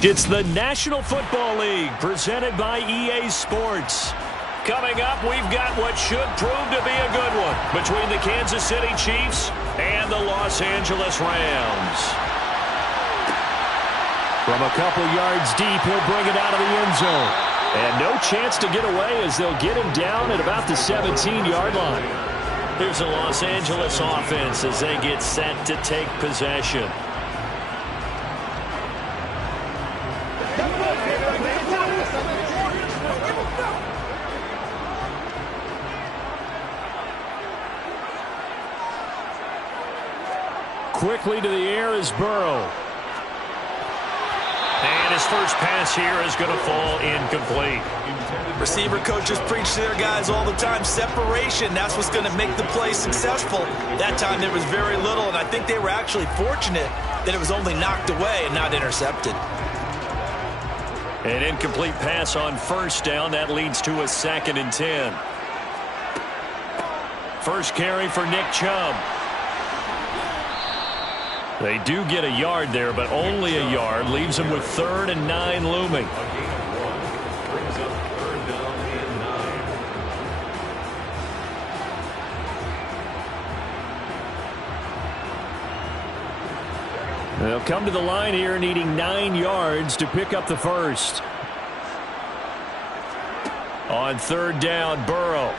It's the National Football League presented by EA Sports. Coming up, we've got what should prove to be a good one between the Kansas City Chiefs and the Los Angeles Rams. From a couple yards deep, he'll bring it out of the end zone. And no chance to get away as they'll get him down at about the 17-yard line. Here's the Los Angeles offense as they get set to take possession. Quickly to the air is Burrow. And his first pass here is going to fall incomplete. Receiver coaches preach to their guys all the time. Separation, that's what's going to make the play successful. That time there was very little, and I think they were actually fortunate that it was only knocked away and not intercepted. An incomplete pass on first down. That leads to a 2nd and 10. First carry for Nick Chubb. They do get a yard there, but only a yard. Leaves them with 3rd and 9 looming. They'll come to the line here needing 9 yards to pick up the first. On 3rd down, Burrow.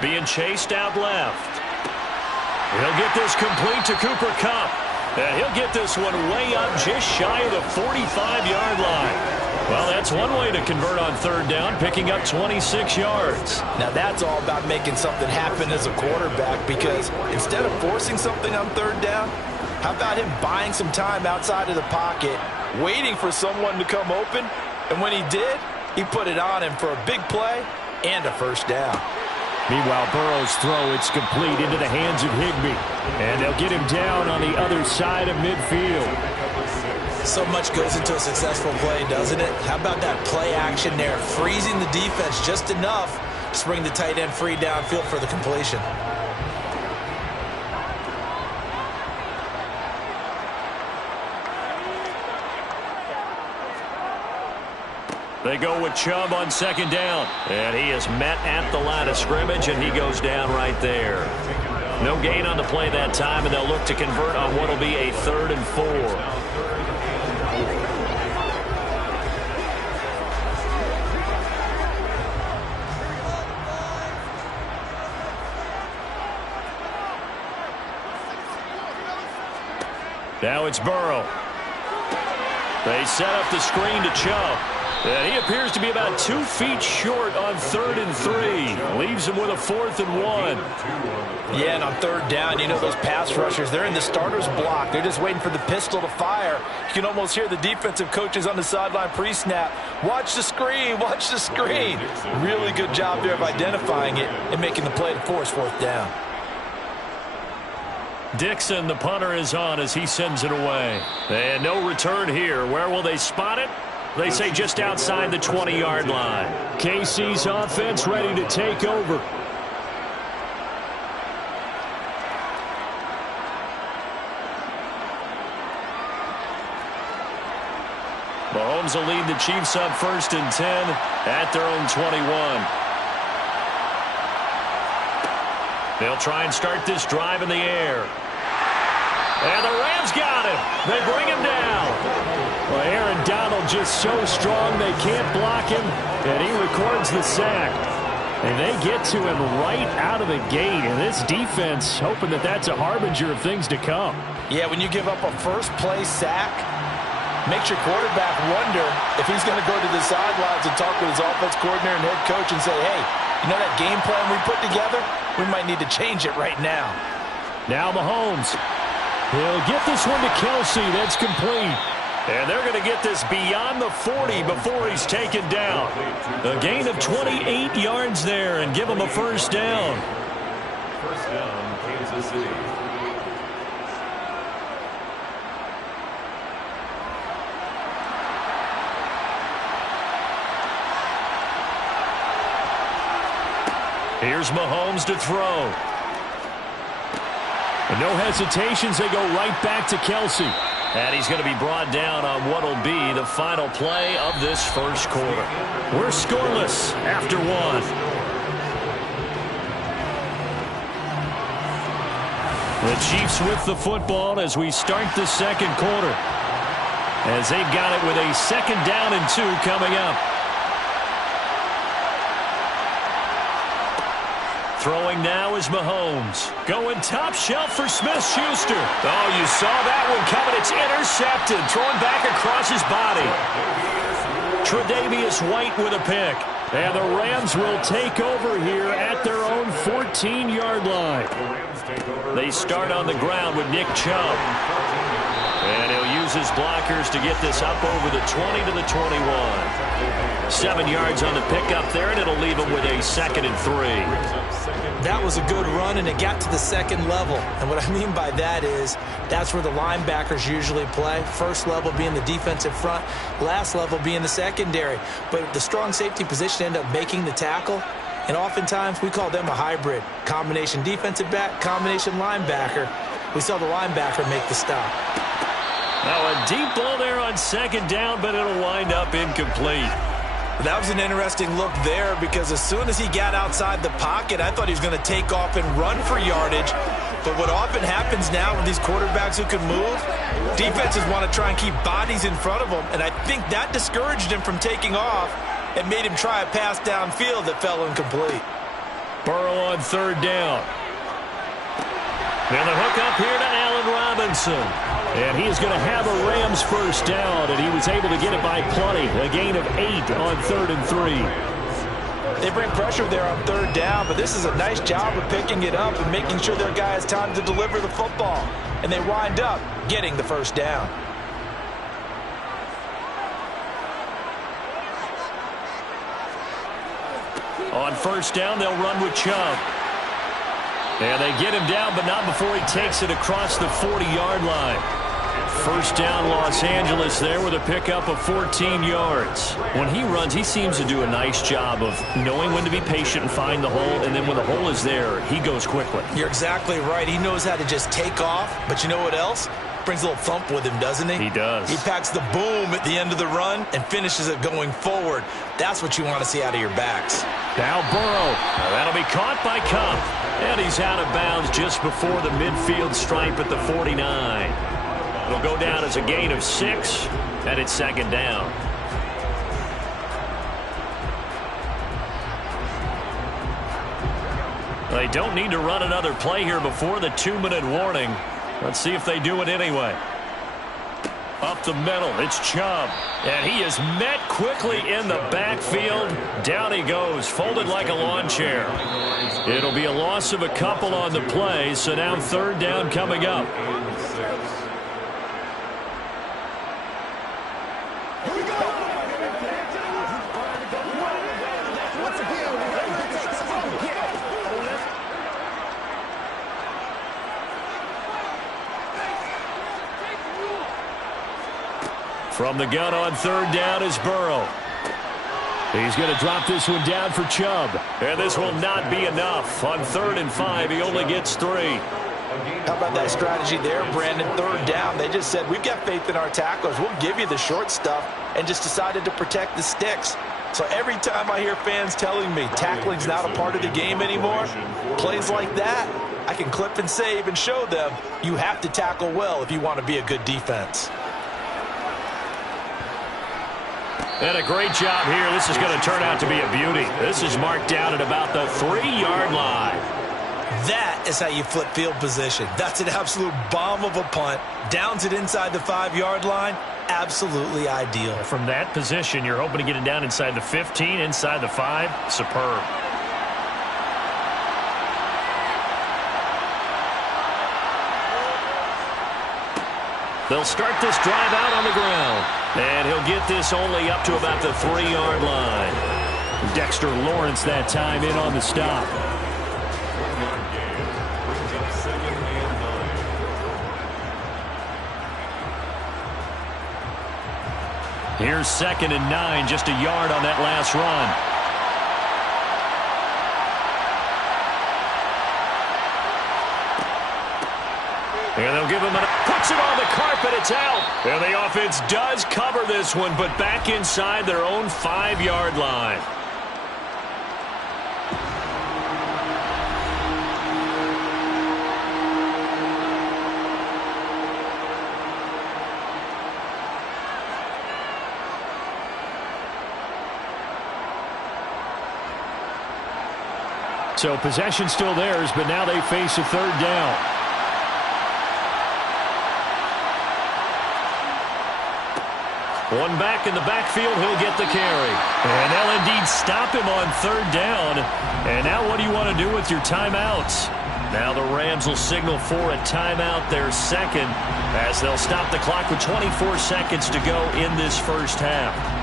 Being chased out left. He'll get this complete to Cooper Kupp. And he'll get this one way up just shy of the 45-yard line. Well, that's one way to convert on 3rd down, picking up 26 yards. Now, that's all about making something happen as a quarterback, because instead of forcing something on 3rd down, how about him buying some time outside of the pocket, waiting for someone to come open, and when he did, he put it on him for a big play and a first down. Meanwhile, Burrow's throw, it's complete into the hands of Higbee. And they'll get him down on the other side of midfield. So much goes into a successful play, doesn't it? How about that play action there, freezing the defense just enough to bring the tight end free downfield for the completion. They go with Chubb on 2nd down. And he is met at the line of scrimmage, and he goes down right there. No gain on the play that time, and they'll look to convert on what will be a 3rd and 4. Now it's Burrow. They set up the screen to Chubb. And he appears to be about 2 feet short on 3rd and 3. Leaves him with a 4th and 1. Yeah, and on 3rd down, you know those pass rushers, they're in the starter's block. They're just waiting for the pistol to fire. You can almost hear the defensive coaches on the sideline pre-snap. Watch the screen, watch the screen. Really good job there of identifying it and making the play to force 4th down. Dixon, the punter, is on as he sends it away. And no return here. Where will they spot it? They say just outside the 20-yard line. KC's offense ready to take over. Mahomes will lead the Chiefs up 1st and 10 at their own 21. They'll try and start this drive in the air. And the Rams got him. They bring him down. Well, Aaron Donald just so strong they can't block him, and he records the sack. And they get to him right out of the gate, and this defense hoping that that's a harbinger of things to come. Yeah, when you give up a first-play sack, makes your quarterback wonder if he's going to go to the sidelines and talk with his offense coordinator and head coach and say, hey, you know that game plan we put together? We might need to change it right now. Now Mahomes. He'll get this one to Kelsey. That's complete. And they're going to get this beyond the 40 before he's taken down. A gain of 28 yards there and give him a 1st down. First down, Kansas City. Here's Mahomes to throw. And no hesitations, they go right back to Kelsey. And he's going to be brought down on what will be the final play of this first quarter. We're scoreless after one. The Chiefs with the football as we start the second quarter, as they've got it with a 2nd down and 2 coming up. Throwing now is Mahomes. Going top shelf for Smith-Schuster. Oh, you saw that one coming. It's intercepted. Throwing back across his body. Tre'Davious White with a pick. And the Rams will take over here at their own 14-yard line. They start on the ground with Nick Chubb. And he'll use his blockers to get this up over the 20 to the 21. 7 yards on the pickup there, and it'll leave him with a 2nd and 3. That was a good run, and it got to the second level. And what I mean by that is that's where the linebackers usually play. First level being the defensive front, last level being the secondary. But the strong safety position ended up making the tackle. And oftentimes we call them a hybrid. Combination defensive back, combination linebacker. We saw the linebacker make the stop. Now a deep ball there on 2nd down, but it'll wind up incomplete. That was an interesting look there because as soon as he got outside the pocket, I thought he was going to take off and run for yardage. But what often happens now with these quarterbacks who can move, defenses want to try and keep bodies in front of them. And I think that discouraged him from taking off and made him try a pass downfield that fell incomplete. Burrow on 3rd down. And the hook up here to Allen Robinson. And he is going to have a Rams first down, and he was able to get it by plenty. A gain of 8 on 3rd and 3. They bring pressure there on 3rd down, but this is a nice job of picking it up and making sure their guy has time to deliver the football. And they wind up getting the first down. On 1st down, they'll run with Chubb. And they get him down, but not before he takes it across the 40-yard line. First down, Los Angeles there with a pickup of 14 yards. When he runs, he seems to do a nice job of knowing when to be patient and find the hole, and then when the hole is there, he goes quickly. You're exactly right. He knows how to just take off, but you know what else? Brings a little thump with him, doesn't he? He does. He packs the boom at the end of the run and finishes it going forward. That's what you want to see out of your backs. Now Burrow. That'll be caught by Kupp. And he's out of bounds just before the midfield stripe at the 49. It'll go down as a gain of 6, and it's 2nd down. They don't need to run another play here before the 2-minute warning. Let's see if they do it anyway. Up the middle, it's Chubb. And he is met quickly in the backfield. Down he goes, folded like a lawn chair. It'll be a loss of a couple on the play, so now 3rd down coming up. From the gun on 3rd down is Burrow. He's going to drop this one down for Chubb. And this will not be enough. On 3rd and 5, he only gets 3. How about that strategy there, Brandon? 3rd down, they just said, we've got faith in our tacklers. We'll give you the short stuff, and just decided to protect the sticks. So every time I hear fans telling me tackling's not a part of the game anymore, plays like that, I can clip and save and show them you have to tackle well if you want to be a good defense. And a great job here. This is going to turn out to be a beauty. This is marked down at about the 3-yard line. That is how you flip field position. That's an absolute bomb of a punt. Downs it inside the 5-yard line. Absolutely ideal. From that position, you're hoping to get it down inside the 15, inside the 5. Superb. They'll start this drive out on the ground. And he'll get this only up to about the 3-yard line. Dexter Lawrence that time in on the stop. Here's 2nd and 9, just a yard on that last run. And they'll give him a quick Puts it on the carpet. It's out. And the offense does cover this one, but back inside their own 5-yard line. So possession still theirs, but now they face a third down. One back in the backfield, he'll get the carry. And they'll indeed stop him on third down. And now what do you want to do with your timeouts? Now the Rams will signal for a timeout, their second, as they'll stop the clock with 24 seconds to go in this first half.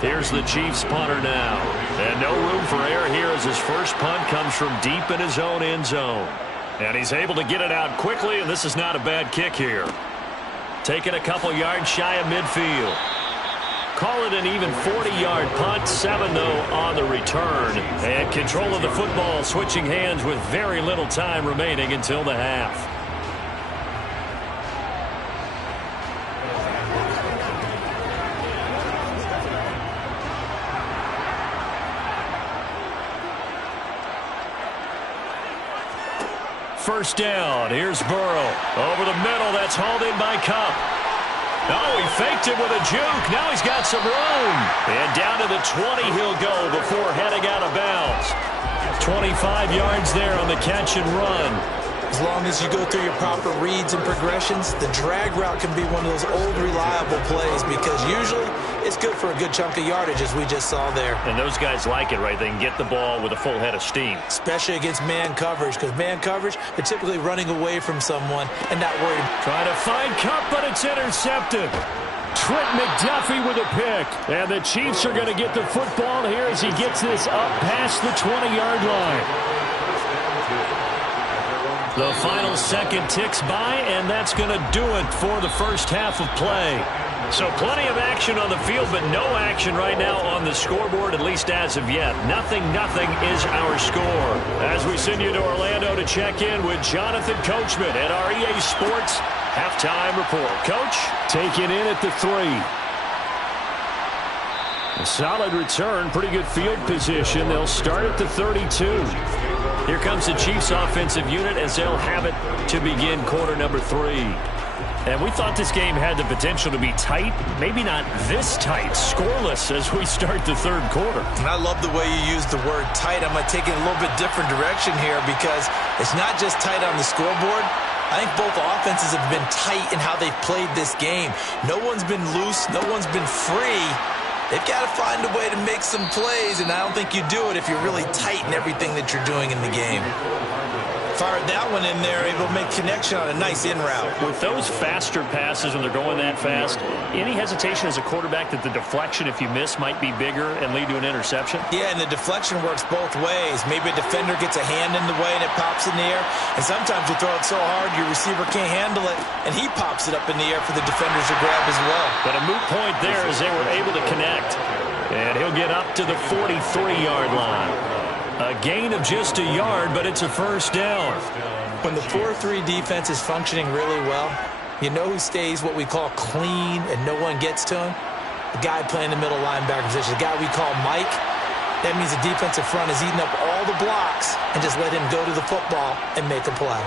Here's the Chiefs punter now. And no room for error here as his first punt comes from deep in his own end zone. And he's able to get it out quickly, and this is not a bad kick here. Taking a couple yards shy of midfield. Call it an even 40-yard punt, 7 though on the return. And control of the football switching hands with very little time remaining until the half. First down. Here's Burrow. Over the middle. That's hauled in by Kupp. Oh, he faked it with a juke. Now he's got some room. And down to the 20 he'll go before heading out of bounds. 25 yards there on the catch and run. As long as you go through your proper reads and progressions, the drag route can be one of those old reliable plays because usually it's good for a good chunk of yardage as we just saw there. And those guys like it, right? They can get the ball with a full head of steam. Especially against man coverage because man coverage, they're typically running away from someone and not worried. Trying to find Kupp, but it's intercepted. Trent McDuffie with a pick. And the Chiefs are going to get the football here as he gets this up past the 20-yard line. The final second ticks by, and that's going to do it for the first half of play. So plenty of action on the field, but no action right now on the scoreboard, at least as of yet. 0-0 is our score. As we send you to Orlando to check in with Jonathan Coachman at our EA Sports Halftime Report. Coach, taking in at the 3. A solid return, pretty good field position. They'll start at the 32. Here comes the Chiefs offensive unit as they'll have it to begin quarter number 3. And we thought this game had the potential to be tight, maybe not this tight, scoreless as we start the third quarter. And I love the way you use the word tight. I'm going to take it a little bit different direction here because it's not just tight on the scoreboard. I think both offenses have been tight in how they've played this game. No one's been loose. No one's been free. They've got to find a way to make some plays, and I don't think you do it if you're really tight in everything that you're doing in the game. Fired that one in there, able to make connection on a nice in route. With those faster passes when they're going that fast, any hesitation as a quarterback that the deflection, if you miss, might be bigger and lead to an interception? Yeah, and the deflection works both ways. Maybe a defender gets a hand in the way and it pops in the air, and sometimes you throw it so hard your receiver can't handle it, and he pops it up in the air for the defenders to grab as well. But a moot point there as they were able to connect. And he'll get up to the 43-yard line. A gain of just a yard, but it's a first down. When the 4-3 defense is functioning really well, you know who stays what we call clean and no one gets to him? The guy playing the middle linebacker position, the guy we call Mike. That means the defensive front is eating up all the blocks and just let him go to the football and make a play.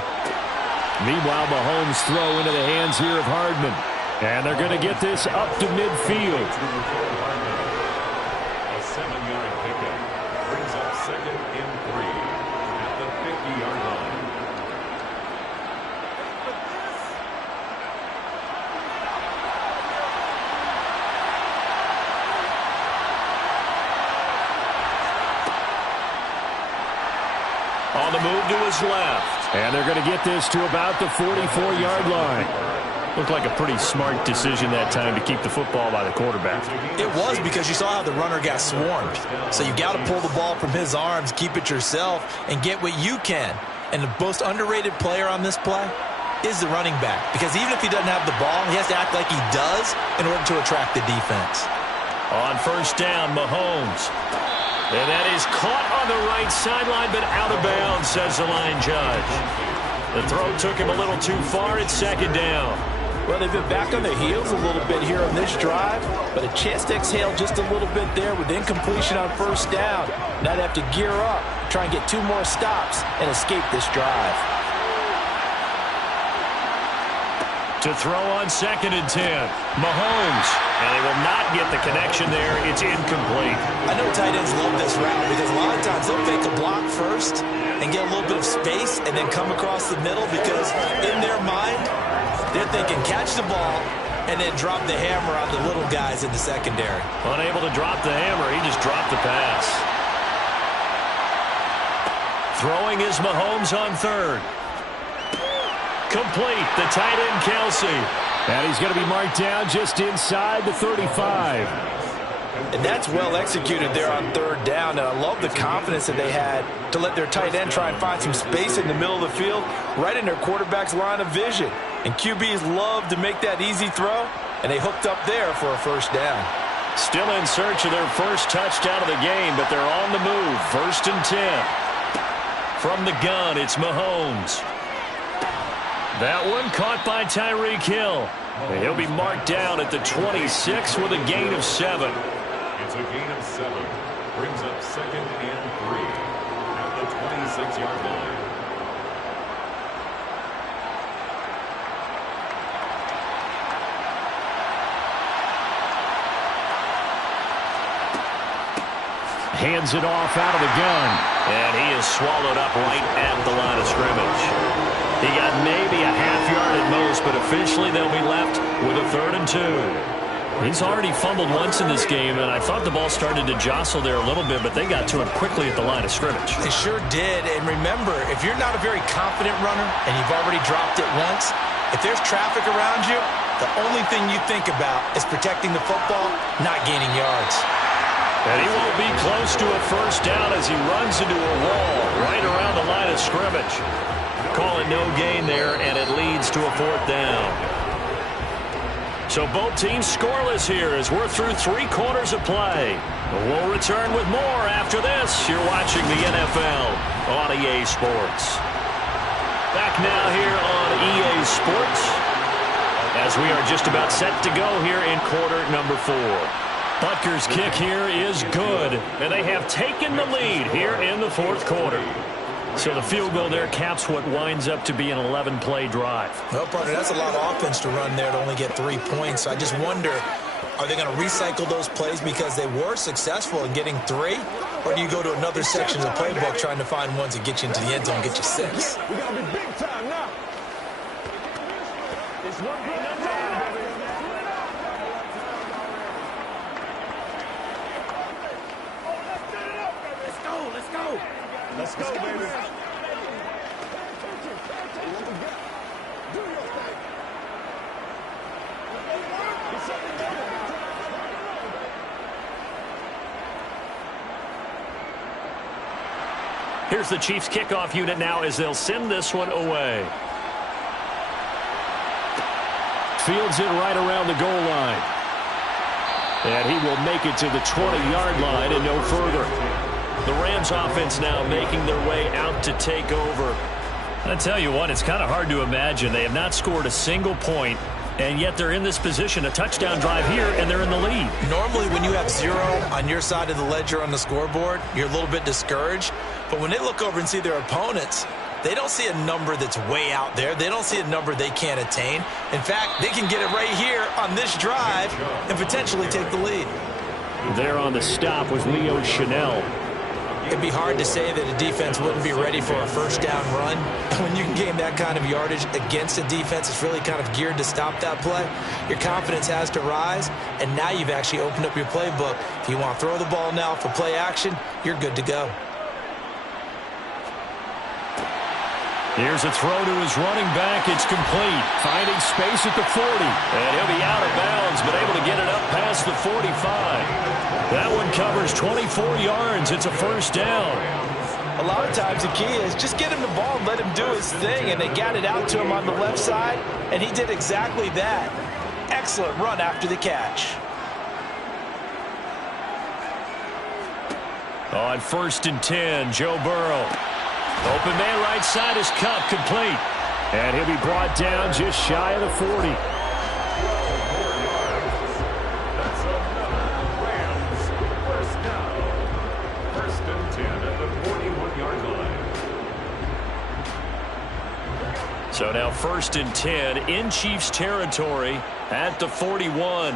Meanwhile, Mahomes throw into the hands here of Hardman. And they're going to get this up to midfield. A 7-yard pickup brings up 2nd and 3 at the 50-yard line. On the move to his left. And they're going to get this to about the 44-yard line. Looked like a pretty smart decision that time to keep the football by the quarterback. It was because you saw how the runner got swarmed. So you got to pull the ball from his arms, keep it yourself, and get what you can. And the most underrated player on this play is the running back. Because even if he doesn't have the ball, he has to act like he does in order to attract the defense. On first down, Mahomes. And that is caught on the right sideline, but out of bounds, says the line judge. The throw took him a little too far. It's second down. Well, they've been back on their heels a little bit here on this drive, but a chance to exhale just a little bit there with incompletion on first down. Now they have to gear up, try and get 2 more stops, and escape this drive. To throw on second and 10, Mahomes. And they will not get the connection there. It's incomplete. I know tight ends love this route because a lot of times they'll fake a block first and get a little bit of space and then come across the middle because in their mind, they're thinking catch the ball and then drop the hammer on the little guys in the secondary. Unable to drop the hammer, he just dropped the pass. Throwing is Mahomes on third. Complete, the tight end Kelsey. And he's going to be marked down just inside the 35. And that's well executed there on third down. And I love the confidence that they had to let their tight end try and find some space in the middle of the field, right in their quarterback's line of vision. And QBs love to make that easy throw, and they hooked up there for a first down. Still in search of their first touchdown of the game, but they're on the move. First and 10. From the gun, it's Mahomes. That one caught by Tyreek Hill. And he'll be marked down at the 26 with a gain of 7. It's a gain of 7. Brings up second and 3 at the 26-yard line. Hands it off out of the gun. And he is swallowed up right at the line of scrimmage. He got maybe a half yard at most, but officially they'll be left with a 3rd and 2. He's already fumbled once in this game, and I thought the ball started to jostle there a little bit, but they got to him quickly at the line of scrimmage. They sure did, and remember, if you're not a very confident runner and you've already dropped it once, if there's traffic around you, the only thing you think about is protecting the football, not gaining yards. And he won't be close to a first down as he runs into a wall right around the line of scrimmage. Call it no gain there, and it leads to a 4th down. So both teams scoreless here as we're through 3 quarters of play. We'll return with more after this. You're watching the NFL on EA Sports. Back now here on EA Sports as we are just about set to go here in quarter number 4. Butker's kick here is good, and they have taken the lead here in the 4th quarter. So the field goal there caps what winds up to be an 11-play drive. Well, partner, that's a lot of offense to run there to only get 3 points. I just wonder, are they going to recycle those plays because they were successful in getting 3? Or do you go to another section of the playbook trying to find ones that get you into the end zone and get you 6? We got to be big time now. It's one play at a time, baby. Let's go, let's go. Let's go, baby. Here's the Chiefs kickoff unit now as they'll send this one away. Fields it right around the goal line. And he will make it to the 20-yard line and no further. The Rams offense now making their way out to take over. I tell you what, it's kind of hard to imagine. They have not scored a single point, and yet they're in this position, a touchdown drive here, and they're in the lead. Normally, when you have 0 on your side of the ledger on the scoreboard, you're a little bit discouraged. But when they look over and see their opponents, they don't see a number that's way out there. They don't see a number they can't attain. In fact, they can get it right here on this drive and potentially take the lead. There on the stop was Leo Chanel. It'd be hard to say that a defense wouldn't be ready for a first down run. When you can gain that kind of yardage against a defense that's really kind of geared to stop that play, your confidence has to rise, and now you've actually opened up your playbook. If you want to throw the ball now for play action, you're good to go. Here's a throw to his running back. It's complete. Finding space at the 40. And he'll be out of bounds, but able to get it up past the 45. That one covers 24 yards. It's a first down. A lot of times the key is just get him the ball and let him do his thing, and they got it out to him on the left side, and he did exactly that. Excellent run after the catch. On 1st and 10, Joe Burrow. Open man right side is Kupp, complete. And he'll be brought down just shy of the 40. That's another Rams first down. 1st and 10 at the 41-yard line. So now 1st and 10 in Chiefs territory at the 41.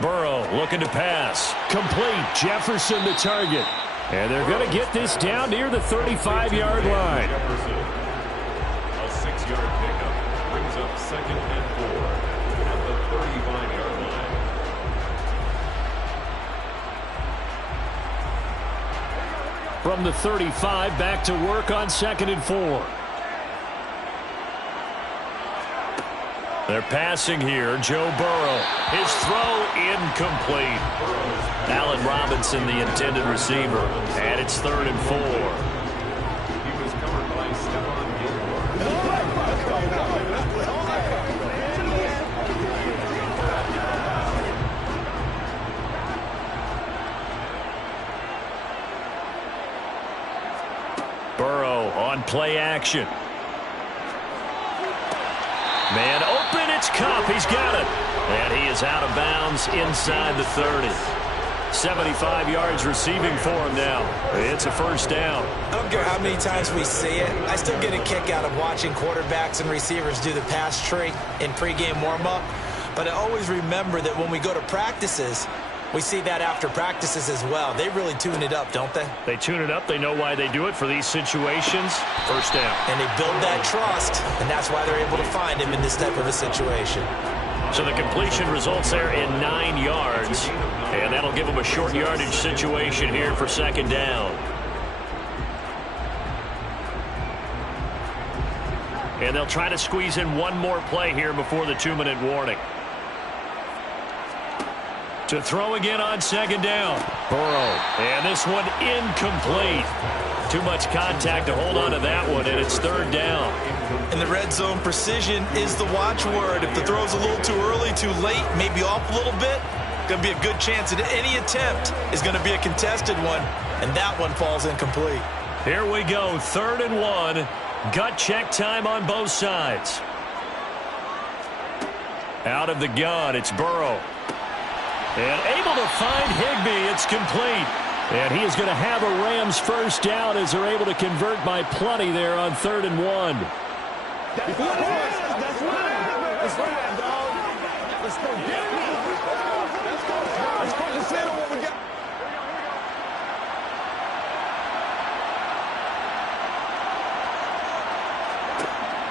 Burrow looking to pass. Complete. Jefferson the target. And they're going to get this down near the 35-yard line. Jefferson. A 6-yard pickup brings up 2nd and 4 at the 35-yard line. From the 35, back to work on 2nd and 4. They're passing here. Joe Burrow. His throw incomplete. Allen Robinson, the intended receiver. And it's 3rd and 4. He was covered by Stephon Gilmore. Burrow on play action. Man open, it's Kupp. He's got it. And he is out of bounds inside the 30. 75 yards receiving for him now. It's a 1st down. I don't care how many times we see it. I still get a kick out of watching quarterbacks and receivers do the pass tree in pregame warm-up. But I always remember that when we go to practices, we see that after practices as well. They really tune it up, don't they? They tune it up. They know why they do it for these situations. 1st down. And they build that trust, and that's why they're able to find him in this type of a situation. So the completion results there in 9 yards. And that'll give them a short yardage situation here for 2nd down. And they'll try to squeeze in one more play here before the 2-minute warning. To throw again on 2nd down. Burrow. And this one incomplete. Too much contact to hold on to that one, and it's 3rd down. In the red zone, precision is the watchword. If the throw's a little too early, too late, maybe off a little bit, going to be a good chance that any attempt is going to be a contested one, and that one falls incomplete. Here we go, 3rd and 1. Gut check time on both sides. Out of the gun, it's Burrow. And able to find Higbee. It's complete. And he is going to have a Rams 1st down as they're able to convert by plenty there on 3rd and 1. That's right, dog. Let's go get it. Let's go. Let's concentrate on what we got.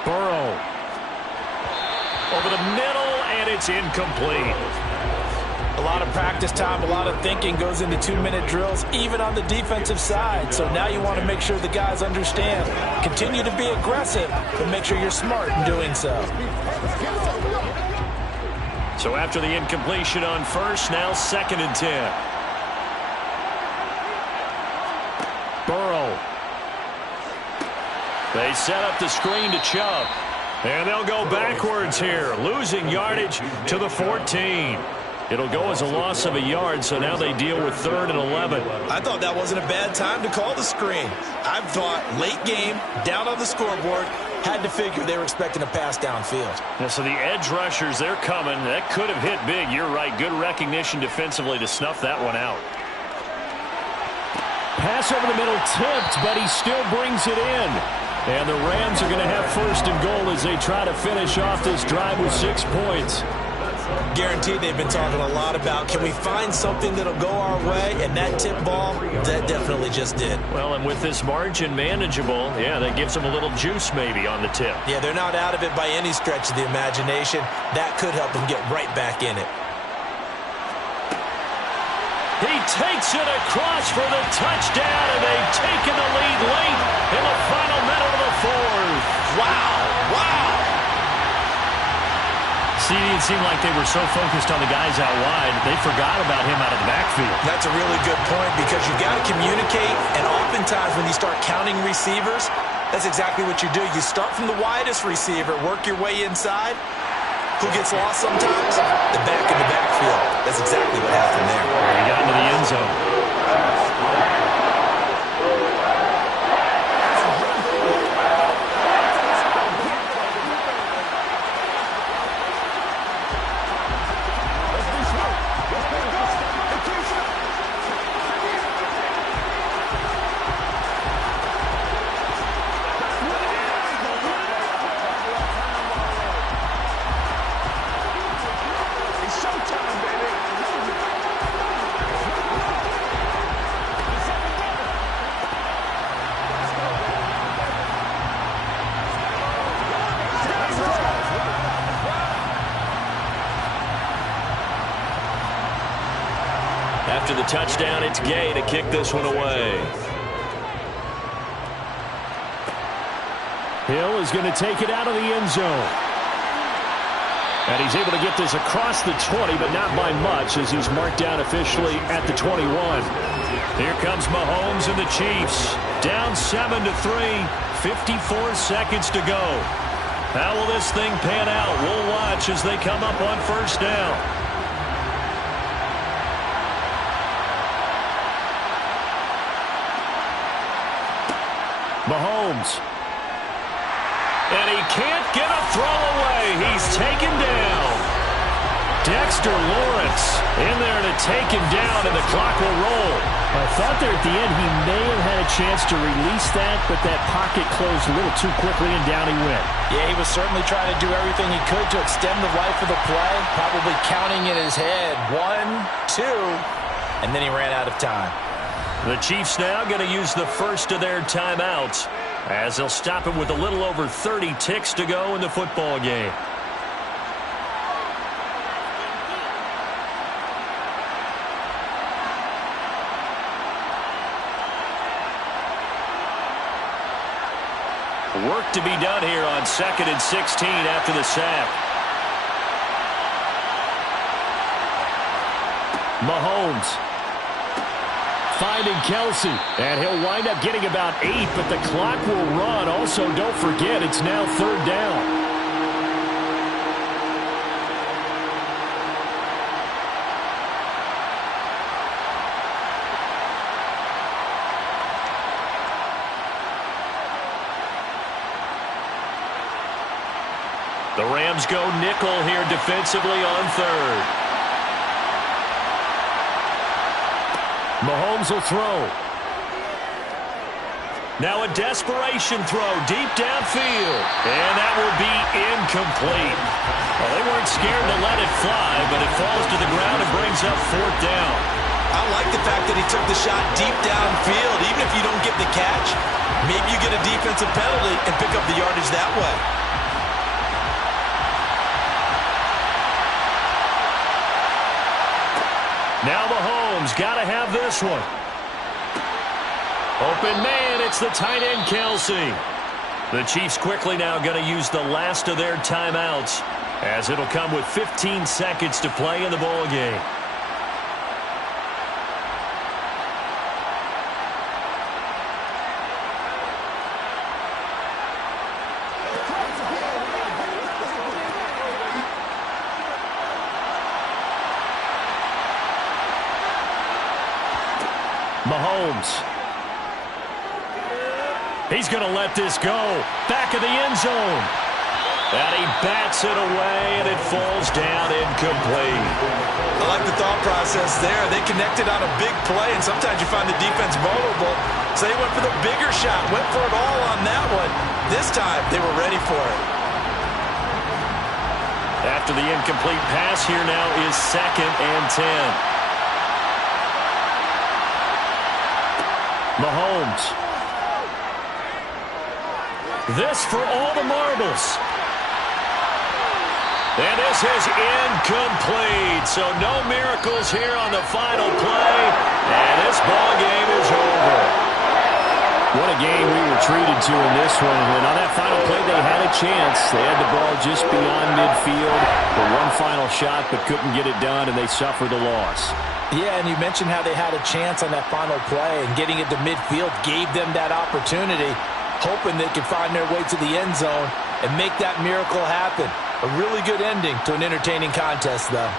Burrow. Over the middle, and it's incomplete. A lot of practice time, a lot of thinking goes into 2-minute drills, even on the defensive side. So now you want to make sure the guys understand. Continue to be aggressive, but make sure you're smart in doing so. So after the incompletion on 1st, now 2nd and 10. Burrow. They set up the screen to Chubb. And they'll go backwards here, losing yardage to the 14. It'll go as a loss of a yard, so now they deal with 3rd and 11. I thought that wasn't a bad time to call the screen. I thought late game, down on the scoreboard, had to figure they were expecting a pass downfield. Yeah, so the edge rushers, they're coming. That could have hit big. You're right. Good recognition defensively to snuff that one out. Pass over the middle tipped, but he still brings it in. And the Rams are going to have 1st and goal as they try to finish off this drive with 6 points. Guaranteed they've been talking a lot about, can we find something that'll go our way? And that tip ball, that definitely just did. Well, and with this margin manageable, yeah, that gives them a little juice maybe on the tip. Yeah, they're not out of it by any stretch of the imagination. That could help them get right back in it. He takes it across for the touchdown, and they've taken the lead late in the final minute of the 4th. Wow, wow. See, it seemed like they were so focused on the guys out wide, they forgot about him out of the backfield. That's a really good point because you've got to communicate, and oftentimes when you start counting receivers, that's exactly what you do. You start from the widest receiver, work your way inside, Who gets lost sometimes? The back in the backfield. That's exactly what happened there. He got into the end zone. After the touchdown, it's Gay to kick this one away. Hill is going to take it out of the end zone. And he's able to get this across the 20, but not by much, as he's marked down officially at the 21. Here comes Mahomes and the Chiefs. Down 7-3, 54 seconds to go. How will this thing pan out? We'll watch as they come up on first down. Mahomes. And he can't get a throw away. He's taken down. Dexter Lawrence in there to take him down, and the clock will roll. I thought there at the end he may have had a chance to release that, but that pocket closed a little too quickly, and down he went. Yeah, he was certainly trying to do everything he could to extend the life of the play, probably counting in his head 1, 2, and then he ran out of time. The Chiefs now going to use the first of their timeouts, as they'll stop it with a little over 30 ticks to go in the football game. Work to be done here on 2nd and 16 after the sack. Mahomes finding Kelsey, and he'll wind up getting about 8, but the clock will run. Also, don't forget, it's now 3rd down. The Rams go nickel here defensively on 3rd. Mahomes will throw. Now a desperation throw deep downfield. And that will be incomplete. Well, they weren't scared to let it fly, but it falls to the ground and brings up 4th down. I like the fact that he took the shot deep downfield. Even if you don't get the catch, maybe you get a defensive penalty and pick up the yardage that way. Now Mahomes got to have this one. Open man, it's the tight end Kelsey. The Chiefs quickly now going to use the last of their timeouts, as it'll come with 15 seconds to play in the ball game. Mahomes. He's going to let this go. Back of the end zone. And he bats it away, and it falls down incomplete. I like the thought process there. They connected on a big play, and sometimes you find the defense vulnerable. So they went for the bigger shot, went for it all on that one. This time, they were ready for it. After the incomplete pass, here now is 2nd and 10. Mahomes. This for all the marbles. And this is incomplete. So no miracles here on the final play. And this ball game is over. What a game we were treated to in this one. And on that final play, they had a chance. They had the ball just beyond midfield for one final shot, but couldn't get it done, and they suffered the loss. Yeah, and you mentioned how they had a chance on that final play, and getting it to midfield gave them that opportunity, hoping they could find their way to the end zone and make that miracle happen. A really good ending to an entertaining contest, though.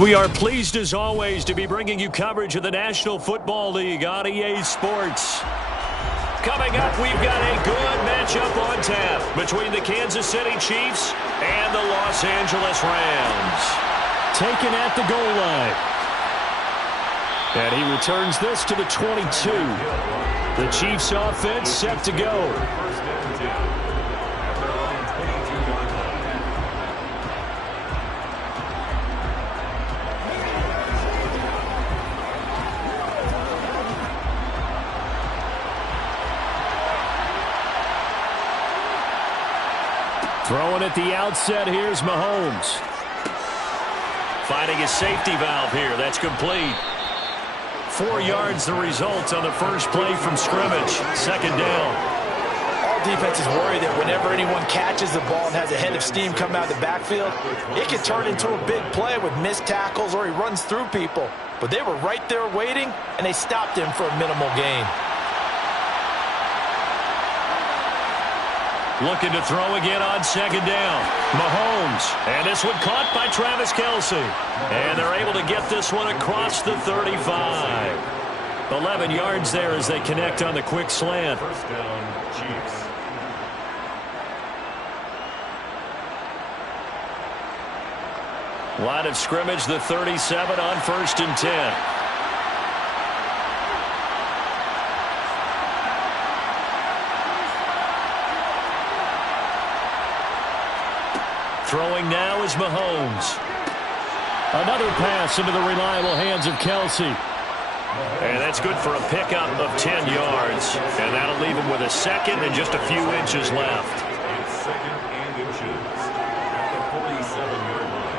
We are pleased as always to be bringing you coverage of the National Football League on EA Sports. Coming up, we've got a good matchup on tap between the Kansas City Chiefs and the Los Angeles Rams. Taken at the goal line. And he returns this to the 22. The Chiefs offense set to go. Throwing at the outset, here's Mahomes. Finding his safety valve here. That's complete. 4 yards the result on the first play from scrimmage. Second down. All defenses worry that whenever anyone catches the ball and has a head of steam come out of the backfield, it can turn into a big play with missed tackles or he runs through people. But they were right there waiting, and they stopped him for a minimal gain. Looking to throw again on second down. Mahomes. And this one caught by Travis Kelce. And they're able to get this one across the 35. 11 yards there as they connect on the quick slant. First down, Chiefs. Line of scrimmage, the 37 on 1st and 10. Throwing now is Mahomes. Another pass into the reliable hands of Kelce. And that's good for a pickup of 10 yards. And that'll leave him with a second and just a few inches left. It's second and inches at the 47-yard line.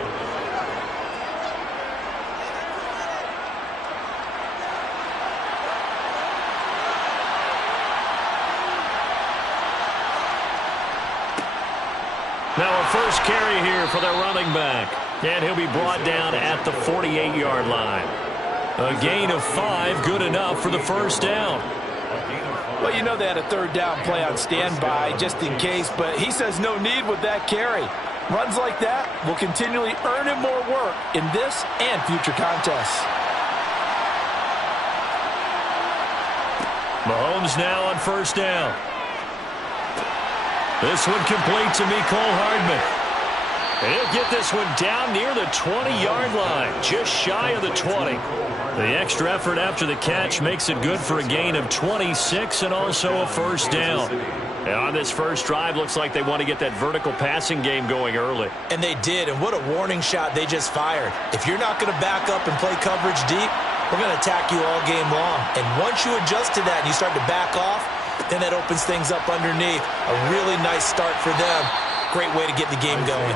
Now a first carry here for their running back. And he'll be brought down at the 48-yard line. A gain of 5, good enough for the first down. Well, you know they had a third down play on standby just in case, but he says no need with that carry. Runs like that will continually earn him more work in this and future contests. Mahomes now on first down. This one complete to Mecole Hardman. And he'll get this one down near the 20-yard line, just shy of the 20. The extra effort after the catch makes it good for a gain of 26 and also a first down. And on this first drive, looks like they want to get that vertical passing game going early. And they did, and what a warning shot they just fired. If you're not going to back up and play coverage deep, we're going to attack you all game long. And once you adjust to that and you start to back off, then that opens things up underneath. A really nice start for them. Great way to get the game going.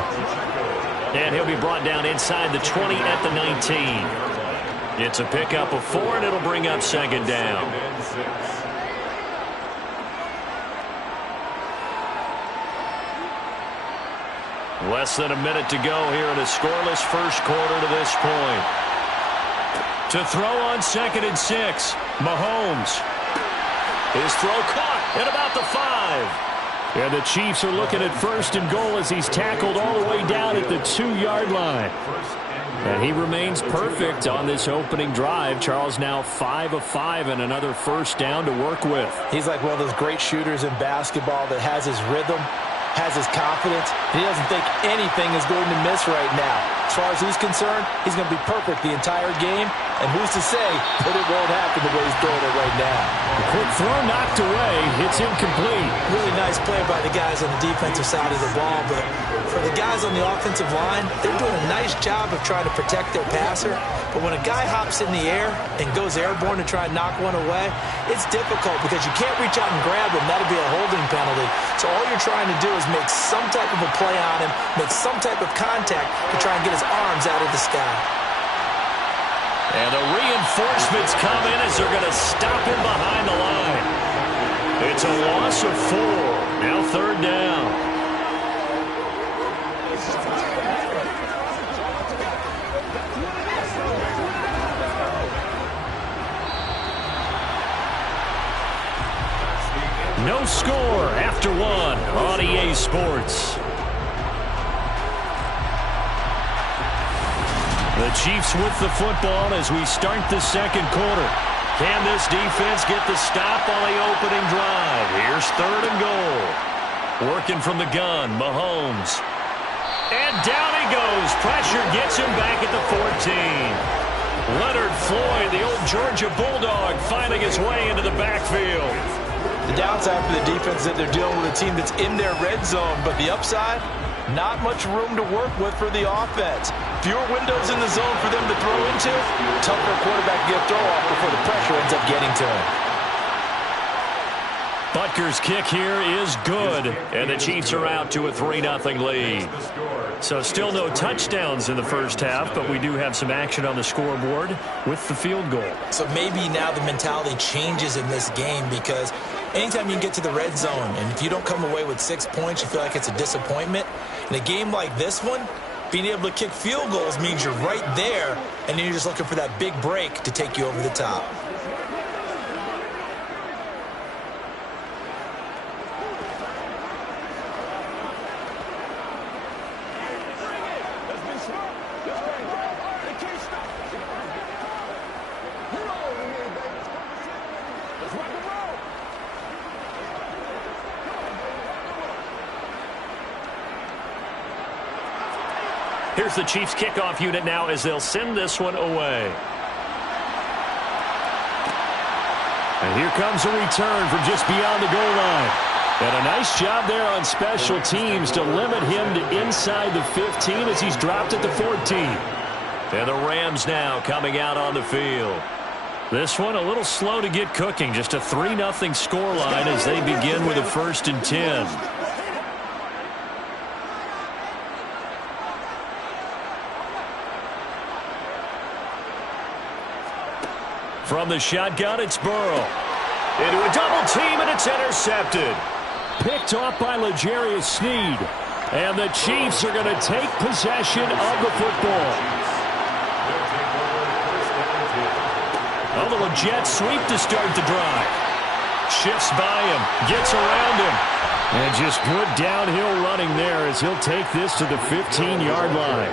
And he'll be brought down inside the 20 at the 19. It's a pickup of 4, and it'll bring up second down. Less than a minute to go here in a scoreless first quarter to this point. To throw on 2nd and 6, Mahomes. His throw caught at about the 5. And the Chiefs are looking at 1st and goal as he's tackled all the way down at the 2-yard line. And he remains perfect on this opening drive. Charles now 5 of 5 and another first down to work with. He's like one of those great shooters in basketball that has his rhythm, has his confidence, and he doesn't think anything is going to miss right now. As far as he's concerned, he's going to be perfect the entire game, and who's to say that it won't happen the way he's doing it right now. The quick throw knocked away. It's incomplete. Really nice play by the guys on the defensive side of the ball, but for the guys on the offensive line, they're doing a nice job of trying to protect their passer. But when a guy hops in the air and goes airborne to try and knock one away, it's difficult because you can't reach out and grab him. That'll be a holding penalty. So all you're trying to do is make some type of a play on him, make some type of contact to try and get his arms out of the sky. And the reinforcements come in as they're going to stop him behind the line. It's a loss of 4. Now 3rd down. No score after 1 on EA Sports. The Chiefs with the football as we start the second quarter. Can this defense get the stop on the opening drive? Here's 3rd and goal. Working from the gun, Mahomes. And down he goes. Pressure gets him back at the 14. Leonard Floyd, the old Georgia Bulldog, finding his way into the backfield. The downside for the defense is that they're dealing with a team that's in their red zone, but the upside, not much room to work with for the offense. Fewer windows in the zone for them to throw into. Tough for a quarterback to get a throw off before the pressure ends up getting to him. Butker's kick here is good, and the Chiefs are out to a 3-0 lead. So still no touchdowns in the first half, but we do have some action on the scoreboard with the field goal. So maybe now the mentality changes in this game, because anytime you can get to the red zone, and if you don't come away with 6 points, you feel like it's a disappointment. In a game like this one, being able to kick field goals means you're right there, and then you're just looking for that big break to take you over the top. Here's the Chiefs kickoff unit now as they'll send this one away. And here comes a return from just beyond the goal line. And a nice job there on special teams to limit him to inside the 15 as he's dropped at the 14. And the Rams now coming out on the field. This one a little slow to get cooking. Just a 3-0 scoreline as they begin with a 1st and 10. From the shotgun, it's Burrow. Into a double team, and it's intercepted. Picked off by L'Jarius Sneed. And the Chiefs are going to take possession of the football. A little jet sweep to start the drive. Shifts by him, gets around him. And just good downhill running there as he'll take this to the 15-yard line.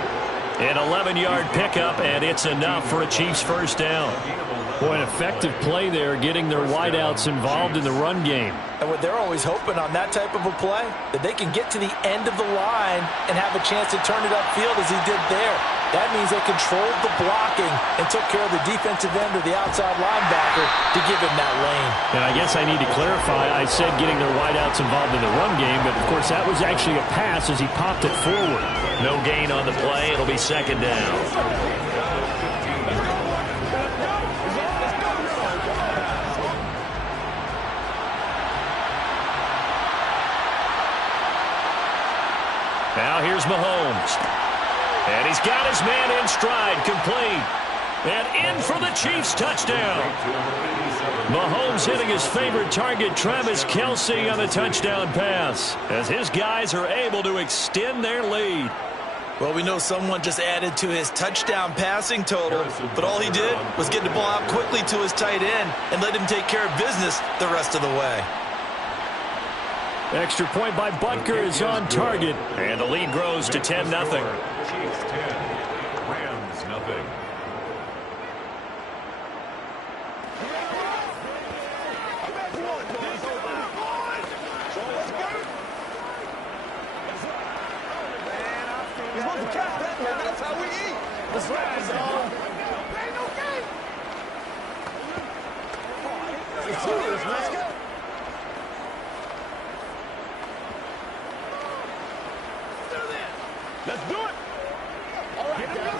An 11-yard pickup, and it's enough for a Chiefs first down. Boy, an effective play there, getting their wideouts involved in the run game. And what they're always hoping on that type of a play, that they can get to the end of the line and have a chance to turn it upfield as he did there. That means they controlled the blocking and took care of the defensive end or the outside linebacker to give him that lane. And I guess I need to clarify, I said getting their wideouts involved in the run game, but of course that was actually a pass as he popped it forward. No gain on the play. It'll be 2nd down. Now here's Mahomes. And he's got his man in stride, complete. And in for the Chiefs touchdown. Mahomes hitting his favorite target, Travis Kelce, on the touchdown pass, as his guys are able to extend their lead. Well, we know someone just added to his touchdown passing total, but all he did was get the ball out quickly to his tight end and let him take care of business the rest of the way. Extra point by Butker is on target, and the lead grows to 10-0. Chiefs 10, Rams nothing. You're supposed to catch that, man. That's how we eat. That's right, dog. It's serious, man. Let's do it. All right, get it.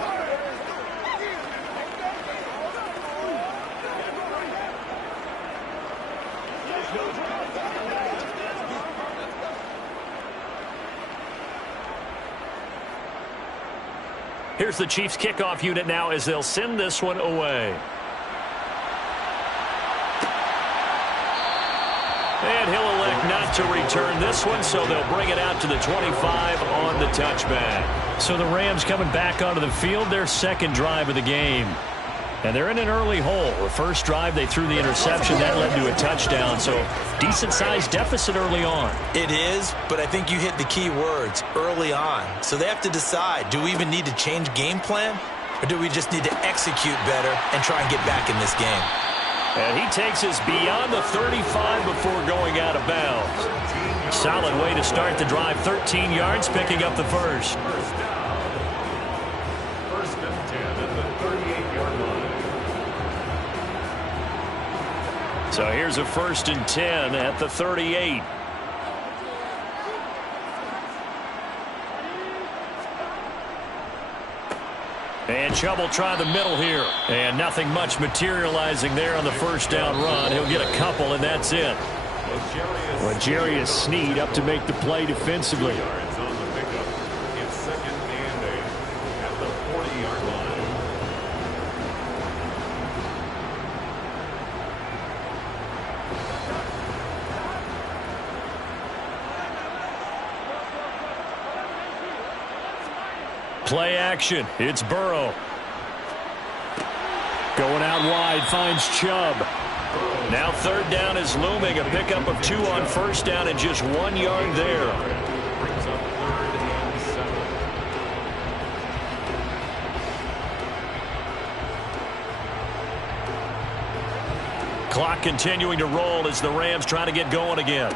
Here's the Chiefs kickoff unit now as they'll send this one away. And he'll elect not to return this one, so they'll bring it out to the 25 on the touchback. So the Rams coming back onto the field, their 2nd drive of the game. And they're in an early hole. The first drive, they threw the interception. That led to a touchdown, so decent-sized deficit early on. It is, but I think you hit the key words, early on. So they have to decide, do we even need to change game plan? or do we just need to execute better and try and get back in this game? And he takes us beyond the 35 before going out of bounds. Solid way to start the drive. 13 yards, picking up the first. First down. First and 10 at the 38-yard line. So here's a first and 10 at the 38. And Chubb will try the middle here. And nothing much materializing there on the first down run. He'll get a couple, and that's it. L'Jarius Sneed up to make the play defensively. Yards on the pickup. It's second and 8 at the 40-yard line. Play action. It's Burrow. Going out wide, finds Chubb. Now third down is looming. A pickup of 2 on first down and just 1 yard there. Brings up third and 7. Clock continuing to roll as the Rams try to get going again.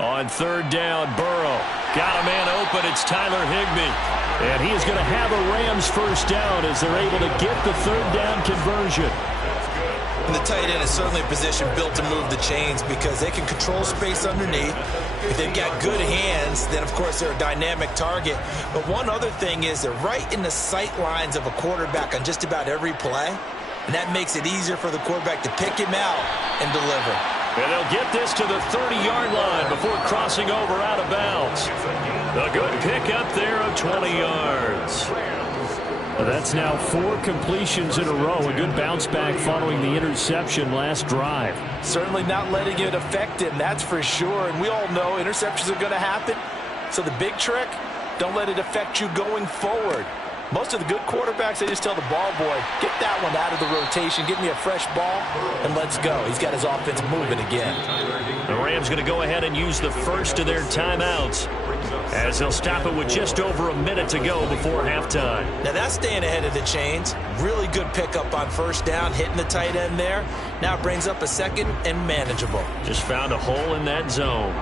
On third down, Burrow. Got a man open. It's Tyler Higbee. And he is going to have a Rams first down as they're able to get the third down conversion. And the tight end is certainly a position built to move the chains because they can control space underneath. If they've got good hands, then, of course, they're a dynamic target. But one other thing is they're right in the sight lines of a quarterback on just about every play. And that makes it easier for the quarterback to pick him out and deliver. And they'll get this to the 30-yard line before crossing over out of bounds. A good pickup there of 20 yards. That's now 4 completions in a row. A good bounce back following the interception last drive. Certainly not letting it affect him, that's for sure. And we all know interceptions are going to happen. So the big trick, don't let it affect you going forward. Most of the good quarterbacks, they just tell the ball boy, get that one out of the rotation, give me a fresh ball, and let's go. He's got his offense moving again. The Rams going to go ahead and use the first of their timeouts as they'll stop it with just over a minute to go before halftime. Now that's staying ahead of the chains. Really good pickup on first down, hitting the tight end there. Now it brings up a second and manageable. Just found a hole in that zone.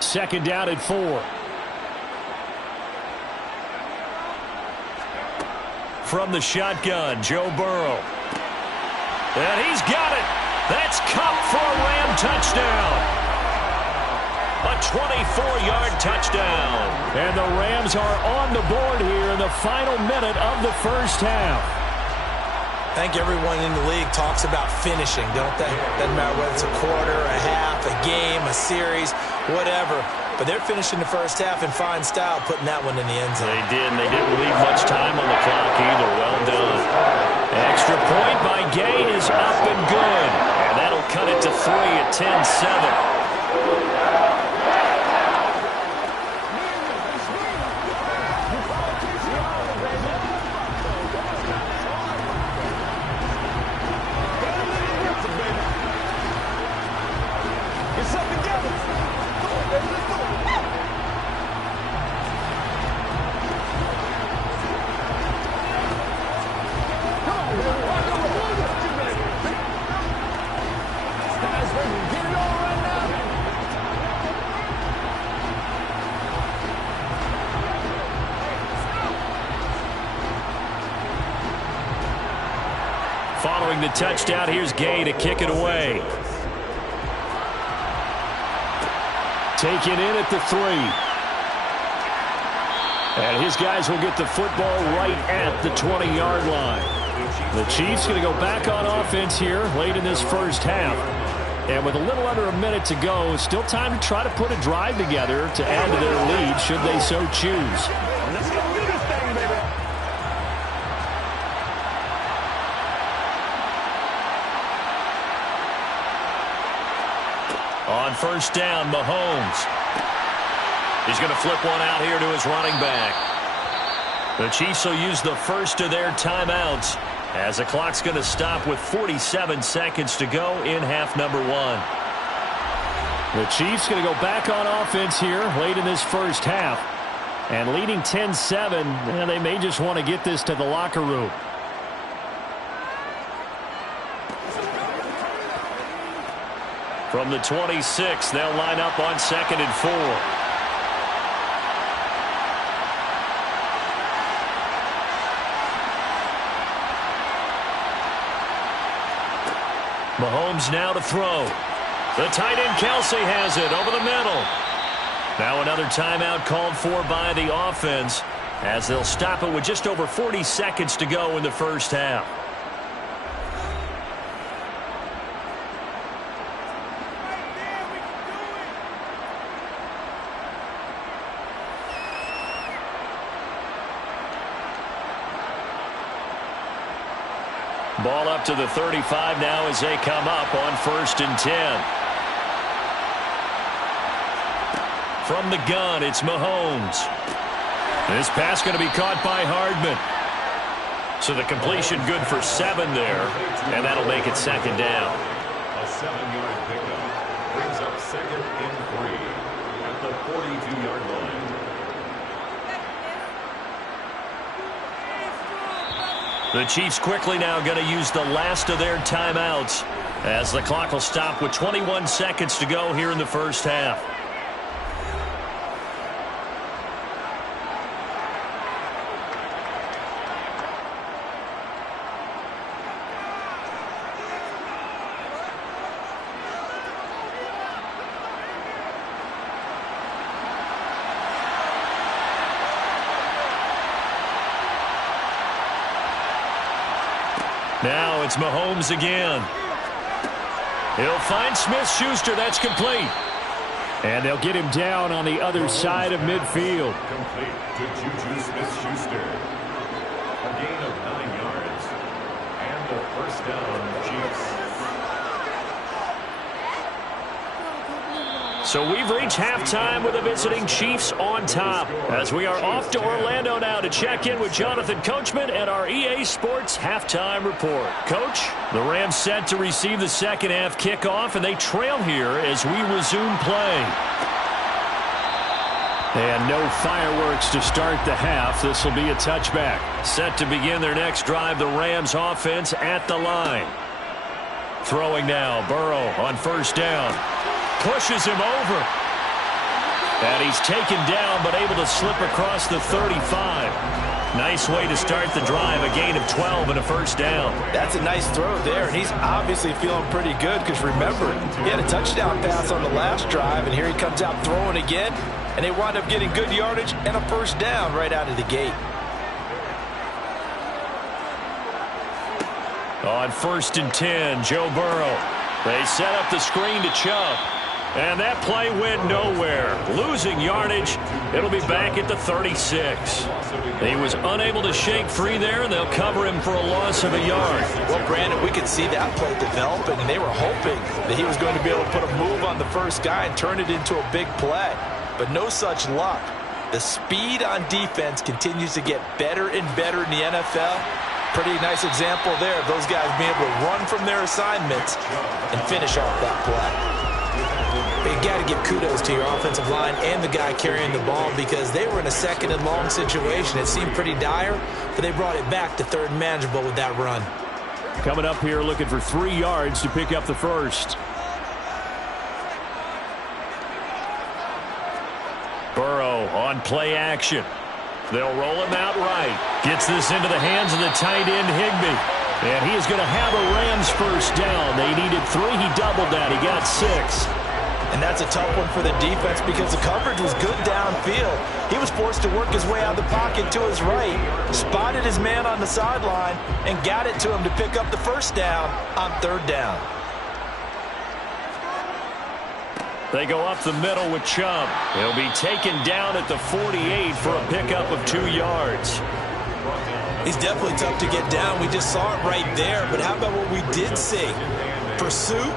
Second down at 4. From the shotgun, Joe Burrow. And he's got it. That's Kupp for a Ram touchdown. A 24-yard touchdown. And the Rams are on the board here in the final minute of the first half. I think everyone in the league talks about finishing, don't they? Doesn't matter whether it's a quarter, a half, a game, a series, whatever. But they're finishing the first half in fine style, putting that one in the end zone. They did, and they didn't leave much time on the clock either. Well done. Extra point by Gay is up and good. And that'll cut it to 3 at 10-7. Following the touchdown, here's Gay to kick it away. Taken in at the 3. And his guys will get the football right at the 20-yard line. The Chiefs going to go back on offense here late in this first half. And with a little under a minute to go, it's still time to try to put a drive together to add to their lead should they so choose. Let's go get this thing, baby. On first down, Mahomes. He's going to flip one out here to his running back. The Chiefs will use the first of their timeouts as the clock's going to stop with 47 seconds to go in half number 1. The Chiefs going to go back on offense here late in this first half. And leading 10-7, they may just want to get this to the locker room. From the 26, they'll line up on 2nd and 4. Mahomes now to throw. The tight end Kelsey has it over the middle. Now another timeout called for by the offense as they'll stop it with just over 40 seconds to go in the first half. Ball up to the 35 now as they come up on 1st and 10. From the gun, it's Mahomes. This pass going to be caught by Hardman. So the completion good for 7 there, and that'll make it 2nd down. A 7-yard pickup brings up 2nd and 3 at the 42-yard line. The Chiefs quickly now going to use the last of their timeouts as the clock will stop with 21 seconds to go here in the first half. Now it's Mahomes again. He'll find Smith-Schuster. That's complete. And they'll get him down on the other side of midfield. Complete to Juju Smith-Schuster. A gain of 9 yards. And a first down, Chiefs. So we've reached halftime with the visiting Chiefs on top as we are off to Orlando now to check in with Jonathan Coachman and our EA Sports halftime report. Coach, the Rams set to receive the second half kickoff, and they trail here as we resume play. And no fireworks to start the half. This will be a touchback. Set to begin their next drive, the Rams offense at the line. Throwing now, Burrow on 1st down. Pushes him over. And he's taken down but able to slip across the 35. Nice way to start the drive. A gain of 12 and a first down. That's a nice throw there, and he's obviously feeling pretty good because remember, he had a touchdown pass on the last drive, and here he comes out throwing again, and they wind up getting good yardage and a first down right out of the gate. On 1st and 10, Joe Burrow. They set up the screen to Chubb. And that play went nowhere. Losing yardage. It'll be back at the 36. He was unable to shake free there, and they'll cover him for a loss of a yard. Well, Brandon, we could see that play developing, and they were hoping that he was going to be able to put a move on the first guy and turn it into a big play. But no such luck. The speed on defense continues to get better and better in the NFL. Pretty nice example there of those guys being able to run from their assignments and finish off that play. You got to give kudos to your offensive line and the guy carrying the ball because they were in a 2nd and long situation. It seemed pretty dire, but they brought it back to 3rd and manageable with that run. Coming up here looking for 3 yards to pick up the first. Burrow on play action. They'll roll him out right. Gets this into the hands of the tight end, Higbee. And he is going to have a Rams first down. They needed 3. He doubled that. He got 6. And that's a tough one for the defense because the coverage was good downfield. He was forced to work his way out of the pocket to his right, spotted his man on the sideline, and got it to him to pick up the first down on 3rd down. They go up the middle with Chubb. He'll be taken down at the 48 for a pickup of 2 yards. He's definitely tough to get down. We just saw it right there. But how about what we did see? Pursuit,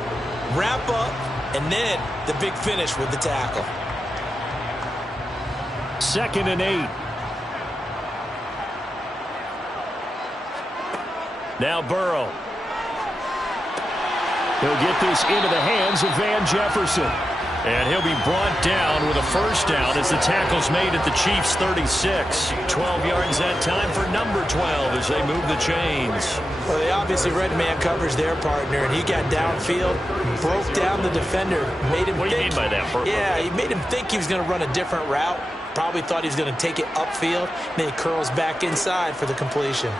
wrap up, and then the big finish with the tackle. 2nd and 8. Now Burrow. He'll get this into the hands of Van Jefferson. And he'll be brought down with a first down as the tackle's made at the Chiefs' 36. 12 yards that time for number 12 as they move the chains. Well, they obviously read man coverage their partner, and he got downfield, broke down the defender, made him What do you mean by that, Burko? Yeah, he made him think he was going to run a different route. Probably thought he was going to take it upfield. Then he curls back inside for the completion.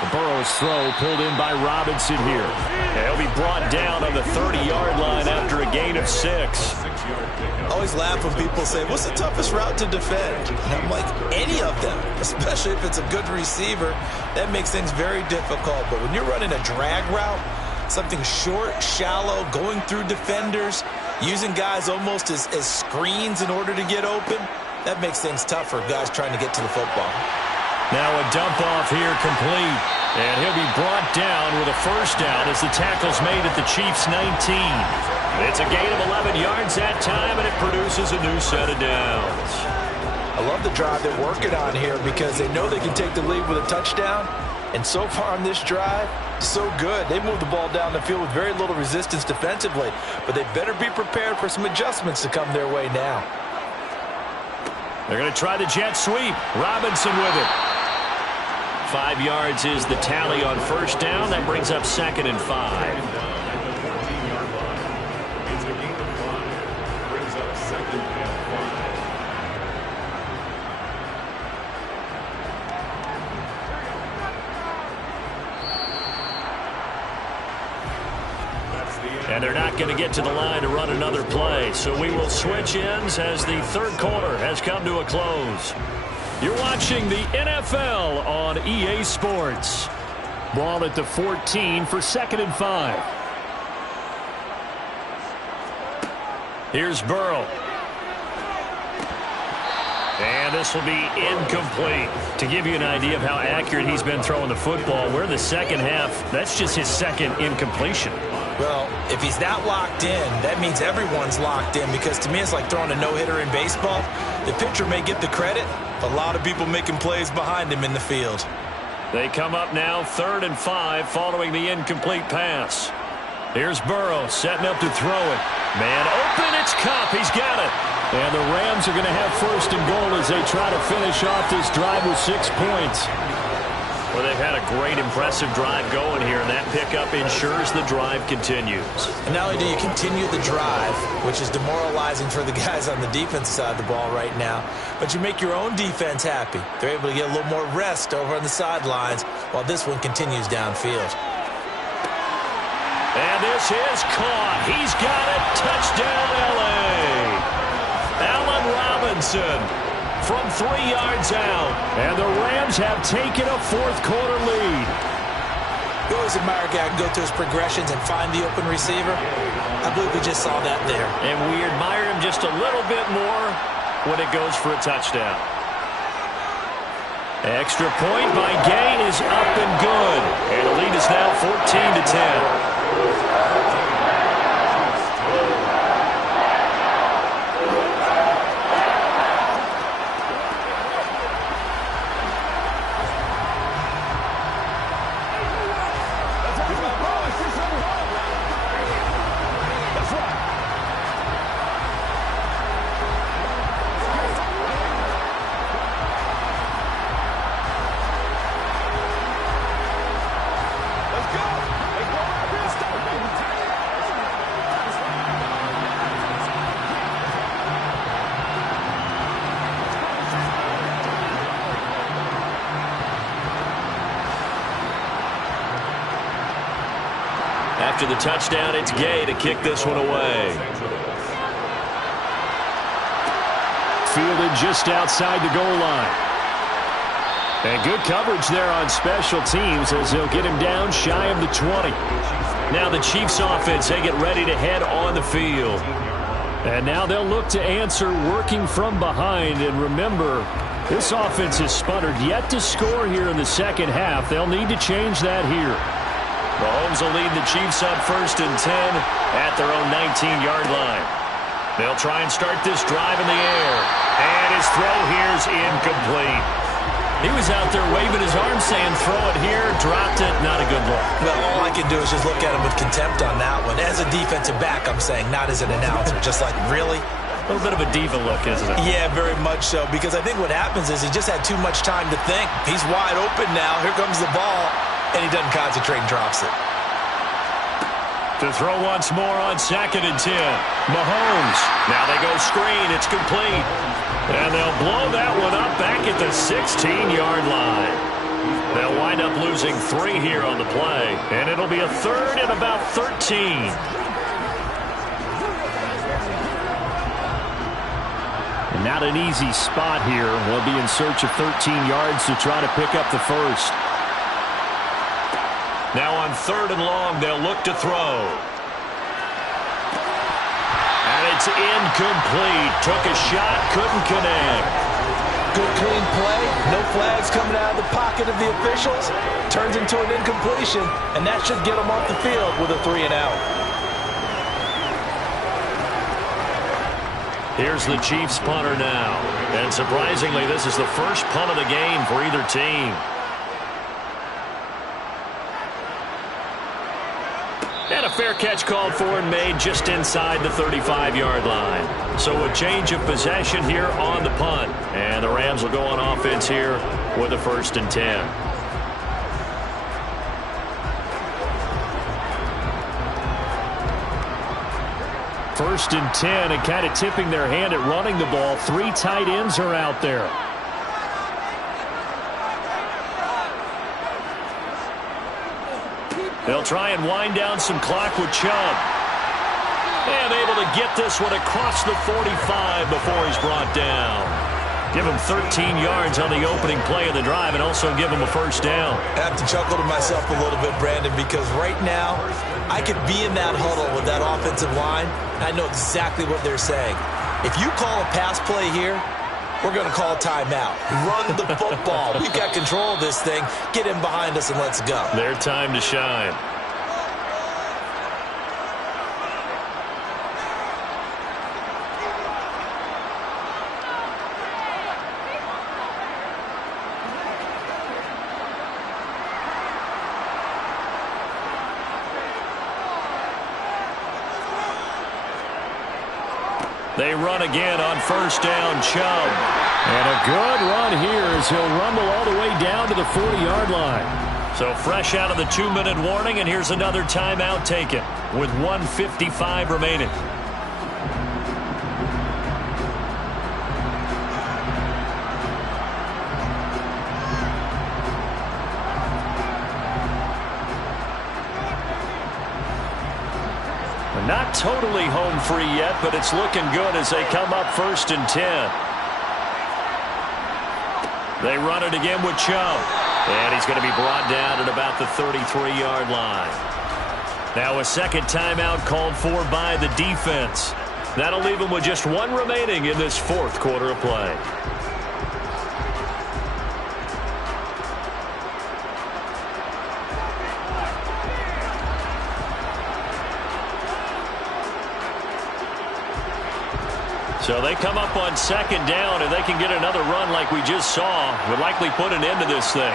The Burrow's throw pulled in by Robinson here. And he'll be brought down on the 30-yard line after a gain of 6. I always laugh when people say, what's the toughest route to defend? And I'm like, any of them, especially if it's a good receiver. That makes things very difficult. But when you're running a drag route, something short, shallow, going through defenders, using guys almost as screens in order to get open, that makes things tough for guys trying to get to the football. Now a dump off here complete. And he'll be brought down with a first down as the tackle's made at the Chiefs' 19. It's a gain of 11 yards that time, and it produces a new set of downs. I love the drive they're working on here because they know they can take the lead with a touchdown. And so far on this drive, so good. They moved the ball down the field with very little resistance defensively. But they better be prepared for some adjustments to come their way now. They're going to try the jet sweep. Robinson with it. 5 yards is the tally on first down. That brings up 2nd and 5. And they're not going to get to the line to run another play. So we will switch ends as the third quarter has come to a close. You're watching the NFL on EA Sports. Ball at the 14 for 2nd and 5. Here's Burrow. And this will be incomplete. To give you an idea of how accurate he's been throwing the football, we're in the second half. That's just his second incompletion. Well, if he's not locked in, that means everyone's locked in, because to me it's like throwing a no-hitter in baseball. The pitcher may get the credit, but a lot of people making plays behind him in the field. They come up now 3rd and 5 following the incomplete pass. Here's Burrow setting up to throw it. Man open, it's Kupp. He's got it. And the Rams are going to have 1st and goal as they try to finish off this drive with 6 points. Well, they've had a great, impressive drive going here, and that pickup ensures the drive continues. And not only do you continue the drive, which is demoralizing for the guys on the defense side of the ball right now, but you make your own defense happy. They're able to get a little more rest over on the sidelines while this one continues downfield. And this is caught. He's got it. Touchdown, L.A. Allen Robinson from 3 yards out. And the Rams have taken a 4th quarter lead. You always admire a guy who can go through his progressions and find the open receiver. I believe we just saw that there. And we admire him just a little bit more when it goes for a touchdown. Extra point by Gay is up and good. And the lead is now 14-10. After the touchdown, it's Gay to kick this one away. Fielded just outside the goal line. And good coverage there on special teams as they'll get him down shy of the 20. Now the Chiefs offense, they get ready to head on the field. And now they'll look to answer working from behind. And remember, this offense has sputtered yet to score here in the second half. They'll need to change that here. Mahomes will lead the Chiefs up 1st and 10 at their own 19-yard line. They'll try and start this drive in the air. And his throw here's incomplete. He was out there waving his arm saying, throw it here, dropped it, not a good look. Well, all I can do is just look at him with contempt on that one. As a defensive back, I'm saying, not as an announcer. Just like, really? A little bit of a diva look, isn't it? Yeah, very much so, because I think what happens is he just had too much time to think. He's wide open now. Here comes the ball, and he doesn't concentrate and drops it. To throw once more on 2nd and 10. Mahomes. Now they go screen. It's complete. And they'll blow that one up back at the 16-yard line. They'll wind up losing 3 here on the play. And it'll be a 3rd and about 13. And not an easy spot here. We'll be in search of 13 yards to try to pick up the first. Now on 3rd and long, they'll look to throw. And it's incomplete. Took a shot, couldn't connect. Good clean play. No flags coming out of the pocket of the officials. Turns into an incompletion, and that should get them off the field with a 3 and out. Here's the Chiefs punter now. And surprisingly, this is the first punt of the game for either team. And a fair catch called for and made just inside the 35-yard line. So a change of possession here on the punt. And the Rams will go on offense here with a 1st and 10. First and 10, and kind of tipping their hand at running the ball. 3 tight ends are out there. They'll try and wind down some clock with Chubb. And able to get this one across the 45 before he's brought down. Give him 13 yards on the opening play of the drive and also give him a 1st down. I have to chuckle to myself a little bit, Brandon, because right now I could be in that huddle with that offensive line, and I know exactly what they're saying. If you call a pass play here, we're going to call timeout. Run the football. We've got control of this thing. Get in behind us and let's go. Their time to shine. They run again on 1st down, Chubb. And a good run here as he'll rumble all the way down to the 40-yard line. So fresh out of the 2-minute warning, and here's another timeout taken with 1:55 remaining. Not totally home free yet, but it's looking good as they come up 1st and 10. They run it again with Chubb. And he's going to be brought down at about the 33-yard line. Now a 2nd timeout called for by the defense. That'll leave them with just 1 remaining in this 4th quarter of play. So they come up on 2nd down, and they can get another run like we just saw. Would likely put an end to this thing.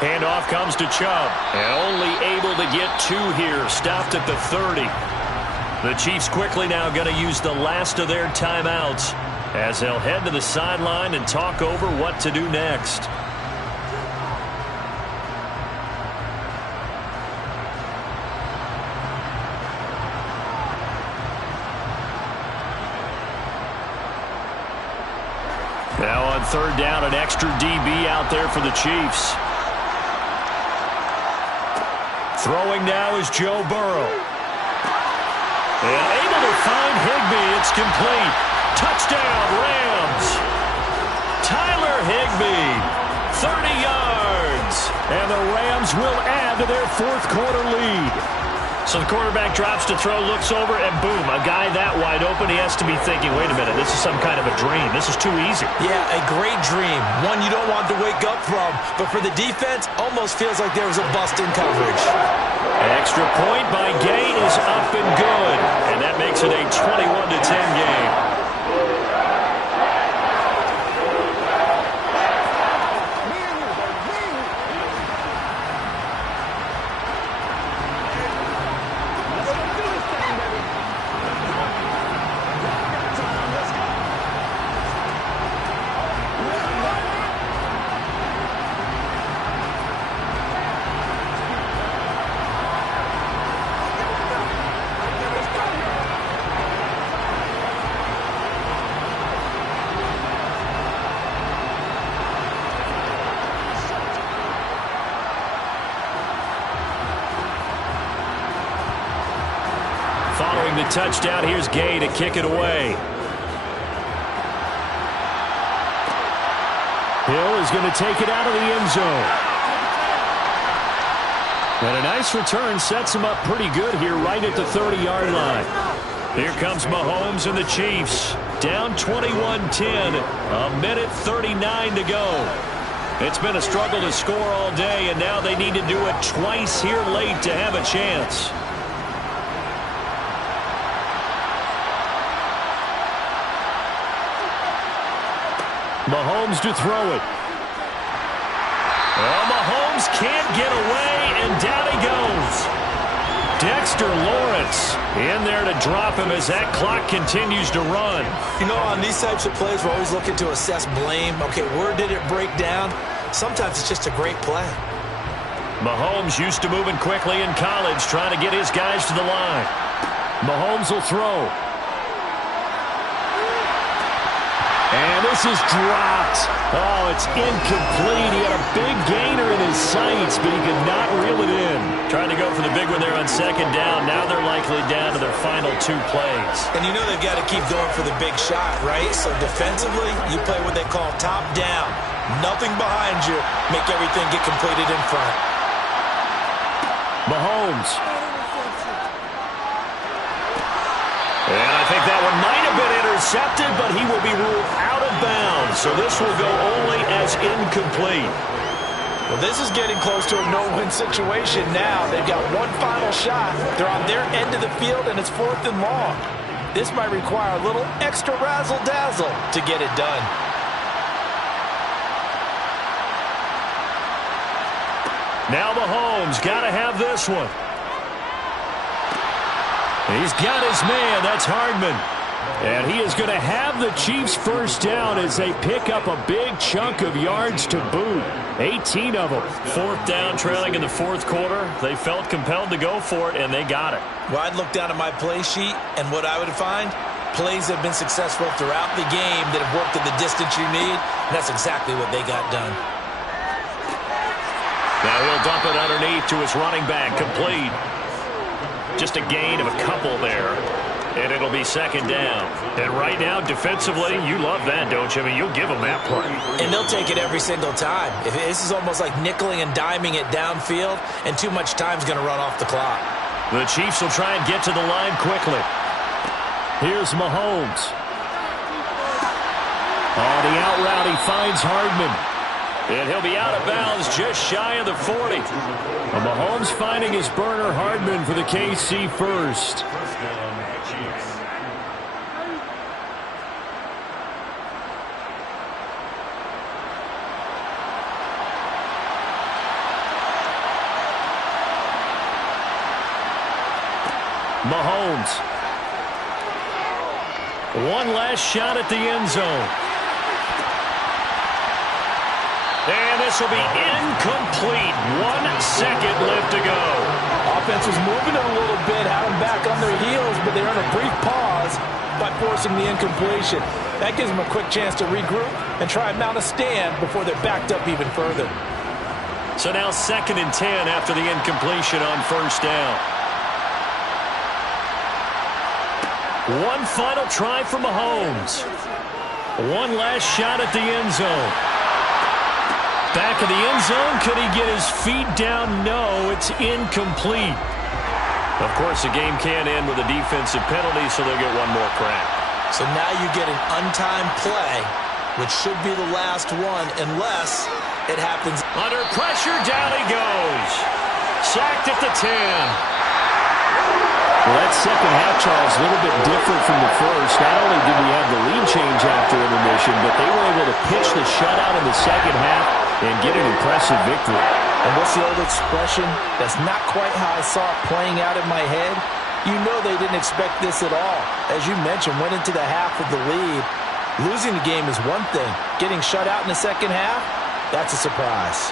Handoff comes to Chubb. And only able to get 2 here. Stopped at the 30. The Chiefs quickly now going to use the last of their timeouts as they'll head to the sideline and talk over what to do next. Now on 3rd down, an extra DB out there for the Chiefs. Throwing now is Joe Burrow. And able to find Higbee. It's complete. Touchdown, Rams. Tyler Higbee, 30 yards. And the Rams will add to their 4th quarter lead. So the quarterback drops to throw, looks over, and boom, a guy that wide open, he has to be thinking, wait a minute, this is some kind of a dream. This is too easy. Yeah, a great dream. One you don't want to wake up from. But for the defense, almost feels like there was a bust in coverage. An extra point by Gay is up and good. And that makes it a 21-10 game. Following the touchdown, here's Gay to kick it away. Hill is going to take it out of the end zone. And a nice return sets him up pretty good here right at the 30-yard line. Here comes Mahomes and the Chiefs. Down 21-10. A minute 39 to go. It's been a struggle to score all day, and now they need to do it twice here late to have a chance. Mahomes to throw it. Oh, Mahomes can't get away, and down he goes. Dexter Lawrence in there to drop him as that clock continues to run. You know, on these types of plays, we're always looking to assess blame. Okay, where did it break down? Sometimes it's just a great play. Mahomes used to moving quickly in college, trying to get his guys to the line. Mahomes will throw. And this is dropped. Oh, it's incomplete. He had a big gainer in his sights, but he could not reel it in. Trying to go for the big one there on second down. Now they're likely down to their final 2 plays. And you know they've got to keep going for the big shot, right? So defensively, you play what they call top down. Nothing behind you. Make everything get completed in front. Mahomes. And I think that one might have been intercepted, but he will be ruled out of bounds. So this will go only as incomplete. Well, this is getting close to a no-win situation now. They've got one final shot. They're on their end of the field, and it's 4th and long. This might require a little extra razzle-dazzle to get it done. Now Mahomes got to have this one. He's got his man. That's Hardman. And he is going to have the Chiefs first down as they pick up a big chunk of yards to boot. 18 of them. 4th down, trailing in the 4th quarter. They felt compelled to go for it, and they got it. Well, I'd look down at my play sheet, and what I would find, plays have been successful throughout the game that have worked at the distance you need, and that's exactly what they got done. Now he'll dump it underneath to his running back. Complete. Just a gain of a couple there. And it'll be second down. And right now, defensively, you love that, don't you? I mean, you'll give them that play. And they'll take it every single time. This is almost like nickeling and diming it downfield, and too much time's going to run off the clock. The Chiefs will try and get to the line quickly. Here's Mahomes. On the out route, he finds Hardman. And he'll be out of bounds just shy of the 40. And Mahomes finding his burner, Hardman, for the KC first. Mahomes. One last shot at the end zone. And this will be incomplete. 1 second left to go. Offense was moving it a little bit, had them back on their heels, but they're in a brief pause by forcing the incompletion. That gives them a quick chance to regroup and try and mount a stand before they're backed up even further. So now 2nd and 10 after the incompletion on first down. One final try for Mahomes. One last shot at the end zone. Back of the end zone. Could he get his feet down? No, it's incomplete. Of course, the game can end with a defensive penalty, so they'll get one more crack. So now you get an untimed play, which should be the last one, unless it happens. Under pressure, down he goes. Sacked at the 10. Well, that second half, Charles, a little bit different from the first. Not only did we have the lead change after intermission, but they were able to pitch the shutout in the second half and get an impressive victory. And what's the old expression? That's not quite how I saw it playing out in my head. You know they didn't expect this at all. As you mentioned, went into the half with the lead. Losing the game is one thing. Getting shut out in the second half, that's a surprise.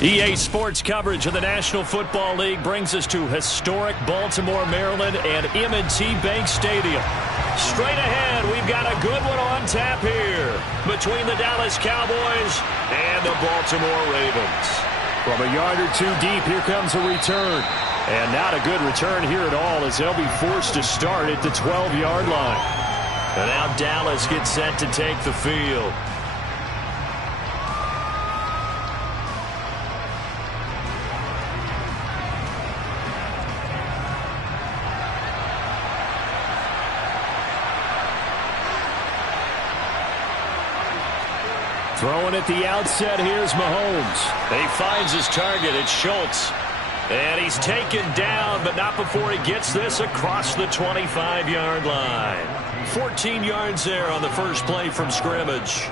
EA Sports coverage of the National Football League brings us to historic Baltimore, Maryland, and M&T Bank Stadium. Straight ahead, we've got a good one on tap here between the Dallas Cowboys and the Baltimore Ravens. From a yard or two deep, here comes a return. And not a good return here at all, as they'll be forced to start at the 12-yard line. And now Dallas gets set to take the field. Throwing at the outset, here's Mahomes. He finds his target, it's Schultz. And he's taken down, but not before he gets this across the 25-yard line. 14 yards there on the first play from scrimmage.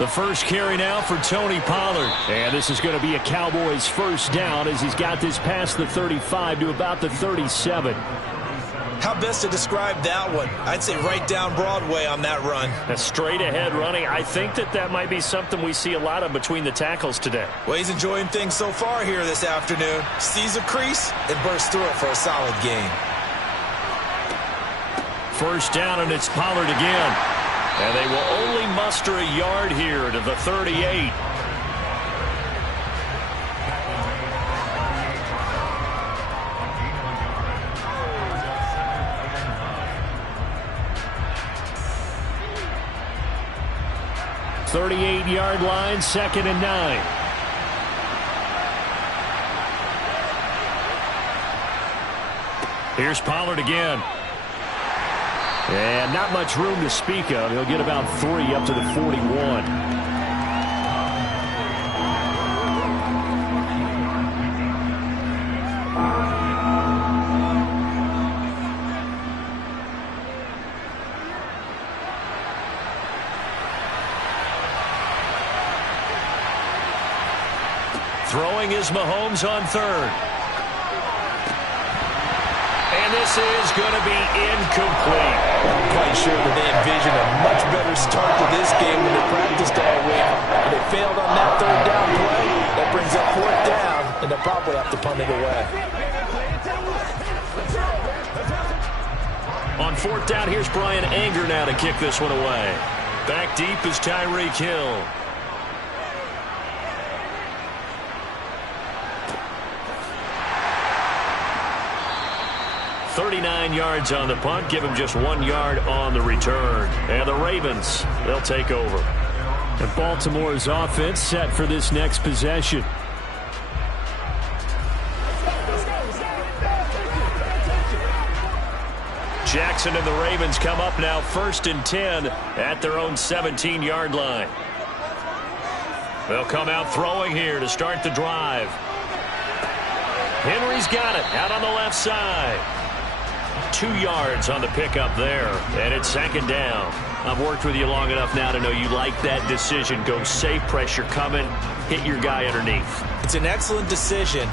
The first carry now for Tony Pollard. And this is going to be a Cowboys first down as he's got this past the 35 to about the 37. How best to describe that one? I'd say right down Broadway on that run. A straight ahead running. I think that might be something we see a lot of between the tackles today. Well, he's enjoying things so far here this afternoon. Sees a crease and bursts through it for a solid gain. First down, and it's Pollard again. And they will only muster a yard here to the 38. Thirty-eight-yard line, 2nd and 9. Here's Pollard again. And not much room to speak of. He'll get about 3 up to the 41. Throwing is Mahomes on 3rd. And this is going to be incomplete. I'm quite sure that they envisioned a much better start to this game than they practiced all week. But they failed on that 3rd down play. That brings up 4th down, and they'll probably have to punt it away. On 4th down, here's Brian Anger now to kick this one away. Back deep is Tyreek Hill. 39 yards on the punt. Give him just 1 yard on the return. And the Ravens, they'll take over. And Baltimore's offense set for this next possession. Jackson and the Ravens come up now 1st and 10 at their own 17-yard line. They'll come out throwing here to start the drive. Henry's got it out on the left side. 2 yards on the pickup there, and it's 2nd down. I've worked with you long enough now to know you like that decision. Go safe, pressure coming, hit your guy underneath. It's an excellent decision,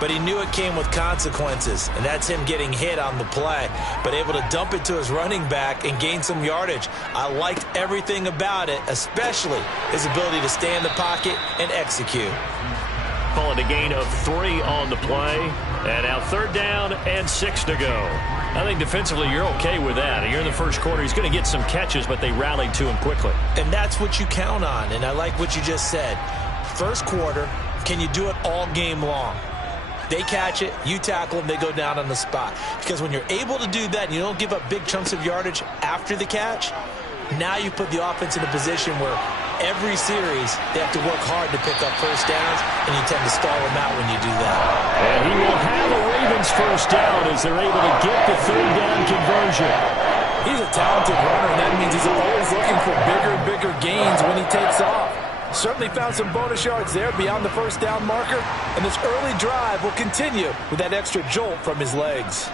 but he knew it came with consequences, and that's him getting hit on the play, but able to dump it to his running back and gain some yardage. I liked everything about it, especially his ability to stay in the pocket and execute. Calling a gain of 3 on the play. And now 3rd down and 6 to go. I think defensively you're okay with that. You're in the first quarter. He's going to get some catches, but they rallied to him quickly. And that's what you count on, and I like what you just said. First quarter, can you do it all game long? They catch it, you tackle them, they go down on the spot. Because when you're able to do that and you don't give up big chunks of yardage after the catch, now you put the offense in a position where every series they have to work hard to pick up first downs, and you tend to stall them out when you do that. And he will have a Ravens first down as they're able to get the 3rd down conversion. He's a talented runner, and that means he's always looking for bigger and bigger gains when he takes off. Certainly found some bonus yards there beyond the first down marker, and this early drive will continue with that extra jolt from his legs.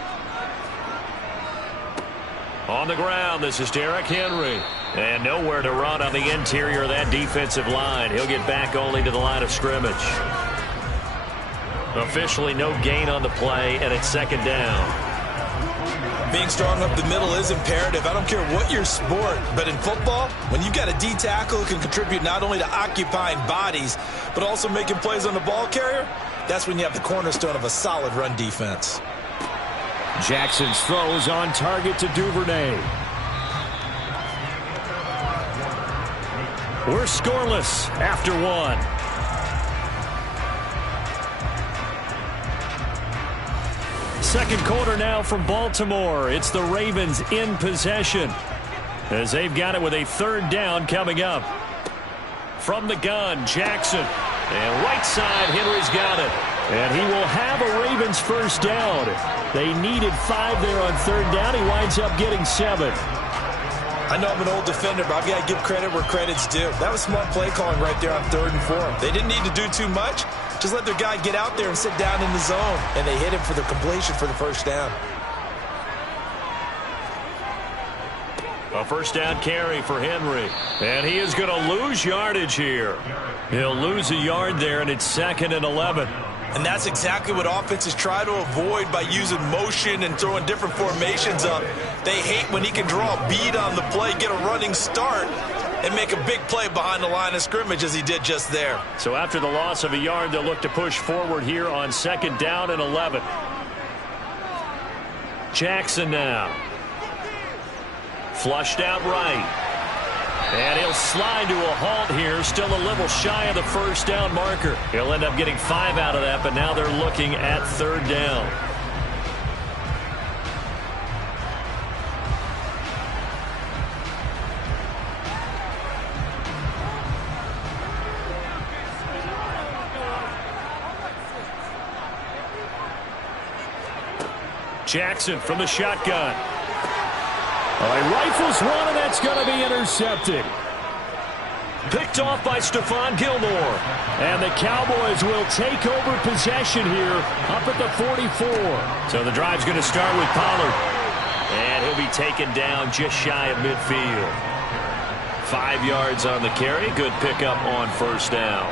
On the ground, this is Derrick Henry. And nowhere to run on the interior of that defensive line. He'll get back only to the line of scrimmage. Officially no gain on the play, and it's second down. Being strong up the middle is imperative. I don't care what your sport, but in football, when you've got a D tackle who can contribute not only to occupying bodies, but also making plays on the ball carrier, that's when you have the cornerstone of a solid run defense. Jackson's throw is on target to Duvernay. We're scoreless after one. Second quarter now from Baltimore. It's the Ravens in possession as they've got it with a third down coming up. From the gun, Jackson. And right side, Henry's got it. And he will have a Ravens first down. They needed 5 there on third down. He winds up getting 7. I know I'm an old defender, but I've got to give credit where credit's due. That was smart play calling right there on 3rd and 4. They didn't need to do too much. Just let their guy get out there and sit down in the zone. And they hit him for the completion for the first down. A first down carry for Henry. And he is going to lose yardage here. He'll lose a yard there, and it's 2nd and 11. And that's exactly what offenses try to avoid by using motion and throwing different formations up. They hate when he can draw a bead on the play, get a running start, and make a big play behind the line of scrimmage as he did just there. So after the loss of a yard, they'll look to push forward here on 2nd down and 11. Jackson now. Flushed out right. And he'll slide to a halt here, still a little shy of the first down marker. He'll end up getting 5 out of that, but now they're looking at 3rd down. Jackson from the shotgun. He rifles one, and that's going to be intercepted. Picked off by Stephon Gilmore. And the Cowboys will take over possession here up at the 44. So the drive's going to start with Pollard. And he'll be taken down just shy of midfield. 5 yards on the carry. Good pickup on first down.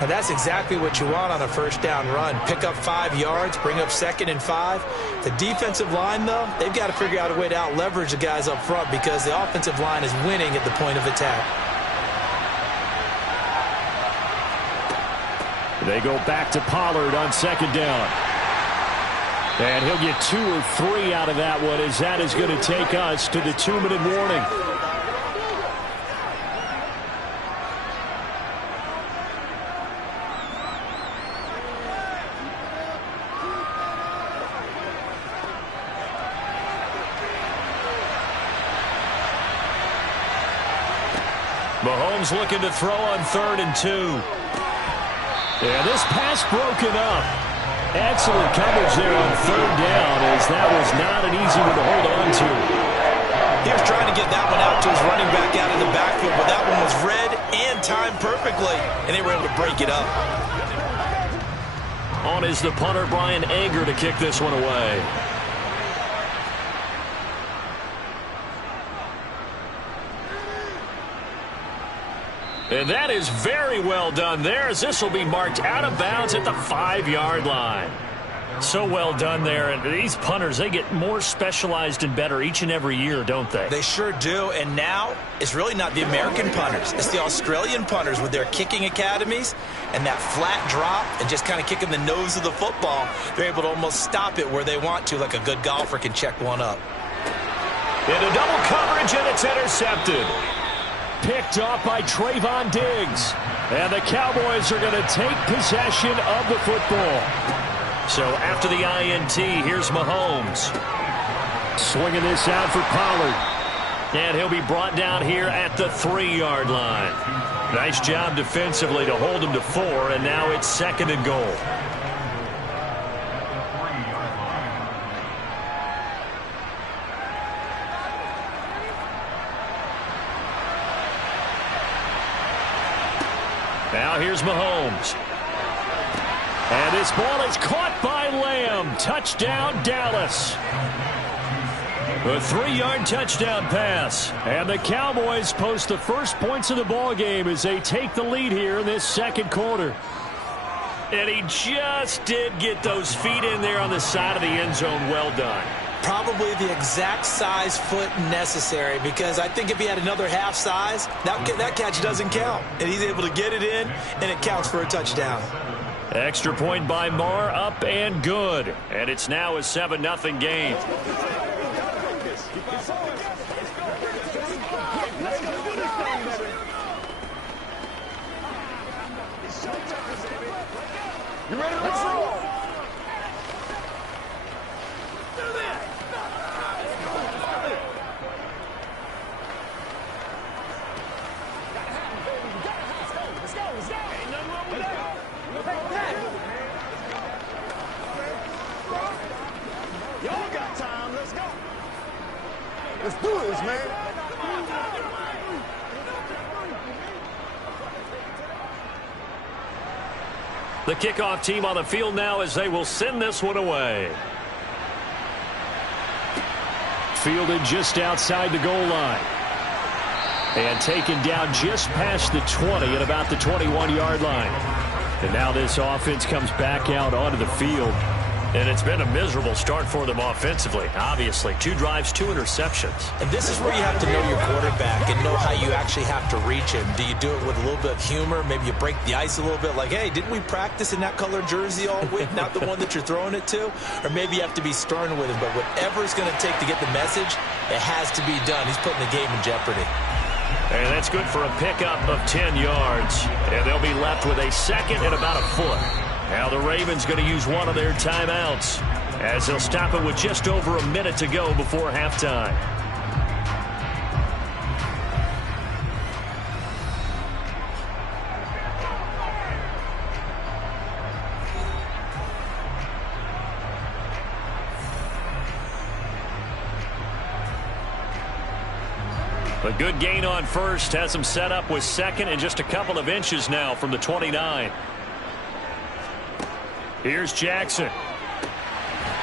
And that's exactly what you want on a first down run. Pick up 5 yards, bring up 2nd and 5. The defensive line, though, they've got to figure out a way to out-leverage the guys up front because the offensive line is winning at the point of attack. They go back to Pollard on 2nd down. And he'll get 2 or 3 out of that one as that is going to take us to the 2-minute warning. Mahomes looking to throw on 3rd and 2. And this pass broken up. Excellent coverage there on 3rd down as that was not an easy one to hold on to. He was trying to get that one out to his running back out of the backfield, but that one was read and timed perfectly, and they were able to break it up. On is the punter, Brian Anger, to kick this one away. And that is very well done there, as this will be marked out of bounds at the 5-yard line. So well done there. And these punters, they get more specialized and better each and every year, don't they? They sure do. And now it's really not the American punters. It's the Australian punters with their kicking academies and that flat drop and just kind of kicking the nose of the football. They're able to almost stop it where they want to, like a good golfer can check one up. Into double coverage, and it's intercepted. Picked off by Trayvon Diggs. And the Cowboys are going to take possession of the football. So after the INT, here's Mahomes. Swinging this out for Pollard. And he'll be brought down here at the 3-yard line. Nice job defensively to hold him to 4, and now it's 2nd and goal. Now here's Mahomes. And this ball is caught by Lamb. Touchdown, Dallas. A 3-yard touchdown pass. And the Cowboys post the first points of the ball game as they take the lead here in this second quarter. And he just did get those feet in there on the side of the end zone. Well done. Probably the exact size foot necessary, because I think if he had another half size, that catch doesn't count. And he's able to get it in, and it counts for a touchdown. Extra point by Marr, up and good. And it's now a 7-0 game. You ready to roll? Y'all got time. Let's go. Let's do this, man. The kickoff team on the field now as they will send this one away. Fielded just outside the goal line. And taken down just past the 20 at about the 21-yard line. And now this offense comes back out onto the field. And it's been a miserable start for them offensively. Obviously, 2 drives, 2 interceptions. And this is where you have to know your quarterback and know how you actually have to reach him. Do you do it with a little bit of humor? Maybe you break the ice a little bit, like, hey, didn't we practice in that color jersey all week, not the one that you're throwing it to? Or maybe you have to be stern with him. But whatever it's going to take to get the message, it has to be done. He's putting the game in jeopardy. And that's good for a pickup of 10 yards. And they'll be left with a second and about a foot. Now the Ravens going to use one of their timeouts as they'll stop it with just over a minute to go before halftime. A good gain on first has them set up with second and just a couple of inches now from the 29. Here's Jackson.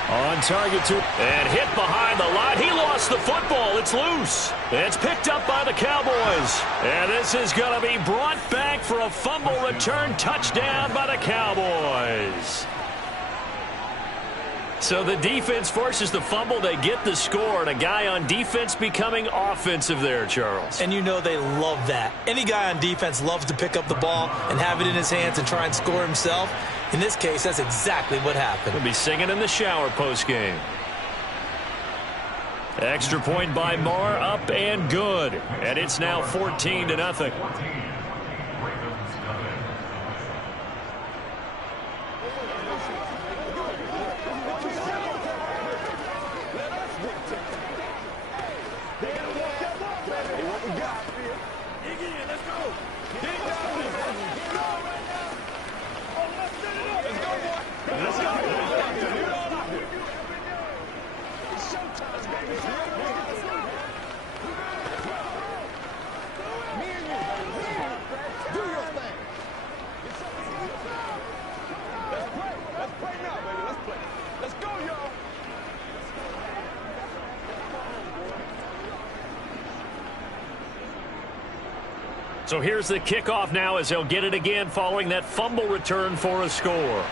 On target to and hit behind the line. He lost the football. It's loose. It's picked up by the Cowboys. And this is going to be brought back for a fumble return touchdown by the Cowboys. So the defense forces the fumble. They get the score. And a guy on defense becoming offensive there, Charles. And you know they love that. Any guy on defense loves to pick up the ball and have it in his hands and try and score himself. In this case, that's exactly what happened. We'll be singing in the shower postgame. Extra point by Marr, up and good. And it's now 14-0. So here's the kickoff now as they'll get it again following that fumble return for a score.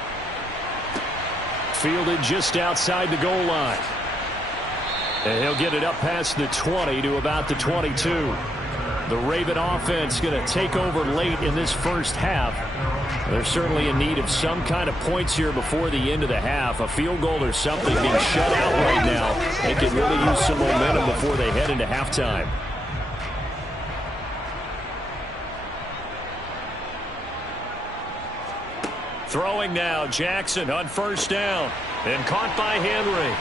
Fielded just outside the goal line. And he'll get it up past the 20 to about the 22. The Raven offense going to take over late in this first half. They're certainly in need of some kind of points here before the end of the half. A field goal or something being shut out right now. They can really use some momentum before they head into halftime. Throwing now, Jackson on first down. And caught by Henry.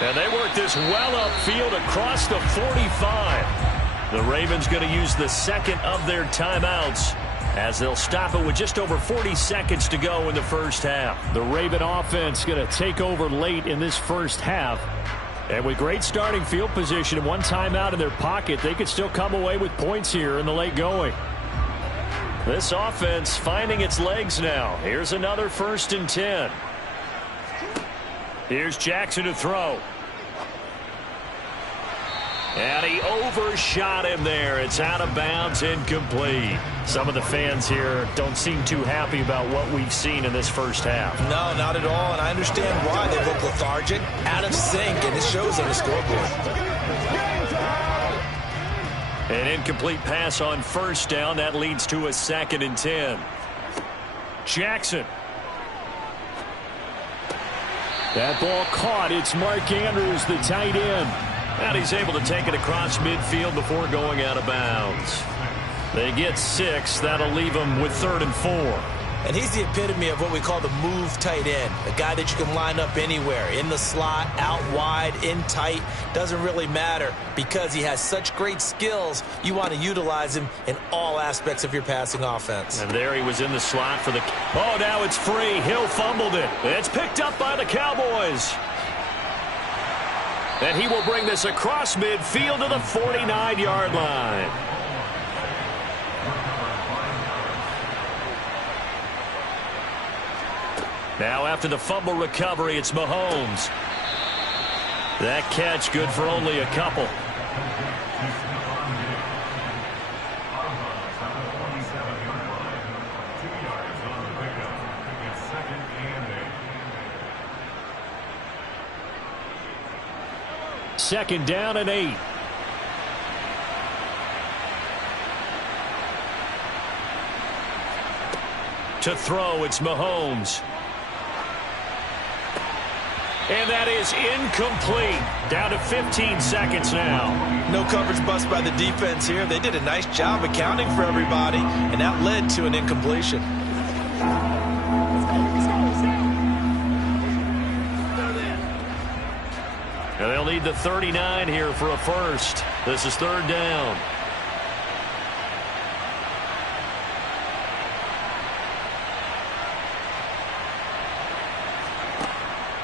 And they work this well upfield across the 45. The Ravens going to use the second of their timeouts as they'll stop it with just over 40 seconds to go in the first half. The Raven offense going to take over late in this first half. And with great starting field position and one timeout in their pocket, they could still come away with points here in the late going. This offense finding its legs now. Here's another 1st and 10. Here's Jackson to throw. And he overshot him there. It's out of bounds, incomplete. Some of the fans here don't seem too happy about what we've seen in this first half. No, not at all, and I understand why. They look lethargic, out of sync, and it shows on the scoreboard. An incomplete pass on first down. That leads to a 2nd and 10. Jackson. That ball caught. It's Mark Andrews, the tight end. And he's able to take it across midfield before going out of bounds. They get 6. That'll leave them with 3rd and 4. And he's the epitome of what we call the move tight end, a guy that you can line up anywhere, in the slot, out wide, in tight. Doesn't really matter because he has such great skills. You want to utilize him in all aspects of your passing offense. And there he was in the slot for the... Oh, now it's free. Hill fumbled it. It's picked up by the Cowboys. And he will bring this across midfield to the 49-yard line. Now after the fumble recovery, it's Mahomes. That catch good for only a couple. Second down and 8. To throw, it's Mahomes. And that is incomplete. Down to 15 seconds now. No coverage bust by the defense here. They did a nice job accounting for everybody, and that led to an incompletion. And they'll need the 39 here for a first. This is 3rd down.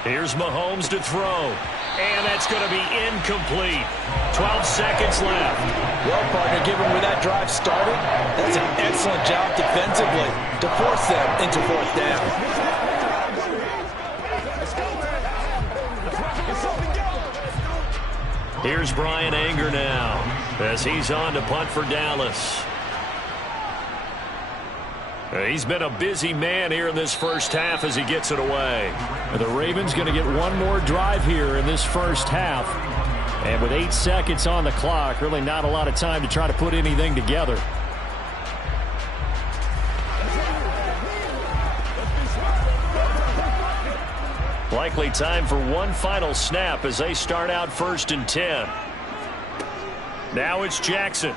Here's Mahomes to throw. And that's going to be incomplete. 12 seconds left. Well, partner, given where that drive started, that's an excellent job defensively to force them into 4th down. Here's Brian Anger now as he's on to punt for Dallas. He's been a busy man here in this first half as he gets it away. The Ravens going to get one more drive here in this first half. And with 8 seconds on the clock, really not a lot of time to try to put anything together. Likely time for one final snap as they start out 1st and 10. Now it's Jackson.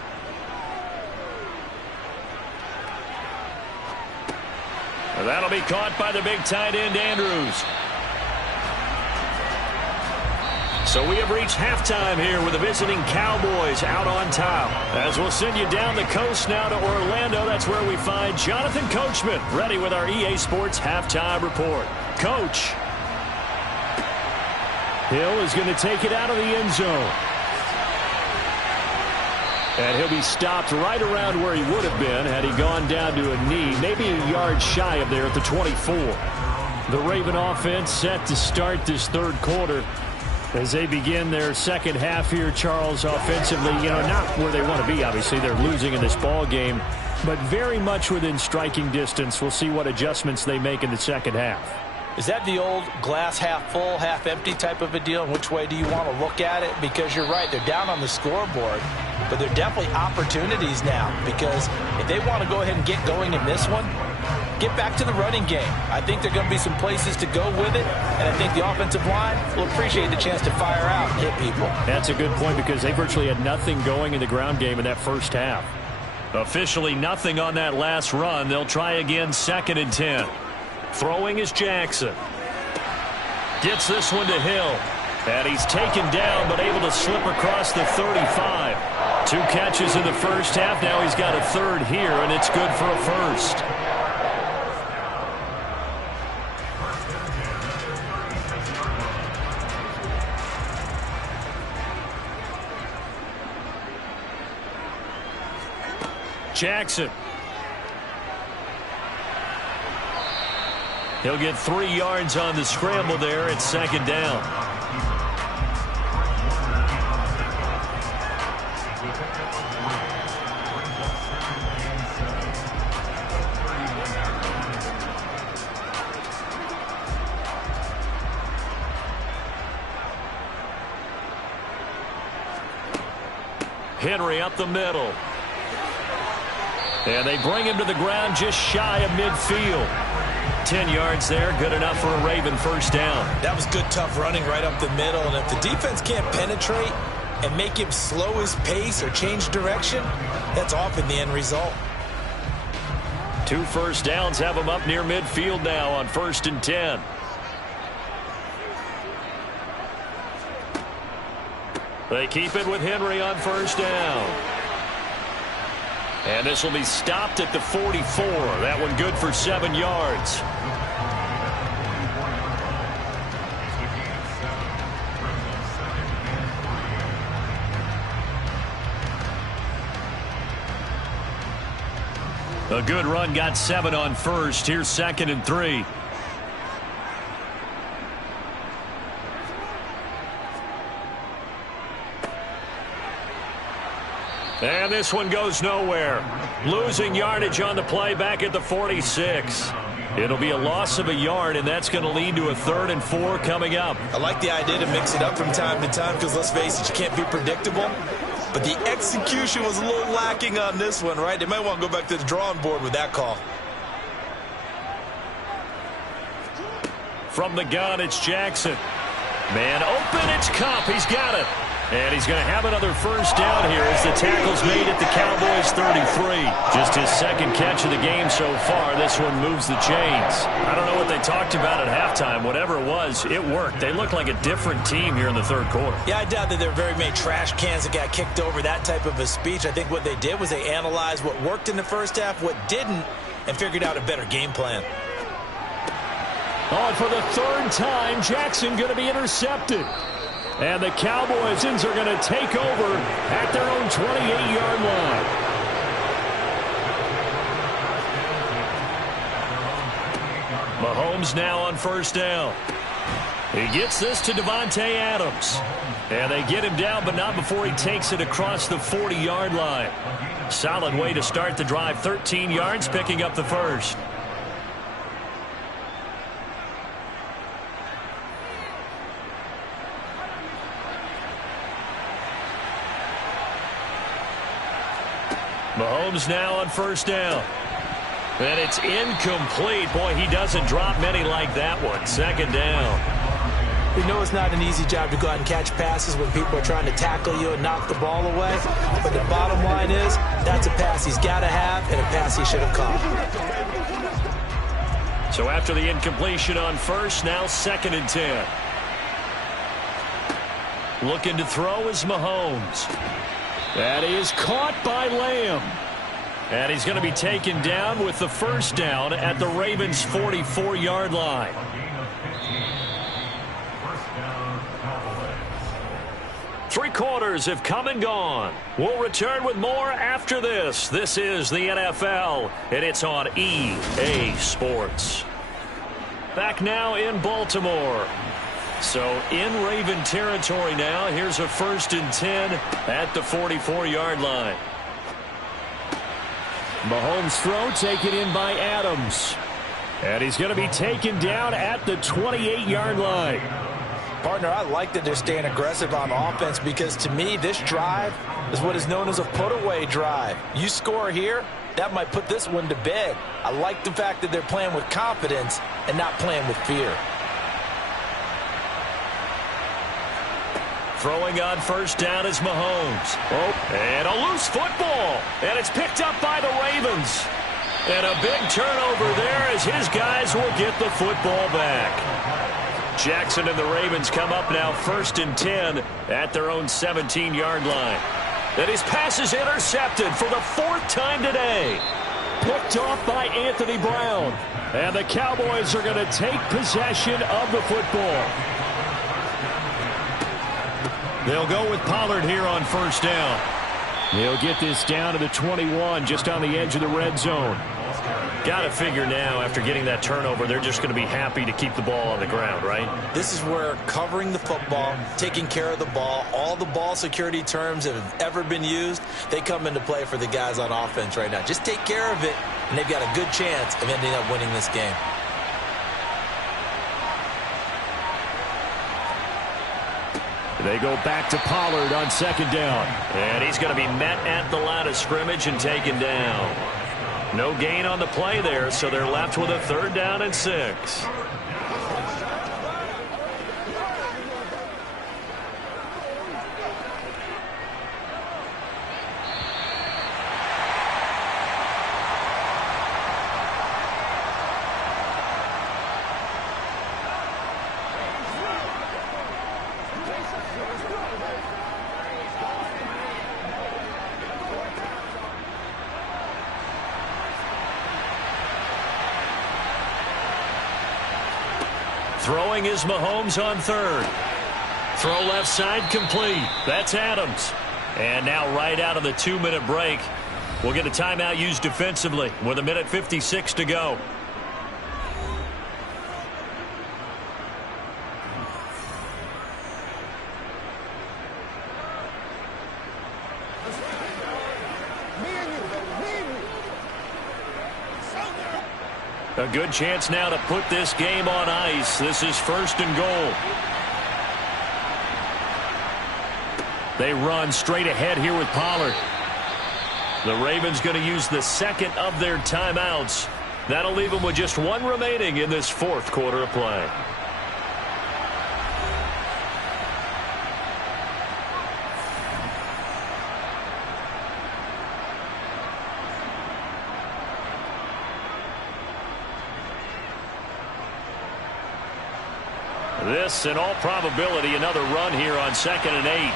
And that'll be caught by the big tight end, Andrews. So we have reached halftime here with the visiting Cowboys out on top. As we'll send you down the coast now to Orlando, that's where we find Jonathan Coachman ready with our EA Sports Halftime Report. Coach. Hill is going to take it out of the end zone. And he'll be stopped right around where he would have been had he gone down to a knee, maybe a yard shy of there at the 24. The Raven offense set to start this 3rd quarter as they begin their second half here, Charles, offensively. You know, not where they want to be, obviously. They're losing in this ball game, but very much within striking distance. We'll see what adjustments they make in the second half. Is that the old glass half full, half empty type of a deal? And which way do you want to look at it? Because you're right, they're down on the scoreboard, but they're definitely opportunities now because if they want to go ahead and get going in this one, get back to the running game. I think there are going to be some places to go with it, and I think the offensive line will appreciate the chance to fire out and hit people. That's a good point because they virtually had nothing going in the ground game in that first half. Officially nothing on that last run. They'll try again 2nd and 10. Throwing is Jackson. Gets this one to Hill. And he's taken down but able to slip across the 35. 2 catches in the first half. Now he's got a 3rd here, and it's good for a first. Jackson. He'll get 3 yards on the scramble there. It's 2nd down. He picked up a 3. Brings up 2nd and 7 at the 31-yard line. Henry up the middle. And they bring him to the ground just shy of midfield. 10 yards there, good enough for a Raven first down. That was good, tough running right up the middle. And if the defense can't penetrate and make him slow his pace or change direction, that's often the end result. 2 first downs have him up near midfield now on 1st and 10. They keep it with Henry on 1st down. And this will be stopped at the 44. That one good for 7 yards. A good run got 7 on 1st. Here's 2nd and 3. And this one goes nowhere. Losing yardage on the play back at the 46. It'll be a loss of a yard, and that's going to lead to a 3rd and 4 coming up. I like the idea to mix it up from time to time because, let's face it, you can't be predictable. But the execution was a little lacking on this one, right? They might want to go back to the drawing board with that call. From the gun, it's Jackson. Man open, it's Kupp. He's got it. And he's going to have another first down here as the tackle's made at the Cowboys 33. Just his 2nd catch of the game so far. This one moves the chains. I don't know what they talked about at halftime. Whatever it was, it worked. They look like a different team here in the 3rd quarter. Yeah, I doubt that there are very many trash cans that got kicked over, that type of a speech. I think what they did was they analyzed what worked in the first half, what didn't, and figured out a better game plan. Oh, for the 3rd time, Jackson going to be intercepted. And the Cowboys are going to take over at their own 28-yard line. Mahomes now on 1st down. He gets this to Davante Adams. And they get him down, but not before he takes it across the 40-yard line. Solid way to start the drive. 13 yards, picking up the 1st. Mahomes now on 1st down. And it's incomplete. Boy, he doesn't drop many like that one. 2nd down. We know it's not an easy job to go out and catch passes when people are trying to tackle you and knock the ball away. But the bottom line is, that's a pass he's got to have and a pass he should have caught. So after the incompletion on 1st, now 2nd and 10. Looking to throw is Mahomes. That is caught by Lamb. And he's going to be taken down with the 1st down at the Ravens' 44-yard line. 3 quarters have come and gone. We'll return with more after this. This is the NFL, and it's on EA Sports. Back now in Baltimore. So in Raven territory now. Here's a 1st and 10 at the 44-yard line. Mahomes' throw taken in by Adams. And he's going to be taken down at the 28-yard line. Partner, I like that they're staying aggressive on offense because to me this drive is what is known as a put-away drive. You score here, that might put this one to bed. I like the fact that they're playing with confidence and not playing with fear. Throwing on 1st down is Mahomes. Oh, and a loose football. And it's picked up by the Ravens. And a big turnover there as his guys will get the football back. Jackson and the Ravens come up now 1st and 10 at their own 17-yard line. And his pass is intercepted for the 4th time today. Picked off by Anthony Brown. And the Cowboys are going to take possession of the football. They'll go with Pollard here on 1st down. He'll get this down to the 21, just on the edge of the red zone. Got to figure now, after getting that turnover, they're just going to be happy to keep the ball on the ground, right? This is where covering the football, taking care of the ball, all the ball security terms that have ever been used, they come into play for the guys on offense right now. Just take care of it, and they've got a good chance of ending up winning this game. They go back to Pollard on second down. And he's going to be met at the line of scrimmage and taken down. No gain on the play there, so they're left with a 3rd down and 6. Throwing is Mahomes on 3rd. Throw left side complete. That's Adams. And now right out of the 2-minute break, we'll get a timeout used defensively with 1:56 to go. A good chance now to put this game on ice. This is 1st and goal. They run straight ahead here with Pollard. The Ravens going to use the 2nd of their timeouts. That'll leave them with just 1 remaining in this 4th quarter of play. This, in all probability, another run here on 2nd and 8.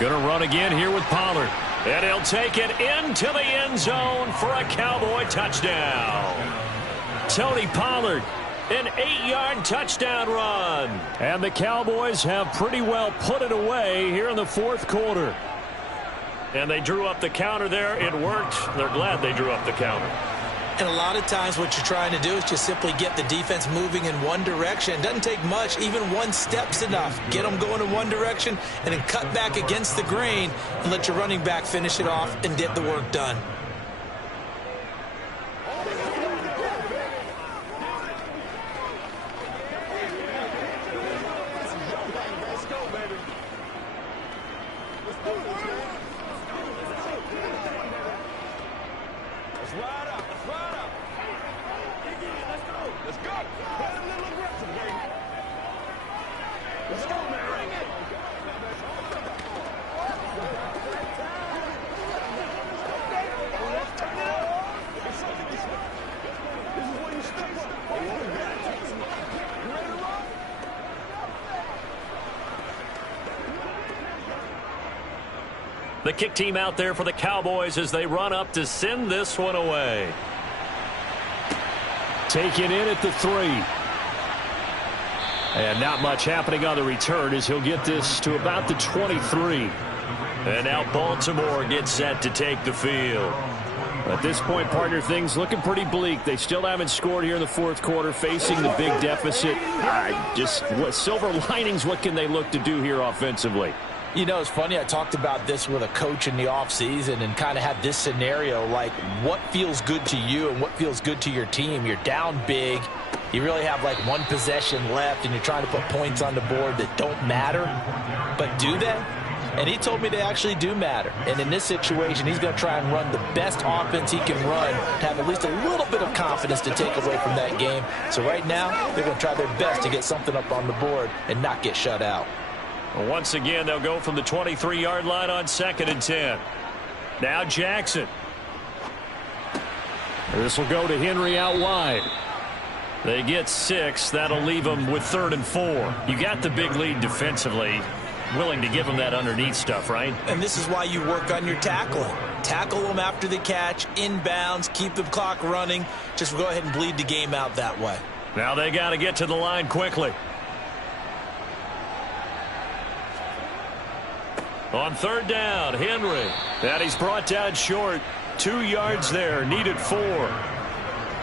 Gonna run again here with Pollard. And he'll take it into the end zone for a Cowboy touchdown. Tony Pollard, an 8-yard touchdown run. And the Cowboys have pretty well put it away here in the 4th quarter. And they drew up the counter there. It worked. They're glad they drew up the counter. And a lot of times what you're trying to do is just simply get the defense moving in one direction. It doesn't take much. Even 1 step's enough. Get them going in one direction and then cut back against the grain and let your running back finish it off and get the work done. The kick team out there for the Cowboys as they run up to send this one away. Taken in at the 3. And not much happening on the return as he'll get this to about the 23. And now Baltimore gets set to take the field. At this point, partner, things looking pretty bleak. They still haven't scored here in the 4th quarter, facing the big deficit. What silver linings, what can they look to do here offensively? You know, it's funny, I talked about this with a coach in the offseason and kind of had this scenario, like what feels good to you and what feels good to your team. You're down big. You really have like 1 possession left and you're trying to put points on the board that don't matter. But do they? And he told me they actually do matter. And in this situation, he's going to try and run the best offense he can run to have at least a little bit of confidence to take away from that game. So right now, they're going to try their best to get something up on the board and not get shut out. Once again, they'll go from the 23-yard line on 2nd and 10. Now Jackson. This will go to Henry out wide. They get 6. That'll leave them with 3rd and 4. You got the big lead defensively. Willing to give them that underneath stuff, right? And this is why you work on your tackling. Tackle them after the catch, inbounds, keep the clock running. Just go ahead and bleed the game out that way. Now they got to get to the line quickly. On third down, Henry. And he's brought down short. 2 yards there, needed 4.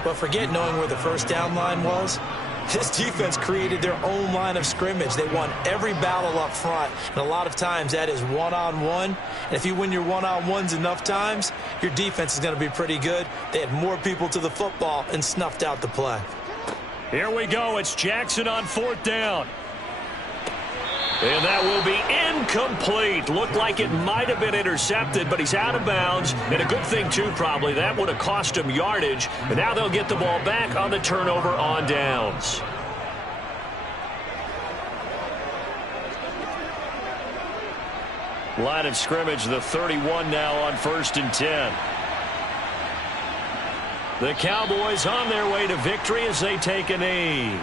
But forget knowing where the first down line was. This defense created their own line of scrimmage. They won every battle up front, and a lot of times that is one-on-one. And if you win your one-on-ones enough times, your defense is going to be pretty good. They had more people to the football and snuffed out the play. Here we go. It's Jackson on fourth down. And that will be incomplete. Looked like it might have been intercepted, but he's out of bounds. And a good thing, too, probably. That would have cost him yardage. And now they'll get the ball back on the turnover on downs. Line of scrimmage, the 31 now on 1st and 10. The Cowboys on their way to victory as they take a knee.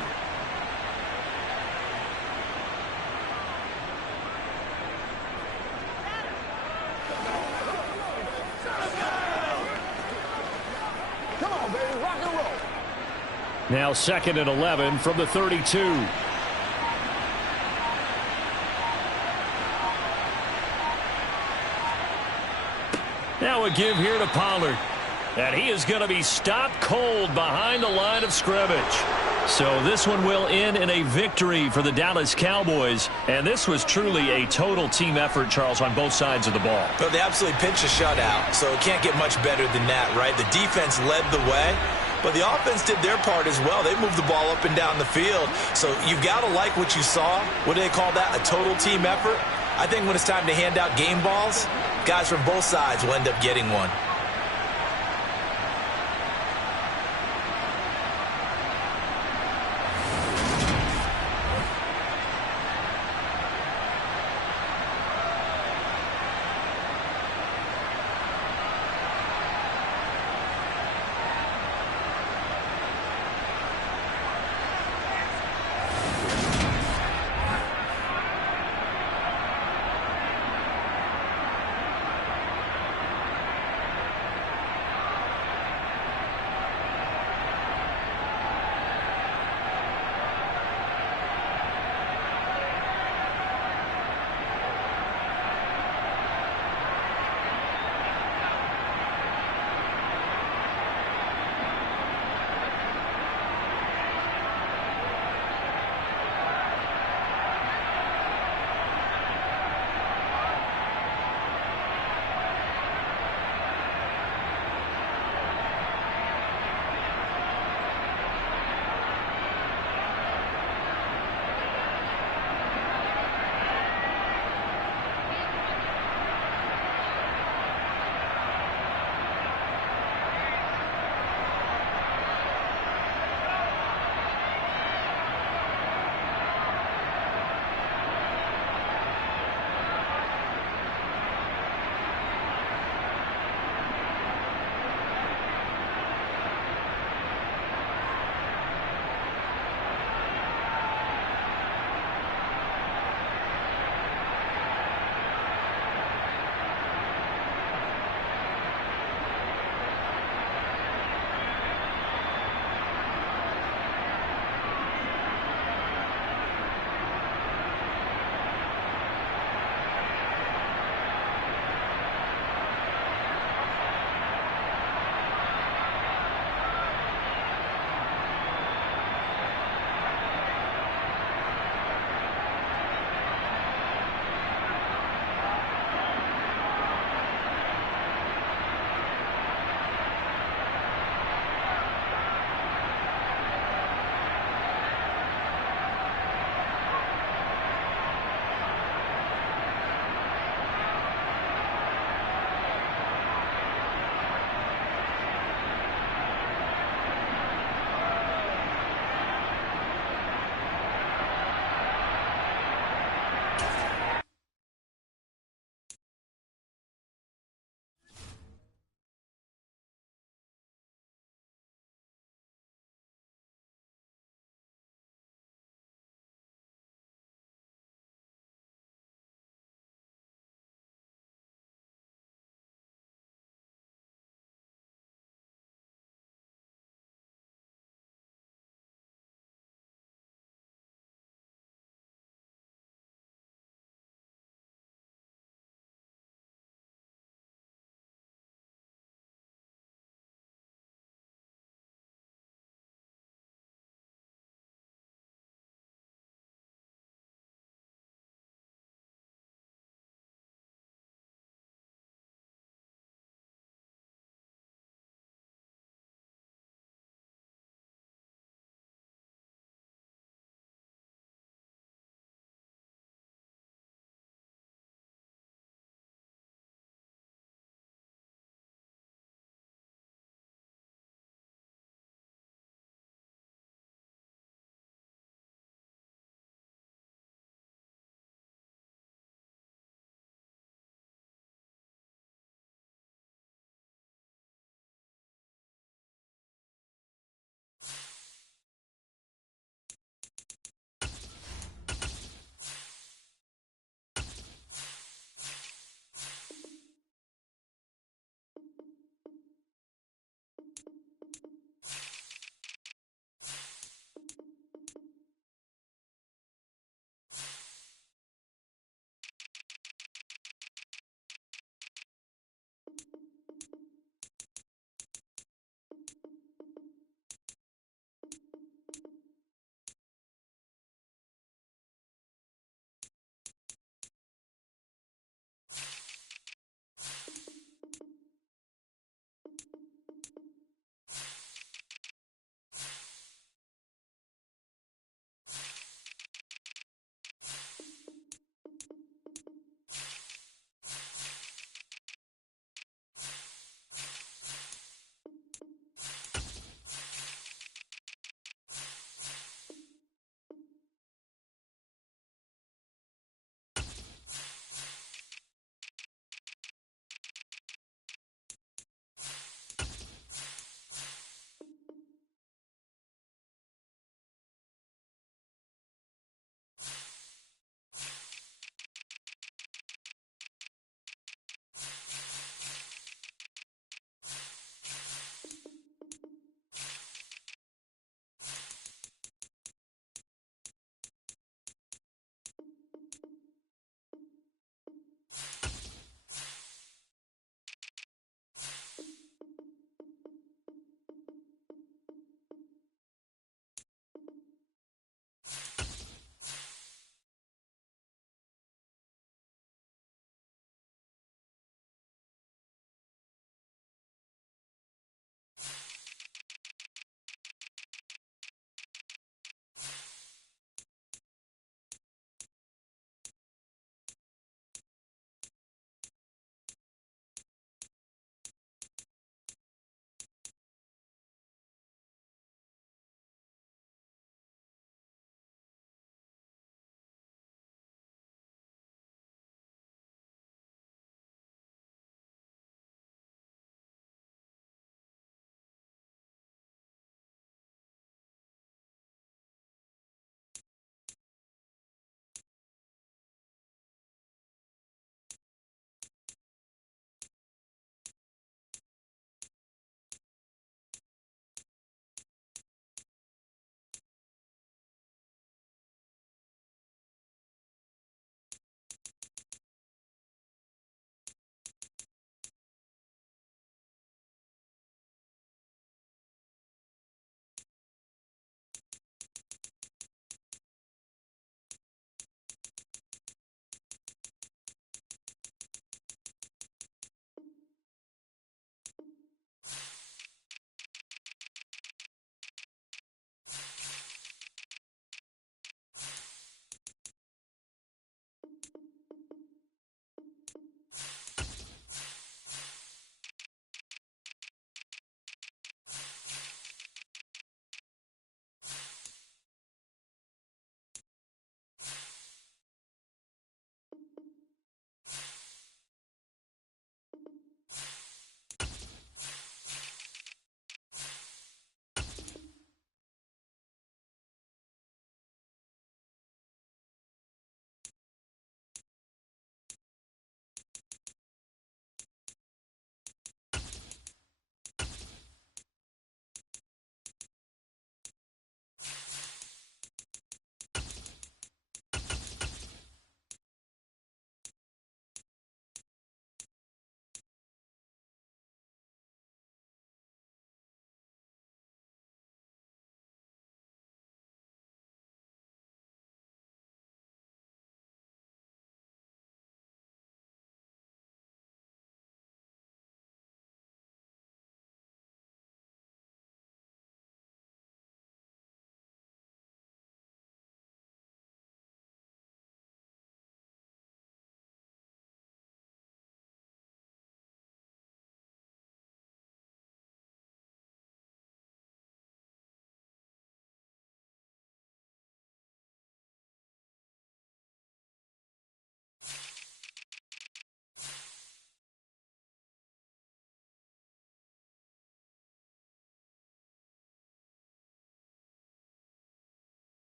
Now 2nd and 11 from the 32. Now a give here to Pollard. And he is going to be stopped cold behind the line of scrimmage. So this one will end in a victory for the Dallas Cowboys. And this was truly a total team effort, Charles, on both sides of the ball. Well, they absolutely pinched a shutout, so it can't get much better than that, right? The defense led the way. But the offense did their part as well. They moved the ball up and down the field. So you've got to like what you saw. What do they call that? A total team effort? I think when it's time to hand out game balls, guys from both sides will end up getting one.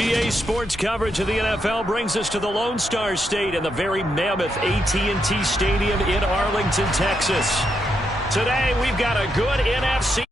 EA Sports coverage of the NFL brings us to the Lone Star State and the very mammoth AT&T Stadium in Arlington, Texas. Today, we've got a good NFC.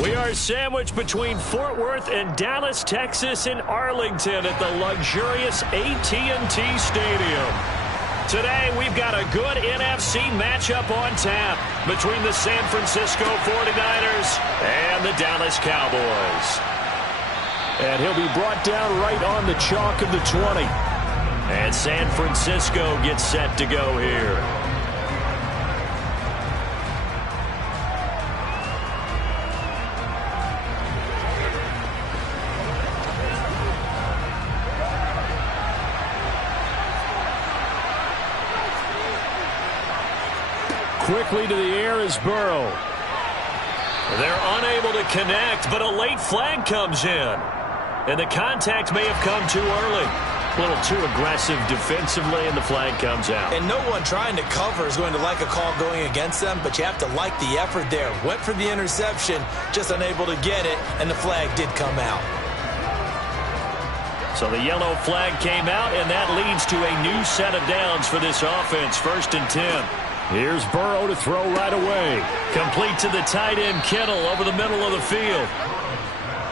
We are sandwiched between Fort Worth and Dallas, Texas, in Arlington at the luxurious AT&T Stadium. Today, we've got a good NFC matchup on tap between the San Francisco 49ers and the Dallas Cowboys. And he'll be brought down right on the chalk of the 20. And San Francisco gets set to go here. Quickly to the air is Burrow. They're unable to connect, but a late flag comes in. And the contact may have come too early. A little too aggressive defensively, and the flag comes out. And no one trying to cover is going to like a call going against them, but you have to like the effort there. Went for the interception, just unable to get it, and the flag did come out. So the yellow flag came out, and that leads to a new set of downs for this offense. 1st and 10. Here's Burrow to throw right away. Complete to the tight end, Kittle, over the middle of the field.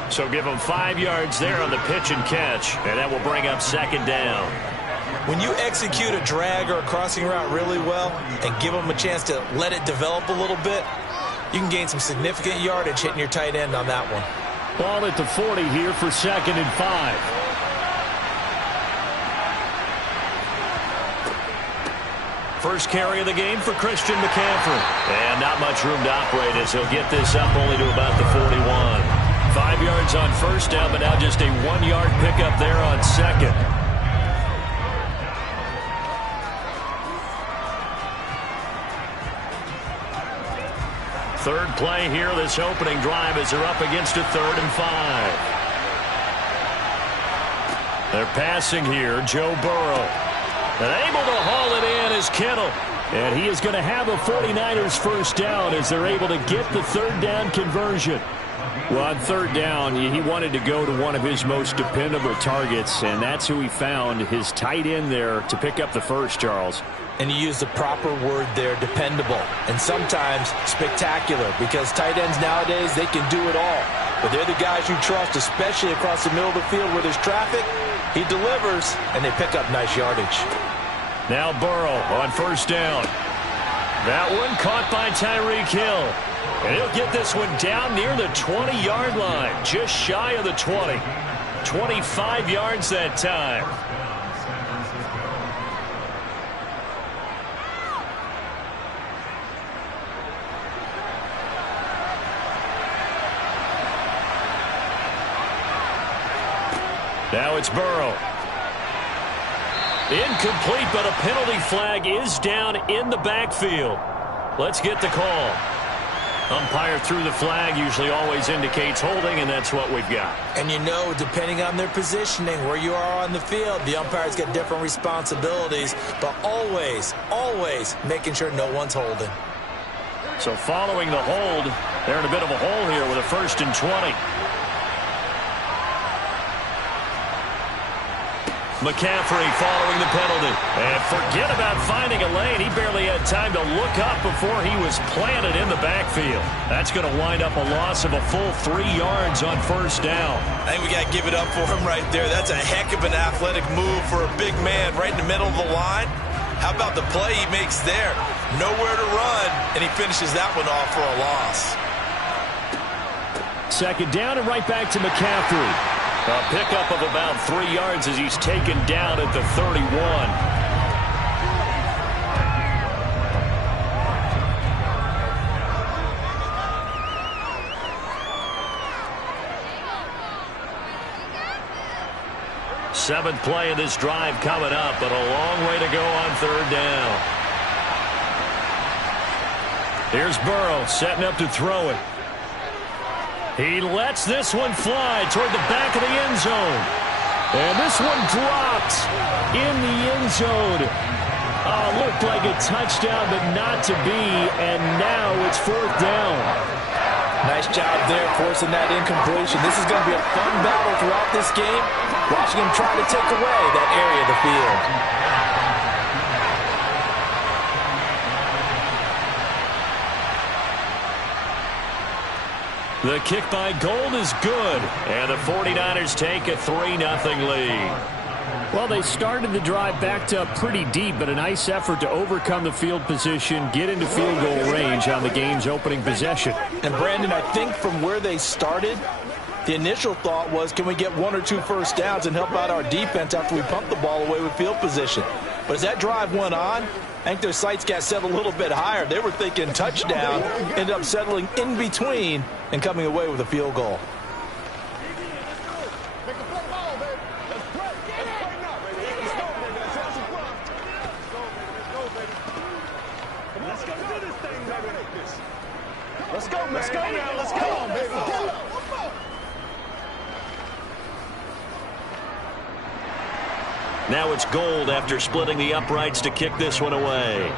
So give him 5 yards there on the pitch and catch, and that will bring up 2nd down. When you execute a drag or a crossing route really well and give them a chance to let it develop a little bit, you can gain some significant yardage hitting your tight end on that one. Ball at the 40 here for 2nd and 5. First carry of the game for Christian McCaffrey. And not much room to operate as he'll get this up only to about the 41. 5 yards on 1st down, but now just a 1-yard pickup there on 2nd. Third play here, this opening drive, as they're up against a 3rd and 5. They're passing here, Joe Burrow. And able to haul it in is Kittle. And he is going to have a 49ers first down as they're able to get the 3rd down conversion. Well, on 3rd down, he wanted to go to one of his most dependable targets, and that's who he found, his tight end there, to pick up the first, Charles. And you use the proper word there, dependable, and sometimes spectacular, because tight ends nowadays, they can do it all. But they're the guys you trust, especially across the middle of the field where there's traffic. He delivers, and they pick up nice yardage. Now Burrow on 1st down. That one caught by Tyreek Hill. And he'll get this one down near the 20-yard line, just shy of the 20. 25 yards that time. Now it's Burrow. Incomplete, but a penalty flag is down in the backfield. Let's get the call. Umpire threw the flag, usually always indicates holding, and that's what we've got. And you know, depending on their positioning, where you are on the field, the umpires get different responsibilities, but always, always making sure no one's holding. So following the hold, they're in a bit of a hole here with a 1st and 20. McCaffrey following the penalty. And forget about finding a lane. He barely had time to look up before he was planted in the backfield. That's going to wind up a loss of a full 3 yards on 1st down. I think we got to give it up for him right there. That's a heck of an athletic move for a big man right in the middle of the line. How about the play he makes there? Nowhere to run, and he finishes that one off for a loss. 2nd down and right back to McCaffrey. A pickup of about 3 yards as he's taken down at the 31. Seventh play of this drive coming up, but a long way to go on 3rd down. Here's Burrow setting up to throw it. He lets this one fly toward the back of the end zone. And this one dropped in the end zone. Looked like a touchdown, but not to be. And now it's 4th down. Nice job there forcing that incompletion. This is going to be a fun battle throughout this game. Watching him try to take away that area of the field. The kick by Gold is good, and the 49ers take a 3-0 lead. Well, they started the drive backed up pretty deep, but a nice effort to overcome the field position, get into field goal range on the game's opening possession. And, Brandon, I think from where they started, the initial thought was, can we get 1 or 2 first downs and help out our defense after we pump the ball away with field position? But as that drive went on, I think their sights got set a little bit higher. They were thinking touchdown, ended up settling in between and coming away with a field goal. Let's go, man. Let's go now. Let's go, baby. Now it's Gold after splitting the uprights to kick this one away.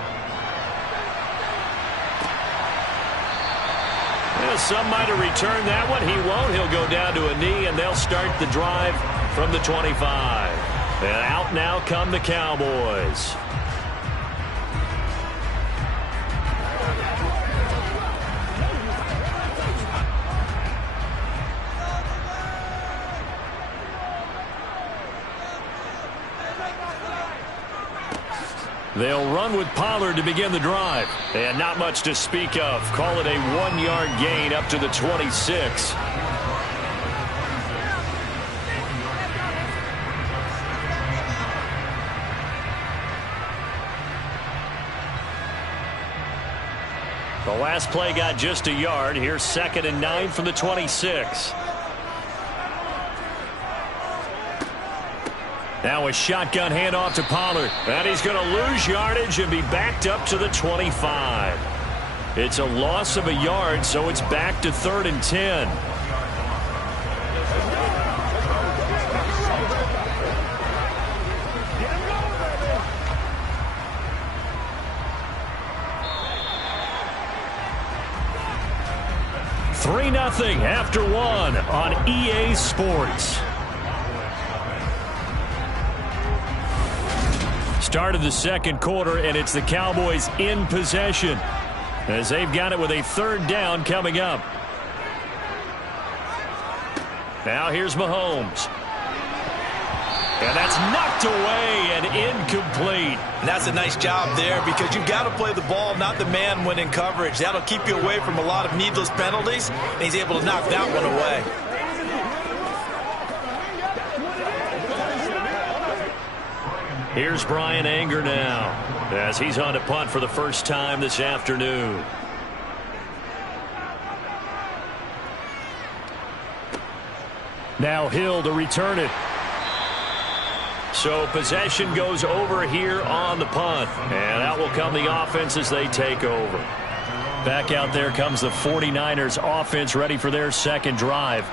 Some might have returned that one. He won't. He'll go down to a knee, and they'll start the drive from the 25. And out now come the Cowboys. They'll run with Pollard to begin the drive. And not much to speak of. Call it a 1-yard gain up to the 26. The last play got just a yard. Here's 2nd and 9 from the 26. Now a shotgun handoff to Pollard. And he's going to lose yardage and be backed up to the 25. It's a loss of a yard, so it's back to 3rd and 10. Three 3-0 after one on EA Sports. Start of the second quarter, and it's the Cowboys in possession as they've got it with a 3rd down coming up. Now here's Mahomes. And that's knocked away and incomplete. And that's a nice job there because you've got to play the ball, not the man when in coverage. That'll keep you away from a lot of needless penalties, and he's able to knock that one away. Here's Brian Anger now as he's on to punt for the first time this afternoon. Now Hill to return it. So possession goes over here on the punt. And out will come the offense as they take over. Back out there comes the 49ers offense ready for their second drive.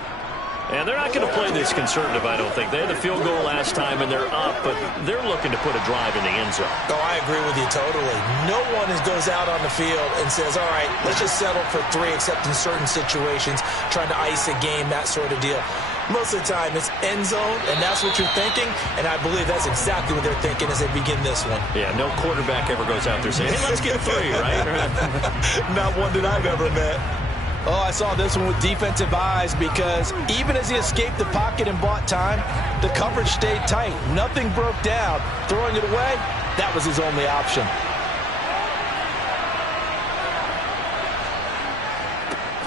And they're not going to play this conservative, I don't think. They had the field goal last time, and they're up, but they're looking to put a drive in the end zone. Oh, I agree with you totally. No one goes out on the field and says, all right, let's just settle for 3, except in certain situations, trying to ice a game, that sort of deal. Most of the time, it's end zone, and that's what you're thinking, and I believe that's exactly what they're thinking as they begin this one. Yeah, no quarterback ever goes out there saying, hey, let's get 3, right? Not one that I've ever met. Oh, I saw this one with defensive eyes because even as he escaped the pocket and bought time, the coverage stayed tight. Nothing broke down. Throwing it away, that was his only option.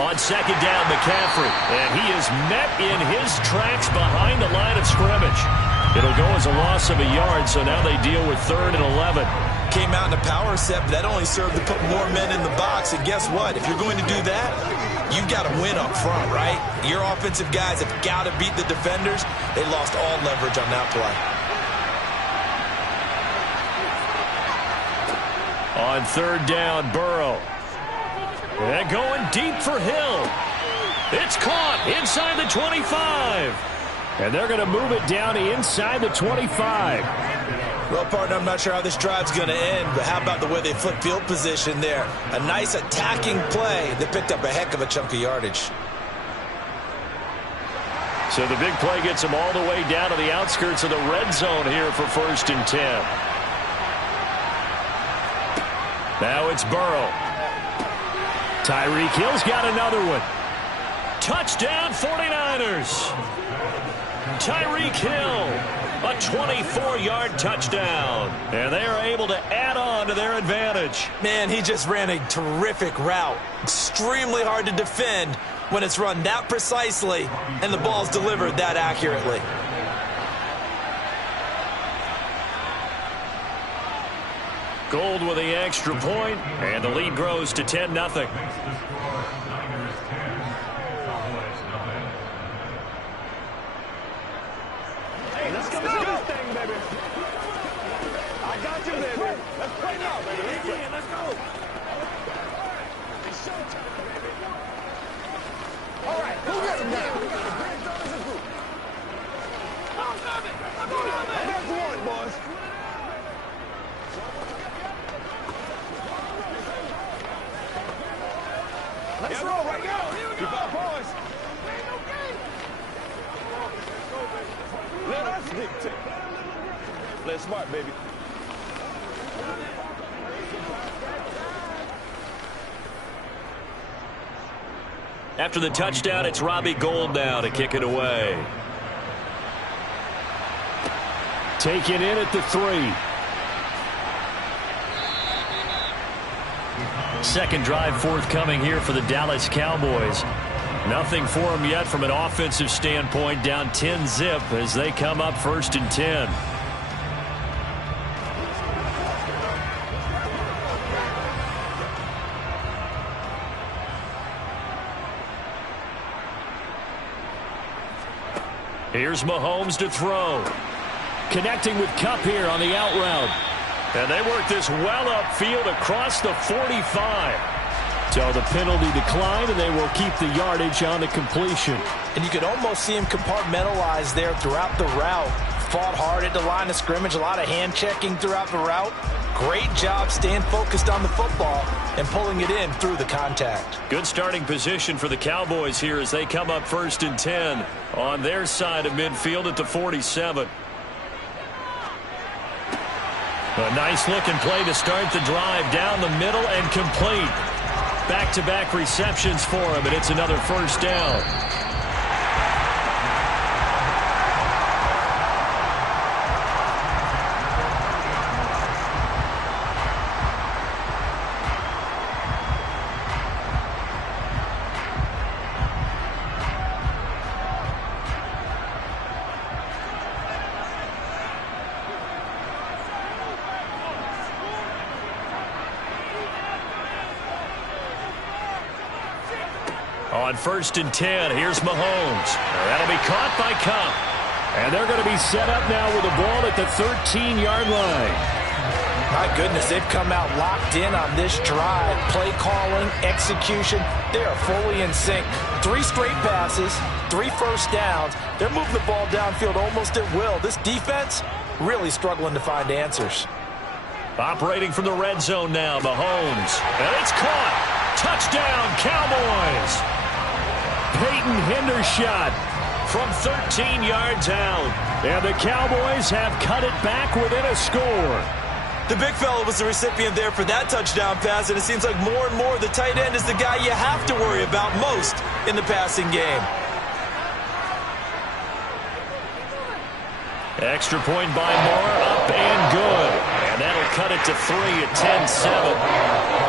On second down, McCaffrey. And he is met in his tracks behind the line of scrimmage. It'll go as a loss of a yard, so now they deal with 3rd and 11. Came out in a power set, but that only served to put more men in the box. And guess what? If you're going to do that, you've got to win up front, right? Your offensive guys have got to beat the defenders. They lost all leverage on that play. On 3rd down, Burrow. And going deep for Hill. It's caught inside the 25. And they're going to move it down inside the 25. Well, partner, I'm not sure how this drive's going to end, but how about the way they flip field position there? A nice attacking play that picked up a heck of a chunk of yardage. So the big play gets them all the way down to the outskirts of the red zone here for 1st and 10. Now it's Burrow. Tyreek Hill's got another one. Touchdown 49ers. Tyreek Hill. A 24-yard touchdown. And they are able to add on to their advantage. Man, he just ran a terrific route. Extremely hard to defend when it's run that precisely and the ball's delivered that accurately. Gold with the extra point, and the lead grows to 10-0. Let's go. This thing, baby. I got you, baby. Let's play now, baby. Let's go. It's showtime, baby. All right, who gets him now? We got the Grand Zone as a group. That's one, boys. Let's roll right now. Keep our boys. Let us dictate. Play smart, baby. After the touchdown, it's Robbie Gould now to kick it away. Taken in at the 3. Second drive forthcoming here for the Dallas Cowboys. Nothing for them yet from an offensive standpoint, down 10-zip as they come up 1st and 10. Here's Mahomes to throw. Connecting with Kupp here on the out route. And they work this well upfield across the 45. So the penalty declined, and they will keep the yardage on the completion. And you could almost see him compartmentalize there throughout the route. Fought hard at the line of scrimmage, a lot of hand checking throughout the route. Great job staying focused on the football and pulling it in through the contact. Good starting position for the Cowboys here as they come up 1st and 10 on their side of midfield at the 47. A nice-looking play to start the drive down the middle and complete. Back-to-back receptions for him, and it's another 1st down. On 1st and 10, here's Mahomes. That'll be caught by Kupp. And they're going to be set up now with the ball at the 13-yard line. My goodness, they've come out locked in on this drive. Play calling, execution, they are fully in sync. 3 straight passes, 3 first downs. They're moving the ball downfield almost at will. This defense really struggling to find answers. Operating from the red zone now, Mahomes. And it's caught. Touchdown, Cowboys. Peyton Hendershot from 13 yards out. And the Cowboys have cut it back within a score. The big fella was the recipient there for that touchdown pass, and it seems like more and more the tight end is the guy you have to worry about most in the passing game. Extra point by Moore, up and good. And that'll cut it to 3 at 10-7.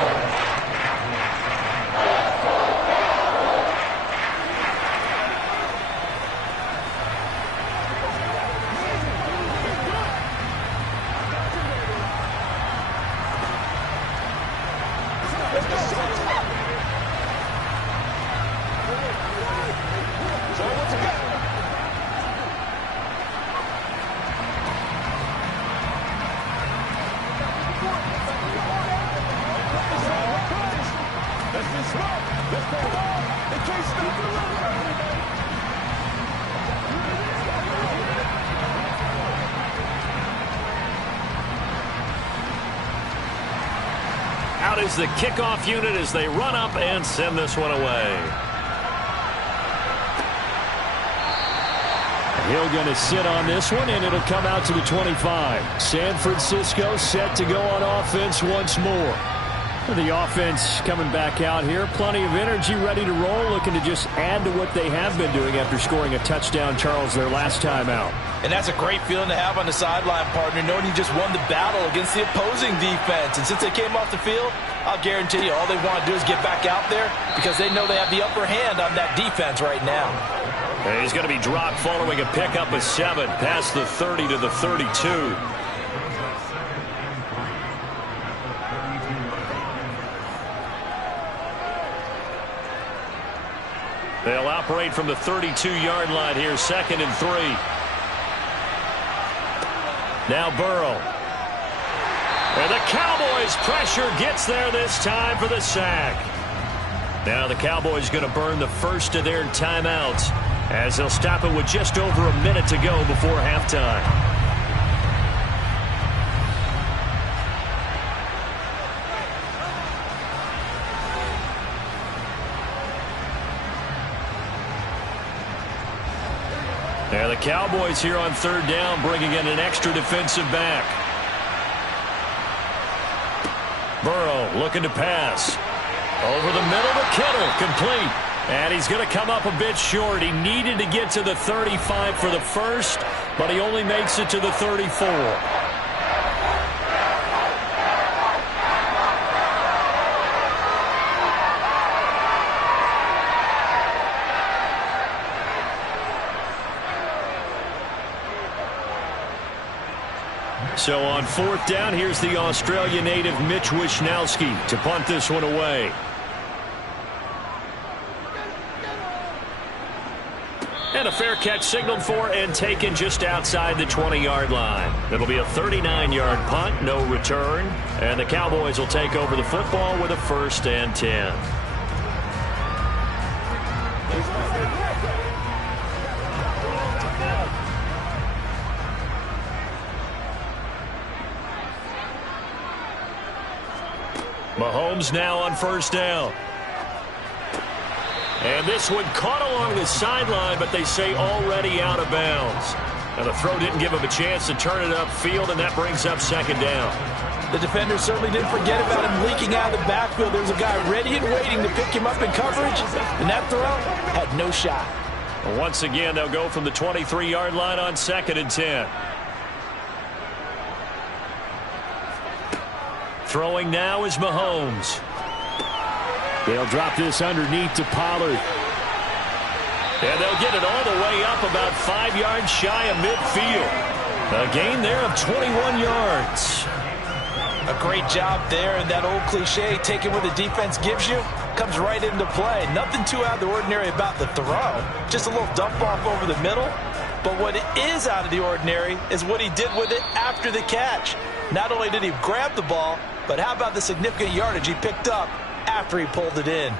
Out is the kickoff unit as they run up and send this one away. Hill going to sit on this one, and it'll come out to the 25. San Francisco set to go on offense once more. The offense coming back out here. Plenty of energy, ready to roll, looking to just add to what they have been doing after scoring a touchdown, Charles, their last time out. And that's a great feeling to have on the sideline, partner, knowing you just won the battle against the opposing defense. And since they came off the field, I'll guarantee you all they want to do is get back out there because they know they have the upper hand on that defense right now. And he's going to be dropped following a pickup of 7 past the 30 to the 32. They'll operate from the 32-yard line here, 2nd and 3. Now Burrow. And the Cowboys' pressure gets there this time for the sack. Now the Cowboys going to burn the first of their timeouts as they'll stop it with just over a minute to go before halftime. And the Cowboys here on 3rd down, bringing in an extra defensive back. Burrow looking to pass. Over the middle to Kittle, complete. And he's going to come up a bit short. He needed to get to the 35 for the first, but he only makes it to the 34. So on 4th down, here's the Australia native Mitch Wishnowsky to punt this one away. And a fair catch signaled for and taken just outside the 20-yard line. It'll be a 39-yard punt, no return. And the Cowboys will take over the football with a 1st and 10. Mahomes now on 1st down. And this one caught along the sideline, but they say already out of bounds. And the throw didn't give him a chance to turn it upfield, and that brings up 2nd down. The defender certainly didn't forget about him leaking out of the backfield. There was a guy ready and waiting to pick him up in coverage, and that throw had no shot. Well, once again, they'll go from the 23-yard line on 2nd and 10. Throwing now is Mahomes. They'll drop this underneath to Pollard. And they'll get it all the way up about 5 yards shy of midfield. A gain there of 21 yards. A great job there, and that old cliche, taking what the defense gives you, comes right into play. Nothing too out of the ordinary about the throw. Just a little dump off over the middle. But what is out of the ordinary is what he did with it after the catch. Not only did he grab the ball, but how about the significant yardage he picked up after he pulled it in?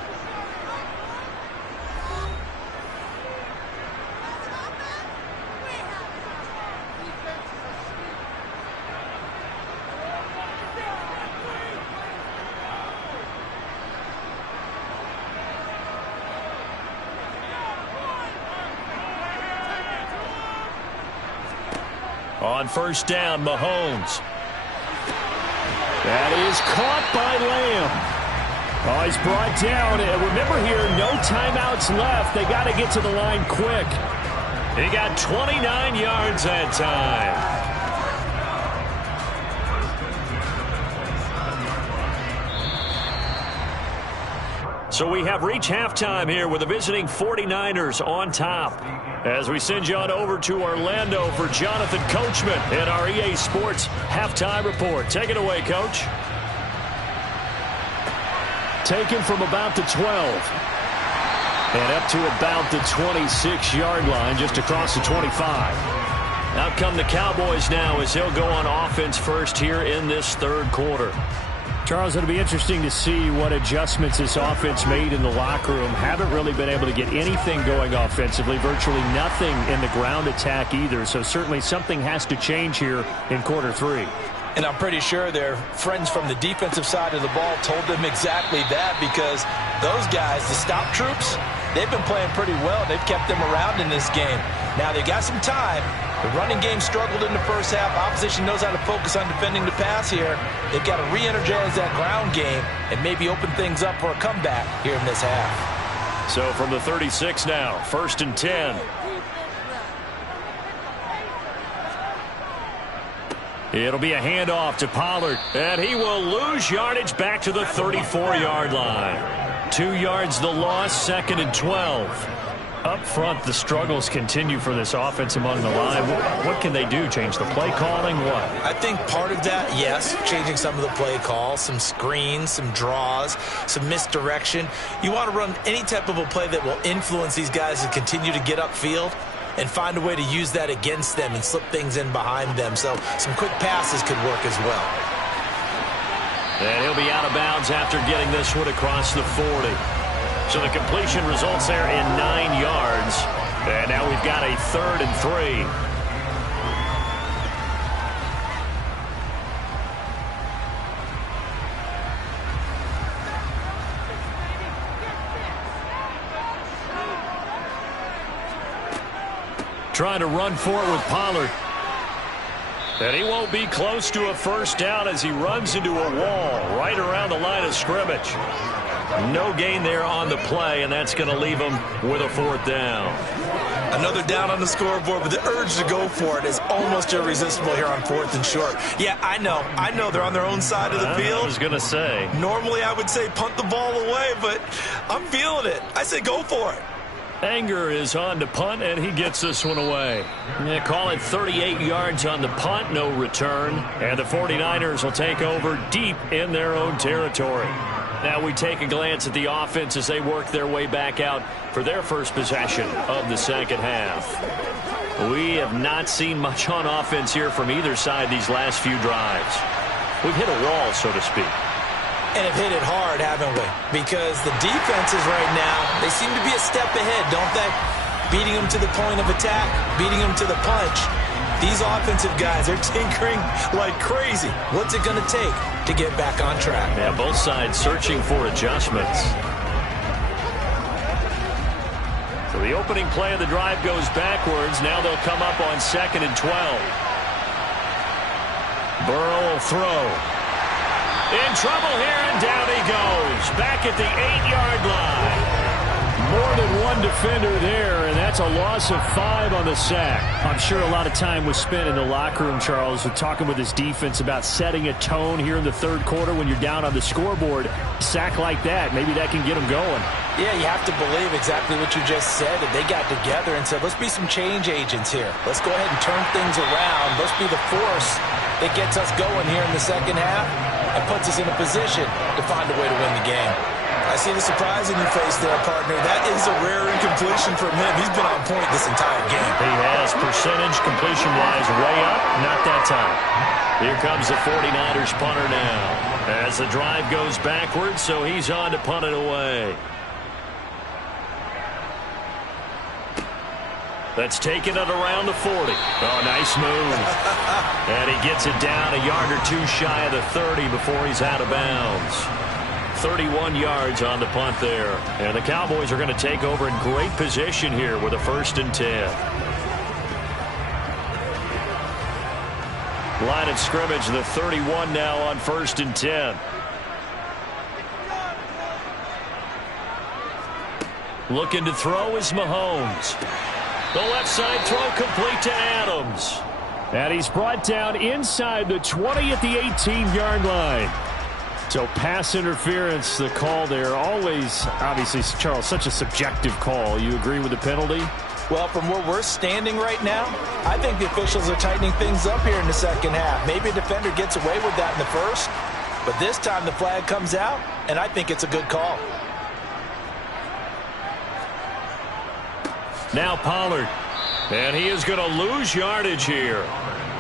On first down, Mahomes. That is caught by Lamb. Oh, he's brought down. And remember here, no timeouts left. They got to get to the line quick. He got 29 yards that time. So we have reached halftime here with the visiting 49ers on top. As we send you on over to Orlando for Jonathan Coachman in our EA Sports Halftime Report. Take it away, Coach. Taken from about the 12. And up to about the 26-yard line, just across the 25. Out come the Cowboys now as he'll go on offense first here in this third quarter. Charles, it'll be interesting to see what adjustments this offense made in the locker room. Haven't really been able to get anything going offensively, virtually nothing in the ground attack either. So certainly something has to change here in quarter three. And I'm pretty sure their friends from the defensive side of the ball told them exactly that, because those guys, the stop troops, they've been playing pretty well. They've kept them around in this game. Now they got some time. The running game struggled in the first half. Opposition knows how to focus on defending the pass here. They've got to re-energize that ground game and maybe open things up for a comeback here in this half. So from the 36 now, first and 10. It'll be a handoff to Pollard, and he will lose yardage back to the 34-yard line. 2 yards the loss, second and 12. Up front, the struggles continue for this offense among the line. What can they do? Change the play calling? What? I think part of that, yes, changing some of the play calls, some screens, some draws, some misdirection. You want to run any type of a play that will influence these guys to continue to get upfield and find a way to use that against them and slip things in behind them. So some quick passes could work as well. And he'll be out of bounds after getting this one across the 40. So the completion results there in 9 yards. And now we've got a 3rd and 3. Trying to run for it with Pollard. And he won't be close to a first down as he runs into a wall right around the line of scrimmage. No gain there on the play, and that's going to leave him with a 4th down. Another down on the scoreboard, but the urge to go for it is almost irresistible here on 4th and short. Yeah, I know they're on their own side of the field. I was going to say. Normally I would say punt the ball away, but I'm feeling it. I say go for it. Anger is on to punt, and he gets this one away. Yeah, call it 38 yards on the punt, no return. And the 49ers will take over deep in their own territory. Now we take a glance at the offense as they work their way back out for their first possession of the second half. We have not seen much on offense here from either side these last few drives. We've hit a wall, so to speak. And have hit it hard, haven't we? Because the defenses right now, they seem to be a step ahead, don't they? Beating them to the point of attack, beating them to the punch. These offensive guys are tinkering like crazy. What's it going to take to get back on track? Yeah, both sides searching for adjustments. So the opening play of the drive goes backwards. Now they'll come up on 2nd and 12. Burrow will throw. In trouble here, and down he goes. Back at the 8-yard line. More than one defender there, and that's a loss of 5 on the sack. I'm sure a lot of time was spent in the locker room, Charles, with talking with his defense about setting a tone here in the third quarter when you're down on the scoreboard. Sack like that, maybe that can get them going. Yeah, you have to believe exactly what you just said. That they got together and said, let's be some change agents here. Let's go ahead and turn things around. Let's be the force that gets us going here in the second half and puts us in a position to find a way to win the game. I see the surprise in your face there, partner. That is a rare incompletion from him. He's been on point this entire game. He has percentage completion-wise way up. Not that time. Here comes the 49ers punter now. As the drive goes backwards, so he's on to punt it away. That's taking it around the 40. Oh, nice move. And he gets it down a yard or two shy of the 30 before he's out of bounds. 31 yards on the punt there. And the Cowboys are going to take over in great position here with a 1st and 10. Line of scrimmage, the 31 now on 1st and 10. Looking to throw is Mahomes. The left side throw complete to Adams. And he's brought down inside the 20 at the 18-yard line. So pass interference, the call there. Always, obviously, Charles, such a subjective call. You agree with the penalty? Well, from where we're standing right now, I think the officials are tightening things up here in the second half. Maybe a defender gets away with that in the first, but this time the flag comes out, and I think it's a good call. Now Pollard. And he is going to lose yardage here.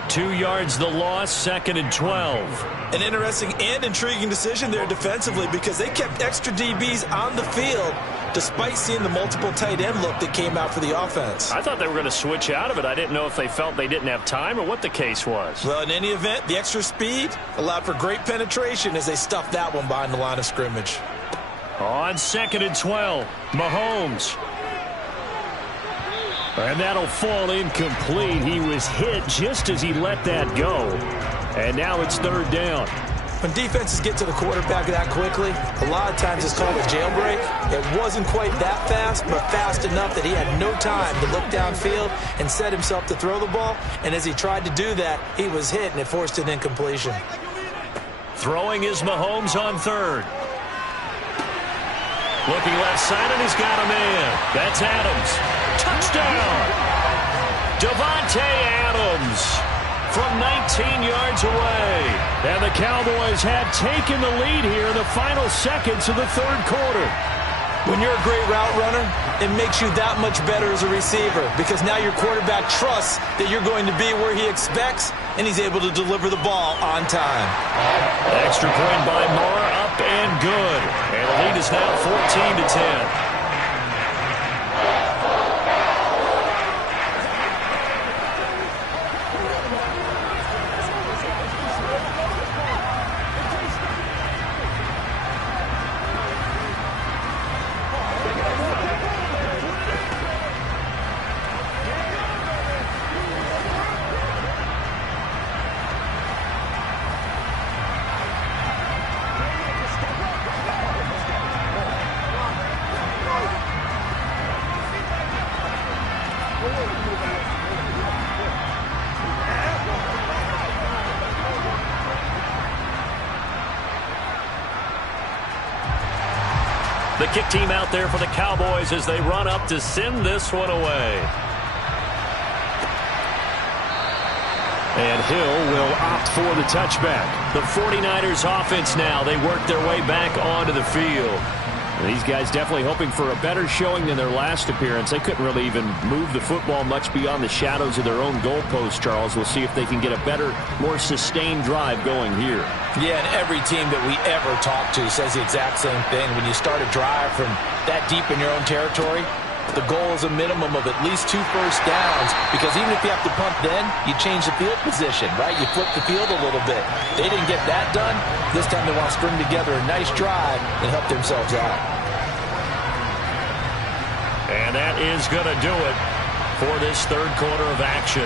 2 yards the loss, 2nd and 12. An interesting and intriguing decision there defensively because they kept extra DBs on the field despite seeing the multiple tight end look that came out for the offense. I thought they were going to switch out of it. I didn't know if they felt they didn't have time or what the case was. Well, in any event, the extra speed allowed for great penetration as they stuffed that one behind the line of scrimmage. On 2nd and 12, Mahomes. And that'll fall incomplete. He was hit just as he let that go. And now it's 3rd down. When defenses get to the quarterback that quickly, a lot of times it's called a jailbreak. It wasn't quite that fast, but fast enough that he had no time to look downfield and set himself to throw the ball. And as he tried to do that, he was hit, and it forced an incompletion. Throwing is Mahomes on 3rd. Looking left side, and he's got a man. That's Adams. Touchdown! Davante Adams from 19 yards away. And the Cowboys have taken the lead here in the final seconds of the 3rd quarter. When you're a great route runner, it makes you that much better as a receiver because now your quarterback trusts that you're going to be where he expects, and he's able to deliver the ball on time. Extra point by Moore, up and good. And the lead is now 14-10. The kick team out there for the Cowboys as they run up to send this one away. And Hill will opt for the touchback. The 49ers offense now, they work their way back onto the field. These guys definitely hoping for a better showing than their last appearance. They couldn't really even move the football much beyond the shadows of their own goalpost, Charles. We'll see if they can get a better, more sustained drive going here. Yeah, and every team that we ever talk to says the exact same thing. When you start a drive from that deep in your own territory, the goal is a minimum of at least 2 first downs because even if you have to punt then, you change the field position, right? You flip the field a little bit. They didn't get that done. This time they want to string together a nice drive and help themselves out. And that is going to do it for this 3rd quarter of action.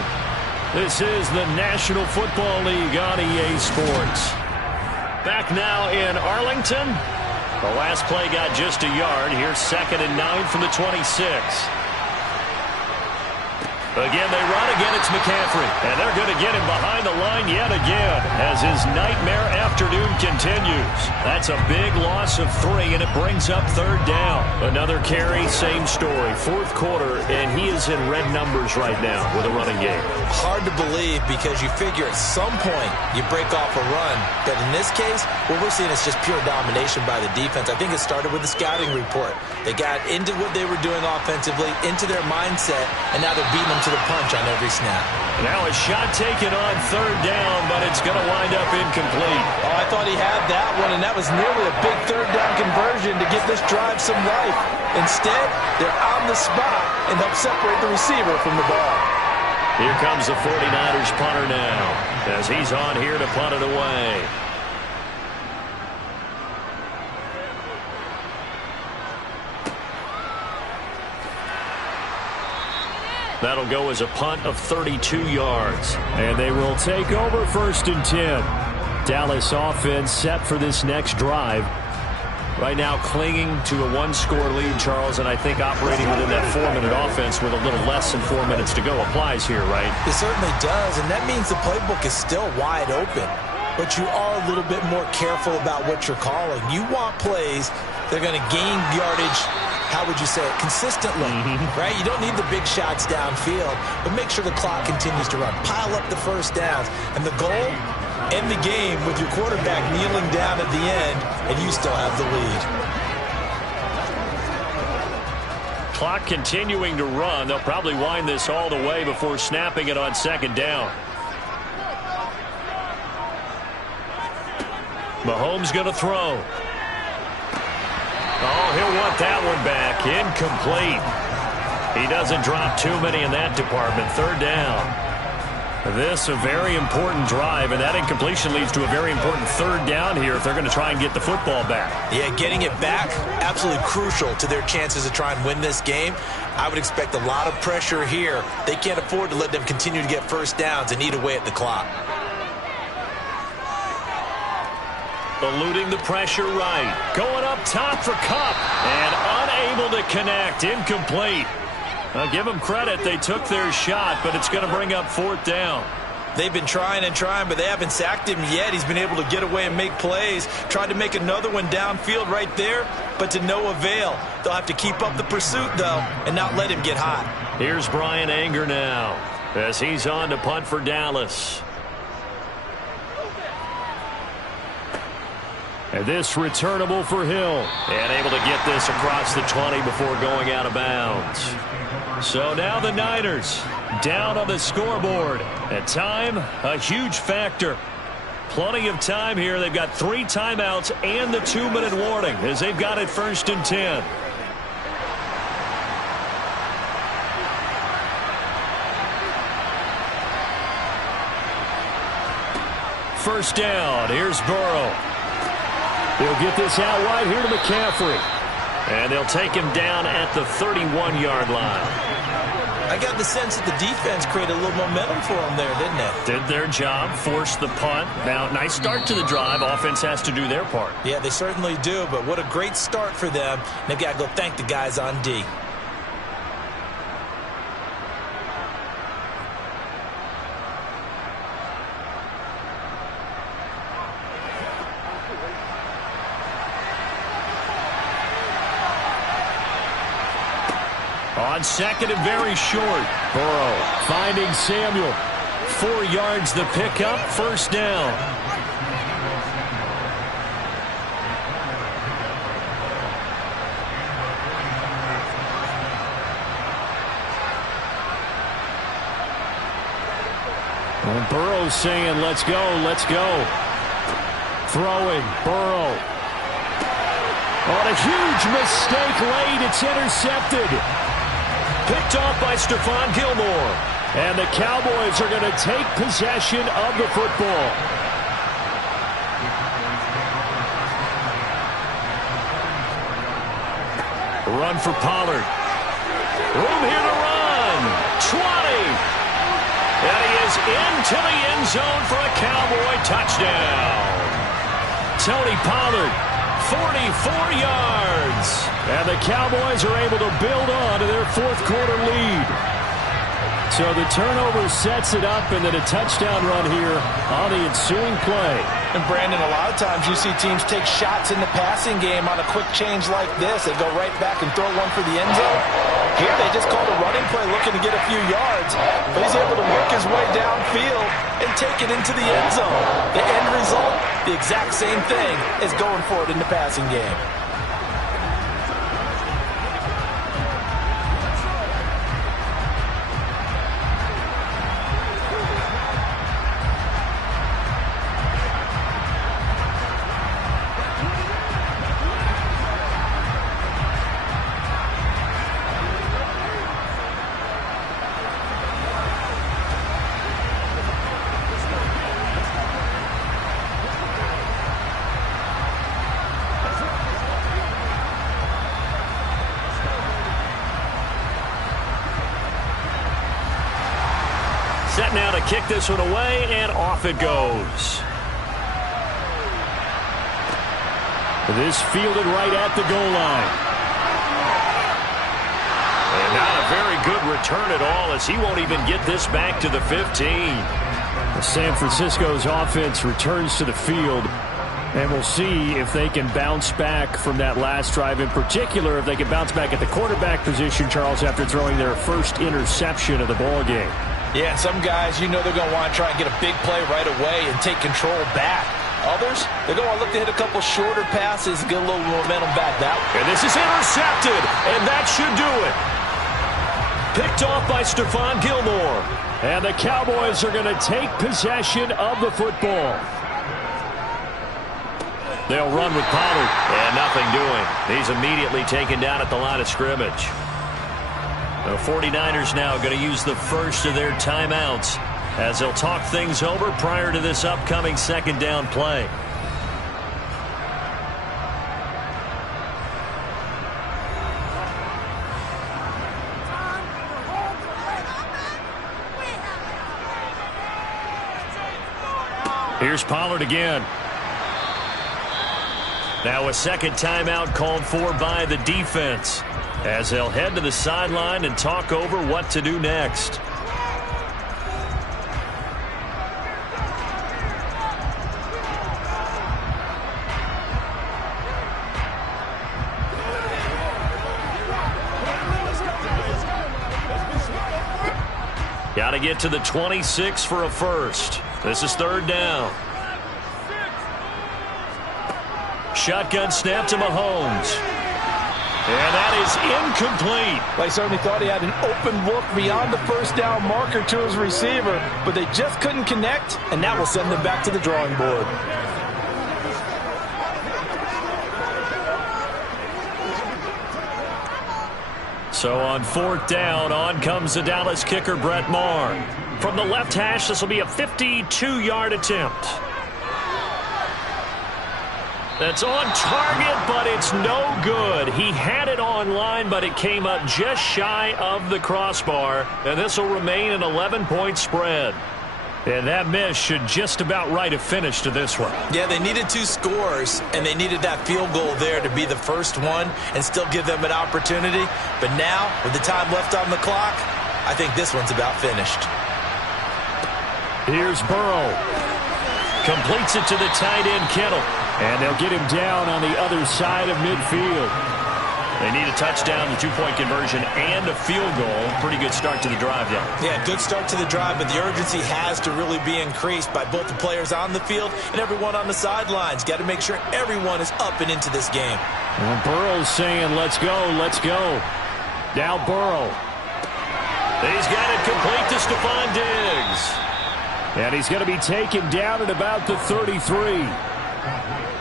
This is the National Football League on EA Sports. Back now in Arlington. The last play got just a yard. Here's 2nd and 9 from the 26. Again, they run. Again, it's McCaffrey. And they're going to get him behind the line yet again as his nightmare afternoon continues. That's a big loss of 3, and it brings up 3rd down. Another carry, same story. 4th quarter, and he is in red numbers right now with a running game. Hard to believe because you figure at some point you break off a run. But in this case, what we're seeing is just pure domination by the defense. I think it started with the scouting report. They got into what they were doing offensively, into their mindset, and now they're beating them to the punch on every snap. Now a shot taken on 3rd down, but it's going to wind up incomplete. Oh, I thought he had that one, and that was nearly a big 3rd down conversion to give this drive some life. Instead, they're on the spot and help separate the receiver from the ball. Here comes the 49ers punter now as he's on here to punt it away. That'll go as a punt of 32 yards. And they will take over 1st and 10. Dallas offense set for this next drive. Right now clinging to a 1-score lead, Charles, and I think operating within that 4-minute offense with a little less than 4 minutes to go applies here, right? It certainly does, and that means the playbook is still wide open. But you are a little bit more careful about what you're calling. You want plays that are going to gain yardage, how would you say it, consistently, right? You don't need the big shots downfield, but make sure the clock continues to run. Pile up the 1st downs, and the goal, end the game with your quarterback kneeling down at the end, and you still have the lead. Clock continuing to run. They'll probably wind this all the way before snapping it on 2nd down. Mahomes going to throw. Oh, he'll want that one back. Incomplete. He doesn't drop too many in that department. 3rd down. This a very important drive, and that incompletion leads to a very important 3rd down here if they're going to try and get the football back. Yeah, getting it back, absolutely crucial to their chances to try and win this game. I would expect a lot of pressure here. They can't afford to let them continue to get 1st downs and eat away at the clock. Eluding the pressure right. Going up top for Kupp. And unable to connect. Incomplete. I'll give them credit. They took their shot, but it's going to bring up 4th down. They've been trying and trying, but they haven't sacked him yet. He's been able to get away and make plays. Tried to make another one downfield right there, but to no avail. They'll have to keep up the pursuit, though, and not let him get hot. Here's Brian Anger now as he's on to punt for Dallas. And this returnable for Hill. And able to get this across the 20 before going out of bounds. So now the Niners down on the scoreboard. At time, a huge factor. Plenty of time here. They've got 3 timeouts and the 2-minute warning as they've got it 1st and 10. First down. Here's Burrow. They'll get this out wide here to McCaffrey. And they'll take him down at the 31-yard line. I got the sense that the defense created a little momentum for them there, didn't it? Did their job, forced the punt. Now, nice start to the drive. Offense has to do their part. Yeah, they certainly do, but what a great start for them. They've got to go thank the guys on D. On 2nd and very short. Burrow finding Samuel. 4 yards the pickup. 1st down. And Burrow saying, let's go, let's go. Throwing, Burrow. On a huge mistake late, it's intercepted. Picked off by Stephon Gilmore. And the Cowboys are going to take possession of the football. Run for Pollard. Room here to run. 20. And he is into the end zone for a Cowboy touchdown. Tony Pollard, 44 yards. And the Cowboys are able to build on to their 4th quarter lead. So the turnover sets it up, and then a touchdown run here on the ensuing play. And Brandon, a lot of times you see teams take shots in the passing game on a quick change like this. They go right back and throw one for the end zone. Here they just called a running play looking to get a few yards. But he's able to work his way downfield and take it into the end zone. The end result, the exact same thing as going for it in the passing game. Set now to kick this one away, and off it goes. This fielded right at the goal line. And not a very good return at all, as he won't even get this back to the 15. San Francisco's offense returns to the field, and we'll see if they can bounce back from that last drive. In particular, if they can bounce back at the quarterback position, Charles, after throwing their first interception of the ball game. Yeah, and some guys, you know they're going to want to try and get a big play right away and take control back. Others, they're going to look to hit a couple shorter passes and get a little momentum back that way. And this is intercepted, and that should do it. Picked off by Stephon Gilmore. And the Cowboys are going to take possession of the football. They'll run with Pollard, and nothing doing. He's immediately taken down at the line of scrimmage. The 49ers now going to use the first of their timeouts as they'll talk things over prior to this upcoming second down play. Here's Pollard again. Now a second timeout called for by the defense, as they'll head to the sideline and talk over what to do next. Got to get to the 26 for a first. This is third down. Shotgun snap to Mahomes. And that is incomplete. They certainly thought he had an open look beyond the first down marker to his receiver, but they just couldn't connect, and that will send them back to the drawing board. So on fourth down, on comes the Dallas kicker, Brett Maher. From the left hash, this will be a 52-yard attempt. That's on target, but it's no good. He had it on line, but it came up just shy of the crossbar, and this will remain an 11-point spread. And that miss should just about write a finish to this one. Yeah, they needed 2 scores, and they needed that field goal there to be the first one and still give them an opportunity. But now, with the time left on the clock, I think this one's about finished. Here's Burrow. Completes it to the tight end, Kittle. And they'll get him down on the other side of midfield. They need a touchdown, the 2-point conversion, and a field goal. Pretty good start to the drive there. Yeah, good start to the drive, but the urgency has to really be increased by both the players on the field and everyone on the sidelines. Got to make sure everyone is up and into this game. Well, Burrow's saying, let's go, let's go. Now Burrow. He's got it complete to Stephon Diggs. And he's going to be taken down at about the 33.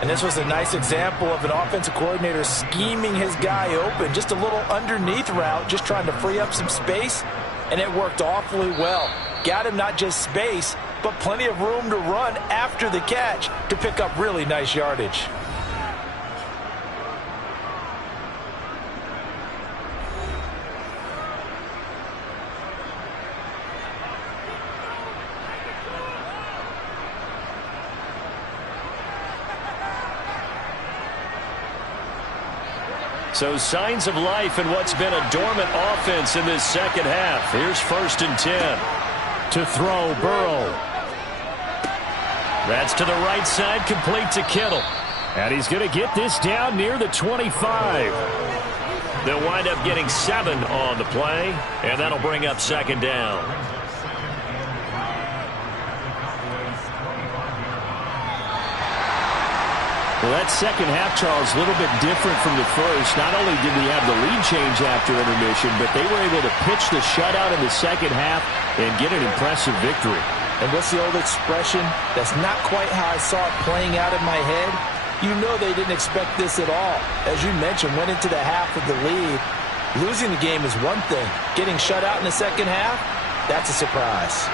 And this was a nice example of an offensive coordinator scheming his guy open. Just a little underneath route, just trying to free up some space, and it worked awfully well. Got him not just space, but plenty of room to run after the catch to pick up really nice yardage. So signs of life in what's been a dormant offense in this second half. Here's 1st and 10. To throw, Burrow. That's to the right side, complete to Kittle. And he's going to get this down near the 25. They'll wind up getting 7 on the play, and that'll bring up 2nd down. Well, that second half, Charles, a little bit different from the first. Not only did we have the lead change after intermission, but they were able to pitch the shutout in the second half and get an impressive victory. And what's the old expression? That's not quite how I saw it playing out in my head. You know they didn't expect this at all. As you mentioned, went into the half with the lead. Losing the game is one thing. Getting shut out in the second half, that's a surprise.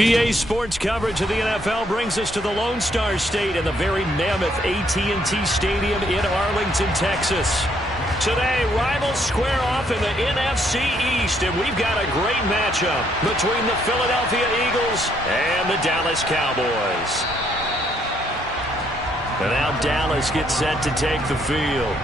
EA Sports coverage of the NFL brings us to the Lone Star State in the very mammoth AT&T Stadium in Arlington, Texas. Today, rivals square off in the NFC East, and we've got a great matchup between the Philadelphia Eagles and the Dallas Cowboys. And now Dallas gets set to take the field.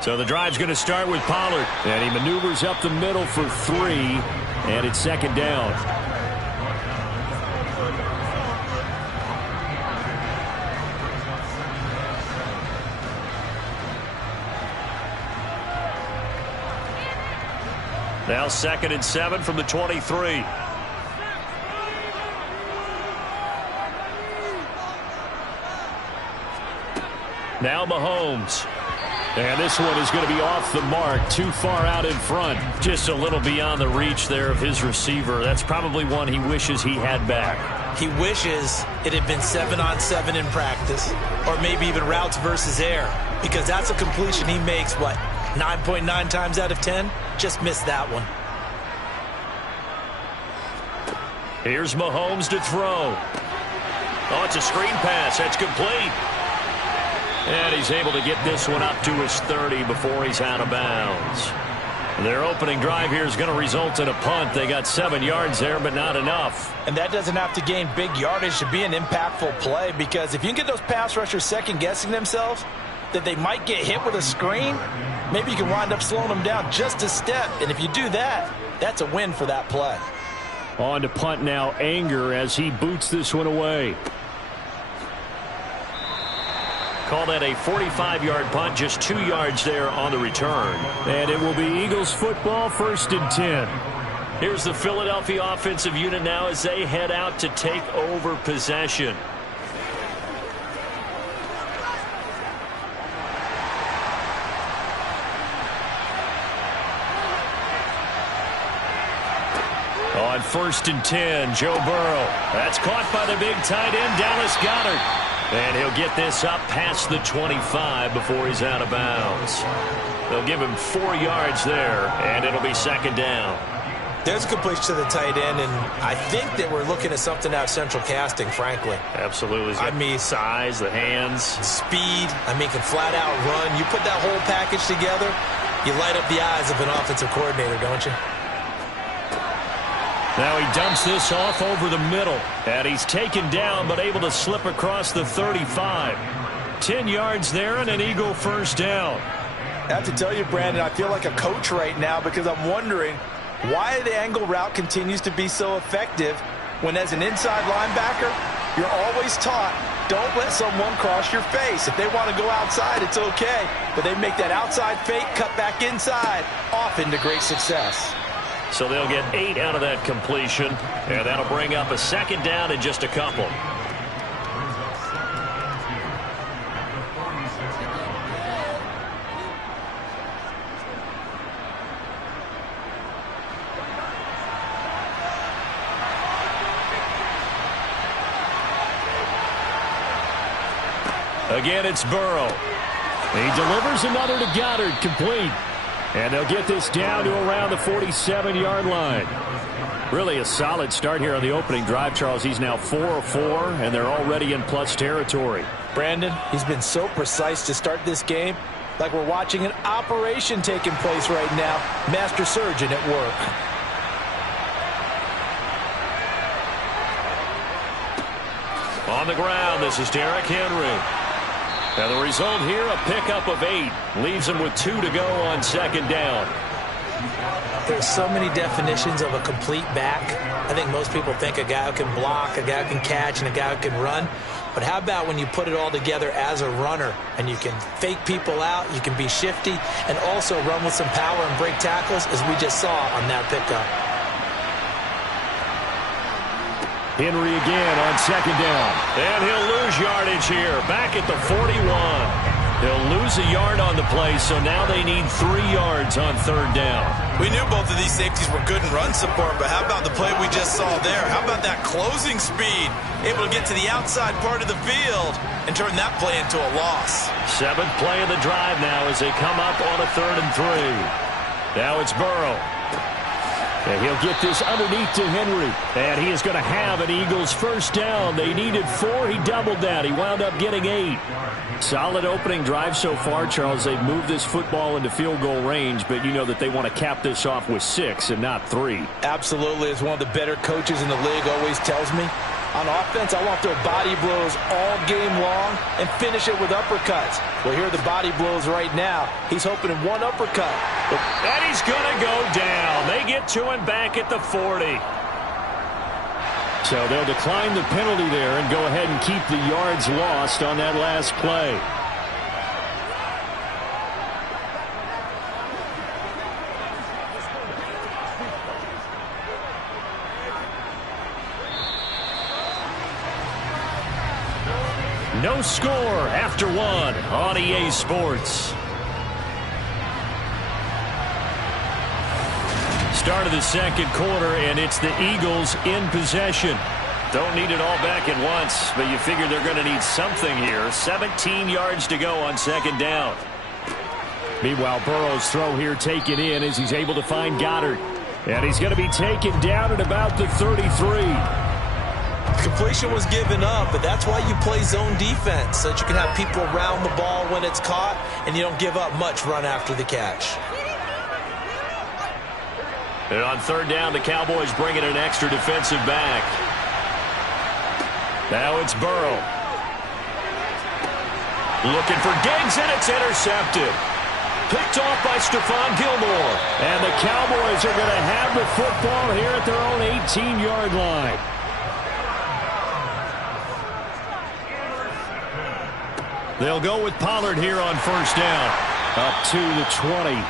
So the drive's going to start with Pollard. And he maneuvers up the middle for 3. And it's second down. Now 2nd and 7 from the 23. Now Mahomes. And this one is going to be off the mark, too far out in front. Just a little beyond the reach there of his receiver. That's probably one he wishes he had back. He wishes it had been 7-on-7 in practice, or maybe even routes versus air, because that's a completion he makes, 9.9 times out of 10? Just missed that one. Here's Mahomes to throw. Oh, it's a screen pass. That's complete. And he's able to get this one up to his 30 before he's out of bounds. Their opening drive here is going to result in a punt. They got 7 yards there, but not enough. And that doesn't have to gain big yardage to be an impactful play, because if you can get those pass rushers second-guessing themselves that they might get hit with a screen, maybe you can wind up slowing them down just a step. And if you do that, that's a win for that play. On to punt now, Anger, as he boots this one away. Call that a 45-yard punt, just 2 yards there on the return. And it will be Eagles football, 1st and 10. Here's the Philadelphia offensive unit now as they head out to take over possession. On 1st and 10, Joe Burrow. That's caught by the big tight end, Dallas Goedert. And he'll get this up past the 25 before he's out of bounds. They'll give him 4 yards there, and it'll be 2nd down. There's a completion to the tight end, and I think that we're looking at something out of central casting, frankly. Absolutely. I mean, size, the hands. Speed. Can flat out run. You put that whole package together, you light up the eyes of an offensive coordinator, don't you? Now he dumps this off over the middle. And he's taken down, but able to slip across the 35. 10 yards there and an Eagle 1st down. I have to tell you, Brandon, I feel like a coach right now, because I'm wondering why the angle route continues to be so effective when, as an inside linebacker, you're always taught, don't let someone cross your face. If they want to go outside, it's okay. But they make that outside fake, cut back inside, often to great success. So they'll get 8 out of that completion, and that'll bring up a 2nd down in just a couple. Again, it's Burrow. He delivers another to Goedert, complete. And they'll get this down to around the 47-yard line. Really a solid start here on the opening drive, Charles. He's now 4 of 4, and they're already in plus territory. Brandon, he's been so precise to start this game, like we're watching an operation taking place right now. Master surgeon at work. On the ground, this is Derrick Henry. And the result here, a pickup of 8. Leaves him with 2 to go on 2nd down. There's so many definitions of a complete back. I think most people think a guy who can block, a guy who can catch, and a guy who can run. But how about when you put it all together as a runner, and you can fake people out, you can be shifty, and also run with some power and break tackles, as we just saw on that pickup. Henry again on 2nd down. And he'll lose yardage here, back at the 41. He'll lose a yard on the play, so now they need 3 yards on 3rd down. We knew both of these safeties were good in run support, but how about the play we just saw there? How about that closing speed? Able to get to the outside part of the field and turn that play into a loss. 7th play of the drive now as they come up on a 3rd and 3. Now it's Burrow. And he'll get this underneath to Henry. And he is going to have an Eagles first down. They needed 4. He doubled that. He wound up getting 8. Solid opening drive so far, Charles. They've moved this football into field goal range, but you know that they want to cap this off with 6 and not 3. Absolutely. As one of the better coaches in the league always tells me, on offense, I want their body blows all game long and finish it with uppercuts. Well, here are the body blows right now. He's hoping in one uppercut. And he's going to go down. They get to him back at the 40. So they'll decline the penalty there and go ahead and keep the yards lost on that last play. No score after 1 on EA Sports. Start of the 2nd quarter, and it's the Eagles in possession. Don't need it all back at once, but you figure they're going to need something here. 17 yards to go on 2nd down. Meanwhile, Burrow's throw here taken in as he's able to find Goddard. And he's going to be taken down at about the 33. Completion was given up, but that's why you play zone defense, so that you can have people around the ball when it's caught, and you don't give up much run after the catch. And on 3rd down, the Cowboys bring in an extra defensive back. Now it's Burrow. Looking for Diggs, and it's intercepted. Picked off by Stephon Gilmore. And the Cowboys are going to have the football here at their own 18-yard line. They'll go with Pollard here on 1st down. Up to the 20.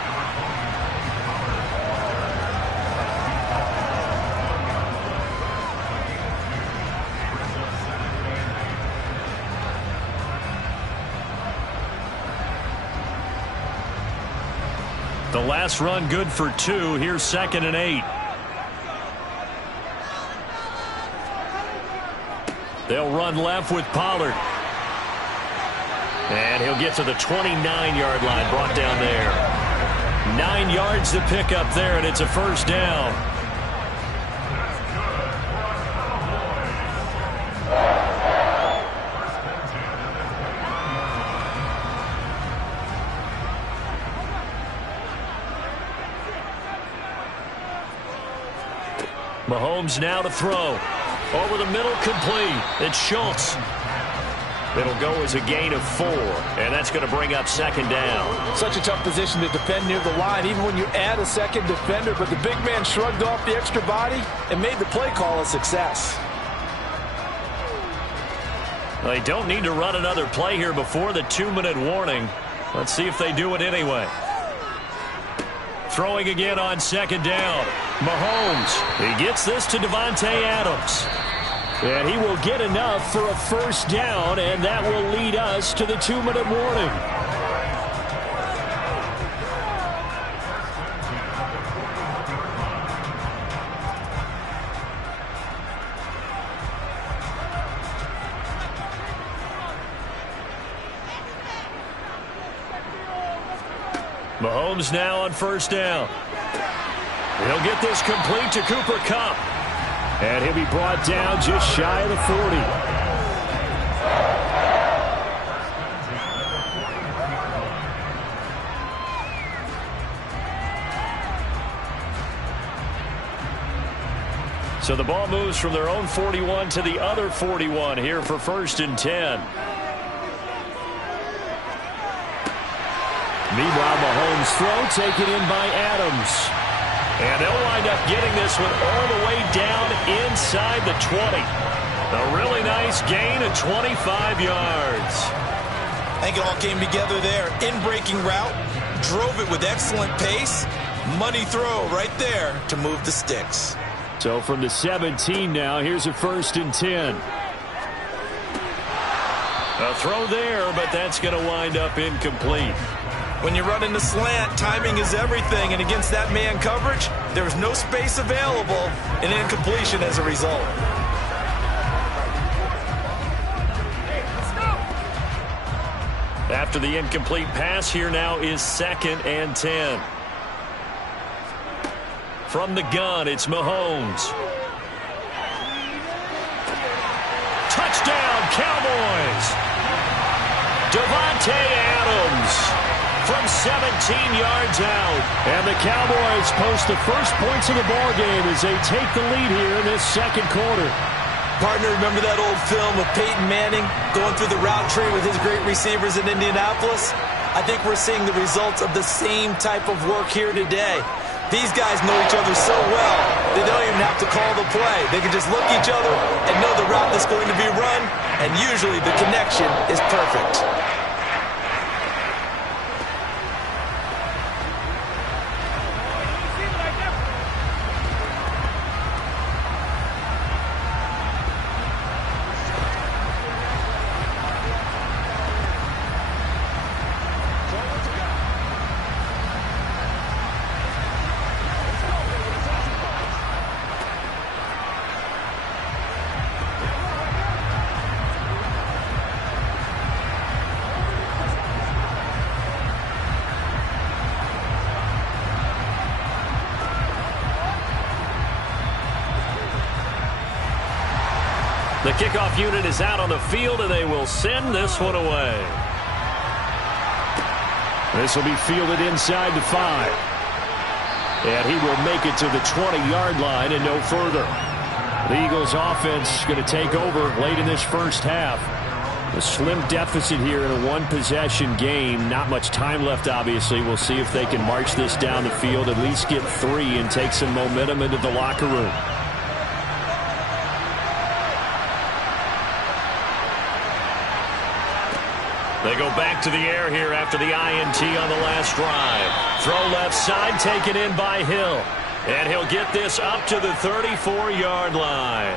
The last run good for 2. Here's 2nd and 8. They'll run left with Pollard. And he'll get to the 29-yard line, brought down there. 9 yards to pick up there, and it's a 1st down. Mahomes now to throw. Over the middle, complete. It's Schultz. It'll go as a gain of 4, and that's going to bring up 2nd down. Such a tough position to defend near the line, even when you add a 2nd defender, but the big man shrugged off the extra body and made the play call a success. They don't need to run another play here before the 2-minute warning. Let's see if they do it anyway. Throwing again on 2nd down. Mahomes, he gets this to Davante Adams. And he will get enough for a 1st down, and that will lead us to the 2-minute warning. Mahomes now on 1st down. He'll get this complete to Cooper Kupp. And he'll be brought down just shy of the 40. So the ball moves from their own 41 to the other 41 here for 1st and 10. Meanwhile, Mahomes' throw taken in by Adams. And they'll wind up getting this one all the way down inside the 20. A really nice gain of 25 yards. I think it all came together there. In-breaking route, drove it with excellent pace. Money throw right there to move the sticks. So from the 17 now, here's a 1st and 10. A throw there, but that's going to wind up incomplete. When you run into slant, timing is everything, and against that man coverage, there's no space available, and incompletion as a result. After the incomplete pass, here now is 2nd and 10. From the gun, it's Mahomes. Touchdown, Cowboys! Davante Adams from 17 yards out. And the Cowboys post the first points of the ball game as they take the lead here in this second quarter. Partner, remember that old film of Peyton Manning going through the route tree with his great receivers in Indianapolis? I think we're seeing the results of the same type of work here today. These guys know each other so well, they don't even have to call the play. They can just look at each other and know the route that's going to be run, and usually the connection is perfect. The kickoff unit is out on the field, and they will send this one away. This will be fielded inside the 5. And he will make it to the 20-yard line and no further. The Eagles offense going to take over late in this first half. A slim deficit here in a one-possession game. Not much time left, obviously. We'll see if they can march this down the field, at least get 3 and take some momentum into the locker room. They go back to the air here after the INT on the last drive. Throw left side, taken in by Hill. And he'll get this up to the 34-yard line.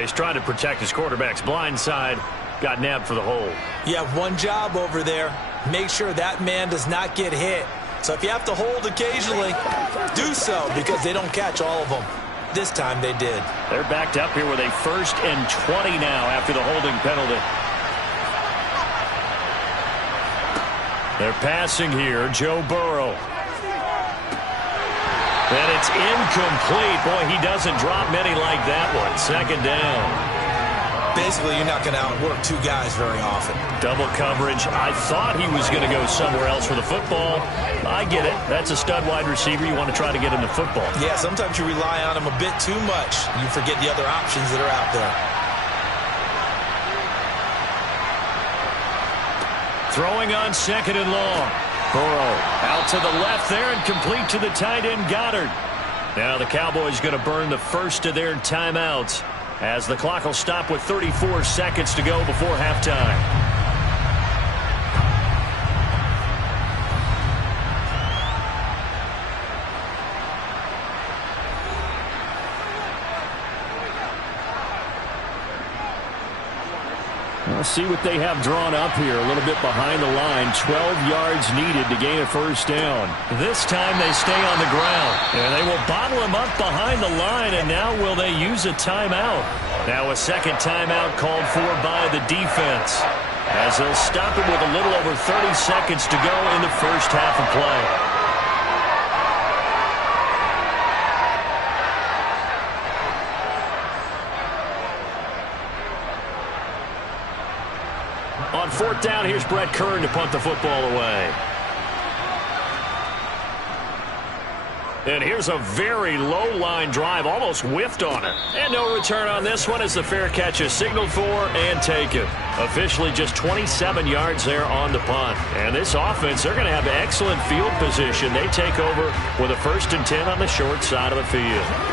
He's trying to protect his quarterback's blind side. Got nabbed for the hold. You have one job over there. Make sure that man does not get hit. So if you have to hold occasionally, do so, because they don't catch all of them. This time they did. They're backed up here with a 1st and 20 now after the holding penalty. They're passing here, Joe Burrow. And it's incomplete. Boy, he doesn't drop many like that one. 2nd down. Basically, you're not going to outwork 2 guys very often. Double coverage. I thought he was going to go somewhere else for the football. I get it. That's a stud wide receiver. You want to try to get him the football. Yeah, sometimes you rely on him a bit too much. You forget the other options that are out there. Throwing on 2nd and long. Burrow out to the left there and complete to the tight end Goddard. Now the Cowboys going to burn the first of their timeouts as the clock will stop with 34 seconds to go before halftime. Let's see what they have drawn up here. A little bit behind the line. 12 yards needed to gain a 1st down. This time they stay on the ground. And they will bottle him up behind the line. And now will they use a timeout? Now a 2nd timeout called for by the defense, as they'll stop it with a little over 30 seconds to go in the first half of play. On 4th down, here's Brett Kern to punt the football away. And here's a very low line drive, almost whiffed on it. And no return on this one as the fair catch is signaled for and taken. Officially just 27 yards there on the punt. And this offense, they're going to have excellent field position. They take over with a 1st and 10 on the short side of the field.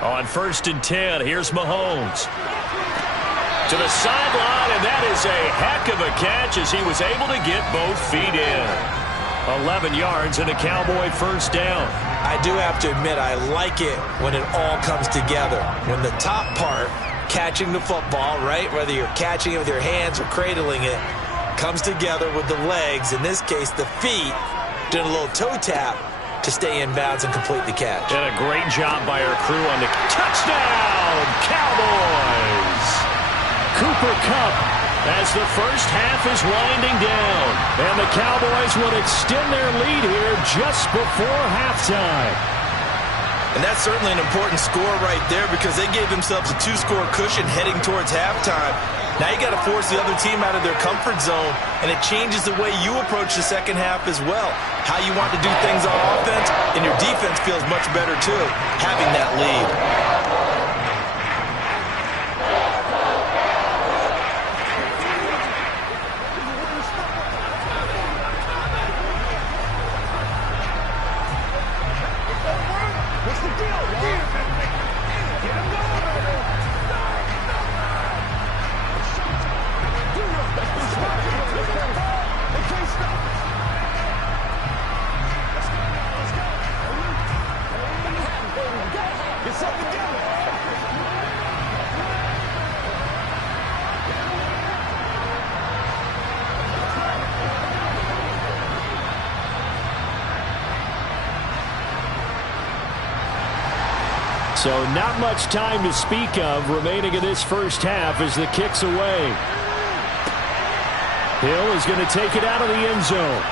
On 1st and 10, here's Mahomes. To the sideline, and that is a heck of a catch as he was able to get both feet in. 11 yards and a Cowboy first down. I do have to admit, I like it when it all comes together. When the top part, catching the football, right, whether you're catching it with your hands or cradling it, comes together with the legs, in this case the feet, doing a little toe tap to stay in bounds and complete the catch. And a great job by our crew on the touchdown, Cowboys! Cooper Kupp as the first half is winding down. And the Cowboys would extend their lead here just before halftime. And that's certainly an important score right there because they gave themselves a 2-score cushion heading towards halftime. Now you got to force the other team out of their comfort zone, and it changes the way you approach the second half as well. How you want to do things on offense, and your defense feels much better too, having that lead. So not much time to speak of remaining in this first half as the kick's away. Hill is going to take it out of the end zone.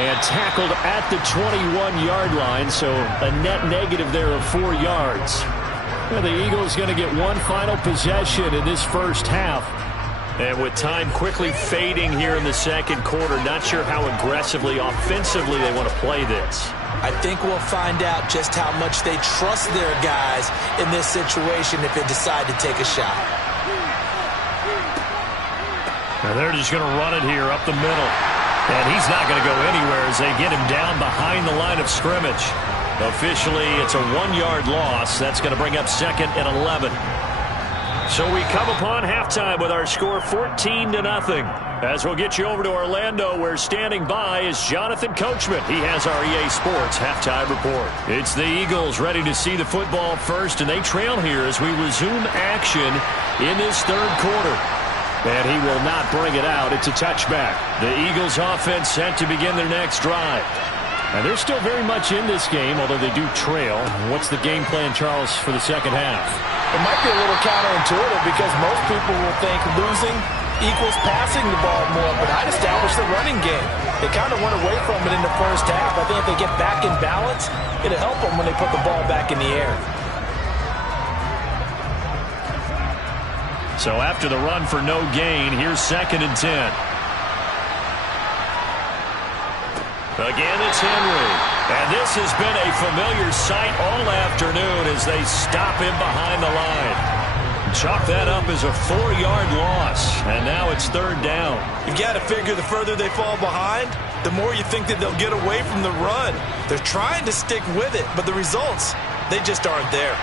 And tackled at the 21-yard line, so a net negative there of 4 yards. And the Eagles going to get one final possession in this first half. And with time quickly fading here in the second quarter, not sure how aggressively, offensively they want to play this. I think we'll find out just how much they trust their guys in this situation if they decide to take a shot. Now they're just going to run it here up the middle. And he's not going to go anywhere as they get him down behind the line of scrimmage. Officially, it's a 1-yard loss. That's going to bring up 2nd and 11. So we come upon halftime with our score 14-0. As we'll get you over to Orlando, where standing by is Jonathan Coachman. He has our EA Sports halftime report. It's the Eagles ready to see the football first, and they trail here as we resume action in this third quarter. And he will not bring it out. It's a touchback. The Eagles offense set to begin their next drive. And they're still very much in this game, although they do trail. What's the game plan, Charles, for the second half? It might be a little counterintuitive because most people will think losing equals passing the ball more, but I'd establish the running game. They kind of went away from it in the first half. I think if they get back in balance, it'll help them when they put the ball back in the air. So after the run for no gain, here's 2nd and 10. Again, it's Henry. And this has been a familiar sight all afternoon as they stop him behind the line. Chalk that up as a 4-yard loss. And now it's 3rd down. You've got to figure the further they fall behind, the more you think that they'll get away from the run. They're trying to stick with it, but the results, they just aren't there.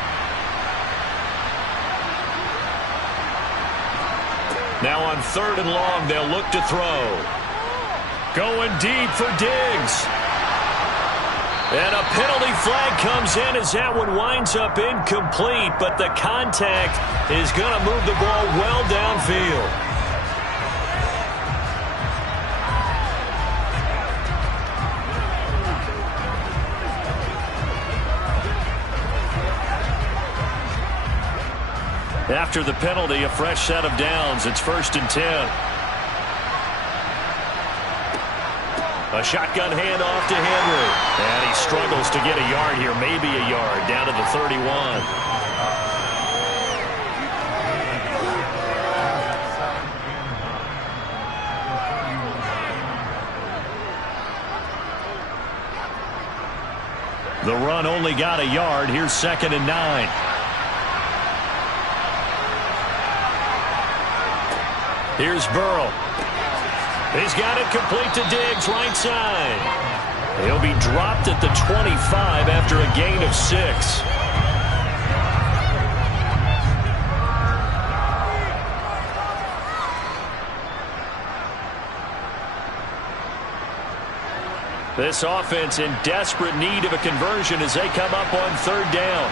Now on 3rd and long, they'll look to throw. Going deep for Diggs. And a penalty flag comes in as that one winds up incomplete, but the contact is going to move the ball well downfield. After the penalty, a fresh set of downs. It's 1st and 10. A shotgun handoff to Henry. And he struggles to get a yard here, maybe a yard, down to the 31. The run only got a yard. Here's 2nd and 9. Here's Burrow. He's got it complete to Diggs, right side. He'll be dropped at the 25 after a gain of 6. This offense in desperate need of a conversion as they come up on third down.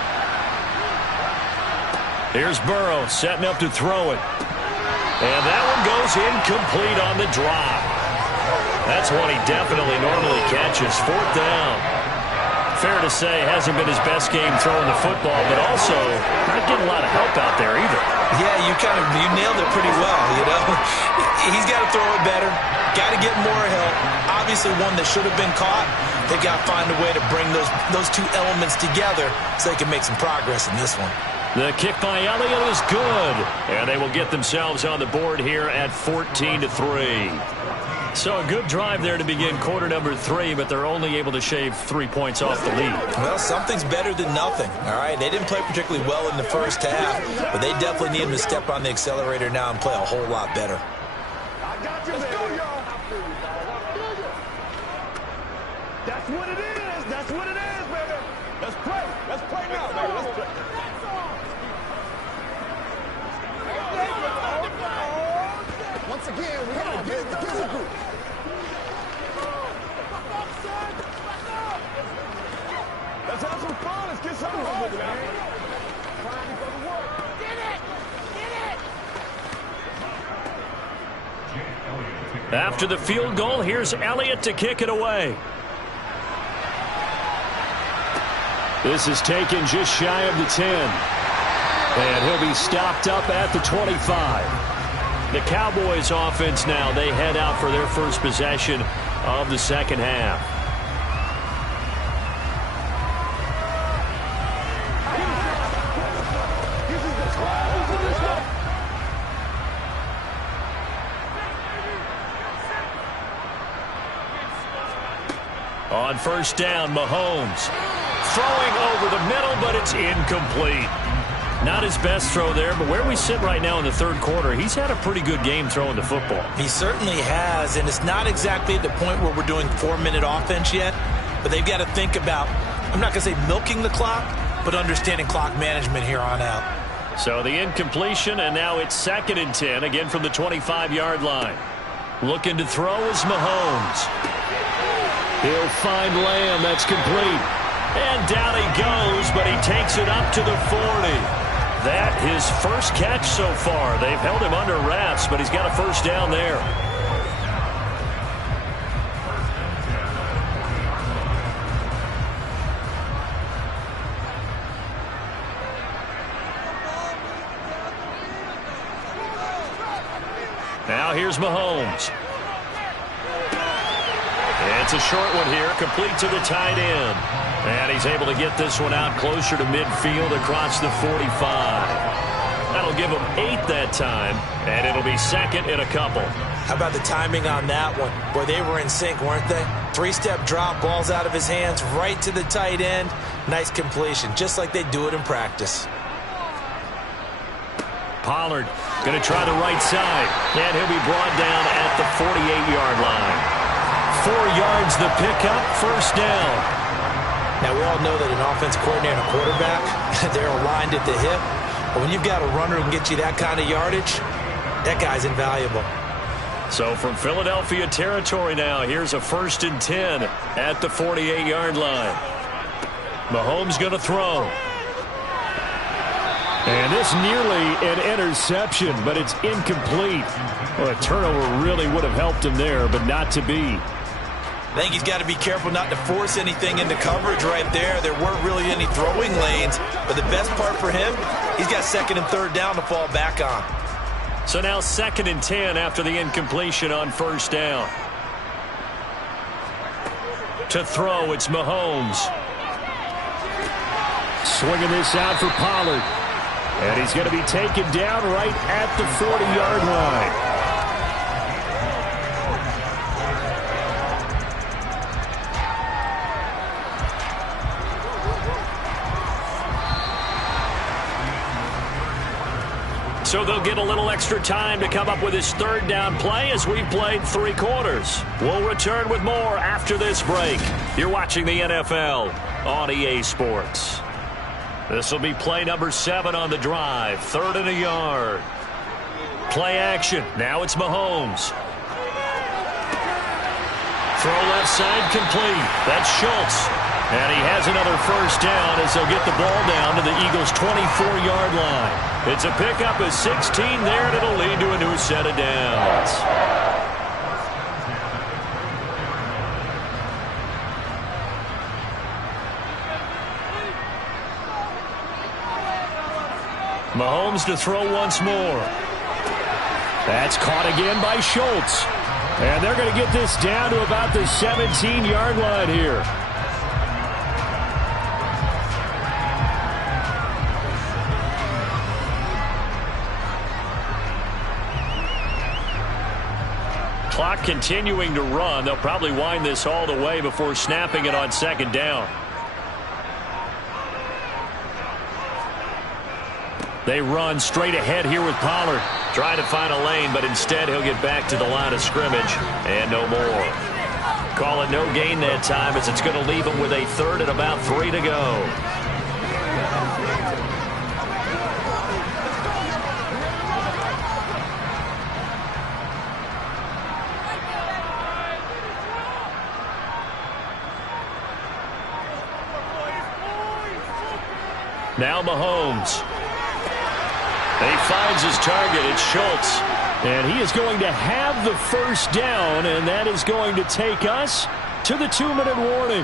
Here's Burrow setting up to throw it. And that one goes incomplete on the drop. That's one he definitely normally catches. Fourth down. Fair to say, hasn't been his best game throwing the football, but also not getting a lot of help out there either. Yeah, you nailed it pretty well, you know. He's got to throw it better. Got to get more help. Obviously one that should have been caught. They've got to find a way to bring those two elements together so they can make some progress in this one. The kick by Elliott is good. And they will get themselves on the board here at 14-3. So a good drive there to begin quarter number 3, but they're only able to shave 3 points off the lead. Well, something's better than nothing, all right? They didn't play particularly well in the first half, but they definitely need them to step on the accelerator now and play a whole lot better. I got you. Let's go, y'all. That's what it is. That's what it is, baby. Let's play. Let's play now, baby. Let's play. Once again, we got to get the group. Let's have some fun. Let's get something wrong with it, man. After the field goal, here's Elliott to kick it away. This is taken just shy of the 10. And he'll be stopped up at the 25. The Cowboys offense now, they head out for their first possession of the second half. On first down, Mahomes throwing over the middle, but it's incomplete. Not his best throw there, but where we sit right now in the third quarter, he's had a pretty good game throwing the football. He certainly has, and it's not exactly at the point where we're doing 4-minute offense yet, but they've got to think about, I'm not going to say milking the clock, but understanding clock management here on out. So the incompletion, and now it's 2nd and 10, again from the 25-yard line. Looking to throw is Mahomes. He'll find Lamb. That's complete. And down he goes, but he takes it up to the 40. That his first catch so far. They've held him under wraps, but he's got a first down there. Now here's Mahomes. It's a short one here, complete to the tight end. And he's able to get this one out closer to midfield across the 45. That'll give him 8 that time, and it'll be 2nd and a couple. How about the timing on that one? Boy, they were in sync, weren't they? 3-step drop, ball's out of his hands, right to the tight end. Nice completion, just like they do it in practice. Pollard going to try the right side, and he'll be brought down at the 48-yard line. 4 yards the pickup, first down. Now, we all know that an offense coordinator and a quarterback, they're aligned at the hip. But when you've got a runner who can get you that kind of yardage, that guy's invaluable. So from Philadelphia territory now, here's a 1st and 10 at the 48-yard line. Mahomes going to throw. And this nearly an interception, but it's incomplete. Well, a turnover really would have helped him there, but not to be. I think he's got to be careful not to force anything into coverage right there. There weren't really any throwing lanes, but the best part for him, he's got 2nd and 3rd down to fall back on. So now 2nd and 10 after the incompletion on first down. To throw, it's Mahomes. Swinging this out for Pollard. And he's going to be taken down right at the 40-yard line. So they'll get a little extra time to come up with his 3rd down play as we've played 3 quarters. We'll return with more after this break. You're watching the NFL on EA Sports. This will be play number 7 on the drive. 3rd and a yard. Play action. Now it's Mahomes. Throw left side complete. That's Schultz. And he has another first down as they'll get the ball down to the Eagles' 24-yard line. It's a pickup of 16 there, and it'll lead to a new set of downs. Mahomes to throw once more. That's caught again by Schultz. And they're going to get this down to about the 17-yard line here. Clock continuing to run. They'll probably wind this all the way before snapping it on second down. They run straight ahead here with Pollard. Trying to find a lane, but instead he'll get back to the line of scrimmage and no more. Call it no gain that time as it's going to leave him with a third and about 3 to go. Now Mahomes. He finds his target. It's Schultz. And he is going to have the first down, and that is going to take us to the 2-minute warning.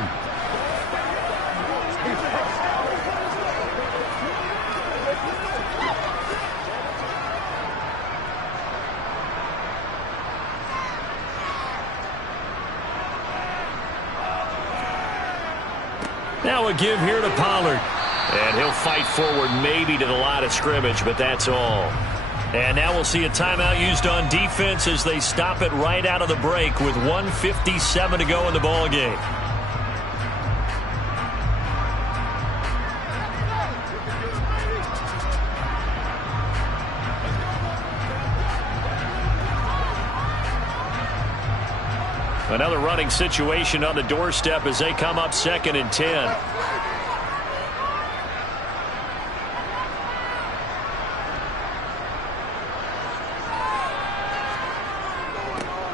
Now a give here to Pollard. And he'll fight forward maybe to the line of scrimmage, but that's all. And now we'll see a timeout used on defense as they stop it right out of the break with 1:57 to go in the ballgame. Another running situation on the doorstep as they come up 2nd and 10.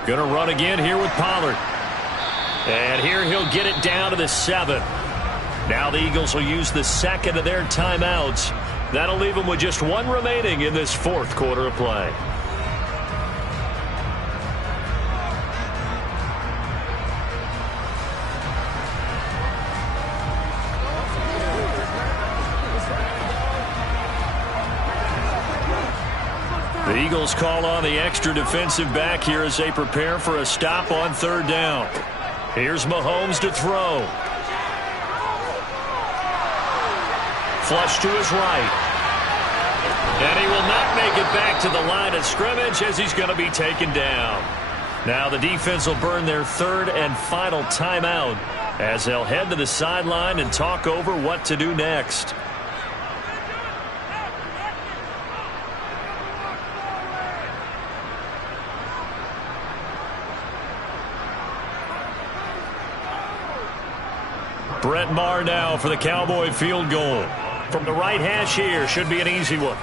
Going to run again here with Pollard. And here he'll get it down to the 7. Now the Eagles will use the second of their timeouts. That'll leave them with just 1 remaining in this 4th quarter of play. The Eagles call on the extra defensive back here as they prepare for a stop on 3rd down. Here's Mahomes to throw. Flush to his right. And he will not make it back to the line of scrimmage as he's going to be taken down. Now the defense will burn their 3rd and final timeout as they'll head to the sideline and talk over what to do next. Brett Maher now for the Cowboy field goal. From the right hash here, should be an easy one.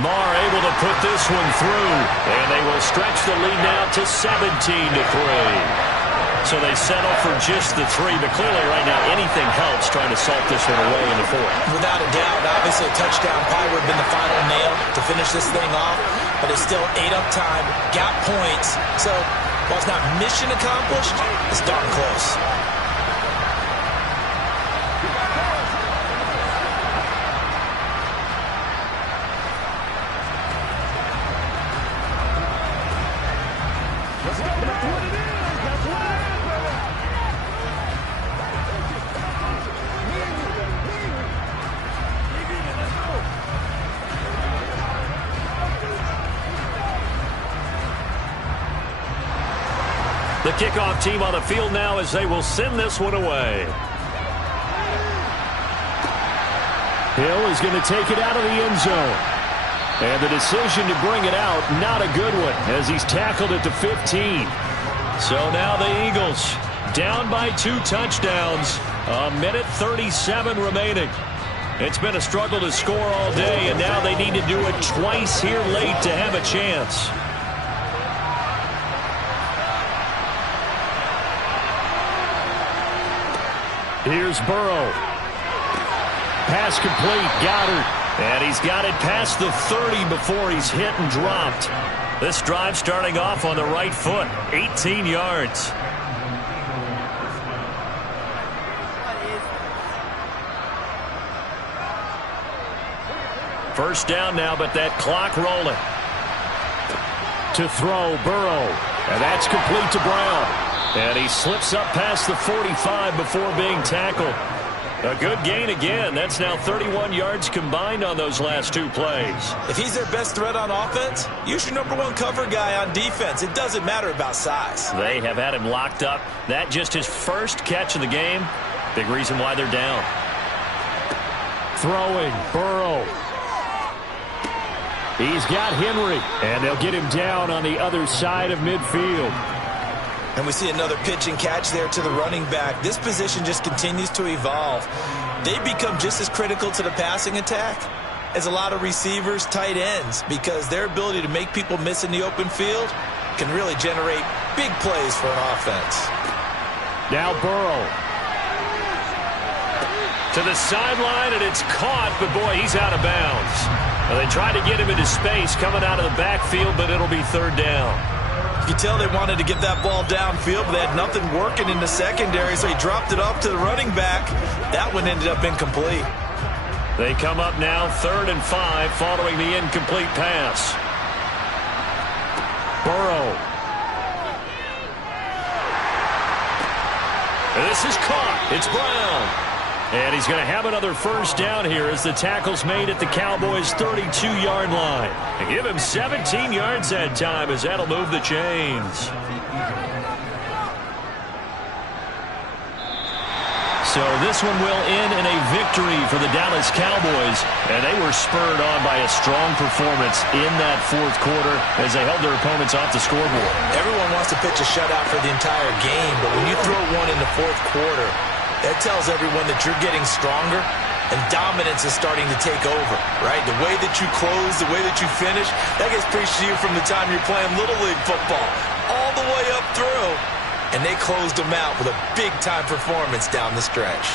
Maher able to put this one through, and they will stretch the lead now to 17-3. So they settle for just the 3, but clearly right now anything helps trying to salt this one away in the 4th. Without a doubt, obviously a touchdown probably would have been the final nail to finish this thing off, but it's still 8 up time, got points, so while it's not mission accomplished, it's darn close. The kickoff team on the field now as they will send this one away. Hill is going to take it out of the end zone. And the decision to bring it out, not a good one, as he's tackled at the 15. So now the Eagles down by 2 touchdowns. 1:37 remaining. It's been a struggle to score all day, and now they need to do it twice here late to have a chance. Here's Burrow. Pass complete. Goddard. And he's got it past the 30 before he's hit and dropped. This drive starting off on the right foot. 18 yards. First down now, but that clock rolling. To throw, Burrow. And that's complete to Brown. And he slips up past the 45 before being tackled. A good gain again. That's now 31 yards combined on those last two plays. If he's their best threat on offense, use your #1 cover guy on defense. It doesn't matter about size. They have had him locked up. That just his first catch of the game. Big reason why they're down. Throwing, Burrow. He's got Henry, and they'll get him down on the other side of midfield. And we see another pitch and catch there to the running back. This position just continues to evolve. They become just as critical to the passing attack as a lot of receivers, tight ends, because their ability to make people miss in the open field can really generate big plays for an offense. Now Burrow. To the sideline, and it's caught, but boy, he's out of bounds. Well, they tried to get him into space coming out of the backfield, but it'll be third down. You can tell they wanted to get that ball downfield, but they had nothing working in the secondary, so he dropped it off to the running back. That one ended up incomplete. They come up now 3rd and 5 following the incomplete pass. Burrow. This is caught. It's Brown. And he's going to have another first down here as the tackle's made at the Cowboys' 32-yard line. And give him 17 yards that time as that'll move the chains. So this one will end in a victory for the Dallas Cowboys. And they were spurred on by a strong performance in that fourth quarter as they held their opponents off the scoreboard. Everyone wants to pitch a shutout for the entire game, but when you throw one in the fourth quarter, that tells everyone that you're getting stronger and dominance is starting to take over, right? The way that you close, the way that you finish, that gets preached to you from the time you're playing Little League football all the way up through. And they closed them out with a big-time performance down the stretch.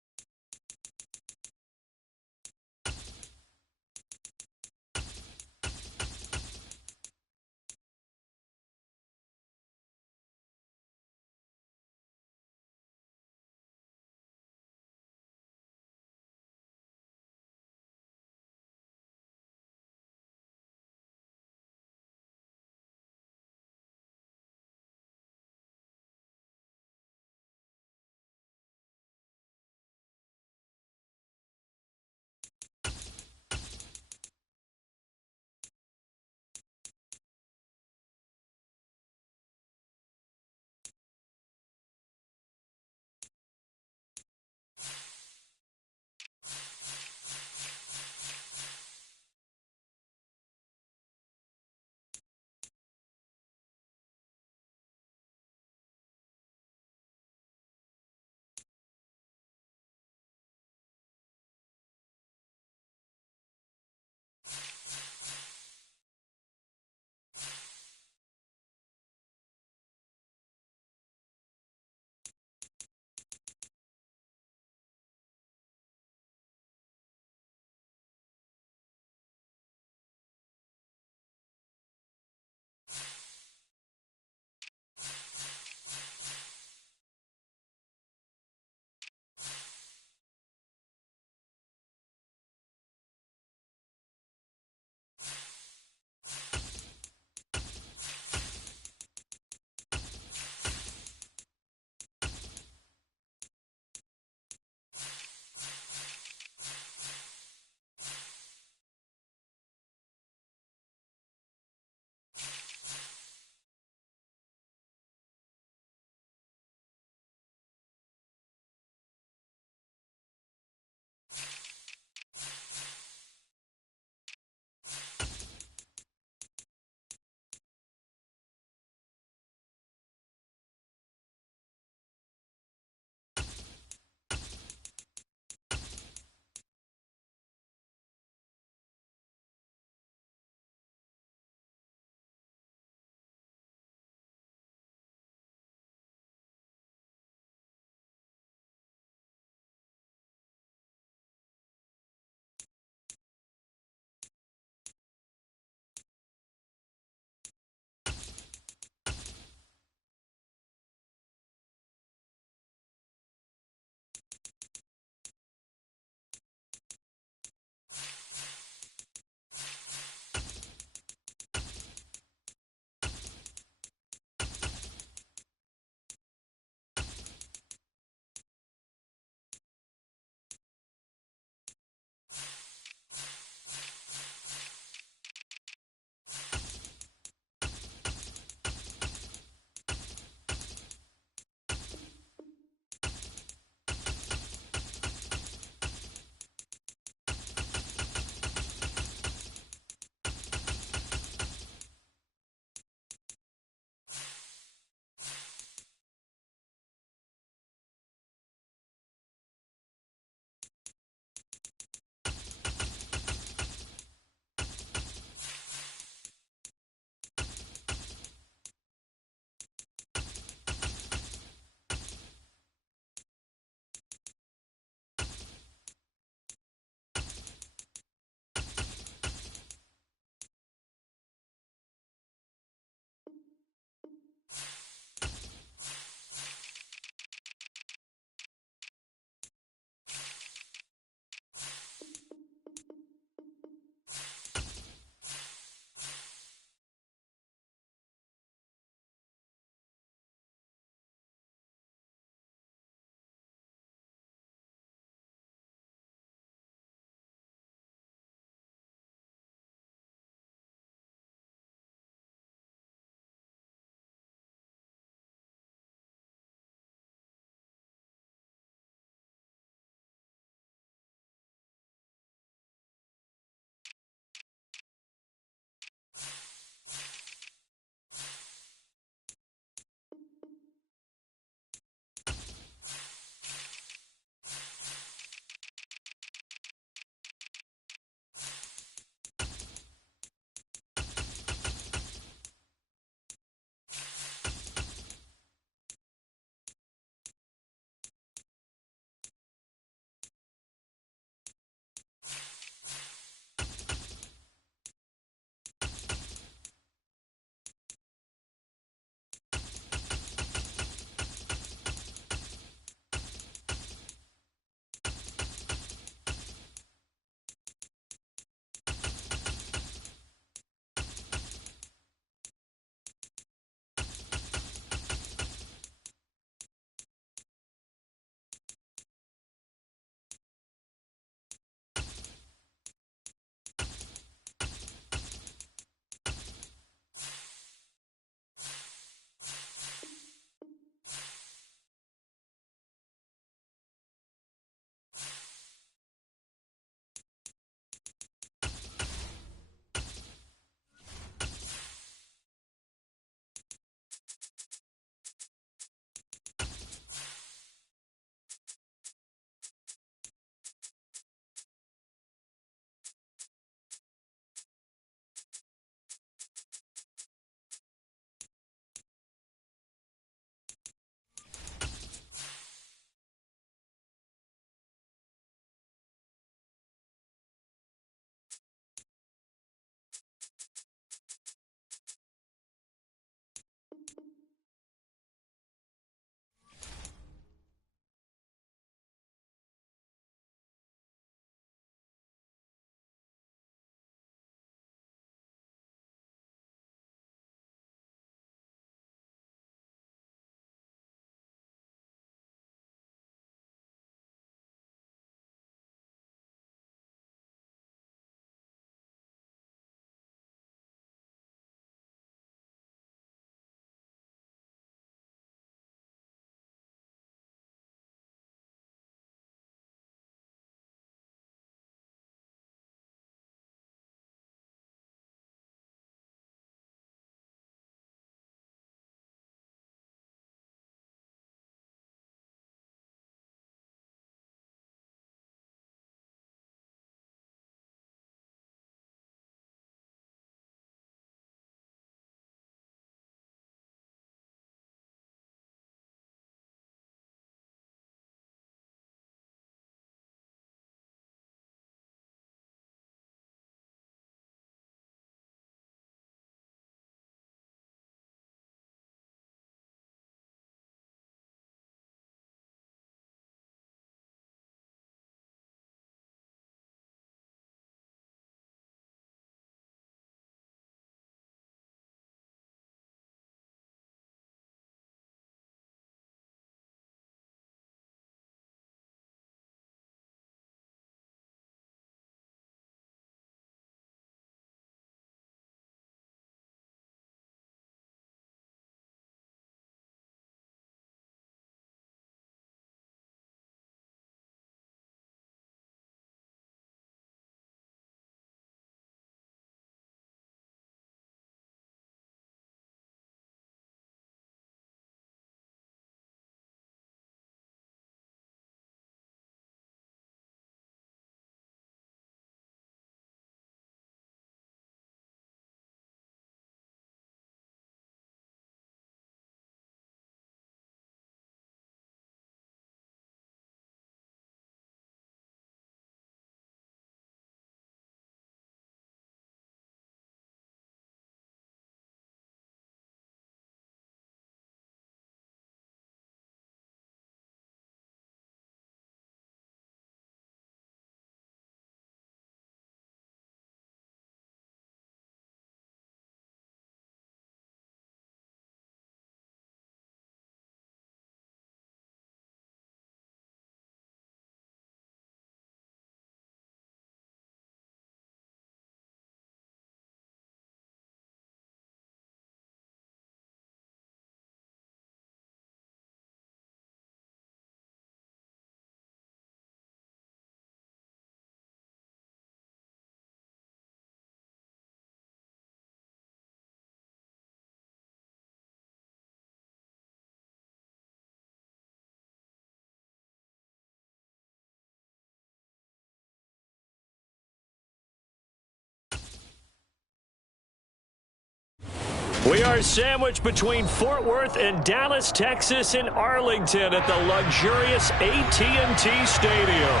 We are sandwiched between Fort Worth and Dallas, Texas in Arlington at the luxurious AT&T Stadium.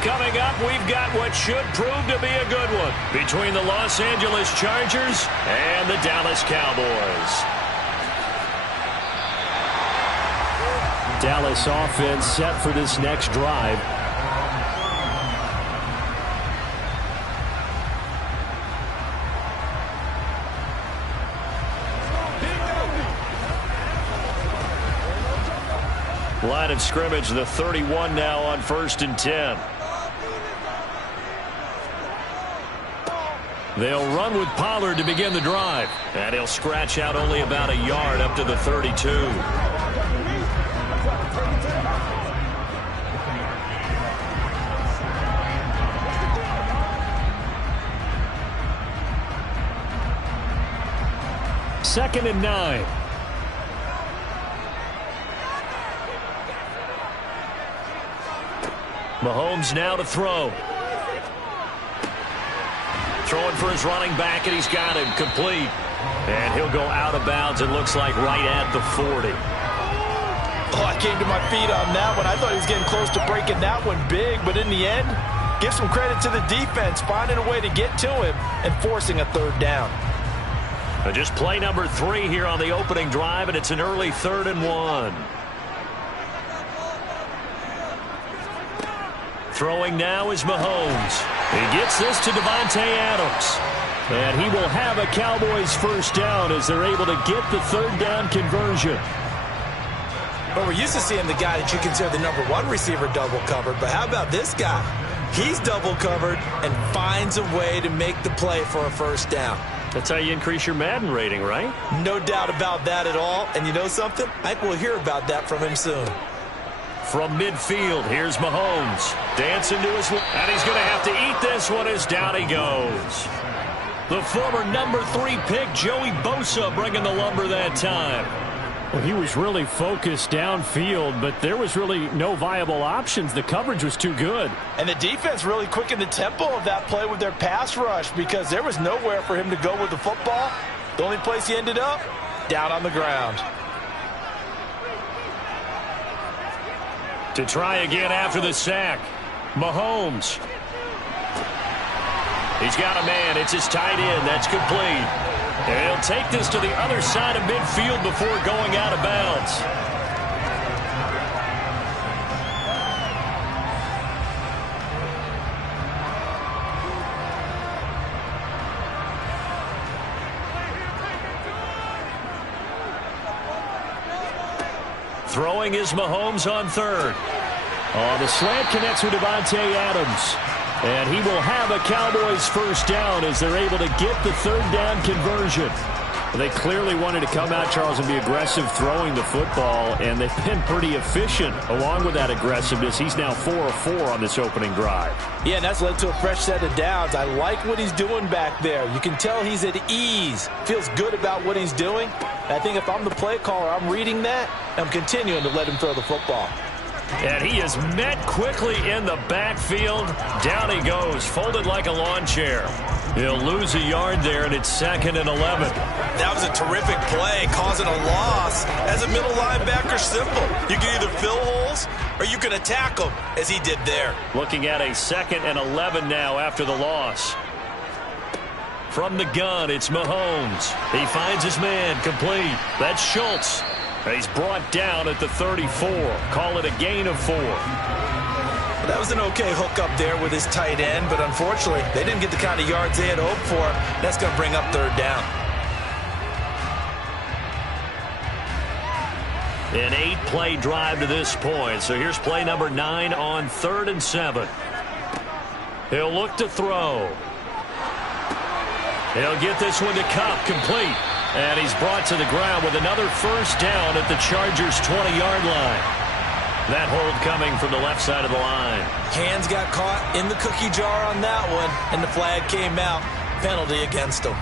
Coming up, we've got what should prove to be a good one between the Los Angeles Chargers and the Dallas Cowboys. Dallas offense set for this next drive. Line of scrimmage, the 31 now on 1st and 10. They'll run with Pollard to begin the drive. And he'll scratch out only about a yard up to the 32. Second and 9. Mahomes now to throw. Throwing for his running back, and he's got him complete. And he'll go out of bounds, it looks like, right at the 40. Oh, I came to my feet on that one. I thought he was getting close to breaking that one big, but in the end, give some credit to the defense, finding a way to get to him and forcing a third down. Just play number 3 here on the opening drive, and it's an early 3rd and 1. Throwing now is Mahomes. He gets this to Davante Adams. And he will have a Cowboys first down as they're able to get the 3rd down conversion. But we're used to seeing the guy that you consider the number 1 receiver double covered. But how about this guy? He's double covered and finds a way to make the play for a first down. That's how you increase your Madden rating, right? No doubt about that at all. And you know something? I think we'll hear about that from him soon. From midfield, here's Mahomes. Dancing to his... And he's going to have to eat this one as down he goes. The former number 3 pick, Joey Bosa, bringing the lumber that time. Well, he was really focused downfield, but there was really no viable options. The coverage was too good. And the defense really quickened the tempo of that play with their pass rush because there was nowhere for him to go with the football. The only place he ended up, down on the ground. To try again after the sack, Mahomes. He's got a man. It's his tight end. That's complete. And he'll take this to the other side of midfield before going out of bounds. Throwing is Mahomes on 3rd. The slant connects with Davante Adams. And he will have a Cowboys first down as they're able to get the 3rd down conversion. They clearly wanted to come out, Charles, and be aggressive throwing the football, and they've been pretty efficient along with that aggressiveness. He's now 4 of 4 on this opening drive. Yeah, and that's led to a fresh set of downs. I like what he's doing back there. You can tell he's at ease, feels good about what he's doing. And I think if I'm the play caller, I'm reading that, I'm continuing to let him throw the football. And he is met quickly in the backfield. Down he goes, folded like a lawn chair. He'll lose a yard there, and it's 2nd and 11. That was a terrific play, causing a loss. As a middle linebacker, simple. You can either fill holes or you can attack them, as he did there. Looking at a 2nd and 11 now after the loss. From the gun, it's Mahomes. He finds his man, complete. That's Schultz. He's brought down at the 34. Call it a gain of 4. Well, that was an okay hook up there with his tight end, but unfortunately, they didn't get the kind of yards they had hoped for. That's going to bring up 3rd down. An 8-play drive to this point. So here's play number 9 on 3rd and 7. He'll look to throw. He'll get this one to Kupp, complete. And he's brought to the ground with another first down at the Chargers' 20-yard line. That hold coming from the left side of the line. Hands got caught in the cookie jar on that one, and the flag came out. Penalty against him.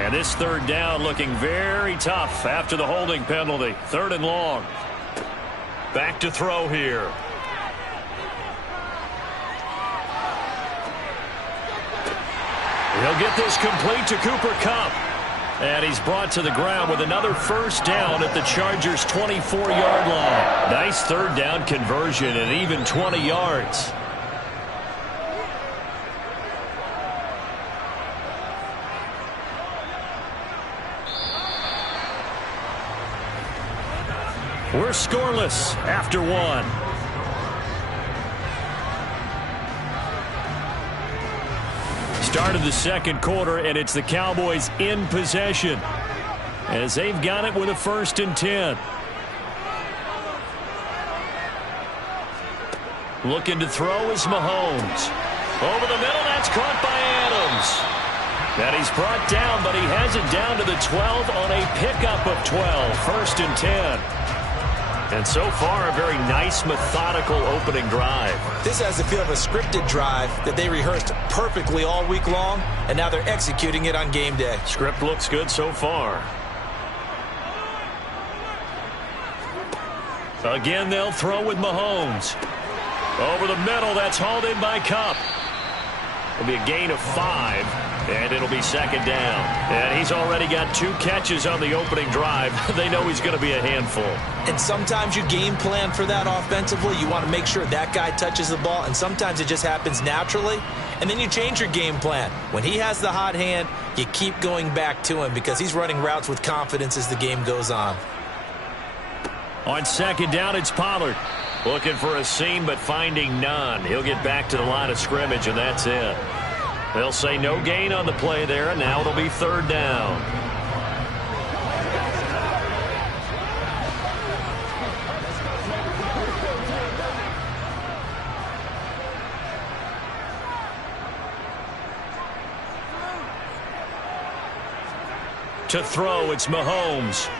And this 3rd down looking very tough after the holding penalty. 3rd and long. Back to throw here. He'll get this complete to Cooper Kupp. And he's brought to the ground with another first down at the Chargers' 24-yard line. Nice third down conversion and even 20 yards. We're scoreless after one. Start of the second quarter, and it's the Cowboys in possession as they've got it with a 1st and 10. Looking to throw is Mahomes. Over the middle, that's caught by Adams. And he's brought down, but he has it down to the 12 on a pickup of 12. 1st and 10. And so far, a very nice, methodical opening drive. This has the feel of a scripted drive that they rehearsed perfectly all week long, and now they're executing it on game day. Script looks good so far. Again, they'll throw with Mahomes. Over the middle, that's hauled in by Kupp. It'll be a gain of 5, and it'll be 2nd down. And he's already got 2 catches on the opening drive. They know he's going to be a handful. And sometimes you game plan for that offensively. You want to make sure that guy touches the ball, and sometimes it just happens naturally. And then you change your game plan. When he has the hot hand, you keep going back to him because he's running routes with confidence as the game goes on. On 2nd down, it's Pollard. Looking for a seam, but finding none. He'll get back to the line of scrimmage, and that's it. They'll say no gain on the play there, and now it'll be 3rd down. To throw, it's Mahomes.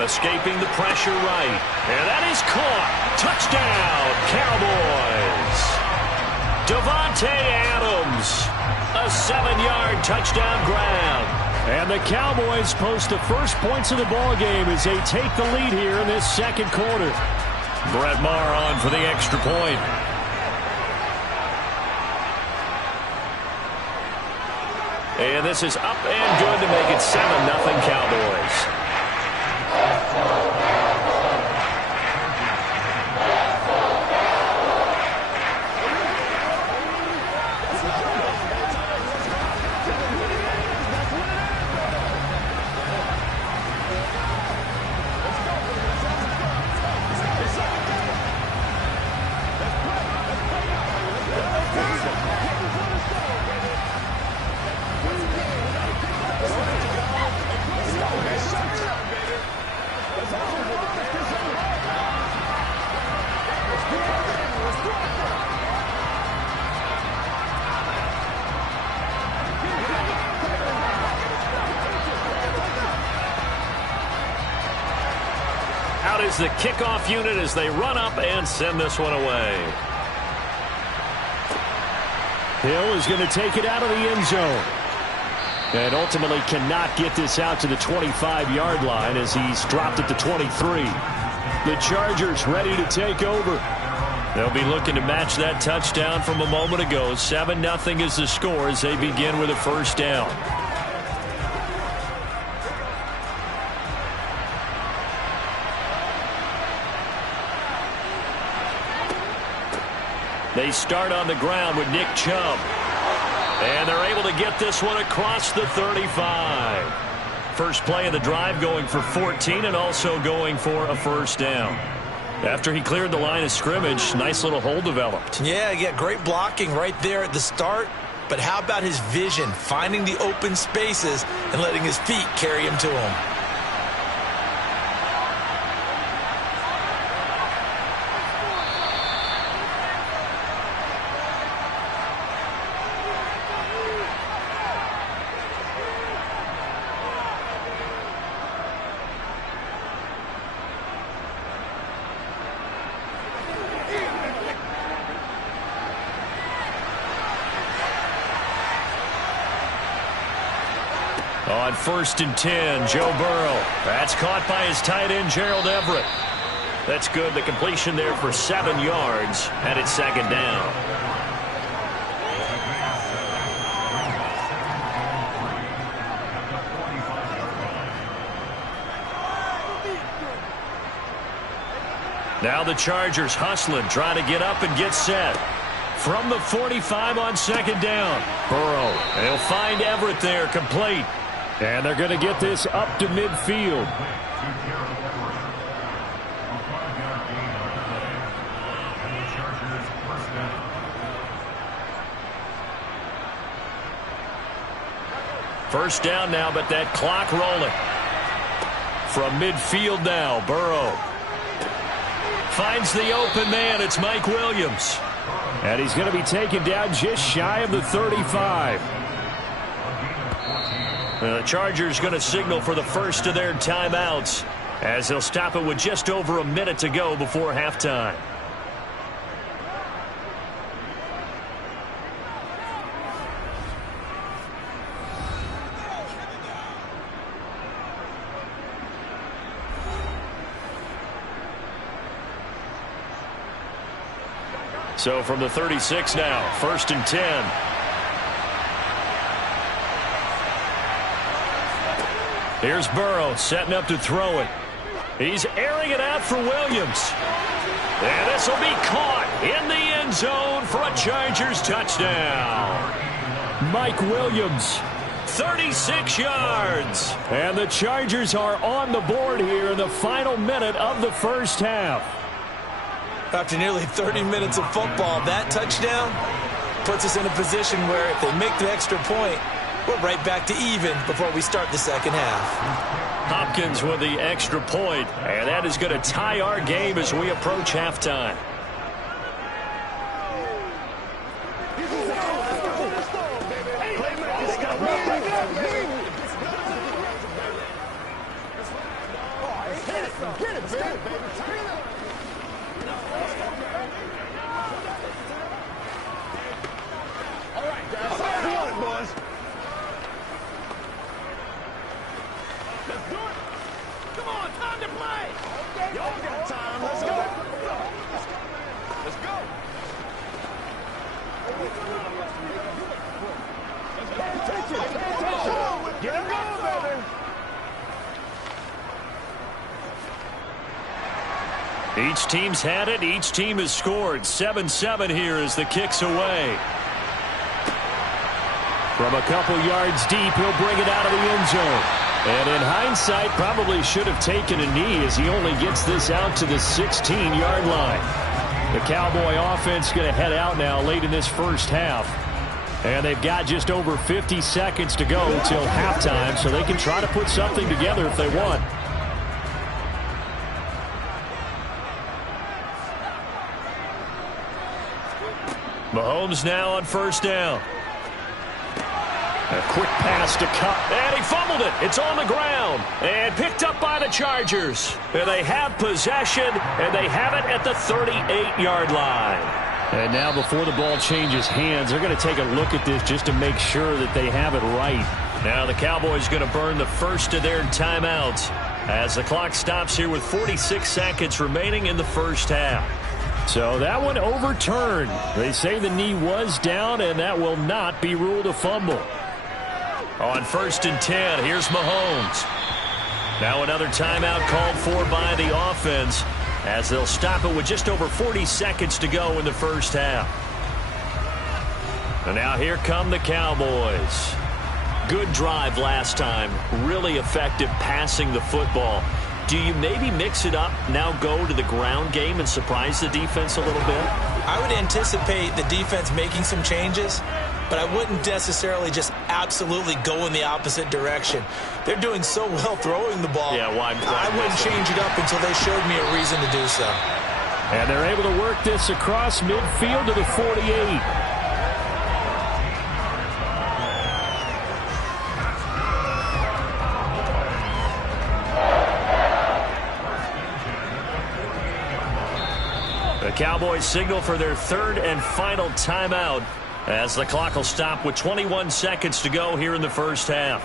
Escaping the pressure right. And that is caught. Touchdown, Cowboys. Davante Adams. A 7-yard touchdown grab. And the Cowboys post the first points of the ball game as they take the lead here in this second quarter. Brett Maher on for the extra point. And this is up and good to make it 7-0 Cowboys. Is the kickoff unit as they run up and send this one away. Hill is going to take it out of the end zone. And ultimately cannot get this out to the 25-yard line as he's dropped at the 23. The Chargers ready to take over. They'll be looking to match that touchdown from a moment ago. 7-0 is the score as they begin with a 1st down. They start on the ground with Nick Chubb. And they're able to get this one across the 35. First play of the drive going for 14 and also going for a 1st down. After he cleared the line of scrimmage, nice little hole developed. Yeah, great blocking right there at the start. But how about his vision, finding the open spaces and letting his feet carry him to him? On 1st and 10, Joe Burrow. That's caught by his tight end, Gerald Everett. That's good. The completion there for 7 yards, and it's 2nd down. Now the Chargers hustling, trying to get up and get set. From the 45 on second down. Burrow, they'll find Everett there, complete. And they're going to get this up to midfield. First down now, but that clock rolling. From midfield now, Burrow finds the open man. It's Mike Williams. And he's going to be taken down just shy of the 35. The Chargers going to signal for the first of their timeouts as they'll stop it with just over a minute to go before halftime. So from the 36 now, 1st and 10. Here's Burrow setting up to throw it. He's airing it out for Williams. And this will be caught in the end zone for a Chargers touchdown. Mike Williams, 36 yards. And the Chargers are on the board here in the final minute of the first half. After nearly 30 minutes of football, that touchdown puts us in a position where if they make the extra point, we're right back to even before we start the second half. Hopkins with the extra point, and that is going to tie our game as we approach halftime. Each team's had it. Each team has scored. 7-7 here as the kick's away. From a couple yards deep, he'll bring it out of the end zone. And in hindsight, probably should have taken a knee as he only gets this out to the 16-yard line. The Cowboy offense going to head out now late in this first half. And they've got just over 50 seconds to go till halftime, so they can try to put something together if they want. Mahomes now on first down. A quick pass to Kupp, and he fumbled it. It's on the ground and picked up by the Chargers. And they have possession, and they have it at the 38-yard line. And now before the ball changes hands, they're going to take a look at this just to make sure that they have it right. Now the Cowboys going to burn the first of their timeouts as the clock stops here with 46 seconds remaining in the first half. So that one overturned. They say the knee was down, and that will not be ruled a fumble. On 1st and 10, here's Mahomes. Now another timeout called for by the offense as they'll stop it with just over 40 seconds to go in the first half. And now here come the Cowboys. Good drive last time. Really effective passing the football. Do you maybe mix it up, now go to the ground game and surprise the defense a little bit? I would anticipate the defense making some changes, but I wouldn't necessarily just absolutely go in the opposite direction. They're doing so well throwing the ball. Yeah, why I wouldn't change it up until they showed me a reason to do so. And they're able to work this across midfield to the 48. The Cowboys signal for their third and final timeout as the clock will stop with 21 seconds to go here in the first half.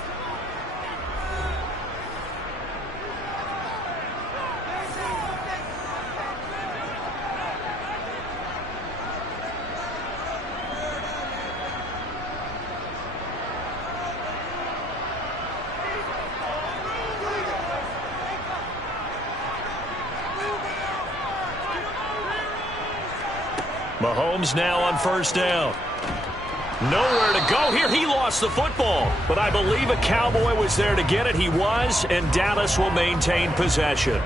Mahomes now on first down. Nowhere to go here. He lost the football. But I believe a Cowboy was there to get it. He was, and Dallas will maintain possession.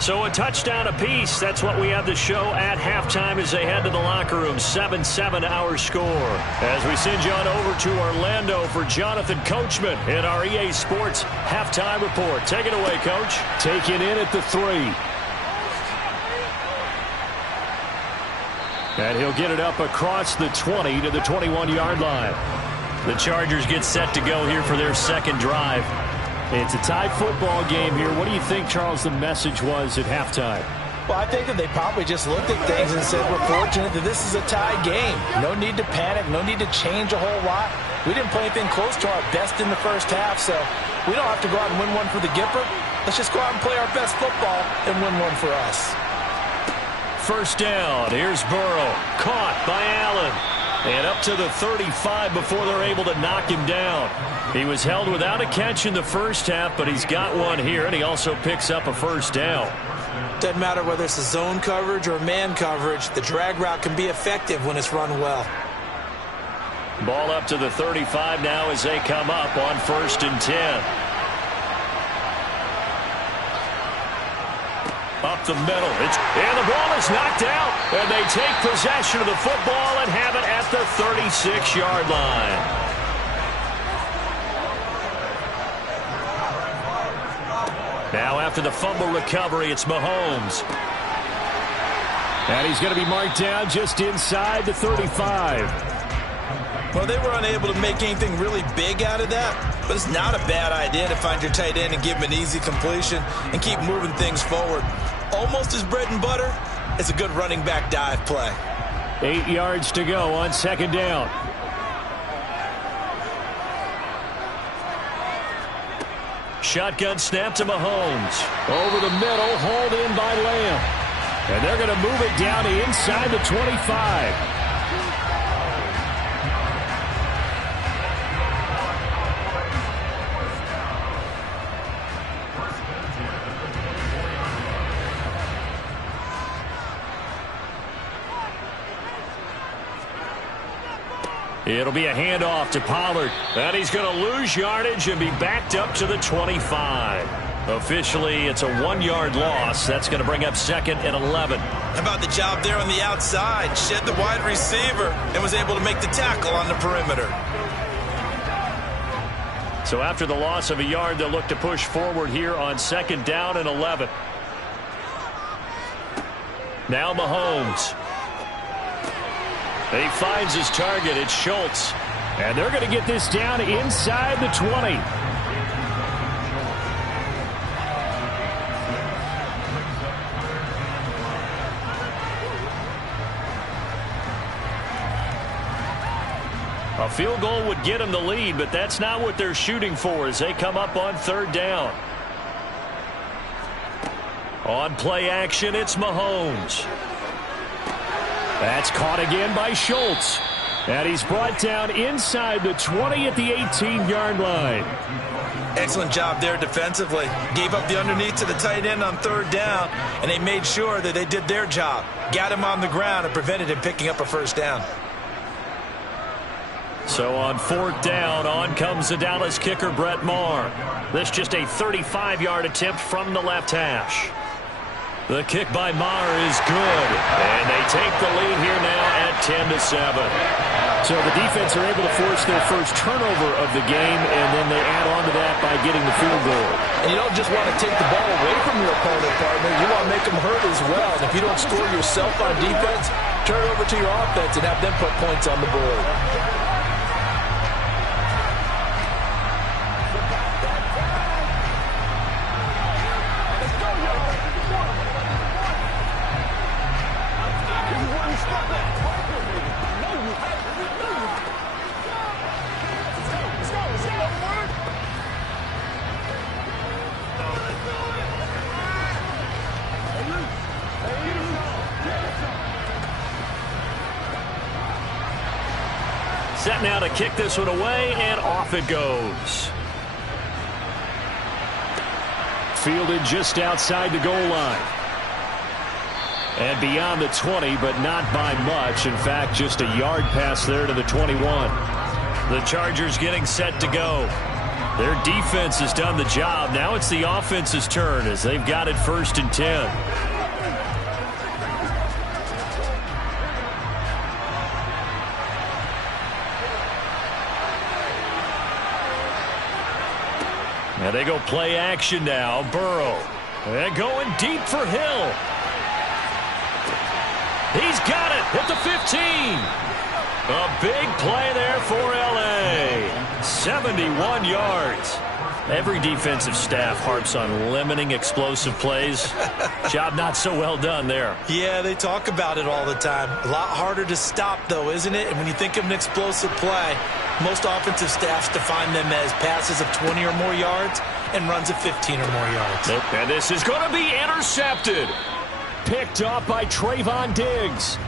So a touchdown apiece. That's what we have to show at halftime as they head to the locker room. 7-7 our score. As we send you on over to Orlando for Jonathan Coachman in our EA Sports halftime report. Take it away, Coach. Taken in at the 3. And he'll get it up across the 20 to the 21-yard line. The Chargers get set to go here for their second drive. It's a tie football game here. What do you think, Charles, the message was at halftime? Well, I think that they probably just looked at things and said, we're fortunate that this is a tie game. No need to panic. No need to change a whole lot. We didn't play anything close to our best in the first half, so we don't have to go out and win one for the Gipper. Let's just go out and play our best football and win one for us. First down. Here's Burrow. Caught by Allen. And up to the 35 before they're able to knock him down. He was held without a catch in the first half, but he's got one here, and he also picks up a first down. Doesn't matter whether it's a zone coverage or man coverage, the drag route can be effective when it's run well. Ball up to the 35 now as they come up on 1st and 10. Up the middle. And the ball is knocked out. And they take possession of the football and have it at the 36-yard line. Now after the fumble recovery, it's Mahomes. And he's going to be marked down just inside the 35. Well, they were unable to make anything really big out of that, but it's not a bad idea to find your tight end and give him an easy completion and keep moving things forward. Almost as bread and butter, it's a good running back dive play. 8 yards to go on second down. Shotgun snap to Mahomes. Over the middle, hauled in by Lamb. And they're going to move it down to inside the 25. It'll be a handoff to Pollard. And he's going to lose yardage and be backed up to the 25. Officially, it's a 1-yard loss. That's going to bring up 2nd and 11. How about the job there on the outside? Shed the wide receiver and was able to make the tackle on the perimeter. So after the loss of a yard, they'll look to push forward here on 2nd down and 11. Now Mahomes. He finds his target. It's Schultz. And they're going to get this down inside the 20. A field goal would get them the lead, but that's not what they're shooting for as they come up on 3rd down. On play action, it's Mahomes. That's caught again by Schultz. And he's brought down inside the 20 at the 18-yard line. Excellent job there defensively. Gave up the underneath to the tight end on 3rd down, and they made sure that they did their job. Got him on the ground and prevented him picking up a first down. So on 4th down, on comes the Dallas kicker, Brett Maher. This just a 35-yard attempt from the left hash. The kick by Maher is good. And they take the lead here now at 10-7. So the defense are able to force their first turnover of the game, and then they add on to that by getting the field goal. And you don't just want to take the ball away from your opponent, partner. You want to make them hurt as well. And if you don't score yourself on defense, turn it over to your offense and have them put points on the board. Set now to kick this one away, and off it goes. Fielded just outside the goal line. And beyond the 20, but not by much. In fact, just a yard pass there to the 21. The Chargers getting set to go. Their defense has done the job. Now it's the offense's turn as they've got it 1st and 10. And they go play action now. Burrow. And going deep for Hill. He's got it at the 15. A big play there for L.A. 71 yards. Every defensive staff harps on limiting explosive plays. Job not so well done there. Yeah, they talk about it all the time. A lot harder to stop, though, isn't it? And when you think of an explosive play, most offensive staffs define them as passes of 20 or more yards and runs of 15 or more yards. And this is going to be intercepted. Picked off by Trayvon Diggs.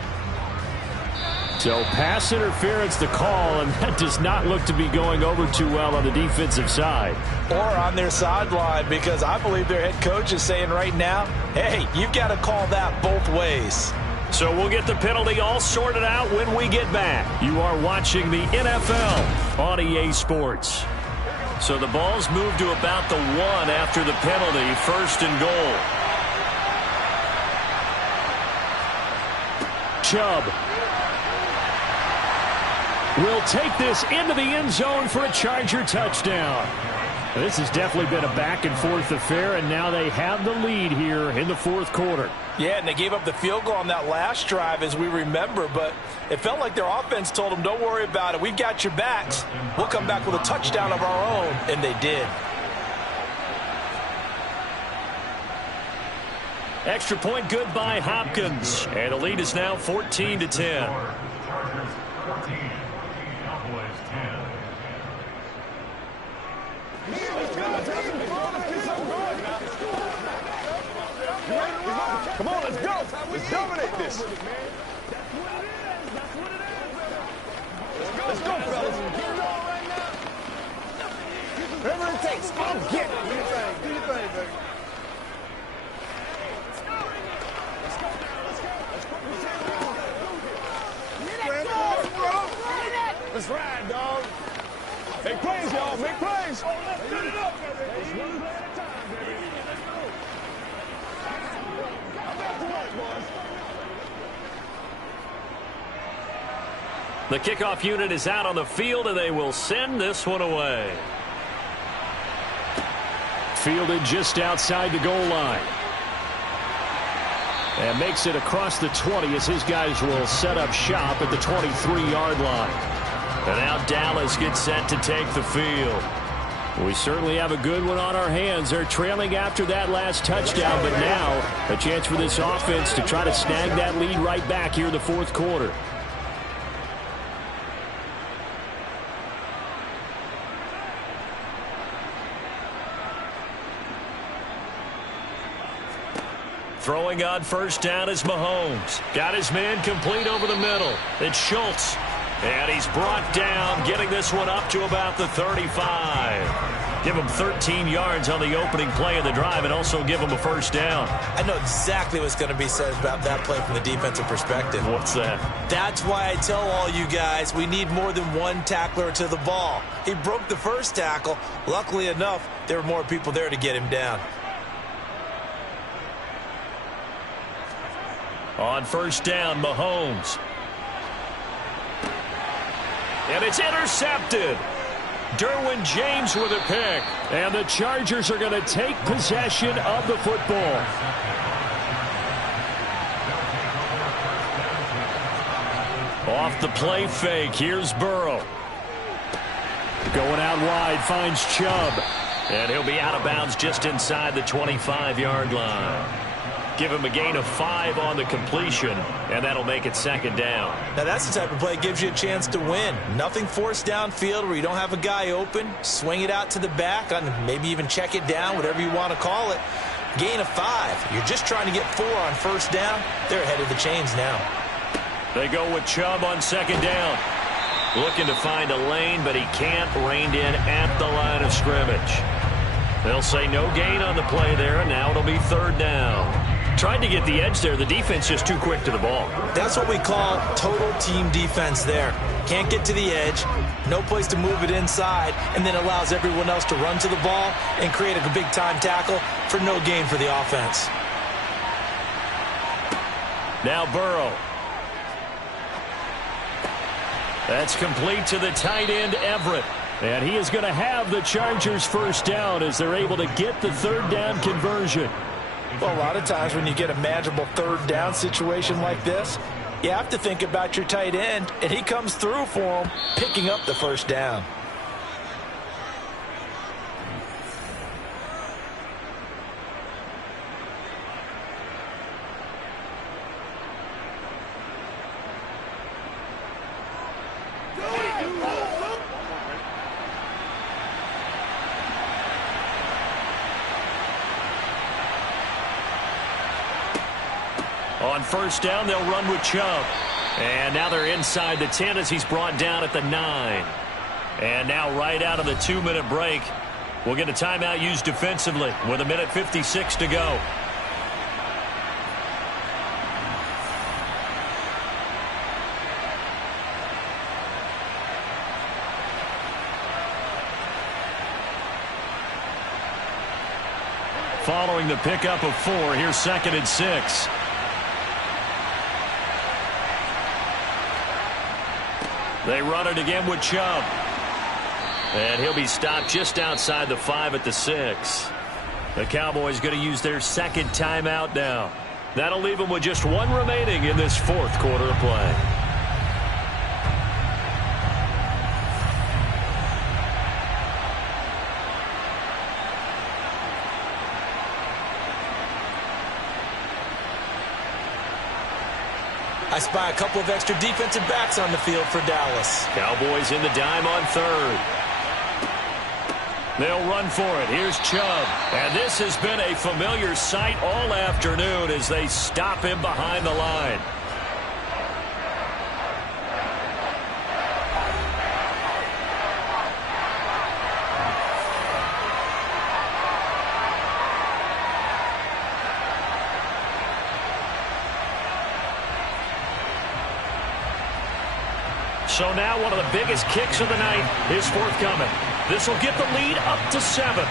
So pass interference the call, and that does not look to be going over too well on the defensive side. Or on their sideline, because I believe their head coach is saying right now, hey, you've got to call that both ways. So we'll get the penalty all sorted out when we get back. You are watching the NFL on EA Sports. So the ball's moved to about the 1 after the penalty, 1st and goal. Chubb will take this into the end zone for a Charger touchdown. This has definitely been a back-and-forth affair, and now they have the lead here in the 4th quarter. Yeah, and they gave up the field goal on that last drive, as we remember, but it felt like their offense told them, don't worry about it. We've got your backs. We'll come back with a touchdown of our own, and they did. Extra point good by Hopkins, and the lead is now 14-10. Chargers 14, Cowboys 10. Come on, let's go. Let's dominate this. Let's go, fellas. Whatever it takes, I'll get it. Do your thing. Do your thing, baby. Let's ride, dog. Make plays, y'all. Make plays. Let's get it up, baby. It's one play at a time, baby. Let's go. I'm back to work, boys. The kickoff unit is out on the field, and they will send this one away. Fielded just outside the goal line. And makes it across the 20 as his guys will set up shop at the 23-yard line. And now Dallas gets set to take the field. We certainly have a good one on our hands. They're trailing after that last touchdown, but now a chance for this offense to try to snag that lead right back here in the 4th quarter. Throwing on 1st down is Mahomes. Got his man complete over the middle. It's Schultz. And he's brought down, getting this one up to about the 35. Give him 13 yards on the opening play of the drive and also give him a 1st down. I know exactly what's going to be said about that play from the defensive perspective. What's that? That's why I tell all you guys we need more than one tackler to the ball. He broke the 1st tackle. Luckily enough, there were more people there to get him down. On 1st down, Mahomes. And it's intercepted. Derwin James with a pick. And the Chargers are going to take possession of the football. Off the play fake, here's Burrow. Going out wide, finds Chubb. And he'll be out of bounds just inside the 25-yard line. Give him a gain of 5 on the completion, and that'll make it 2nd down. Now that's the type of play that gives you a chance to win. Nothing forced downfield where you don't have a guy open. Swing it out to the back, and maybe even check it down, whatever you want to call it. Gain of 5. You're just trying to get 4 on 1st down. They're ahead of the chains now. They go with Chubb on 2nd down. Looking to find a lane, but he can't. Reined in at the line of scrimmage. They'll say no gain on the play there, and now it'll be third down. Tried to get the edge there. The defense just too quick to the ball. That's what we call total team defense there. Can't get to the edge, no place to move it inside, and then allows everyone else to run to the ball and create a big-time tackle for no gain for the offense. Now Burrow. That's complete to the tight end, Everett. And he is going to have the Chargers first down as they're able to get the third down conversion. Well, a lot of times when you get a manageable third down situation like this, you have to think about your tight end, and he comes through for him, picking up the first down. On first down, they'll run with Chubb. And now they're inside the 10 as he's brought down at the 9. And now right out of the 2-minute break, we'll get a timeout used defensively with 1:56 to go. Following the pickup of 4, here's 2nd and 6. They run it again with Chubb. And he'll be stopped just outside the 5 at the 6. The Cowboys going to use their second timeout now. That'll leave them with just 1 remaining in this 4th quarter of play. I spy a couple of extra defensive backs on the field for Dallas. Cowboys in the dime on 3rd. They'll run for it. Here's Chubb. And this has been a familiar sight all afternoon as they stop him behind the line. So now one of the biggest kicks of the night is forthcoming. This will get the lead up to 7.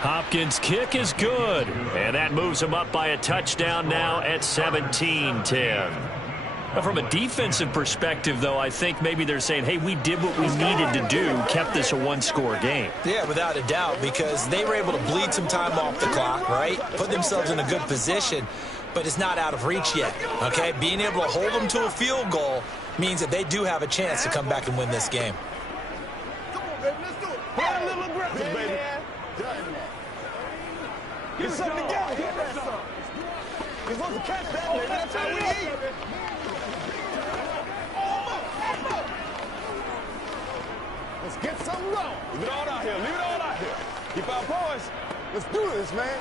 Hopkins' kick is good. And that moves him up by a touchdown now at 17-10. From a defensive perspective, though, I think maybe they're saying, hey, we did what we needed to do, kept this a 1-score game. Yeah, without a doubt, because they were able to bleed some time off the clock, right? Put themselves in a good position. But it's not out of reach yet, okay? Being able to hold them to a field goal means that they do have a chance to come back and win this game. Come on, baby, let's do it. Play a little aggressive, baby. Get something together. Get that something. You're supposed to catch that, baby. That's how we eat. Let's get something going. Leave it all out here. Leave it all out here. Keep our poise. Let's do this, man.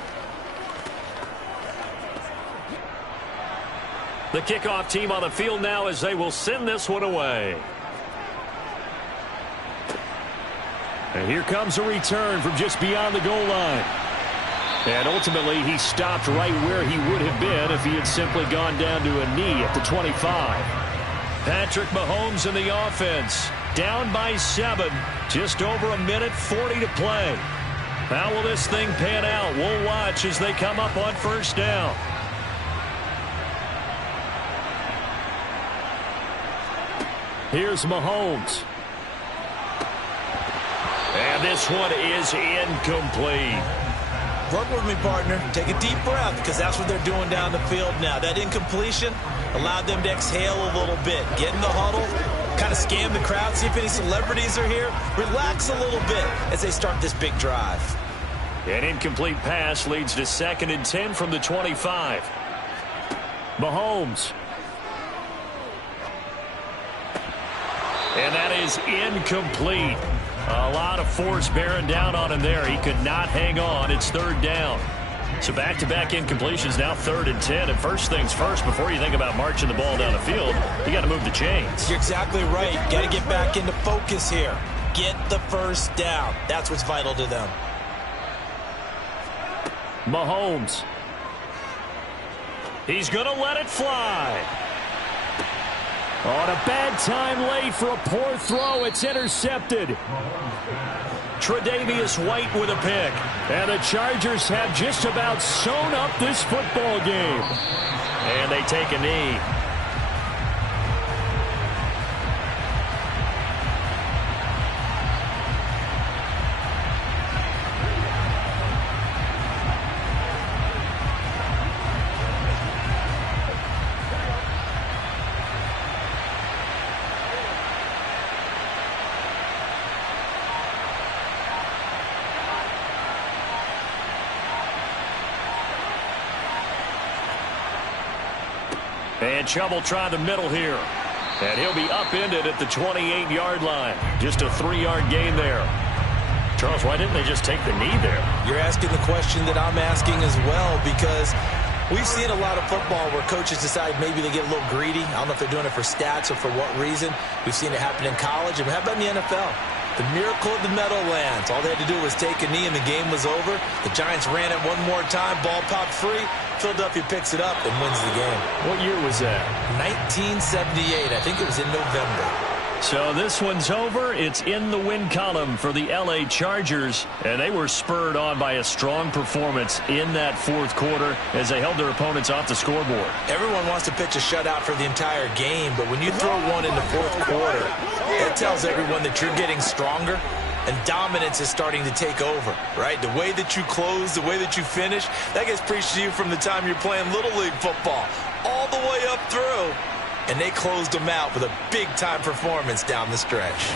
The kickoff team on the field now as they will send this one away. And here comes a return from just beyond the goal line. And ultimately, he stopped right where he would have been if he had simply gone down to a knee at the 25. Patrick Mahomes in the offense. Down by 7. Just over 1:40 to play. How will this thing pan out? We'll watch as they come up on first down. Here's Mahomes. And this one is incomplete. Work with me, partner. Take a deep breath, because that's what they're doing down the field now. That incompletion allowed them to exhale a little bit. Get in the huddle, kind of scan the crowd, see if any celebrities are here. Relax a little bit as they start this big drive. An incomplete pass leads to 2nd and 10 from the 25. Mahomes. And that is incomplete. A lot of force bearing down on him there. He could not hang on. It's 3rd down. So back-to-back incompletions, now 3rd and 10. And first things first, before you think about marching the ball down the field, you got to move the chains. You're exactly right. Got to get back into focus here. Get the first down. That's what's vital to them. Mahomes. He's going to let it fly. On a bad time late for a poor throw. It's intercepted. Tre'Davious White with a pick. And the Chargers have just about sewn up this football game. And they take a knee. And Chubb will try the middle here. And he'll be upended at the 28-yard line. Just a 3-yard gain there. Charles, why didn't they just take the knee there? You're asking the question that I'm asking as well, because we've seen a lot of football where coaches decide maybe they get a little greedy. I don't know if they're doing it for stats or for what reason. We've seen it happen in college. And how about in the NFL? The miracle of the Meadowlands. All they had to do was take a knee and the game was over. The Giants ran it one more time. Ball popped free. Philadelphia picks it up and wins the game. What year was that? 1978. I think it was in November. So this one's over. It's in the win column for the L.A. Chargers. And they were spurred on by a strong performance in that 4th quarter as they held their opponents off the scoreboard. Everyone wants to pitch a shutout for the entire game, but when you throw one in the 4th quarter, it tells everyone that you're getting stronger and dominance is starting to take over, right? The way that you close, the way that you finish, that gets preached to you from the time you're playing Little League football all the way up through. And they closed them out with a big-time performance down the stretch.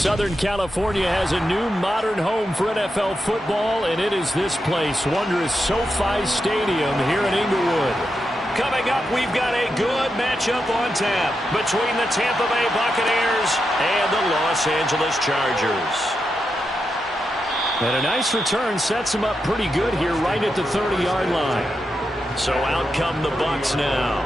Southern California has a new modern home for NFL football, and it is this place, wondrous SoFi Stadium here in Inglewood. Coming up, we've got a good matchup on tap between the Tampa Bay Buccaneers and the Los Angeles Chargers. And a nice return sets them up pretty good here right at the 30-yard line. So out come the Bucs now.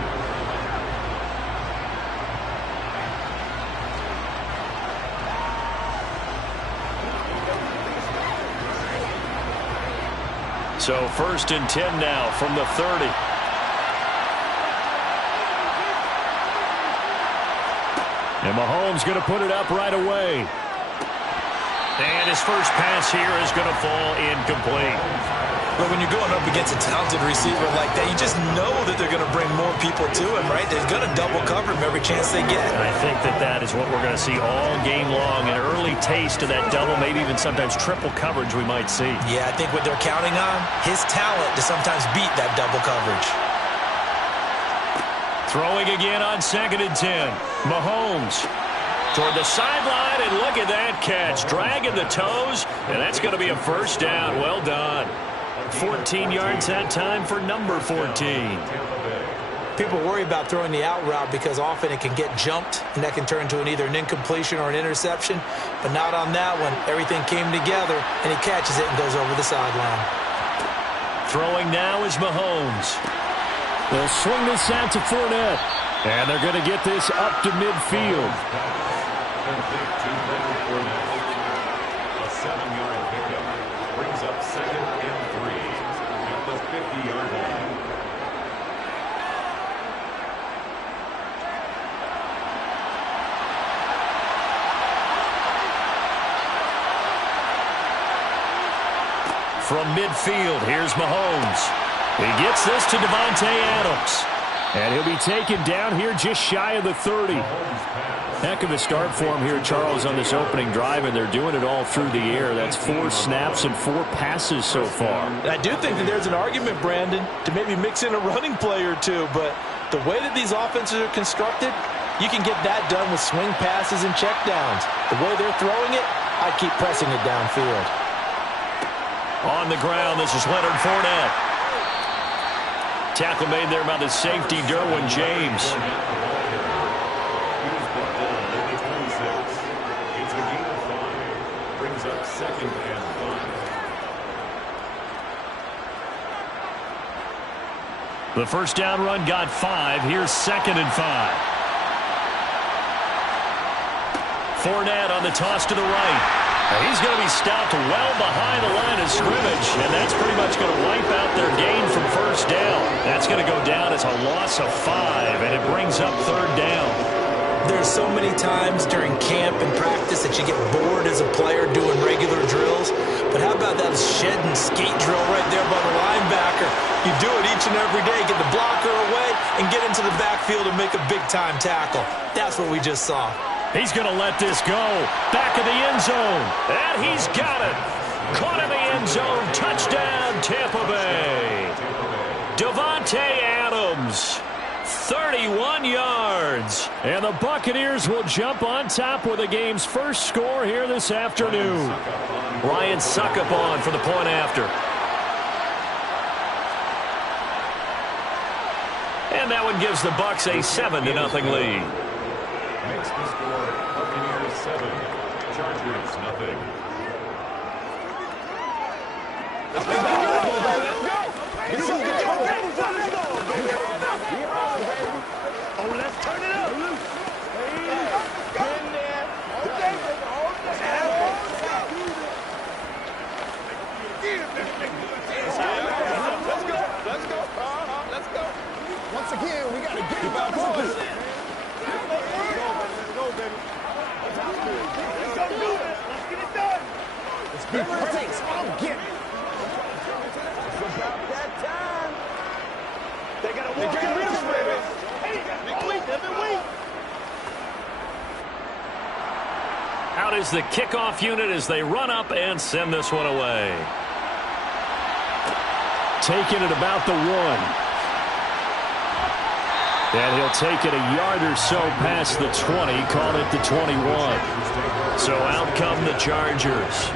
So 1st and 10 now from the 30. And Mahomes going to put it up right away. And his first pass here is going to fall incomplete. But when you're going up against a talented receiver like that, you just know that they're going to bring more people to him, right? They're going to double cover him every chance they get. I think that is what we're going to see all game long. An early taste of that double, maybe even sometimes triple coverage we might see. Yeah, I think what they're counting on, his talent to sometimes beat that double coverage. Throwing again on 2nd and 10. Mahomes toward the sideline, and look at that catch. Dragging the toes, and that's going to be a first down. Well done. 14 yards that time for number 14. People worry about throwing the out route because often it can get jumped, and that can turn into either an incompletion or an interception. But not on that one. Everything came together, and he catches it and goes over the sideline. Throwing now is Mahomes. They'll swing this out to Fournette. And they're going to get this up to midfield. A 7-yard pickup brings up 2nd and 3 at the 50-yard line. From midfield, here's Mahomes. He gets this to Davante Adams. And he'll be taken down here just shy of the 30. Heck of a start for him here, Charles, on this opening drive, and they're doing it all through the air. That's 4 snaps and 4 passes so far. I do think that there's an argument, Brandon, to maybe mix in a running play or two, but the way that these offenses are constructed, you can get that done with swing passes and checkdowns. The way they're throwing it, I keep pressing it downfield. On the ground, this is Leonard Fournette. Tackle made there by the safety, Derwin James. It's a gain of 5. Brings up 2nd and 5. The first down run got 5. Here's 2nd and 5. Fournette on the toss to the right. He's going to be stopped well behind the line of scrimmage, and that's pretty much going to wipe out their gain from first down. That's going to go down as a loss of 5, and it brings up 3rd down. There's so many times during camp and practice that you get bored as a player doing regular drills. But how about that shed and skate drill right there by the linebacker? You do it each and every day, get the blocker away, and get into the backfield and make a big-time tackle. That's what we just saw. He's going to let this go. Back of the end zone. And he's got it. Caught in the end zone. Touchdown, Tampa Bay. Davante Adams. 31 yards. And the Buccaneers will jump on top with the game's first score here this afternoon. Ryan Succop on for the point after. And that one gives the Bucs a 7-0 lead. Makes the score Buccaneers 7, Chargers 0. Let's turn it up. Let's go. Once again, we got to get it back on. Let's go, baby. Let's go do it. Let's get it done. Let's get what it takes. I'll get it. It's about that time. They got to walk in this, baby. Every week. Out is the kickoff unit as they run up and send this one away. Taking it about the 1. And he'll take it a yard or so past the 20, call it the 21. So out come the Chargers.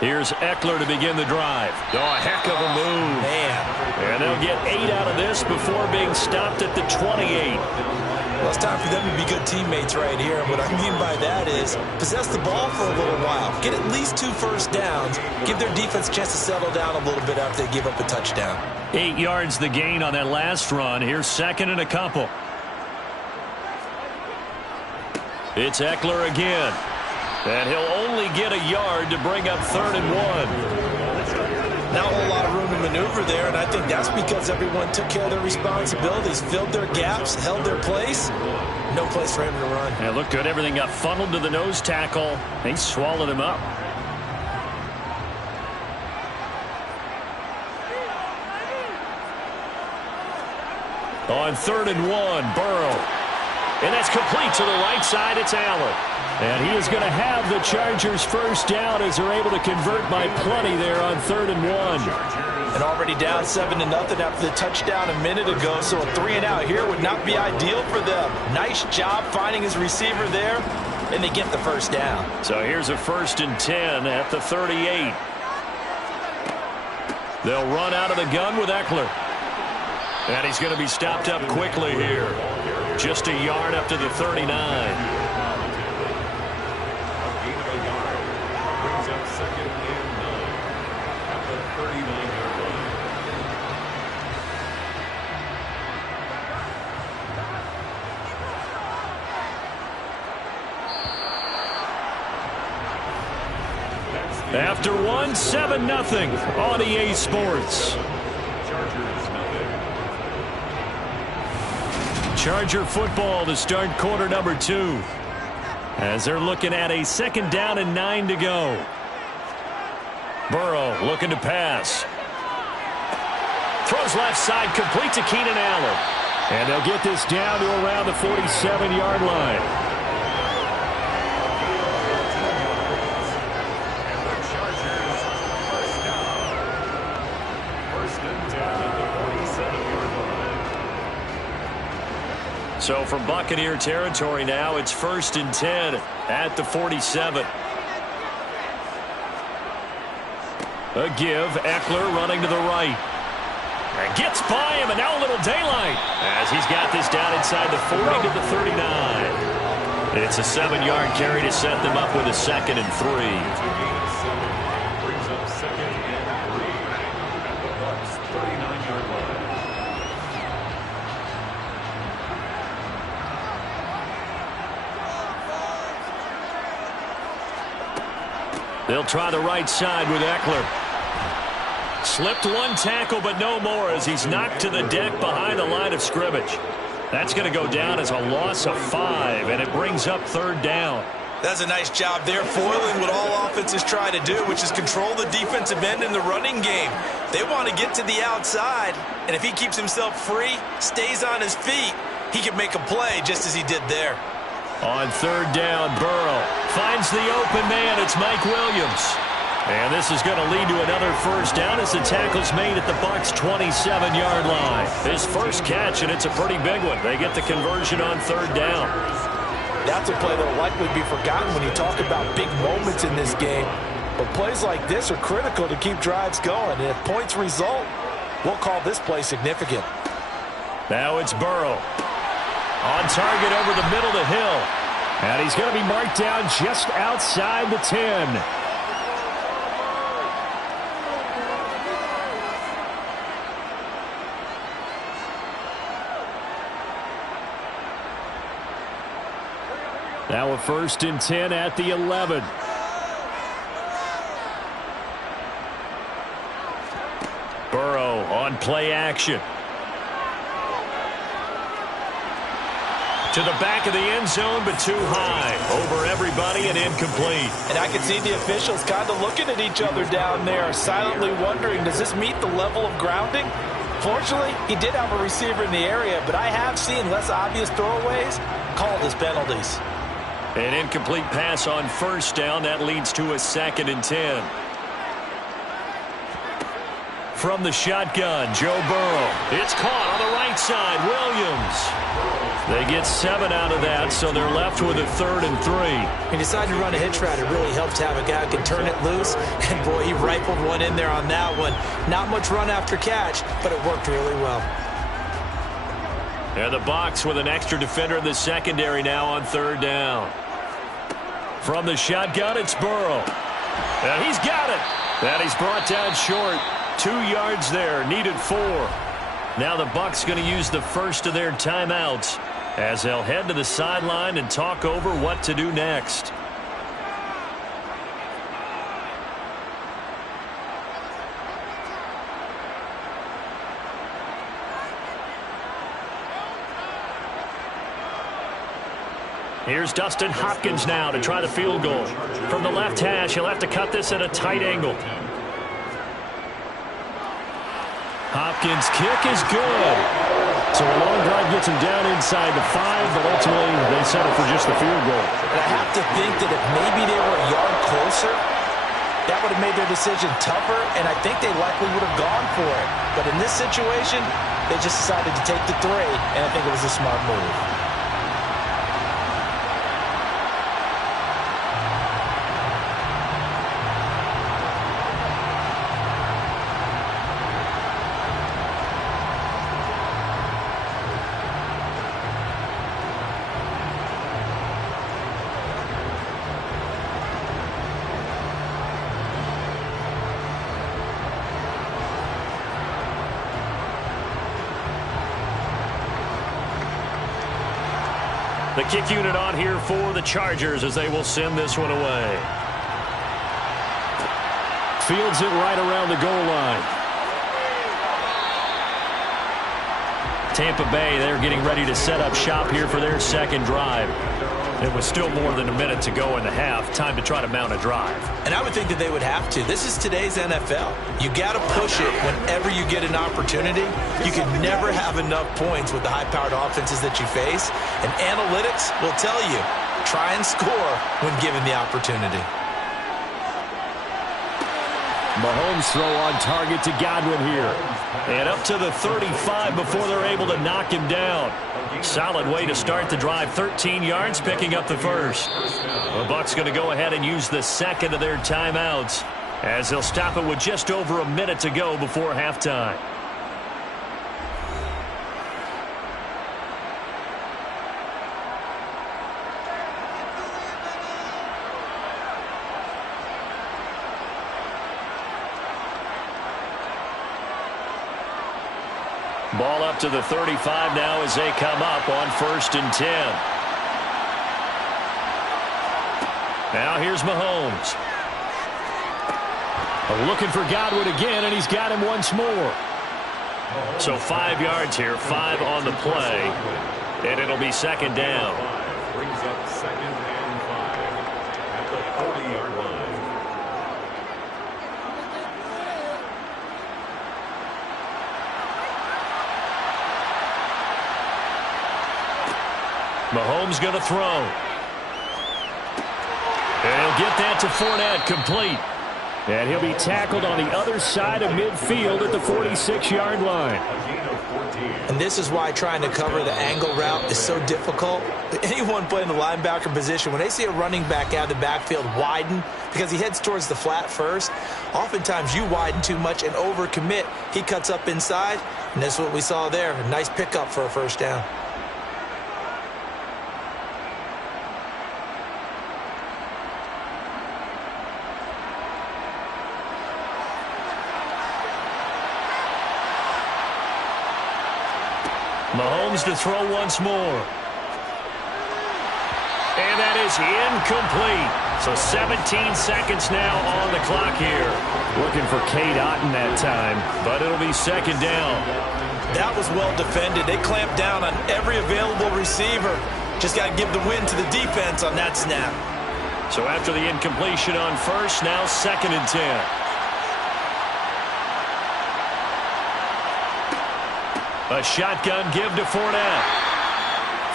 Here's Eckler to begin the drive. Oh, a heck of a move. Man. And they'll get 8 out of this before being stopped at the 28. Well, it's time for them to be good teammates right here. And what I mean by that is possess the ball for a little while. Get at least 2 first downs. Give their defense a chance to settle down a little bit after they give up a touchdown. 8 yards the gain on that last run. Here's second and a couple. It's Eckler again. And he'll only get a yard to bring up 3rd and 1. Not a whole lot of room to maneuver there, and I think that's because everyone took care of their responsibilities, filled their gaps, held their place. No place for him to run. Yeah, looked good. Everything got funneled to the nose tackle. They swallowed him up. On 3rd and 1, Burrow. And that's complete to the right side. It's Allen. And he is going to have the Chargers first down as they're able to convert by plenty there on 3rd and 1. And already down 7-0 after the touchdown a minute ago, so a 3-and-out here would not be ideal for them. Nice job finding his receiver there, and they get the first down. So here's a 1st and 10 at the 38. They'll run out of the gun with Eckler. And he's going to be stopped up quickly here. Just a yard up to the 39. After 1, 7-0 on EA Sports. Charger football to start quarter number 2. As they're looking at a 2nd down and 9 to go. Burrow looking to pass. Throws left side, complete to Keenan Allen. And they'll get this down to around the 47-yard line. So from Buccaneer territory now, it's 1st and 10 at the 47. A give, Eckler running to the right. And gets by him, and now a little daylight as he's got this down inside the 40 to the 39. It's a 7-yard carry to set them up with a 2nd and 3. They'll try the right side with Eckler. Slipped one tackle, but no more as he's knocked to the deck behind the line of scrimmage. That's going to go down as a loss of 5, and it brings up 3rd down. That's a nice job there, foiling what all offenses try to do, which is control the defensive end in the running game. They want to get to the outside, and if he keeps himself free, stays on his feet, he can make a play just as he did there. On 3rd down, Burrow finds the open man. It's Mike Williams. And this is going to lead to another first down as the tackle's made at the Bucs' 27-yard line. His first catch, and it's a pretty big one. They get the conversion on 3rd down. That's a play that will likely be forgotten when you talk about big moments in this game. But plays like this are critical to keep drives going. And if points result, we'll call this play significant. Now it's Burrow. On target over the middle to Hill. And he's going to be marked down just outside the 10. Now a 1st and 10 at the 11. Burrow on play action. To the back of the end zone, but too high. Over everybody and incomplete. And I can see the officials kind of looking at each other down there, silently wondering, does this meet the level of grounding? Unfortunately, he did have a receiver in the area, but I have seen less obvious throwaways called as penalties. An incomplete pass on first down. That leads to a 2nd and 10. From the shotgun, Joe Burrow. It's caught on the right side. Williams. They get 7 out of that, so they're left with a 3rd and 3. He decided to run a hitch route. It really helped to have a guy who can turn it loose. And, boy, he rifled one in there on that one. Not much run after catch, but it worked really well. And the Bucs with an extra defender in the secondary now on 3rd down. From the shotgun, it's Burrow. And he's got it. And he's brought down short. 2 yards there, needed 4. Now the Bucs going to use the first of their timeouts as they'll head to the sideline and talk over what to do next. Here's Dustin Hopkins now to try the field goal. From the left hash, he'll have to cut this at a tight angle. Hopkins' kick is good. So a long drive gets him down inside the 5, but ultimately they settle for just the field goal. But I have to think that if maybe they were a yard closer, that would have made their decision tougher, and I think they likely would have gone for it. But in this situation, they just decided to take the 3, and I think it was a smart move. The kick unit on here for the Chargers as they will send this one away. Fields it right around the goal line. Tampa Bay, they're getting ready to set up shop here for their second drive. It was still more than a minute to go in the half. Time to try to mount a drive. And I would think that they would have to. This is today's NFL. You got to push it whenever you get an opportunity. You can never have enough points with the high-powered offenses that you face. And analytics will tell you, try and score when given the opportunity. Mahomes throw on target to Godwin here. And up to the 35 before they're able to knock him down. Solid way to start the drive. 13 yards, picking up the first. The Bucs going to go ahead and use the second of their timeouts as they'll stop it with just over a minute to go before halftime. Ball up to the 35 now as they come up on 1st and 10. Now here's Mahomes. Looking for Godwin again, and he's got him once more. So 5 yards here, 5 on the play, and it'll be 2nd down. Brings up 2nd and 5 at the 40-yard line. Mahomes going to throw. And he'll get that to Fournette, complete. And he'll be tackled on the other side of midfield at the 46-yard line. And this is why trying to cover the angle route is so difficult. Anyone playing the linebacker position, when they see a running back out of the backfield widen because he heads towards the flat first, oftentimes you widen too much and overcommit. He cuts up inside, and that's what we saw there. A nice pickup for a first down. Mahomes to throw once more. And that is incomplete. So 17 seconds now on the clock here. Looking for Cade Otton that time, but it'll be 2nd down. That was well defended. They clamped down on every available receiver. Just got to give the win to the defense on that snap. So after the incompletion on first, now 2nd and 10. A shotgun give to Fournette.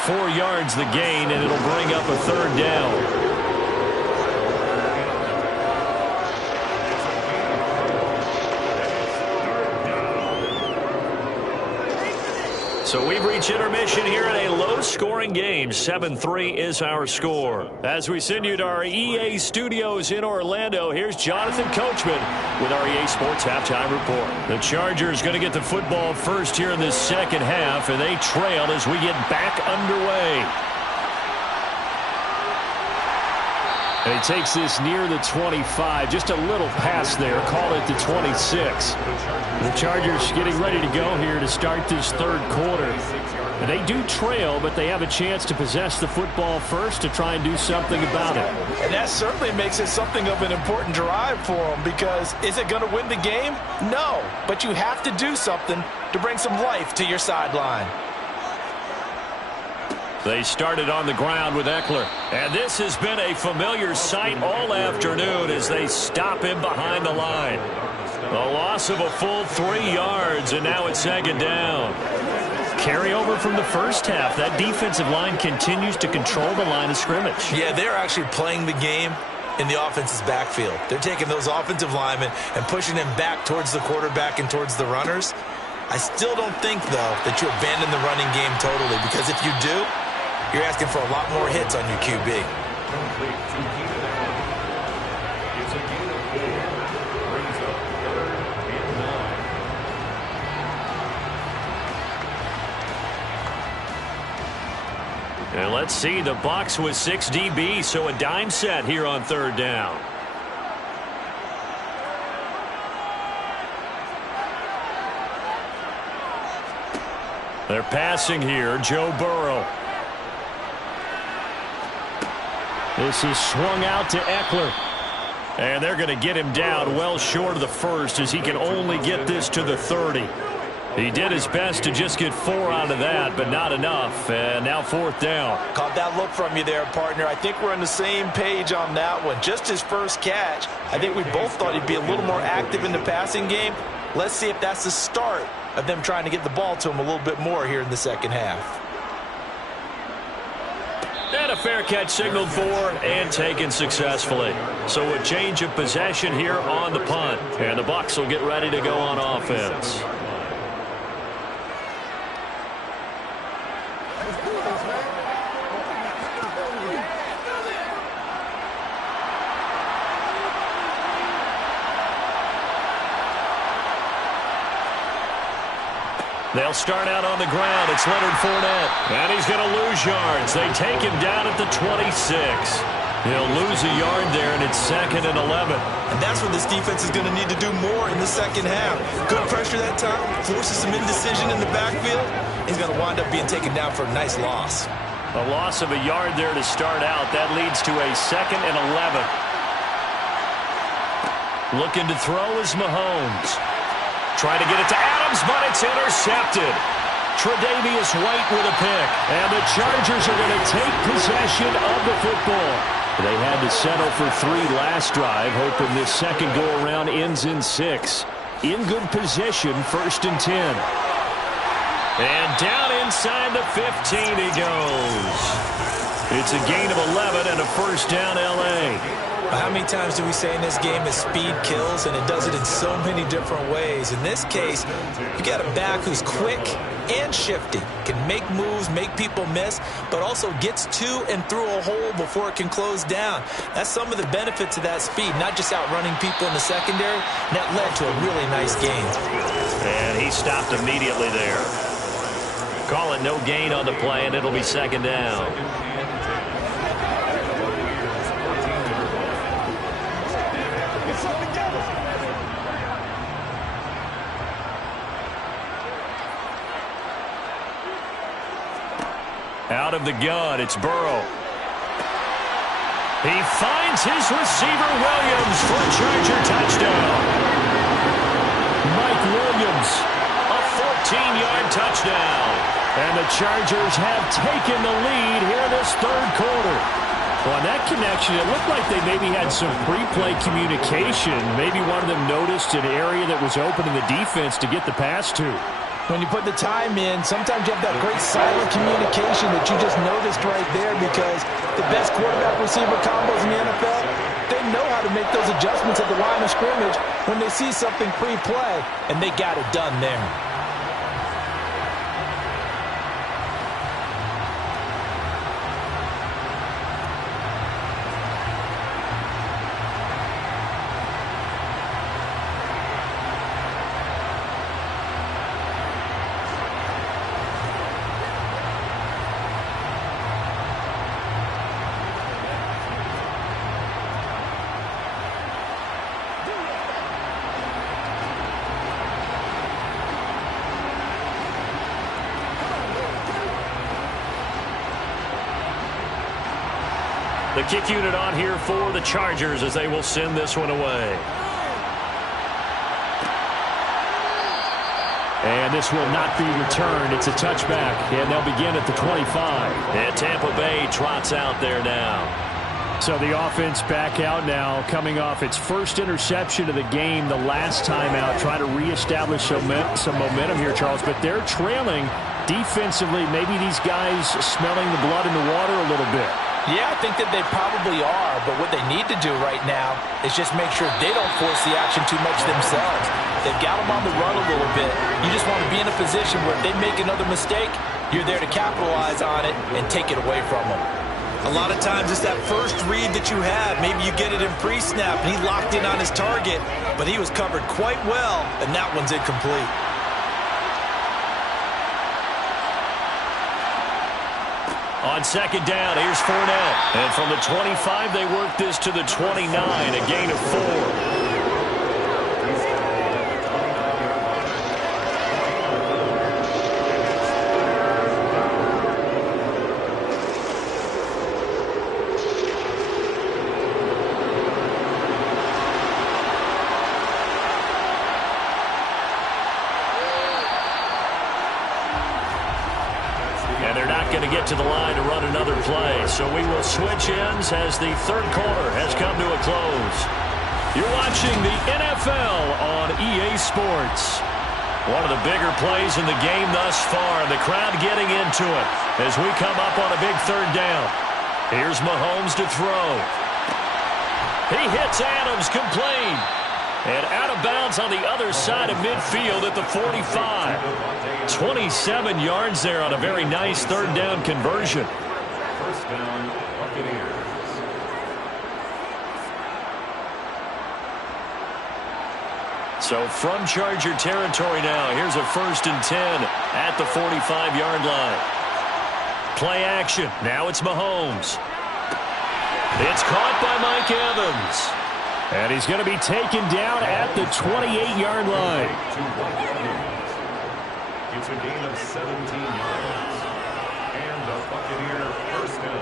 4 yards the gain, and it'll bring up a 3rd down. So we've reached intermission here in a low-scoring game. 7-3 is our score. As we send you to our EA studios in Orlando, here's Jonathan Coachman with our EA Sports Halftime Report. The Chargers going to get the football first here in this second half, and they trail as we get back underway. And he takes this near the 25, just a little pass there, call it the 26. The Chargers getting ready to go here to start this 3rd quarter. And they do trail, but they have a chance to possess the football first to try and do something about it. And that certainly makes it something of an important drive for them, because is it going to win the game? No, but you have to do something to bring some life to your sideline. They started on the ground with Eckler. And this has been a familiar sight all afternoon as they stop him behind the line. A loss of a full 3 yards, and now it's 2nd down. Carryover from the first half. That defensive line continues to control the line of scrimmage. Yeah, they're actually playing the game in the offense's backfield. They're taking those offensive linemen and pushing them back towards the quarterback and towards the runners. I still don't think, though, that you abandon the running game totally, because if you do, you're asking for a lot more hits on your QB. It's a gain of 4. Brings up 3rd and 9. And let's see, the box was 6 DB, so a dime set here on 3rd down. They're passing here, Joe Burrow. This is swung out to Eckler. And they're going to get him down well short of the first, as he can only get this to the 30. He did his best to just get 4 out of that, but not enough. And now 4th down. Caught that look from you there, partner. I think we're on the same page on that one. Just his first catch. I think we both thought he'd be a little more active in the passing game. Let's see if that's the start of them trying to get the ball to him a little bit more here in the second half. And a fair catch signaled for and taken successfully. So a change of possession here on the punt. And the Bucs will get ready to go on offense. They'll start out on the ground. It's Leonard Fournette. And he's going to lose yards. They take him down at the 26. He'll lose a yard there, and it's 2nd and 11. And that's what this defense is going to need to do more in the second half. Good pressure that time. Forces some indecision in the backfield. He's going to wind up being taken down for a nice loss. A loss of a yard there to start out. That leads to a 2nd and 11. Looking to throw is Mahomes. Trying to get it to Adams, but it's intercepted. Tre'Davious White with a pick. And the Chargers are going to take possession of the football. They had to settle for 3 last drive, hoping this second go-around ends in 6. In good position, 1st and 10. And down inside the 15 he goes. It's a gain of 11 and a 1st down, L.A. How many times do we say in this game that speed kills, and it does it in so many different ways? In this case, you got a back who's quick and shifty, can make moves, make people miss, but also gets to and through a hole before it can close down. That's some of the benefits of that speed, not just outrunning people in the secondary. And that led to a really nice gain. And he stopped immediately there. Call it no gain on the play, and it'll be 2nd down. Out of the gun, it's Burrow. He finds his receiver, Williams, for a Charger touchdown. Mike Williams, a 14-yard touchdown. And the Chargers have taken the lead here in this 3rd quarter. Well, on that connection, it looked like they maybe had some pre-play communication. Maybe one of them noticed an area that was open in the defense to get the pass to. When you put the time in, sometimes you have that great silent communication that you just noticed right there, because the best quarterback-receiver combos in the NFL, they know how to make those adjustments at the line of scrimmage when they see something pre-play, and they got it done there. The kick unit on here for the Chargers as they will send this one away. And this will not be returned. It's a touchback, and they'll begin at the 25. And Tampa Bay trots out there now. So the offense back out now, coming off its first interception of the game the last time out, trying to reestablish some momentum here, Charles. But they're trailing defensively. Maybe these guys smelling the blood in the water a little bit. Yeah, I think that they probably are, but what they need to do right now is just make sure they don't force the action too much themselves. They've got them on the run a little bit. You just want to be in a position where if they make another mistake, you're there to capitalize on it and take it away from them. A lot of times it's that first read that you have. Maybe you get it in pre-snap, and he locked in on his target, but he was covered quite well, and that one's incomplete. On second down, here's Fournette. And from the 25, they work this to the 29, a gain of 4. To the line to run another play. So we will switch ends as the third quarter has come to a close. You're watching the NFL on EA Sports. One of the bigger plays in the game thus far. The crowd getting into it as we come up on a big third down. Here's Mahomes to throw. He hits Adams complete. And out of bounds on the other side of midfield at the 45. 27 yards there on a very nice third down conversion. First down, Buccaneers. So from Charger territory now, here's a 1st and 10 at the 45-yard line. Play action. Now it's Mahomes. It's caught by Mike Evans. And he's going to be taken down at the 28-yard line. It's a gain of 17 yards. And a Buccaneer first down.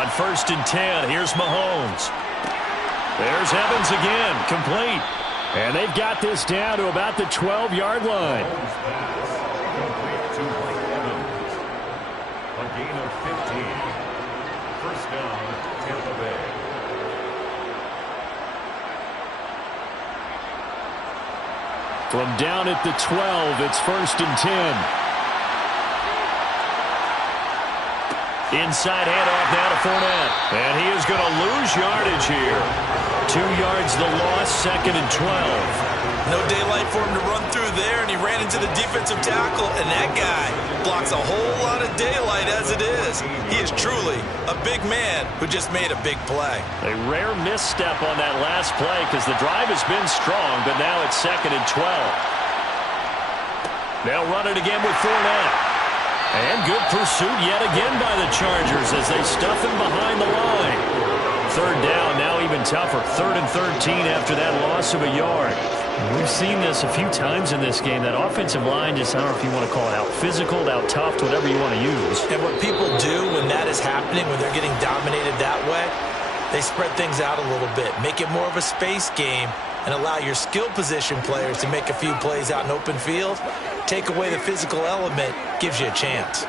On 1st and 10, here's Mahomes. There's Evans again, complete. And they've got this down to about the 12-yard line. A gain of 15. First down, Tampa Bay. From down at the 12, it's 1st and 10. Inside handoff now to Fournette. And he is going to lose yardage here. 2 yards the loss, 2nd and 12. No daylight for him to run through there, and he ran into the defensive tackle, and that guy blocks a whole lot of daylight as it is. He is truly a big man who just made a big play. A rare misstep on that last play because the drive has been strong, but now it's 2nd and 12. They'll run it again with Fournette. And good pursuit yet again by the Chargers as they stuff him behind the line. Third down, now even tougher. 3rd and 13 after that loss of a yard. We've seen this a few times in this game. That offensive line just, I don't know if you want to call it out physical, out tough, whatever you want to use. And what people do when that is happening, when they're getting dominated that way, they spread things out a little bit, make it more of a space game, and allow your skill position players to make a few plays out in open field. Take away the physical element, gives you a chance.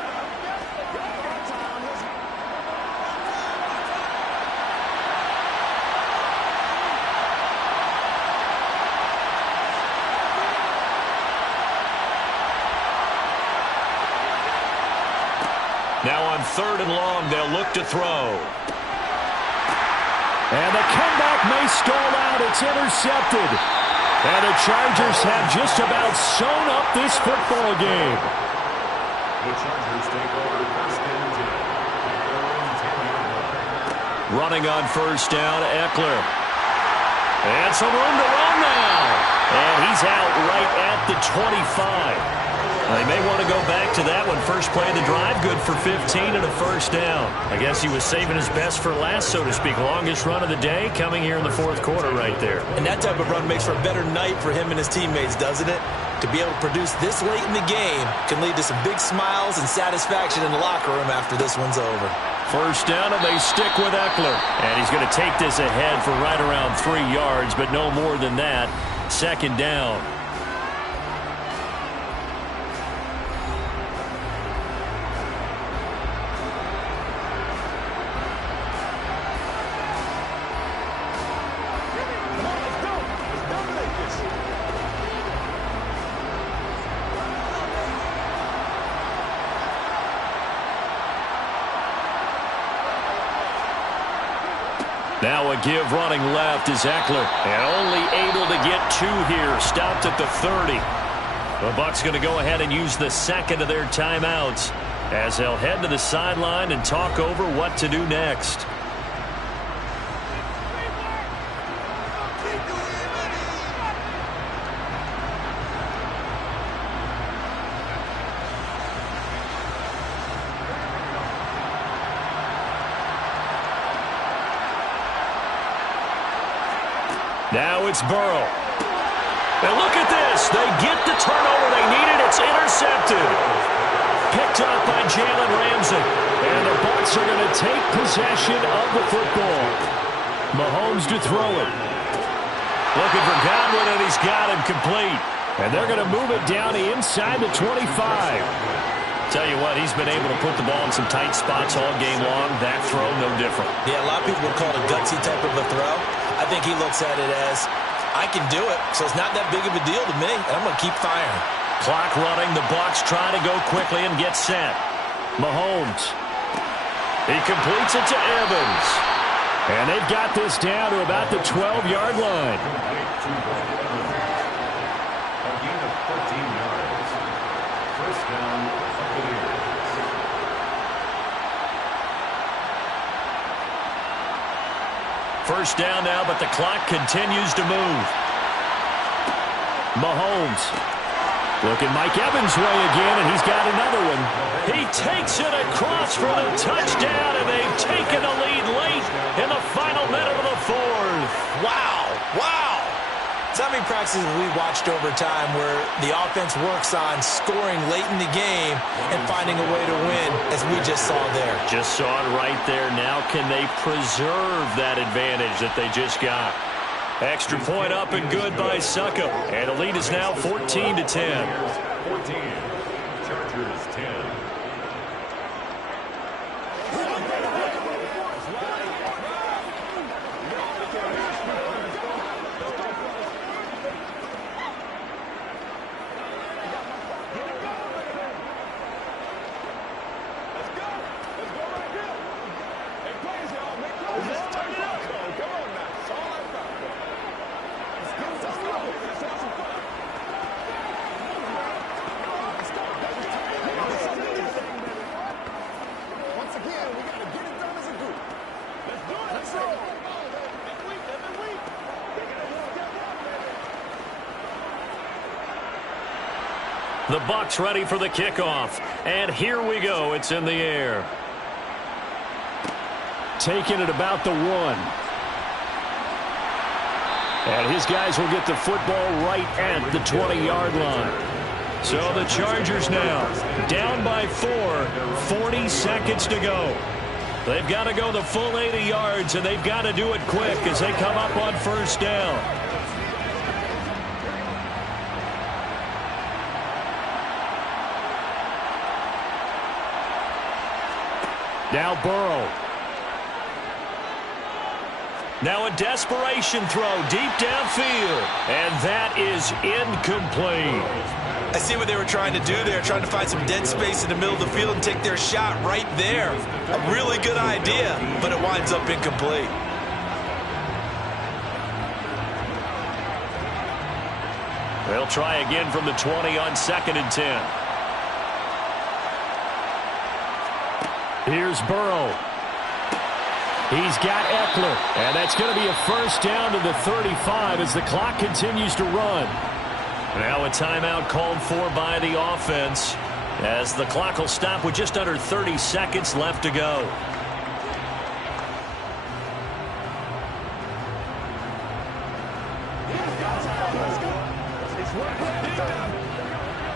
Now on 3rd and long, they'll look to throw. And the comeback may stall out. It's intercepted. And the Chargers have just about sewn up this football game. The Chargers take over 1st and 10. Running on 1st down, Eckler. And some room to run now. And he's out right at the 25. They may want to go back to that one. First play of the drive, good for 15 and a 1st down. I guess he was saving his best for last, so to speak. Longest run of the day coming here in the 4th quarter right there. And that type of run makes for a better night for him and his teammates, doesn't it? To be able to produce this late in the game can lead to some big smiles and satisfaction in the locker room after this one's over. 1st down, and they stick with Eckler. And he's going to take this ahead for right around 3 yards, but no more than that. 2nd down. Now a give running left is Eckler. And only able to get 2 here. Stopped at the 30. The Bucs going to go ahead and use the 2nd of their timeouts as they'll head to the sideline and talk over what to do next. Now it's Burrow. And look at this. They get the turnover they needed. It's intercepted. Picked up by Jalen Ramsey. And the Bucs are going to take possession of the football. Mahomes to throw it. Looking for Godwin, and he's got him complete. And they're going to move it down inside the 25. Tell you what, he's been able to put the ball in some tight spots all game long. That throw, no different. Yeah, a lot of people would call it a gutsy type of a throw. I think he looks at it as, I can do it, so it's not that big of a deal to me, and I'm going to keep firing. Clock running. The Bucs try to go quickly and get set. Mahomes. He completes it to Evans. And they've got this down to about the 12-yard line. A gain of 14 yards. 1st down, Buccaneers. First down now, but the clock continues to move. Mahomes. Looking Mike Evans' way again, and he's got another one. He takes it across for the touchdown, and they've taken the lead late in the final minute of the 4th. Wow. Wow. So many practices we watched over time where the offense works on scoring late in the game and finding a way to win, as we just saw there. Just saw it right there. Now can they preserve that advantage that they just got? Extra point up and good by Suckup. And the lead is now 14-10. 14. Chargers 10. The Bucs ready for the kickoff. And here we go. It's in the air. Taking it about the 1. And his guys will get the football right at the 20-yard line. So the Chargers now down by 4, 40 seconds to go. They've got to go the full 80 yards, and they've got to do it quick as they come up on 1st down. Now Burrow. Now a desperation throw deep downfield. And that is incomplete. I see what they were trying to do there, trying to find some dead space in the middle of the field and take their shot right there. A really good idea, but it winds up incomplete. They'll try again from the 20 on 2nd and 10. Here's Burrow. He's got Eckler. And that's going to be a first down to the 35 as the clock continues to run. Now a timeout called for by the offense as the clock will stop with just under 30 seconds left to go.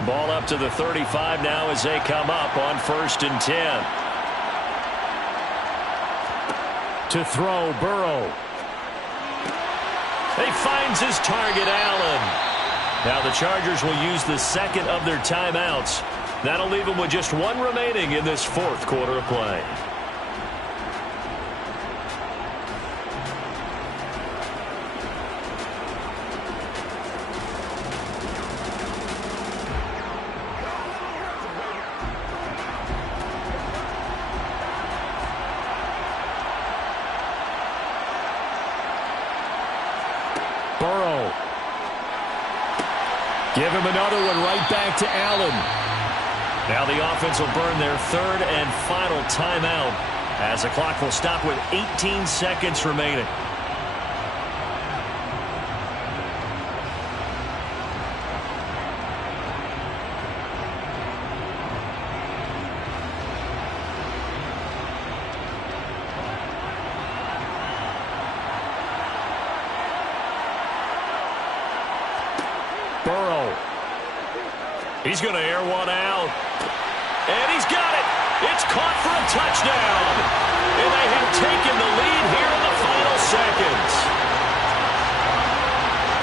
Ball up to the 35 now as they come up on 1st and 10. To throw, Burrow. He finds his target, Allen. Now the Chargers will use the second of their timeouts. That'll leave them with just one remaining in this 4th quarter of play. Burrow. Give him another one right back to Allen. Now the offense will burn their 3rd and final timeout as the clock will stop with 18 seconds remaining. Burrow. He's going to air one out. And he's got it. It's caught for a touchdown. And they have taken the lead here in the final seconds.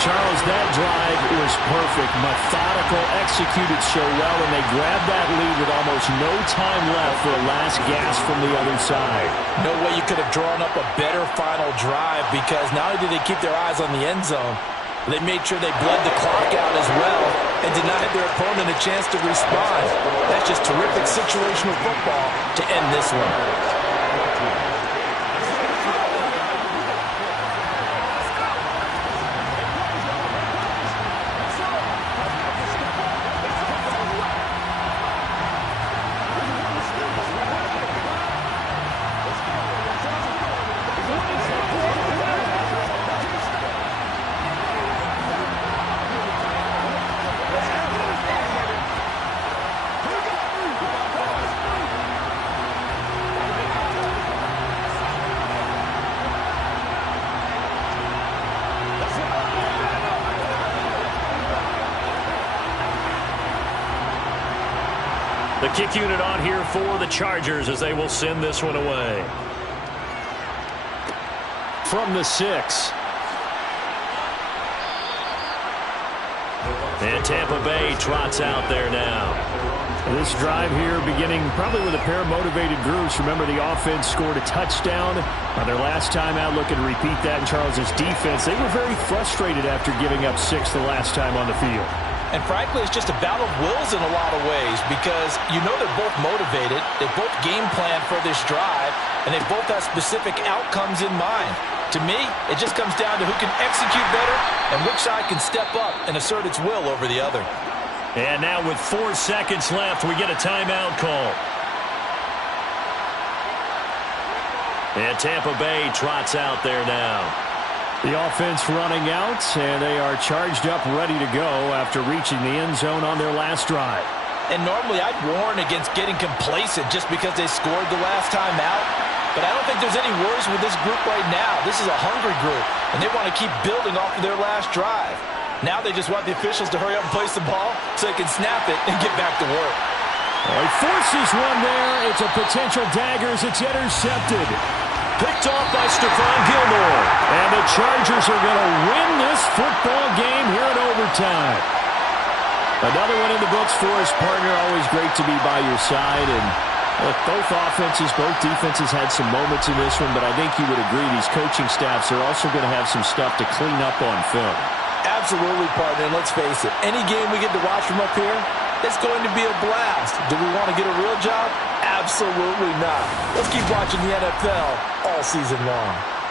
Charles, that drive was perfect. Methodical, executed so well, and they grabbed that lead with almost no time left for a last gasp from the other side. No way you could have drawn up a better final drive because not only did they keep their eyes on the end zone, they made sure they bled the clock out as well and denied their opponent a chance to respond. That's just terrific situational football to end this one. The kick unit on here for the Chargers as they will send this one away. From the 6. And Tampa Bay trots out there now. This drive here beginning probably with a pair of motivated groups. Remember, the offense scored a touchdown on their last time out. Looking to repeat that in Charles' defense. They were very frustrated after giving up 6 the last time on the field. And frankly, it's just a battle of wills in a lot of ways because you know they're both motivated, they both game plan for this drive, and they both have specific outcomes in mind. To me, it just comes down to who can execute better and which side can step up and assert its will over the other. And now with 4 seconds left, we get a timeout call. And Tampa Bay trots out there now. The offense running out, and they are charged up, ready to go after reaching the end zone on their last drive. And normally I'd warn against getting complacent just because they scored the last time out. But I don't think there's any worries with this group right now. This is a hungry group, and they want to keep building off of their last drive. Now they just want the officials to hurry up and place the ball so they can snap it and get back to work. Well, he forces one there. It's a potential dagger as it's intercepted. Picked off by Stephon Gilmore. And the Chargers are going to win this football game here in overtime. Another one in the books for his partner. Always great to be by your side. And look, both offenses, both defenses had some moments in this one, but I think you would agree these coaching staffs are also going to have some stuff to clean up on film. Absolutely, partner. And let's face it, any game we get to watch from up here, it's going to be a blast. Do we want to get a real job? Absolutely not. Let's keep watching the NFL all season long.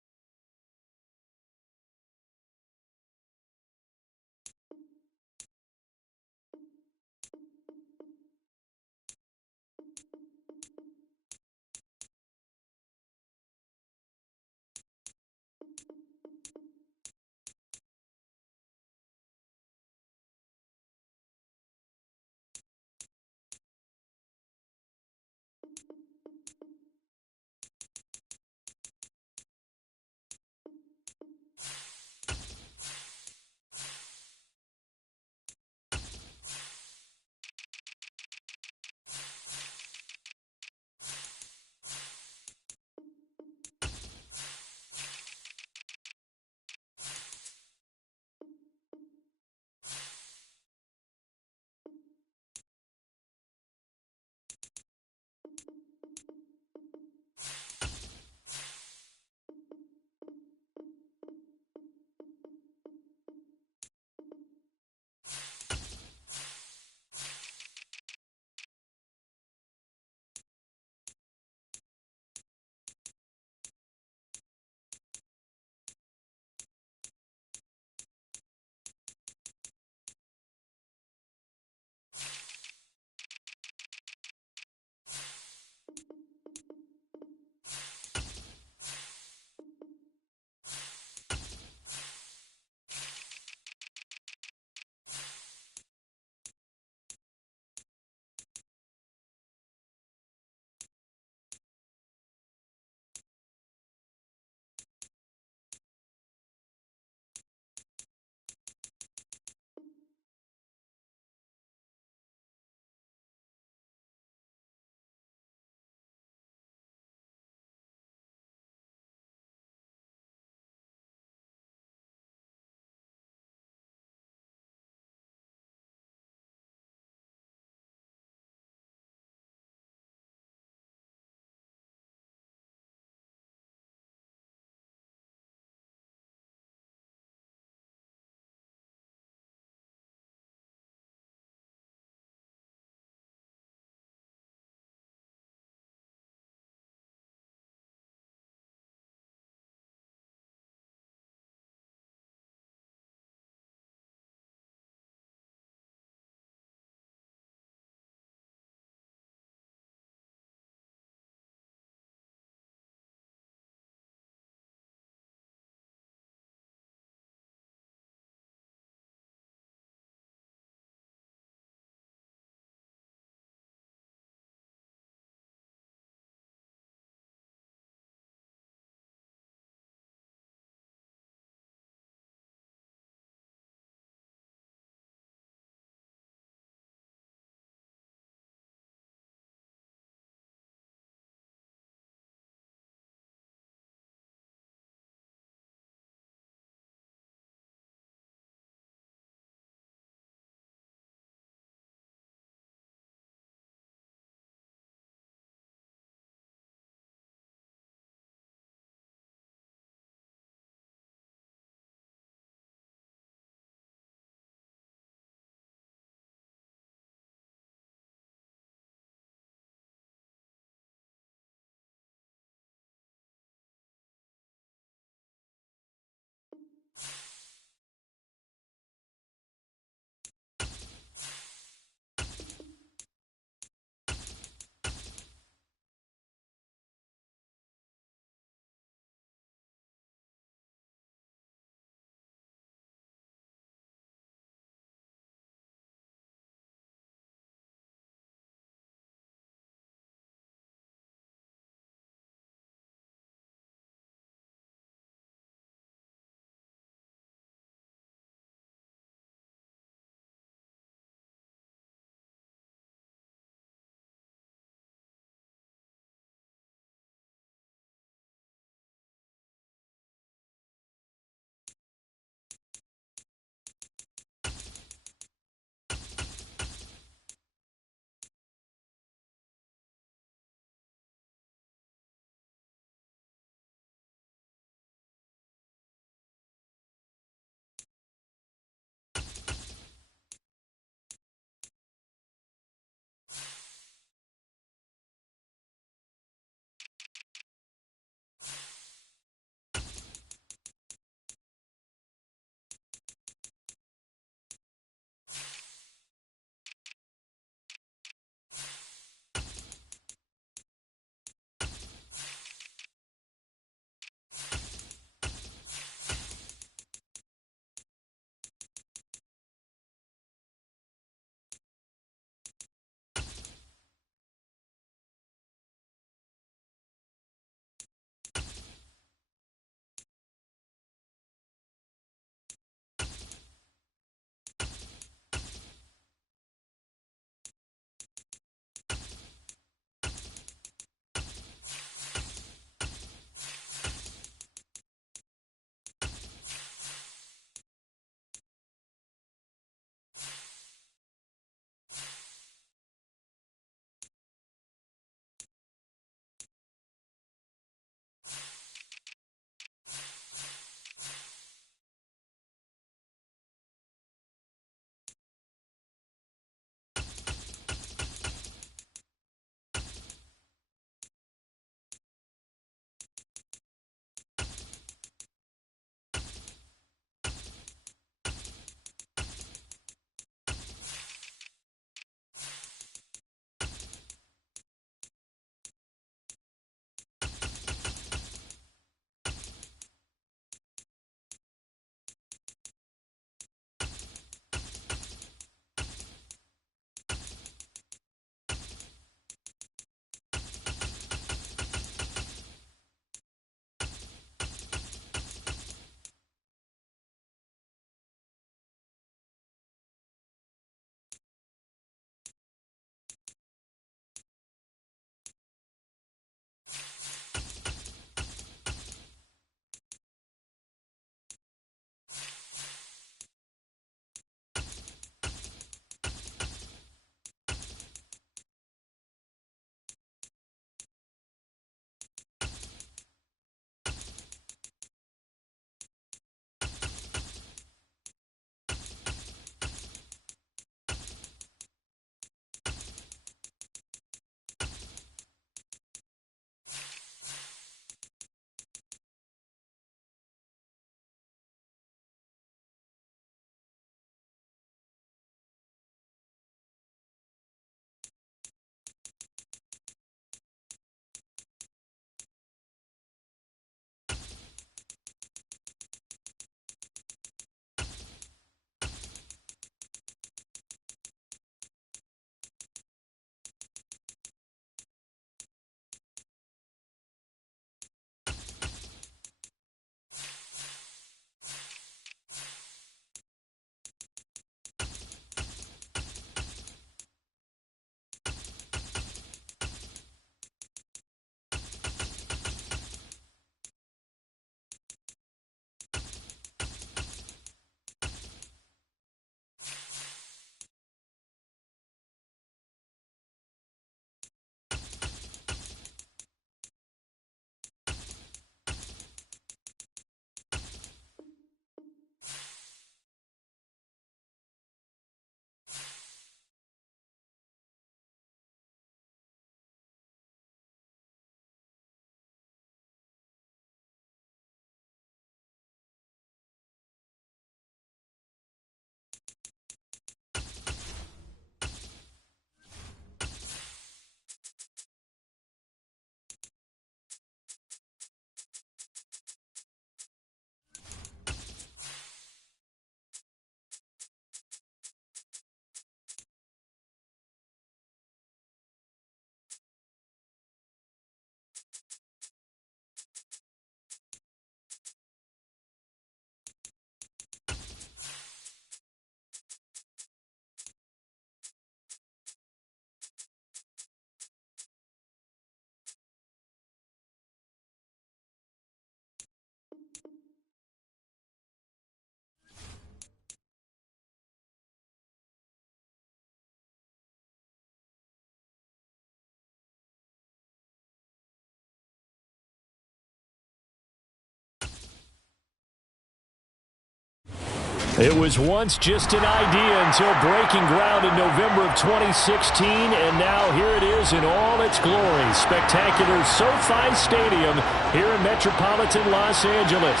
It was once just an idea until breaking ground in November of 2016, and now here it is in all its glory. Spectacular SoFi Stadium here in metropolitan Los Angeles.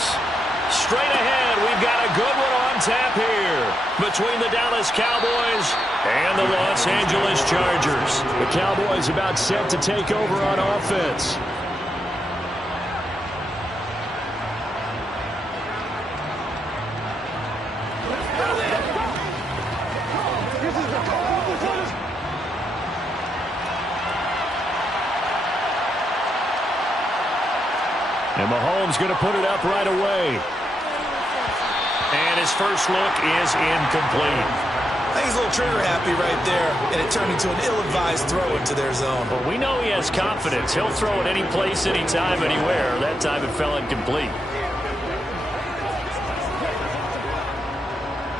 Straight ahead, we've got a good one on tap here between the Dallas Cowboys and the Los Angeles Chargers. The Cowboys about set to take over on offense. And Mahomes going to put it up right away. And his first look is incomplete. I think he's a little trigger happy right there, and it turned into an ill-advised throw into their zone. Well, we know he has confidence. He'll throw it any place, anytime, anywhere. That time it fell incomplete.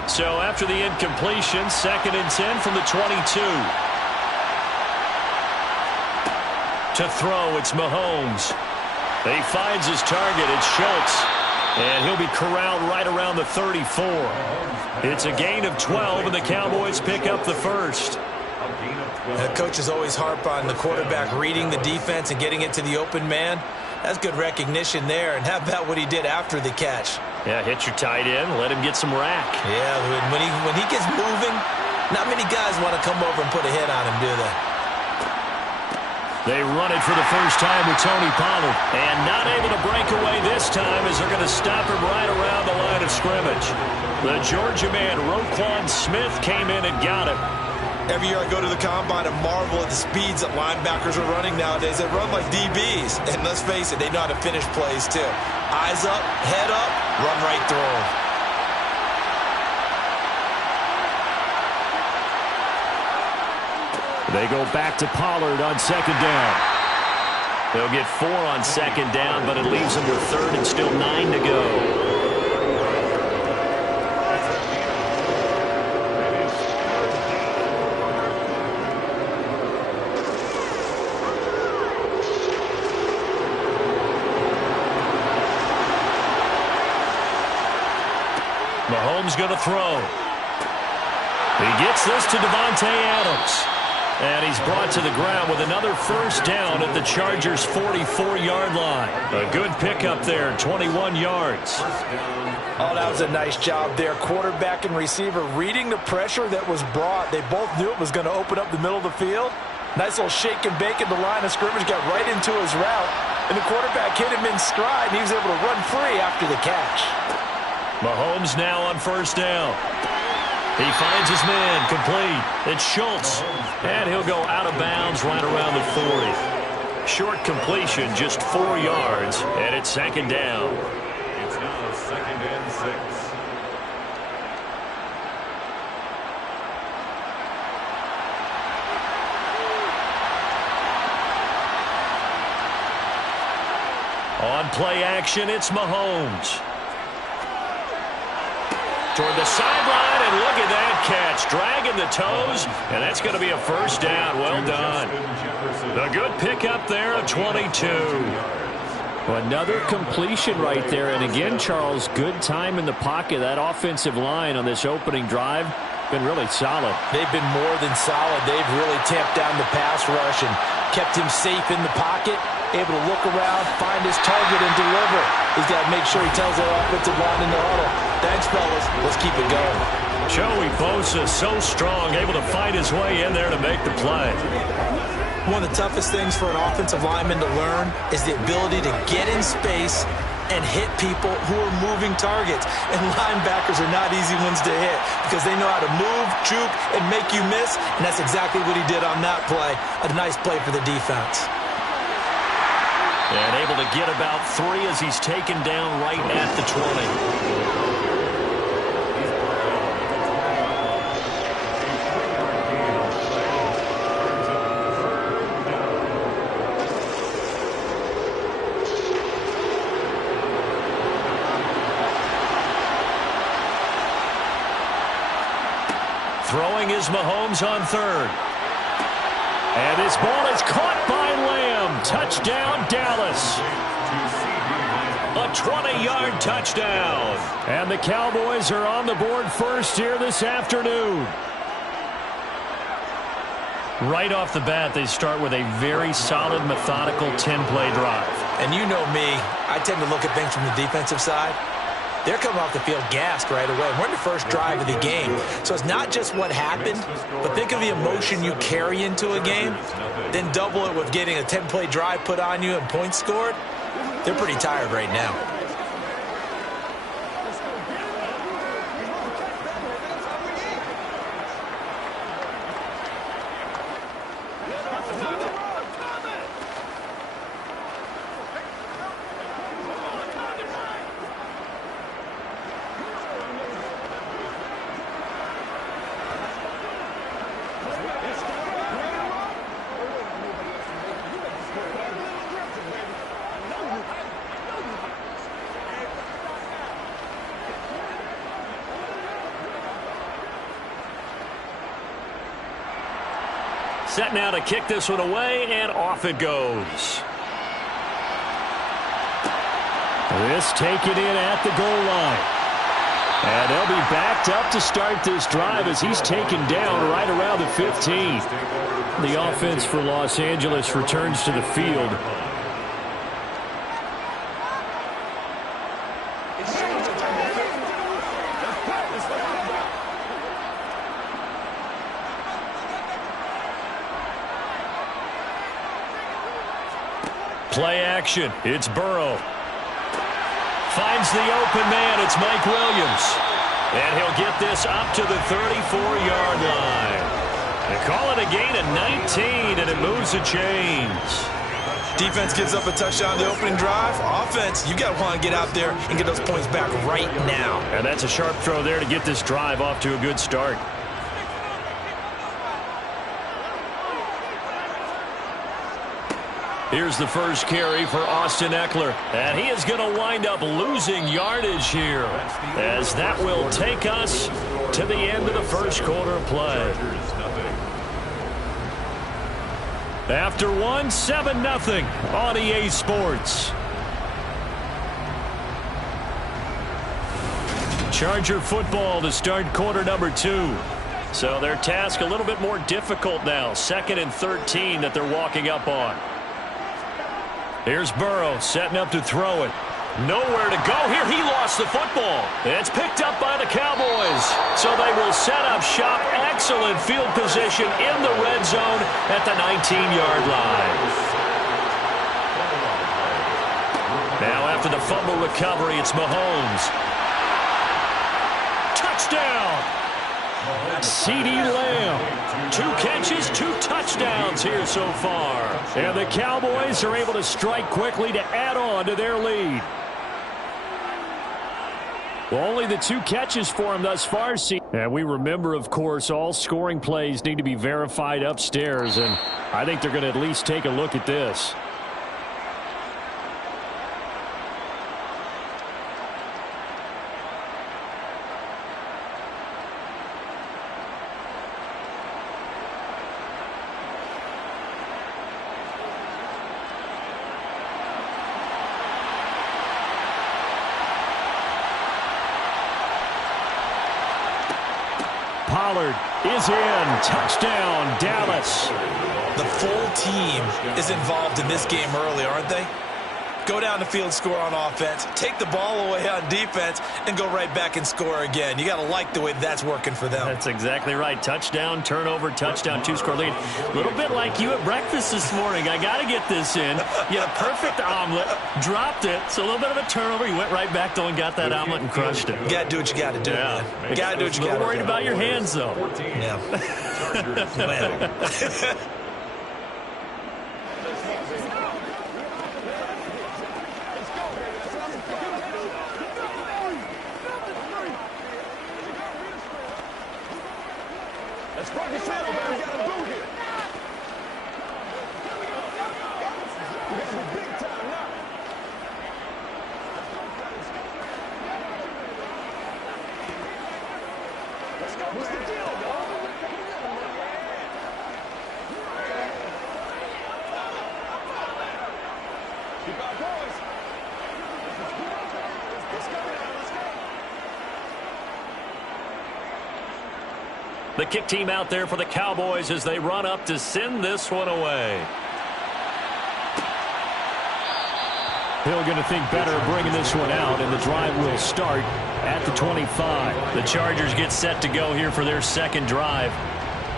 So after the incompletion, 2nd and 10 from the 22. To throw, it's Mahomes. He finds his target. It's Schultz. And he'll be corralled right around the 34. It's a gain of 12, and the Cowboys pick up the first. The coaches always harp on the quarterback reading the defense and getting it to the open man. That's good recognition there. And how about what he did after the catch? Yeah, hit your tight end, let him get some rack. Yeah, when he gets moving, not many guys want to come over and put a hit on him, do they? They run it for the first time with Tony Pollard. And not able to break away this time as they're going to stop him right around the line of scrimmage. The Georgia man, Roquan Smith, came in and got him. Every year I go to the combine and marvel at the speeds that linebackers are running nowadays. They run like DBs. And let's face it, they know how to finish plays too. Eyes up, head up, run right through them. They go back to Pollard on 2nd down. They'll get 4 on 2nd down, but it leaves them with 3rd and still 9 to go. Mahomes going to throw. He gets this to Davante Adams. And he's brought to the ground with another first down at the Chargers' 44-yard line. A good pickup there, 21 yards. Oh, that was a nice job there. Quarterback and receiver reading the pressure that was brought. They both knew it was going to open up the middle of the field. Nice little shake and bake at the line of scrimmage, got right into his route. And the quarterback hit him in stride, and he was able to run free after the catch. Mahomes now on first down. He finds his man, complete. It's Schultz, and he'll go out of bounds right around the 40. Short completion, just 4 yards, and it's 2nd down. It's now 2nd and 6. On play action, it's Mahomes. Toward the sideline, and look at that catch. Dragging the toes, and that's going to be a first down. Well done. A good pickup there of 22. Another completion right there. And again, Charles, good time in the pocket. That offensive line on this opening drive been really solid. They've been more than solid. They've really tamped down the pass rush and kept him safe in the pocket, able to look around, find his target, and deliver. He's got to make sure he tells their offensive line in the huddle, thanks, fellas. Let's keep it going. Joey Bosa, so strong, able to fight his way in there to make the play. One of the toughest things for an offensive lineman to learn is the ability to get in space and hit people who are moving targets. And linebackers are not easy ones to hit because they know how to move, juke, and make you miss. And that's exactly what he did on that play. A nice play for the defense. And able to get about 3 as he's taken down right at the 20. Throwing is Mahomes on 3rd. And this ball is caught by Lamb. Touchdown, Dallas. A 20-yard touchdown. And the Cowboys are on the board first here this afternoon. Right off the bat, they start with a very solid, methodical 10-play drive. And you know me, I tend to look at things from the defensive side. They're coming off the field gassed right away. We're in the first drive of the game. So it's not just what happened, but think of the emotion you carry into a game, then double it with getting a 10-play drive put on you and points scored. They're pretty tired right now. Set now to kick this one away, and off it goes. This taken in at the goal line. And they'll be backed up to start this drive as he's taken down right around the 15. The offense for Los Angeles returns to the field. Play action. It's Burrow. Finds the open man. It's Mike Williams. And he'll get this up to the 34-yard line. They call it a gain of 19, and it moves the chains. Defense gives up a touchdown the opening drive. Offense, you got to want to get out there and get those points back right now. And that's a sharp throw there to get this drive off to a good start. Here's the first carry for Austin Ekeler. And he is going to wind up losing yardage here, as that will take us to the end of the first quarter of play. After one, 7-0 on EA Sports. Charger football to start quarter number 2. So their task a little bit more difficult now. 2nd and 13 that they're walking up on. Here's Burrow setting up to throw it. Nowhere to go here. He lost the football. It's picked up by the Cowboys. So they will set up shop. Excellent field position in the red zone at the 19-yard line. Now after the fumble recovery, it's Mahomes. Touchdown! CeeDee Lamb. 2 catches, 2 touchdowns here so far. And the Cowboys are able to strike quickly to add on to their lead. Well, only the 2 catches for him thus far. And we remember, of course, all scoring plays need to be verified upstairs. And I think they're going to at least take a look at this. Pollard is in. Touchdown, Dallas. The full team is involved in this game early, aren't they? Go down the field, score on offense, take the ball away on defense, and go right back and score again. You got to like the way that's working for them. That's exactly right. Touchdown, turnover, touchdown, 2-score lead. A little bit like you at breakfast this morning. I got to get this in. You had a perfect omelet, dropped it, so a little bit of a turnover. You went right back, though, and got that omelet and crushed it. You got to do what you got to do, man. You got to do what you got to do. A little worried about your hands, though. Yeah. Man. The kick team out there for the Cowboys as they run up to send this one away. Hill going to think better of bringing this one out, and the drive will start at the 25. The Chargers get set to go here for their second drive.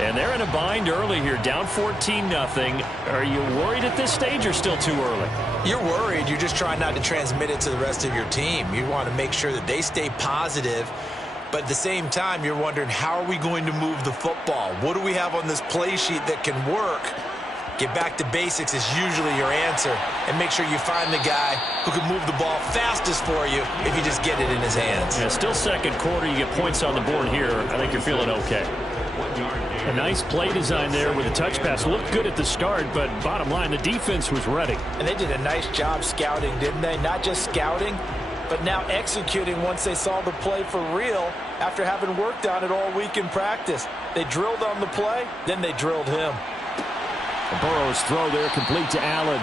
And they're in a bind early here, down 14-0. Are you worried at this stage or still too early? You're worried. You're just trying not to transmit it to the rest of your team. You want to make sure that they stay positive. But at the same time, you're wondering, how are we going to move the football? What do we have on this play sheet that can work? Get back to basics is usually your answer. And make sure you find the guy who can move the ball fastest for you if you just get it in his hands. Yeah, still second quarter. You get points on the board here. I think you're feeling okay. A nice play design there with a touch pass. Looked good at the start, but bottom line, the defense was ready. And they did a nice job scouting, didn't they? Not just scouting, but now executing once they saw the play for real after having worked on it all week in practice. They drilled on the play, then they drilled him. Burrow's throw there complete to Allen.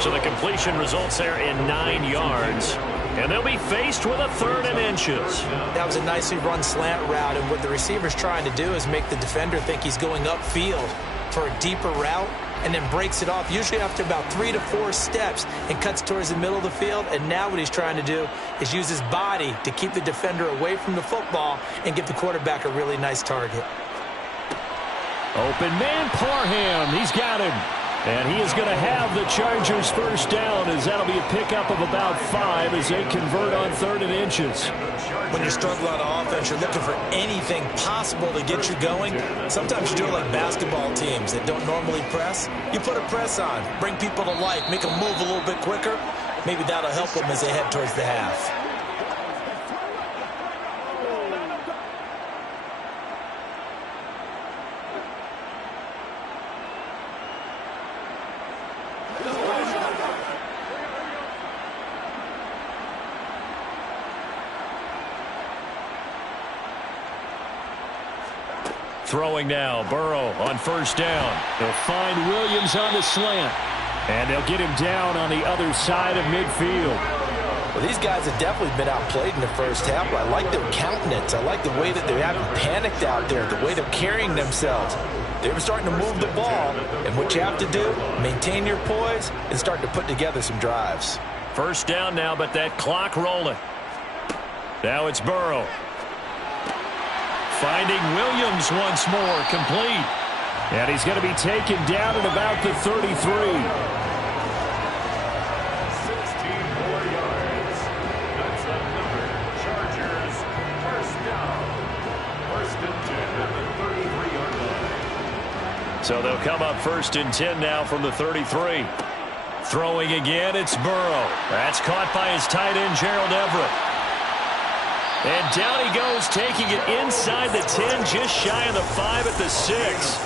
So the completion results there in 9 yards. And they'll be faced with a 3rd and inches. That was a nicely run slant route, and what the receiver's trying to do is make the defender think he's going upfield for a deeper route, and then breaks it off, usually after about 3 to 4 steps, and cuts towards the middle of the field. And now what he's trying to do is use his body to keep the defender away from the football and give the quarterback a really nice target. Open man, Parham. He's got him. And he is going to have the Chargers first down, as that'll be a pickup of about 5 as they convert on 3rd and inches. When you're struggling on offense, you're looking for anything possible to get you going. Sometimes you do it like basketball teams that don't normally press. You put a press on, bring people to life, make them move a little bit quicker. Maybe that'll help them as they head towards the half. Throwing now, Burrow on first down. They'll find Williams on the slant. And they'll get him down on the other side of midfield. Well, these guys have definitely been outplayed in the first half, but I like their countenance. I like the way that they haven't panicked out there, the way they're carrying themselves. They're starting to move the ball, and what you have to do, maintain your poise and start to put together some drives. First down now, but that clock rolling. Now it's Burrow. Finding Williams once more, complete. And he's going to be taken down at about the 33. 16 more yards. That's another Chargers first down. 1st and 10 at the 33-yard line. So they'll come up 1st and 10 now from the 33. Throwing again, it's Burrow. That's caught by his tight end, Gerald Everett. And down he goes, taking it inside the 10, just shy of the 5 at the 6.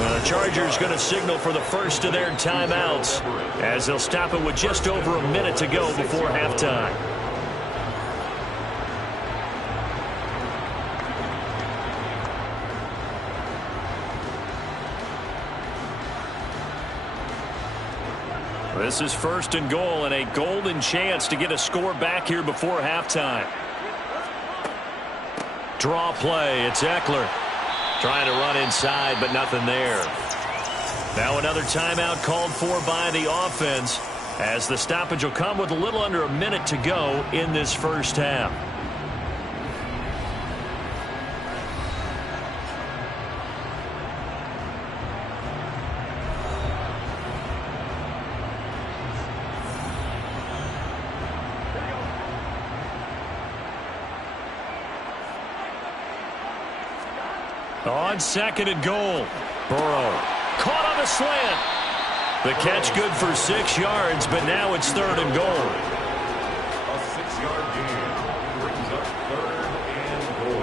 Well, the Chargers going to signal for the first of their timeouts as they'll stop it with just over a minute to go before halftime. This is 1st and goal and a golden chance to get a score back here before halftime. Draw play. It's Eckler. Trying to run inside, but nothing there. Now another timeout called for by the offense as the stoppage will come with a little under a minute to go in this first half. On 2nd and goal, Burrow caught on the slant. The catch good for 6 yards, but now it's 3rd and goal. A 6-yard gain brings up 3rd and goal.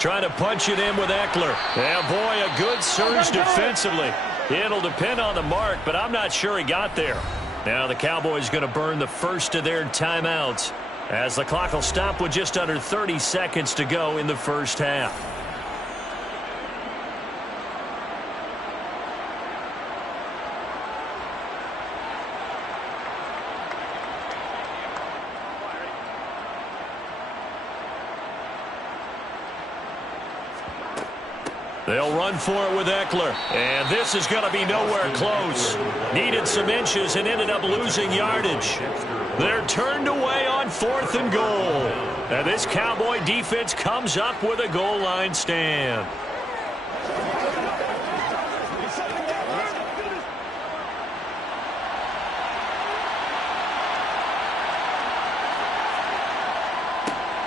Trying to punch it in with Eckler. Yeah, boy, a good surge defensively. It'll depend on the mark, but I'm not sure he got there. Now the Cowboys going to burn the first of their timeouts as the clock will stop with just under 30 seconds to go in the first half. They'll run for it with Eckler. And this is going to be nowhere close. Needed some inches and ended up losing yardage. They're turned away on 4th and goal. And this Cowboy defense comes up with a goal line stand.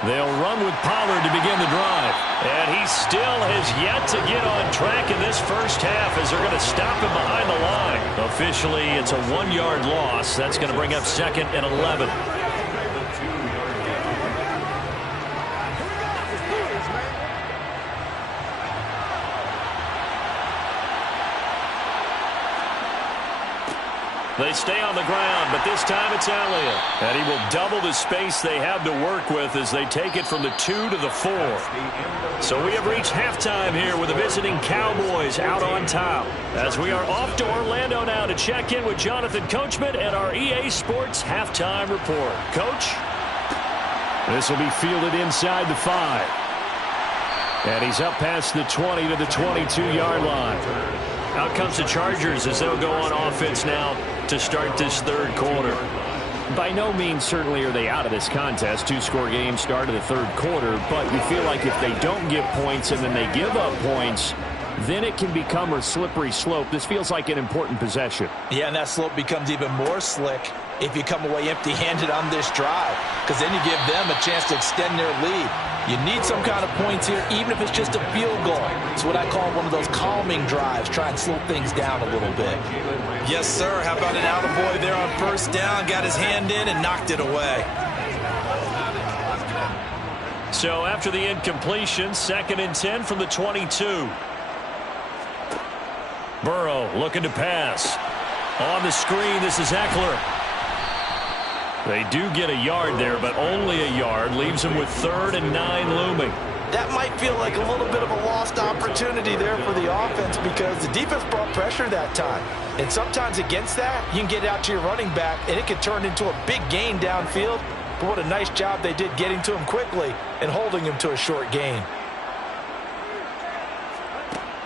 They'll run with Pollard to begin the drive. And he still has yet to get on track in this first half as they're going to stop him behind the line. Officially, it's a 1-yard loss. That's going to bring up 2nd and 11. They stay on the ground, but this time it's Elliott. And he will double the space they have to work with as they take it from the 2 to the 4. So we have reached halftime here with the visiting Cowboys out on top. As we are off to Orlando now to check in with Jonathan Coachman and our EA Sports Halftime Report. Coach? This will be fielded inside the 5. And he's up past the 20 to the 22-yard line. Out comes the Chargers as they'll go on offense now to start this third quarter. By no means certainly are they out of this contest. 2-score game start of the third quarter, but you feel like if they don't get points and then they give up points, then it can become a slippery slope. This feels like an important possession. Yeah, and that slope becomes even more slick if you come away empty-handed on this drive, because then you give them a chance to extend their lead. You need some kind of points here, even if it's just a field goal. It's what I call one of those calming drives, try and slow things down a little bit. Yes, sir. How about an attaboy there on first down? Got his hand in and knocked it away. So after the incompletion, 2nd and 10 from the 22. Burrow looking to pass. On the screen, this is Eckler. They do get a yard there, but only a yard. Leaves them with 3rd and 9 looming. That might feel like a little bit of a lost opportunity there for the offense because the defense brought pressure that time. And sometimes against that, you can get out to your running back, and it can turn into a big gain downfield. But what a nice job they did getting to him quickly and holding him to a short gain.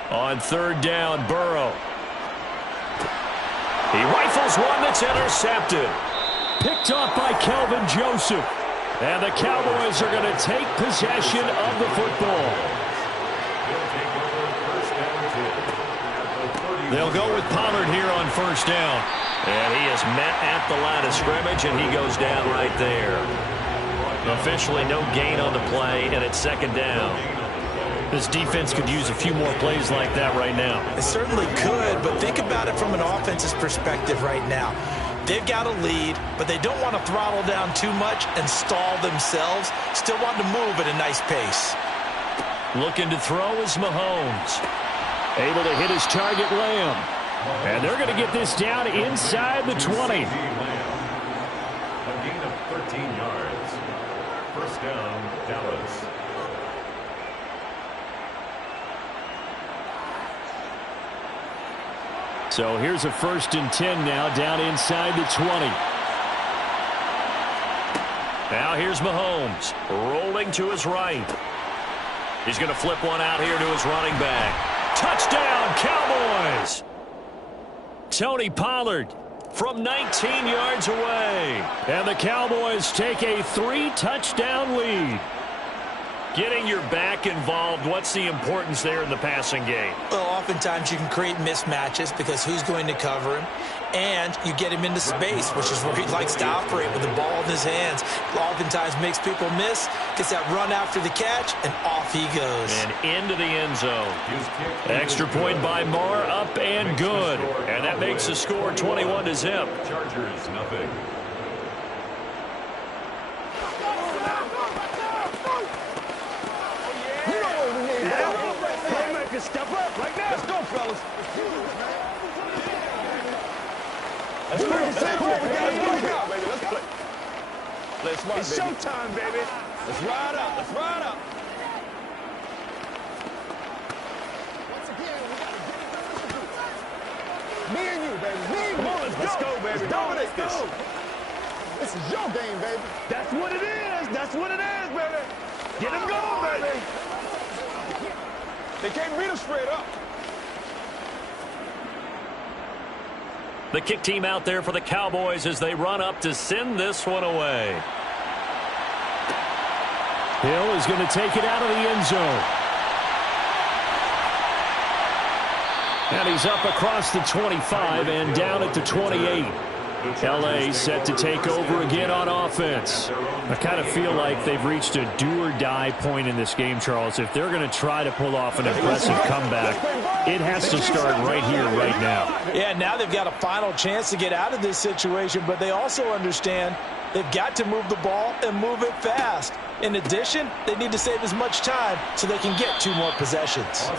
On 3rd down, Burrow. He rifles one that's intercepted. Picked off by Kelvin Joseph. And the Cowboys are going to take possession of the football. They'll go with Pollard here on 1st down. And he is met at the line of scrimmage, and he goes down right there. Officially no gain on the play, and it's 2nd down. This defense could use a few more plays like that right now. It certainly could, but think about it from an offense's perspective right now. They've got a lead, but they don't want to throttle down too much and stall themselves. Still want to move at a nice pace. Looking to throw is Mahomes. Able to hit his target, Lamb. And they're going to get this down inside the 20. A gain of 13 yards. 1st down, Dallas. So here's a 1st and 10 now down inside the 20. Now here's Mahomes rolling to his right. He's going to flip one out here to his running back. Touchdown, Cowboys! Tony Pollard from 19 yards away. And the Cowboys take a 3-touchdown lead. Getting your back involved, what's the importance there in the passing game? Well, oftentimes you can create mismatches because who's going to cover him? And you get him into space, which is where he likes to operate with the ball in his hands. Oftentimes makes people miss, gets that run after the catch, and off he goes. And into the end zone. Extra point by Marr, up and good. And that makes the score 21-0. Chargers, nothing. Step up right now. Let's go, fellas. Let's play. Let's play. Let's play. It's showtime, baby. Let's ride up. Let's ride up. Once again, we got to get it. Me and you, baby. Me and you. Come on, let's go, baby. Let's dominate this. This is your game, baby. That's what it is. That's what it is, baby. Get him going, baby. They can't beat us straight up. The kick team out there for the Cowboys as they run up to send this one away. Hill is going to take it out of the end zone. And he's up across the 25 and down at the 28. L.A. set to take over again on offense. I kind of feel like they've reached a do-or-die point in this game, Charles. If they're going to try to pull off an impressive comeback, it has to start right here, right now. Yeah, now they've got a final chance to get out of this situation, but they also understand they've got to move the ball and move it fast. In addition, they need to save as much time so they can get 2 more possessions.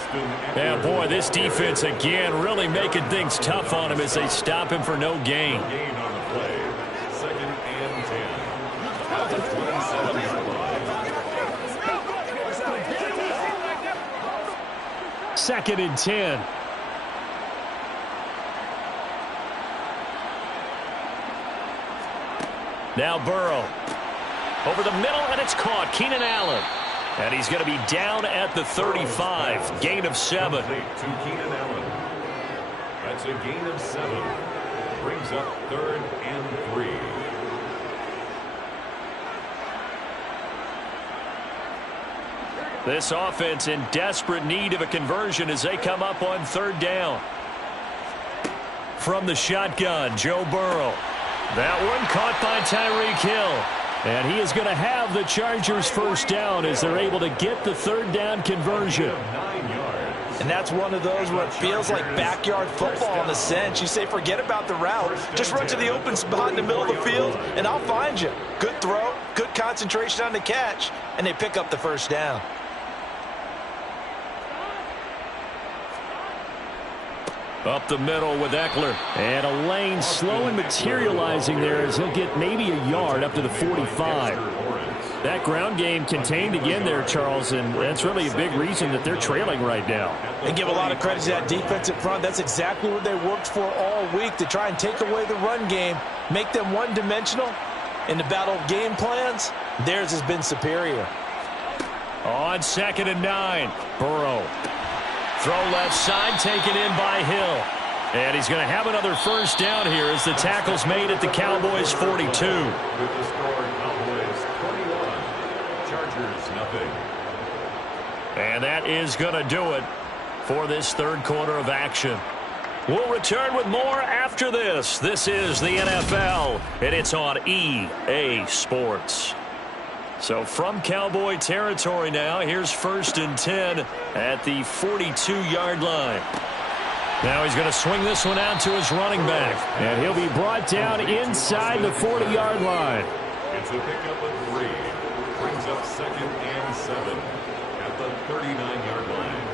Yeah, boy, this defense again really making things tough on him as they stop him for no gain. Gain on the play. 2nd and 10. At the 27-yard line. 2nd and 10. Now Burrow. Over the middle, and it's caught. Keenan Allen. And he's going to be down at the 35. Gain of 7. To Keenan Allen. That's a gain of 7. Brings up 3rd and 3. This offense in desperate need of a conversion as they come up on 3rd down. From the shotgun, Joe Burrow. That one caught by Tyreek Hill. And he is going to have the Chargers first down as they're able to get the 3rd down conversion. 9 yards. And that's one of those where it feels like backyard football in a sense. You say forget about the route. Just run to the open spot in the middle of the field, and I'll find you. Good throw, good concentration on the catch, and they pick up the first down. Up the middle with Eckler. And a lane slow and materializing there as he'll get maybe a yard up to the 45. That ground game contained again there, Charles, and that's really a big reason that they're trailing right now. They give a lot of credit to that defensive front. That's exactly what they worked for all week, to try and take away the run game, make them one-dimensional. In the battle of game plans, theirs has been superior. On 2nd and 9, Burrow. Throw left side, taken in by Hill. And he's going to have another first down here as the tackle's made at the Cowboys 42. With the score, Cowboys 21, Chargers nothing. And that is going to do it for this 3rd quarter of action. We'll return with more after this. This is the NFL, and it's on EA Sports. So from Cowboy territory now, here's 1st and 10 at the 42-yard line. Now he's going to swing this one out to his running back. And he'll be brought down inside the 40-yard line. It's a pickup of 3. Brings up 2nd and 7 at the 39-yard line.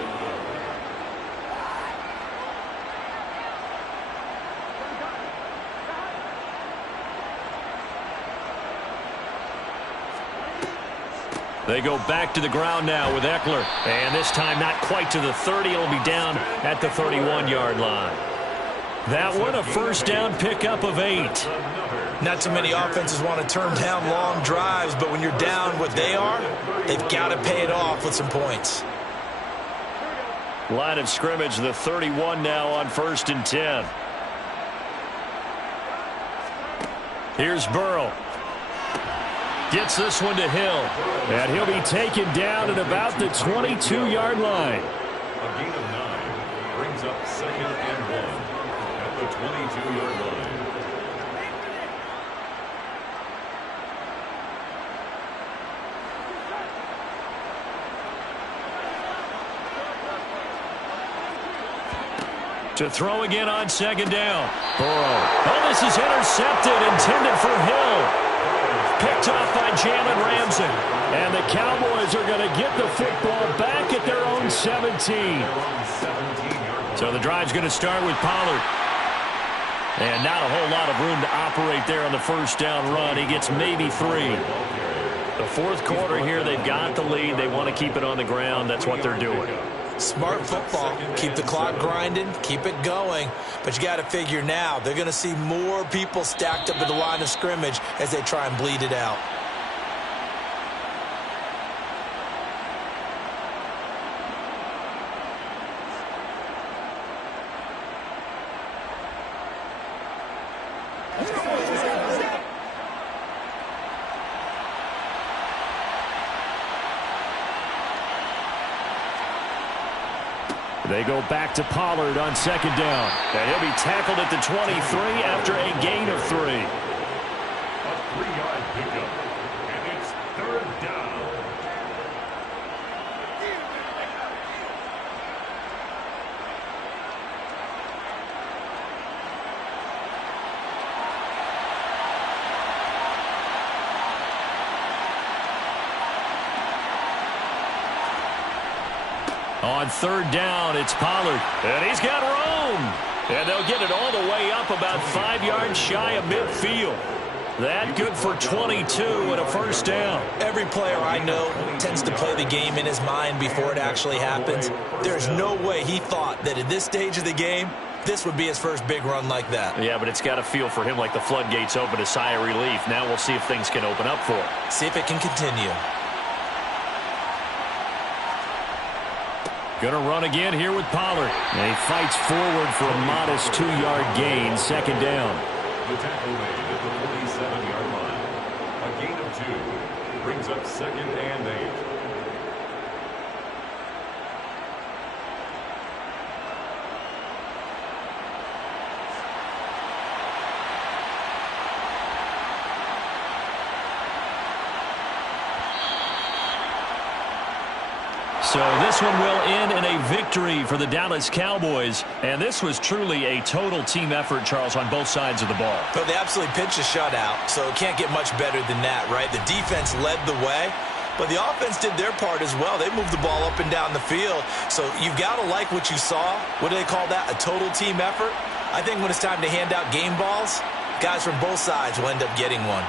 They go back to the ground now with Eckler. And this time not quite to the 30. It'll be down at the 31-yard line. That one a first down pickup of 8. Not too many offenses want to turn down long drives, but when you're down what they are, they've got to pay it off with some points. Line of scrimmage, the 31 now on 1st and 10. Here's Burrow. Gets this one to Hill. And he'll be taken down at about the 22-yard line. A gain of 9 brings up 2nd and 1 at the 22-yard line. To throw again on 2nd down. Burrow. Oh, this is intercepted, intended for Hill. Picked off by Jalen Ramsey. And the Cowboys are going to get the football back at their own 17. So the drive's going to start with Pollard. And not a whole lot of room to operate there on the first down run. He gets maybe 3. The 4th quarter here, they've got the lead. They want to keep it on the ground. That's what they're doing. Smart football. Keep the clock grinding, keep it going. But you got to figure now, they're going to see more people stacked up at the line of scrimmage as they try and bleed it out. They go back to Pollard on second down. And he'll be tackled at the 23 after a gain of 3. A 3-yard pickup. And it's third down. On third down, it's Pollard. And he's got room. And they'll get it all the way up about 5 yards shy of midfield. That good for 22 and a first down. Every player I know tends to play the game in his mind before it actually happens. There's no way he thought that at this stage of the game, this would be his first big run like that. Yeah, but it's got to feel for him like the floodgates open, a sigh of relief. Now we'll see if things can open up for him. See if it can continue. Gonna run again here with Pollard. And he fights forward for a modest 2-yard gain, second down. The tackle made at the 47-yard line. A gain of 2 brings up second and 8. So this one will end in a victory for the Dallas Cowboys. And this was truly a total team effort, Charles, on both sides of the ball. But they absolutely pitched a shutout, so it can't get much better than that, right? The defense led the way, but the offense did their part as well. They moved the ball up and down the field. So you've got to like what you saw. What do they call that? A total team effort? I think when it's time to hand out game balls, guys from both sides will end up getting one.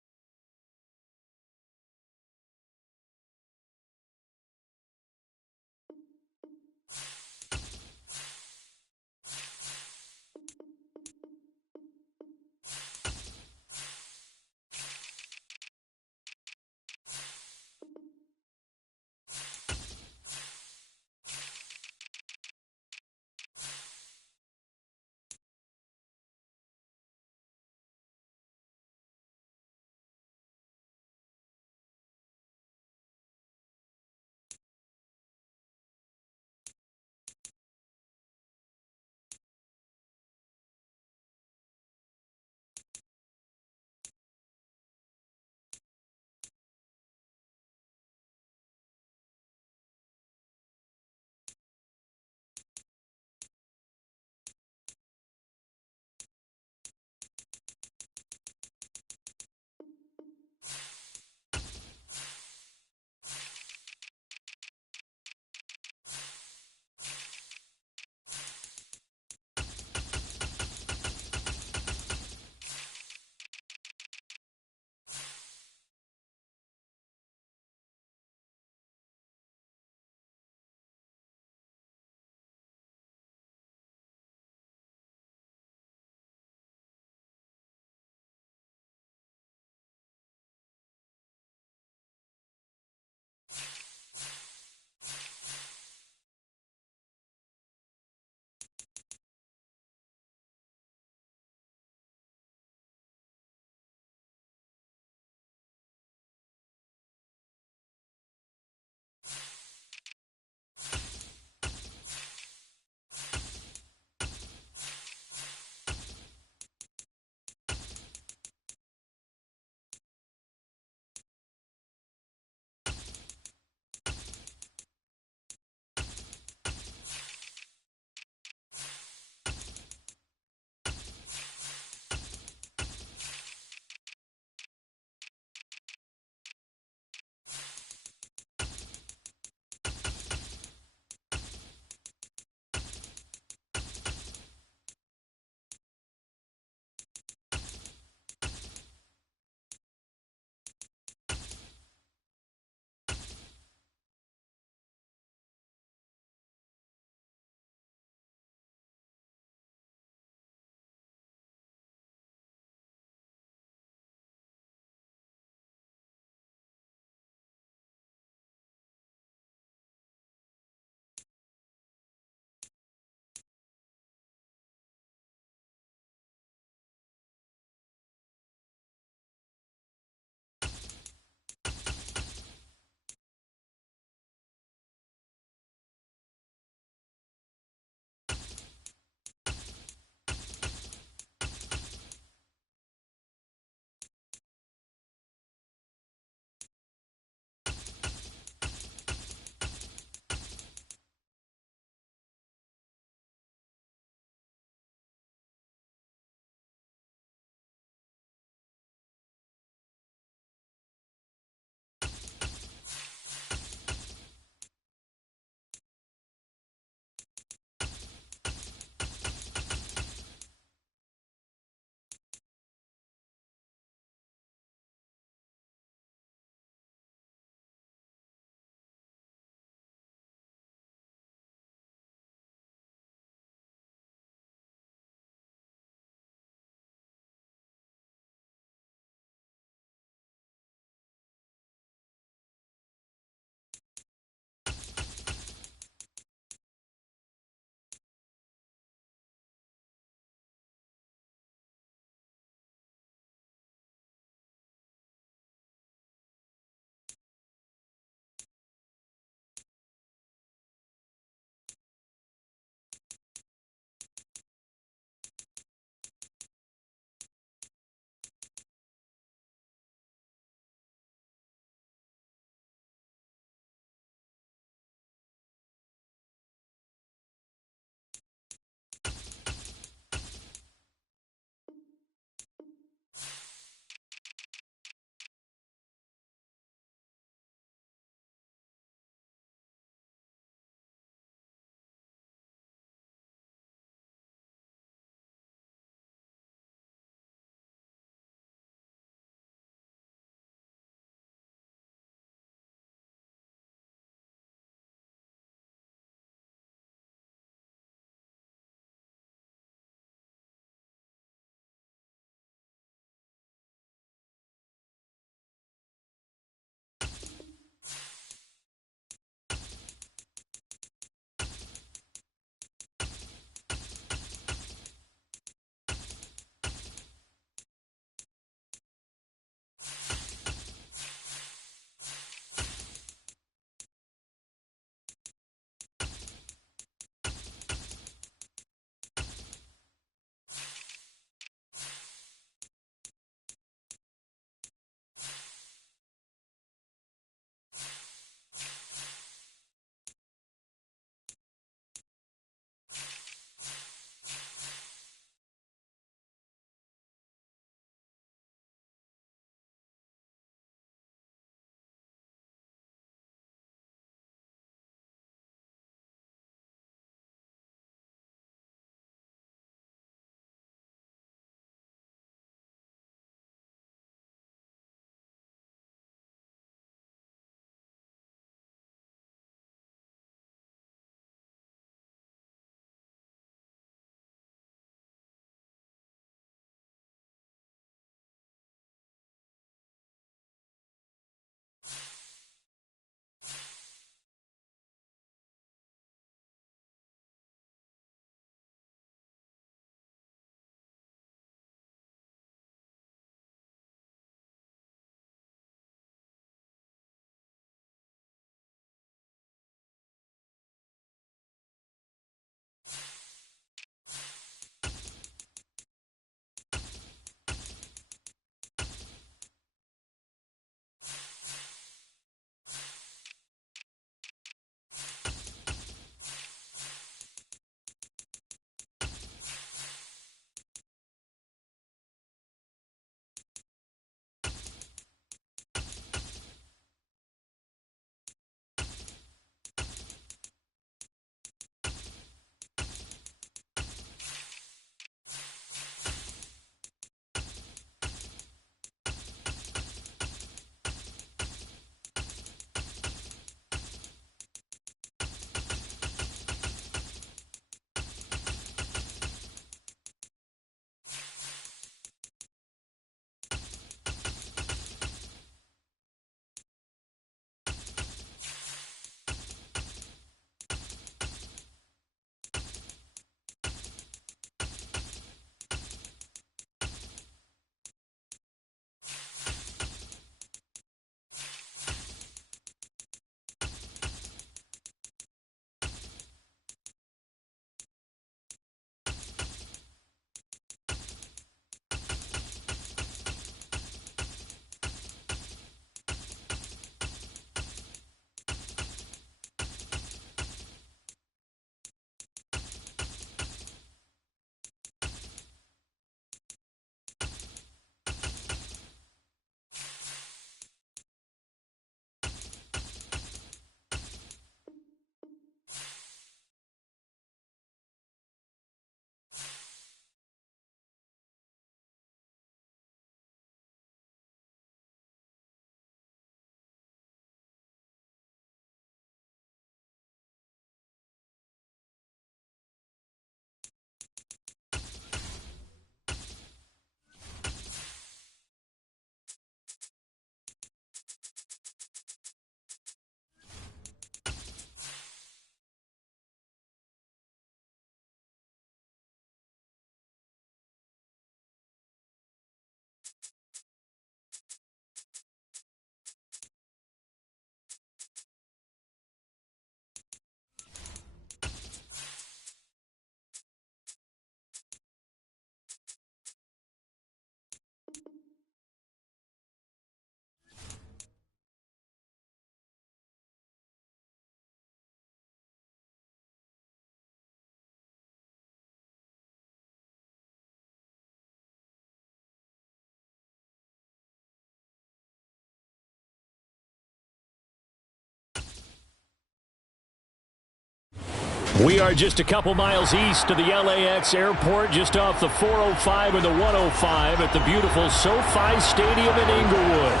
We are just a couple miles east of the LAX airport, just off the 405 and the 105 at the beautiful SoFi Stadium in Inglewood.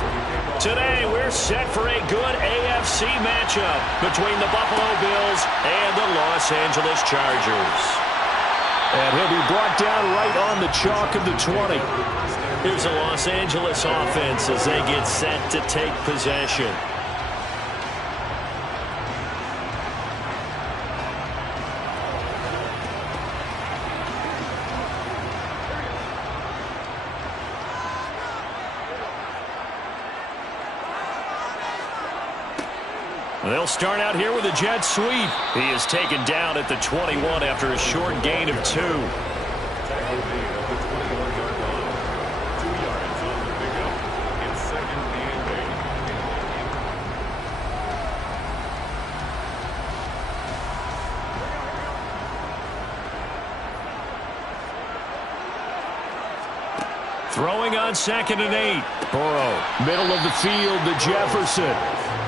Today, we're set for a good AFC matchup between the Buffalo Bills and the Los Angeles Chargers. And he'll be brought down right on the chalk of the 20. Here's the Los Angeles offense as they get set to take possession. They'll start out here with a jet sweep. He is taken down at the 21 after a short gain of 2. Throwing on 2nd and 8. Burrow, middle of the field to Jefferson.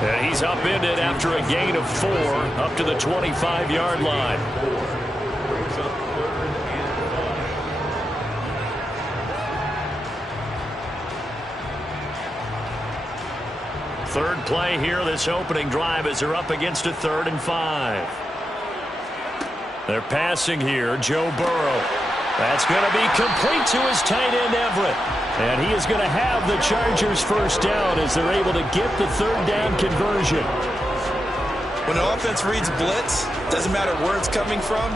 And he's upended after a gain of 4 up to the 25-yard line. Third play here, this opening drive, as they're up against a 3rd and 5. They're passing here, Joe Burrow. That's going to be complete to his tight end, Everett. And he is going to have the Chargers first down as they're able to get the 3rd down conversion. When an offense reads blitz, doesn't matter where it's coming from,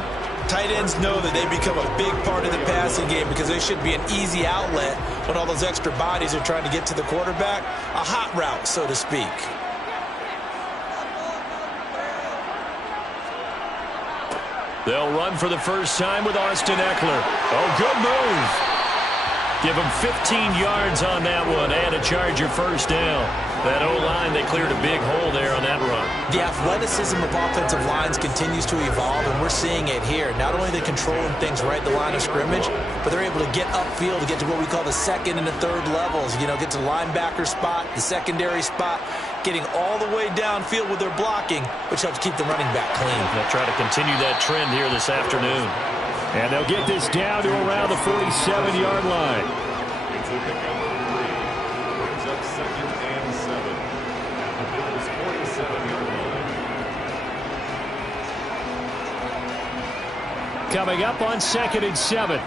tight ends know that they become a big part of the passing game because they should be an easy outlet when all those extra bodies are trying to get to the quarterback. A hot route, so to speak. They'll run for the first time with Austin Eckler. Oh, good move. Give him 15 yards on that one and a Charger first down. That O-line, they cleared a big hole there on that run. The athleticism of offensive lines continues to evolve, and we're seeing it here. Not only are they controlling things right at the line of scrimmage, but they're able to get upfield to get to what we call the 2nd and the 3rd levels. You know, get to the linebacker spot, the secondary spot, getting all the way downfield with their blocking, which helps keep the running back clean. They'll try to continue that trend here this afternoon. And they'll get this down to around the 47-yard line. It's a pickup of 3. Brings up 2nd and 7. At the Bills' 47-yard line. Coming up on 2nd and 7.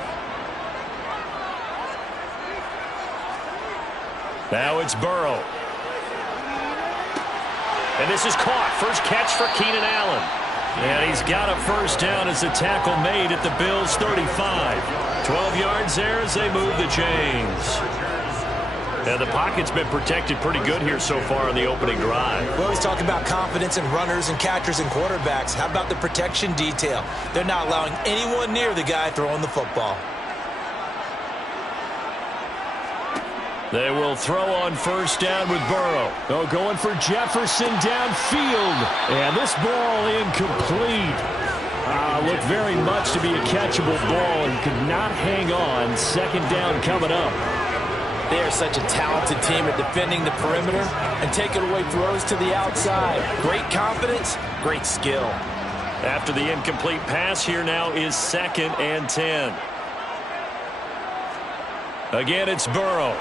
Now it's Burrow. And this is caught. First catch for Keenan Allen. And he's got a first down as the tackle made at the Bills' 35. 12 yards there as they move the chains. And the pocket's been protected pretty good here so far on the opening drive. We always talk about confidence in runners and catchers and quarterbacks. How about the protection detail? They're not allowing anyone near the guy throwing the football. They will throw on first down with Burrow. Oh, going for Jefferson downfield. And this ball incomplete. Looked very much to be a catchable ball and could not hang on. 2nd down coming up. They are such a talented team at defending the perimeter and taking away throws to the outside. Great confidence, great skill. After the incomplete pass, here now is 2nd and 10. Again, it's Burrow.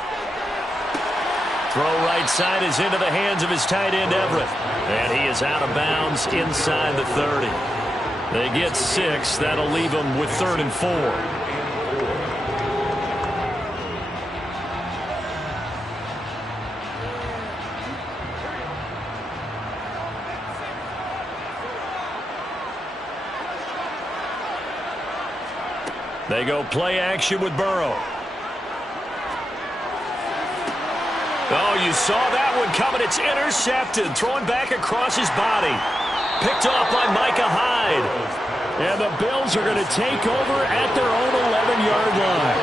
Throw right side is into the hands of his tight end, Everett. And he is out of bounds inside the 30. They get 6. That'll leave them with 3rd and 4. They go play action with Burrow. Oh, you saw that one coming. It's intercepted. Throwing back across his body. Picked off by Micah Hyde. And the Bills are going to take over at their own 11-yard line.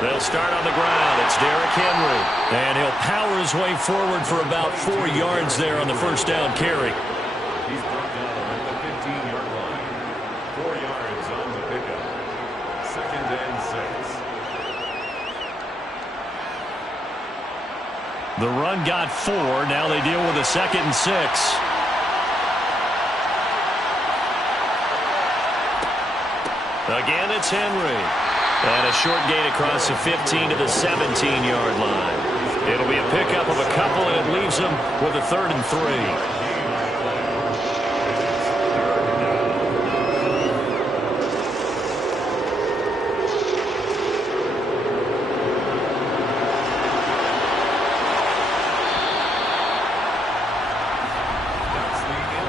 They'll start on the ground. It's Derrick Henry. And he'll power his way forward for about 4 yards there on the first down carry. He's brought down at the 15-yard line. 4 yards on the pickup. 2nd and 6. The run got 4. Now they deal with a 2nd and 6. Again, it's Henry. And a short gain across the 15 to the 17-yard line. It'll be a pickup of a couple, and it leaves them with a 3rd and 3.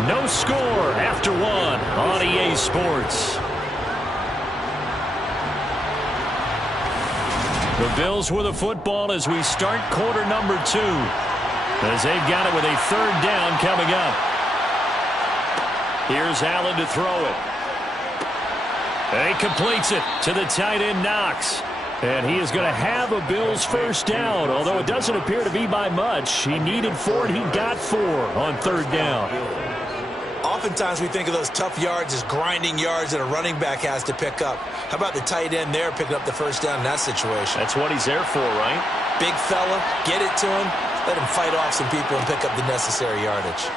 No score after 1 on EA Sports. The Bills with the football as we start quarter number 2. As they've got it with a 3rd down coming up. Here's Allen to throw it. And he completes it to the tight end Knox. And he is going to have a Bills 1st down, although it doesn't appear to be by much. He needed 4, and he got 4 on 3rd down. Oftentimes we think of those tough yards as grinding yards that a running back has to pick up. How about the tight end there picking up the 1st down in that situation? That's what he's there for, right? Big fella, get it to him, let him fight off some people and pick up the necessary yardage.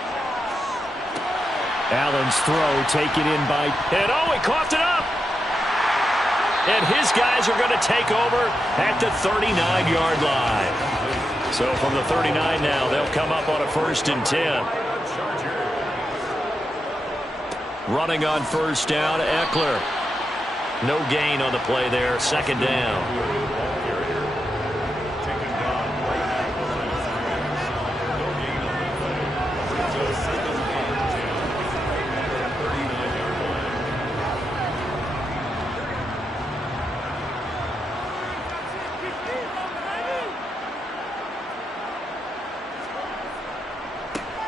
Allen's throw taken in by... And he coughed it up! And his guys are going to take over at the 39-yard line. So from the 39 now, they'll come up on a 1st and 10. Running on 1st down, Eckler. No gain on the play there, 2nd down.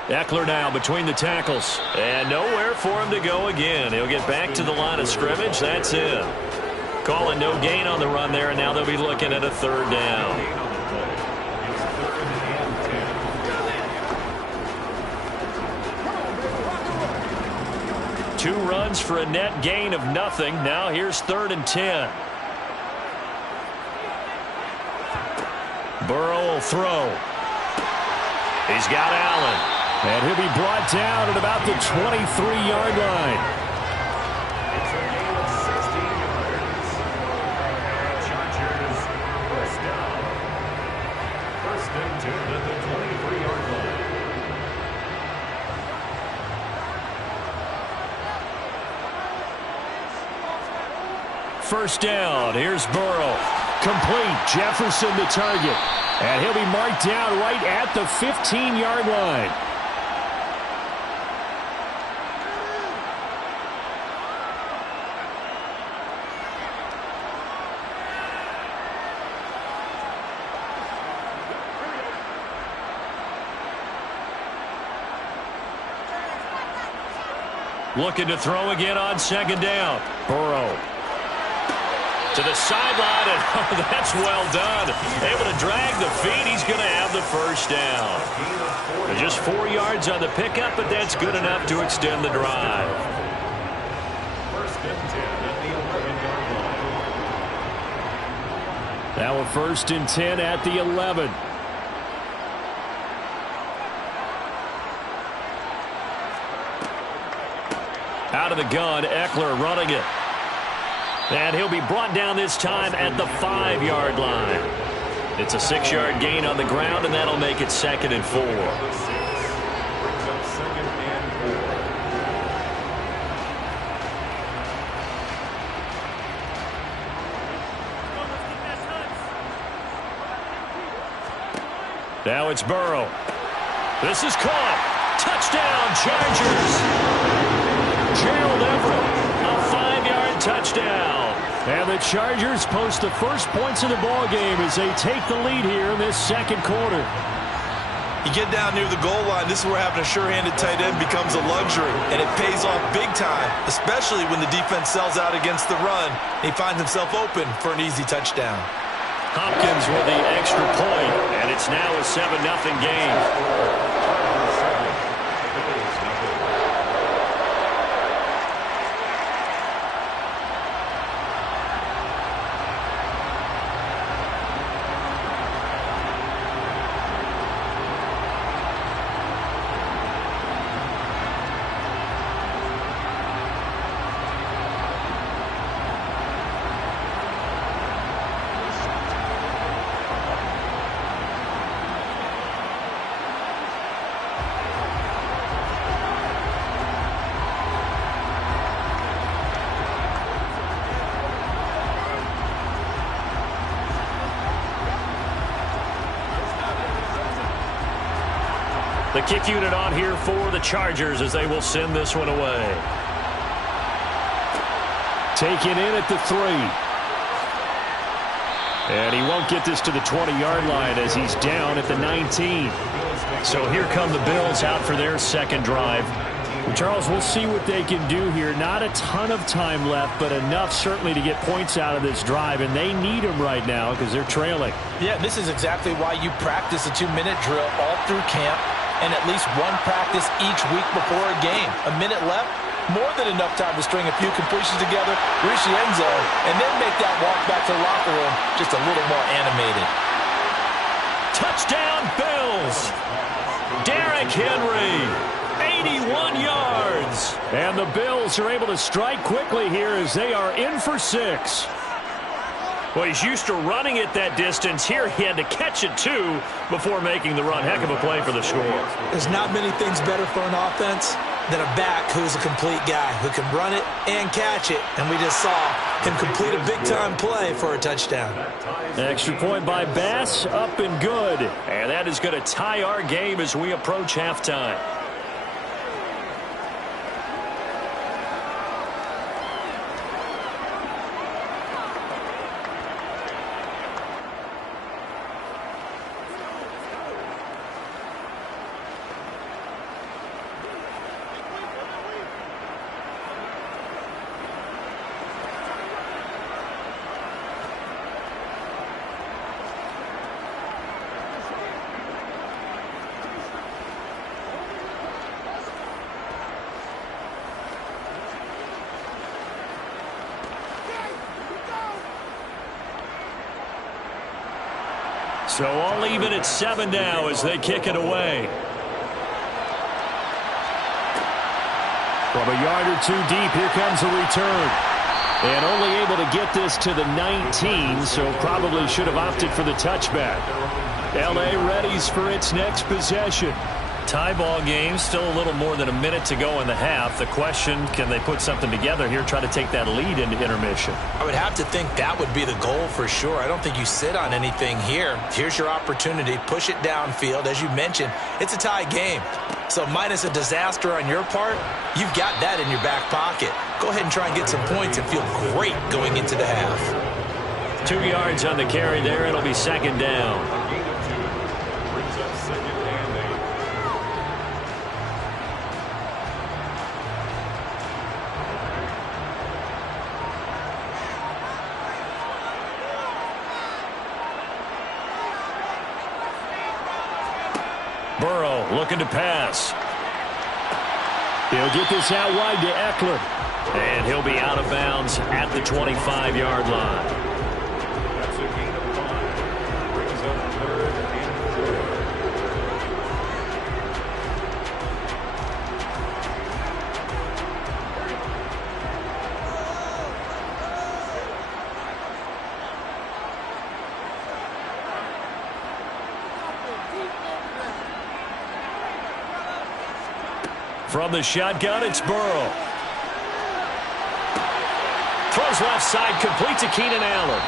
Eckler now between the tackles. And nowhere for him to go again. He'll get back to the line of scrimmage. That's it. Calling no gain on the run there, and now they'll be looking at a 3rd down. Two runs for a net gain of nothing. Now here's 3rd and 10. Burrow will throw. He's got Allen. And he'll be brought down at about the 23-yard line. It's a gain of 16 yards. Chargers 1st down. 1st and 10 at the 23-yard line. First down. Here's Burrow. Complete. Jefferson the target. And he'll be marked down right at the 15-yard line. Looking to throw again on 2nd down. Burrow. To the sideline, and that's well done. Able to drag the feet. He's going to have the 1st down. Just 4 yards on the pickup, but that's good enough to extend the drive. 1st and 10 at the 11-yard line. Now a 1st and 10 at the 11. Out of the gun, Eckler running it. And he'll be brought down this time at the 5-yard line. It's a 6-yard gain on the ground, and that'll make it 2nd and 4. Brings up 2nd and 4. Now it's Burrow. This is caught. Touchdown, Chargers. Gerald Everett, a 5-yard touchdown. And the Chargers post the first points of the ball game as they take the lead here in this 2nd quarter. You get down near the goal line, this is where having a sure-handed tight end becomes a luxury, and it pays off big time, especially when the defense sells out against the run, and he finds himself open for an easy touchdown. Hopkins with the extra point, and it's now a 7-0 game. The kick unit on here for the Chargers as they will send this one away. Taken in at the 3. And he won't get this to the 20-yard line as he's down at the 19. So here come the Bills out for their second drive. Well, Charles, we'll see what they can do here. Not a ton of time left, but enough certainly to get points out of this drive, and they need them right now because they're trailing. Yeah, this is exactly why you practice a 2-minute drill all through camp and at least one practice each week before a game. A minute left, more than enough time to string a few completions together, reach the end zone, and then make that walk back to the locker room just a little more animated. Touchdown, Bills! Derrick Henry, 81 yards. And the Bills are able to strike quickly here as they are in for 6. Well, he's used to running it that distance. Here he had to catch it, too, before making the run. Heck of a play for the score. There's not many things better for an offense than a back who's a complete guy who can run it and catch it. And we just saw him complete a big-time play for a touchdown. Extra point by Bass, up and good. And that is going to tie our game as we approach halftime. So all even at 7 now as they kick it away. From a yard or 2 deep, here comes a return. And only able to get this to the 19, so probably should have opted for the touchback. L.A. readies for its next possession. Tie ball game, still a little more than a minute to go in the half. The question, can they put something together here, try to take that lead into intermission? I would have to think that would be the goal for sure. I don't think you sit on anything here. Here's your opportunity. Push it downfield. As you mentioned, it's a tie game. So minus a disaster on your part, you've got that in your back pocket. Go ahead and try and get some points and feel great going into the half. 2 yards on the carry there. It'll be second down. Burrow looking to pass. He'll get this out wide to Eckler. And he'll be out of bounds at the 25-yard line. That's a gain of 5. Brings up 3rd and 4. From the shotgun, it's Burrow. Throws left side, complete to Keenan Allen.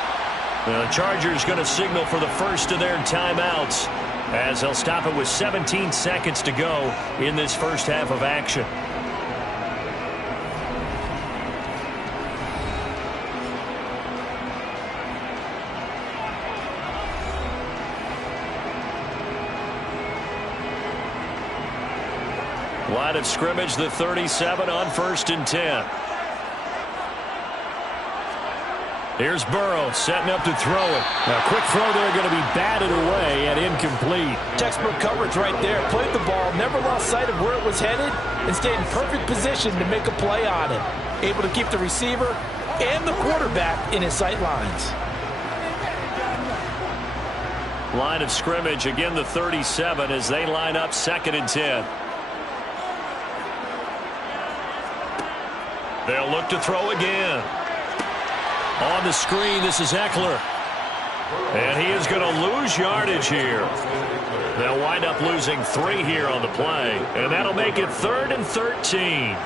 The Chargers going to signal for the first of their timeouts as they'll stop it with 17 seconds to go in this first half of action. Line of scrimmage, the 37 on 1st and 10. Here's Burrow setting up to throw it. A quick throw there going to be batted away and incomplete. Textbook coverage right there. Played the ball, never lost sight of where it was headed, and stayed in perfect position to make a play on it. Able to keep the receiver and the quarterback in his sight lines. Line of scrimmage, again the 37 as they line up 2nd and 10. They'll look to throw again. On the screen, this is Eckler. And he is going to lose yardage here. They'll wind up losing 3 here on the play. And that'll make it 3rd and 13.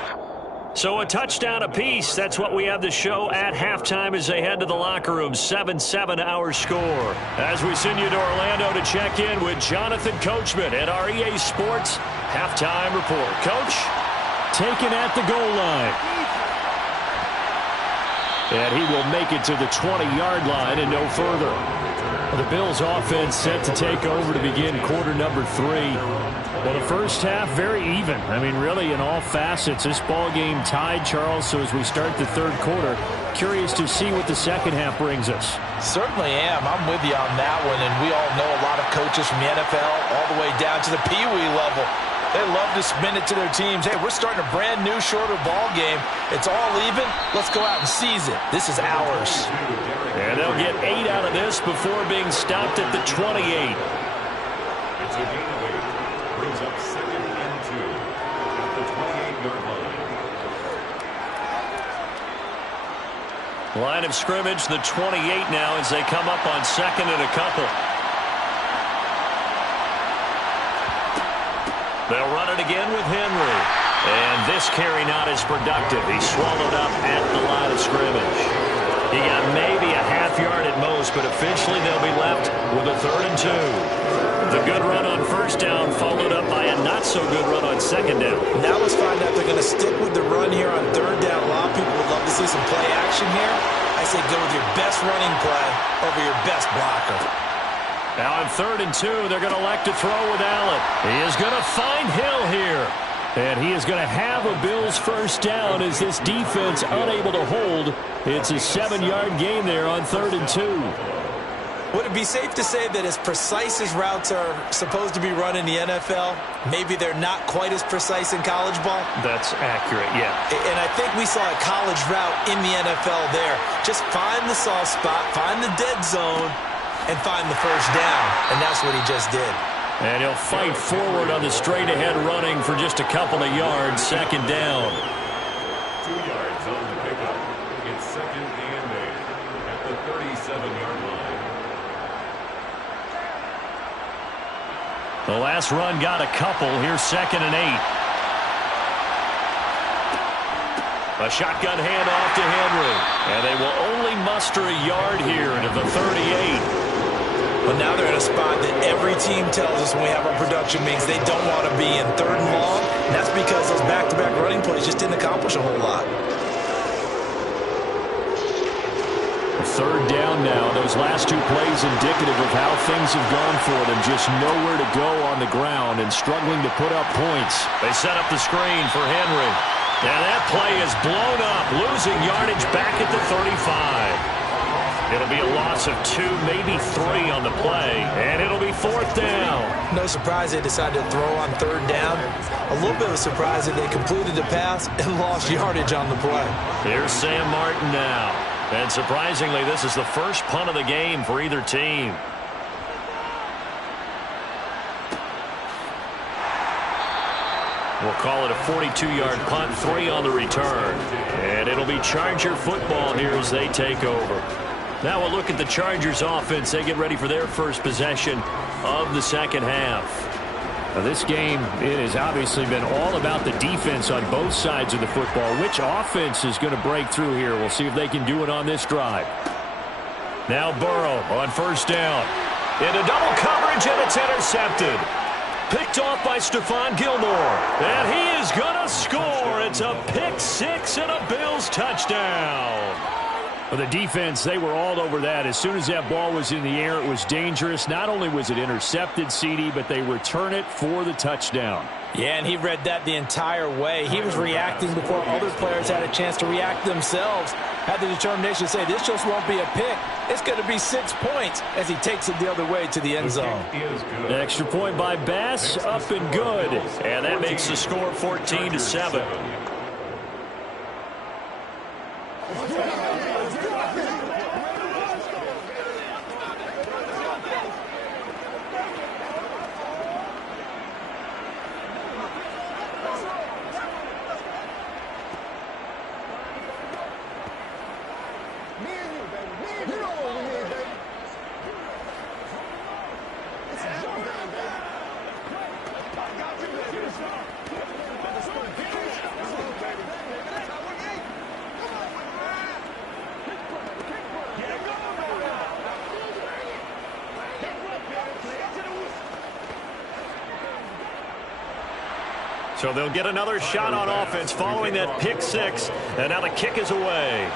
So a touchdown apiece. That's what we have to show at halftime as they head to the locker room. 7-7 our score. As we send you to Orlando to check in with Jonathan Coachman at our EA Sports halftime report. Coach? Taken at the goal line. And he will make it to the 20-yard line and no further. The Bills offense set to take over to begin quarter number 3. Well, the first half, very even. I mean, really, in all facets, this ball game tied, Charles. So as we start the third quarter, curious to see what the second half brings us. Certainly am. I'm with you on that one. And we all know a lot of coaches from the NFL all the way down to the Pee Wee level. They love to spin it to their teams. Hey, we're starting a brand new, shorter ball game. It's all even. Let's go out and seize it. This is ours. And they'll get 8 out of this before being stopped at the 28. It's a gain of 8. Brings up 2nd and 2 at the 28-yard line. Line of scrimmage, the 28 now as they come up on 2nd and a couple. They'll run it again with Henry. And this carry not as productive. He's swallowed up at the line of scrimmage. He got maybe a half yard at most, but officially they'll be left with a 3rd and 2. The good run on first down followed up by a not-so-good run on second down. Now let's find out if they're going to stick with the run here on 3rd down. A lot of people would love to see some play action here. I say go with your best running play over your best blocker. Now on 3rd and 2, they're going to elect to throw with Allen. He is going to find Hill here. And he is going to have a Bills first down as this defense unable to hold. It's a 7-yard gain there on 3rd and 2. Would it be safe to say that as precise as routes are supposed to be run in the NFL, maybe they're not quite as precise in college ball? That's accurate, yeah. And I think we saw a college route in the NFL there. Just find the soft spot, find the dead zone, and find the first down. And that's what he just did. And he'll fight forward on the straight-ahead running for just a couple of yards. 2nd down. 2 yards on the pickup. It's 2nd and 8 at the 37-yard line. The last run got a couple. Here's 2nd and 8. A shotgun handoff to Henry. And they will only muster a yard here to the 38. But now they're in a spot that every team tells us when we have our production meetings they don't want to be in 3rd and long. And that's because those back-to-back running plays just didn't accomplish a whole lot. 3rd down now. Those last 2 plays indicative of how things have gone for them. Just nowhere to go on the ground and struggling to put up points. They set up the screen for Henry. And that play is blown up, losing yardage back at the 35. It'll be a loss of 2, maybe 3 on the play, and it'll be 4th down. No surprise they decided to throw on 3rd down. A little bit of a surprise that they completed the pass and lost yardage on the play. Here's Sam Martin now. And surprisingly, this is the first punt of the game for either team. We'll call it a 42-yard punt, 3 on the return. And it'll be Charger football here as they take over. Now we'll look at the Chargers offense. They get ready for their first possession of the second half. Now this game, it has obviously been all about the defense on both sides of the football. Which offense is going to break through here? We'll see if they can do it on this drive. Now Burrow on first down. Into double coverage, and it's intercepted. Picked off by Stephon Gilmore. And he is going to score. It's a pick 6 and a Bills touchdown. For the defense, they were all over that. As soon as that ball was in the air, it was dangerous. Not only was it intercepted, CD, but they return it for the touchdown. Yeah, and he read that the entire way. He was reacting before other players had a chance to react themselves. Had the determination to say, this just won't be a pick. It's going to be 6 points as he takes it the other way to the end zone. An extra point by Bass, up and good. And that makes the score 14-7. So they'll get another shot on offense following that pick six. And now the kick is away.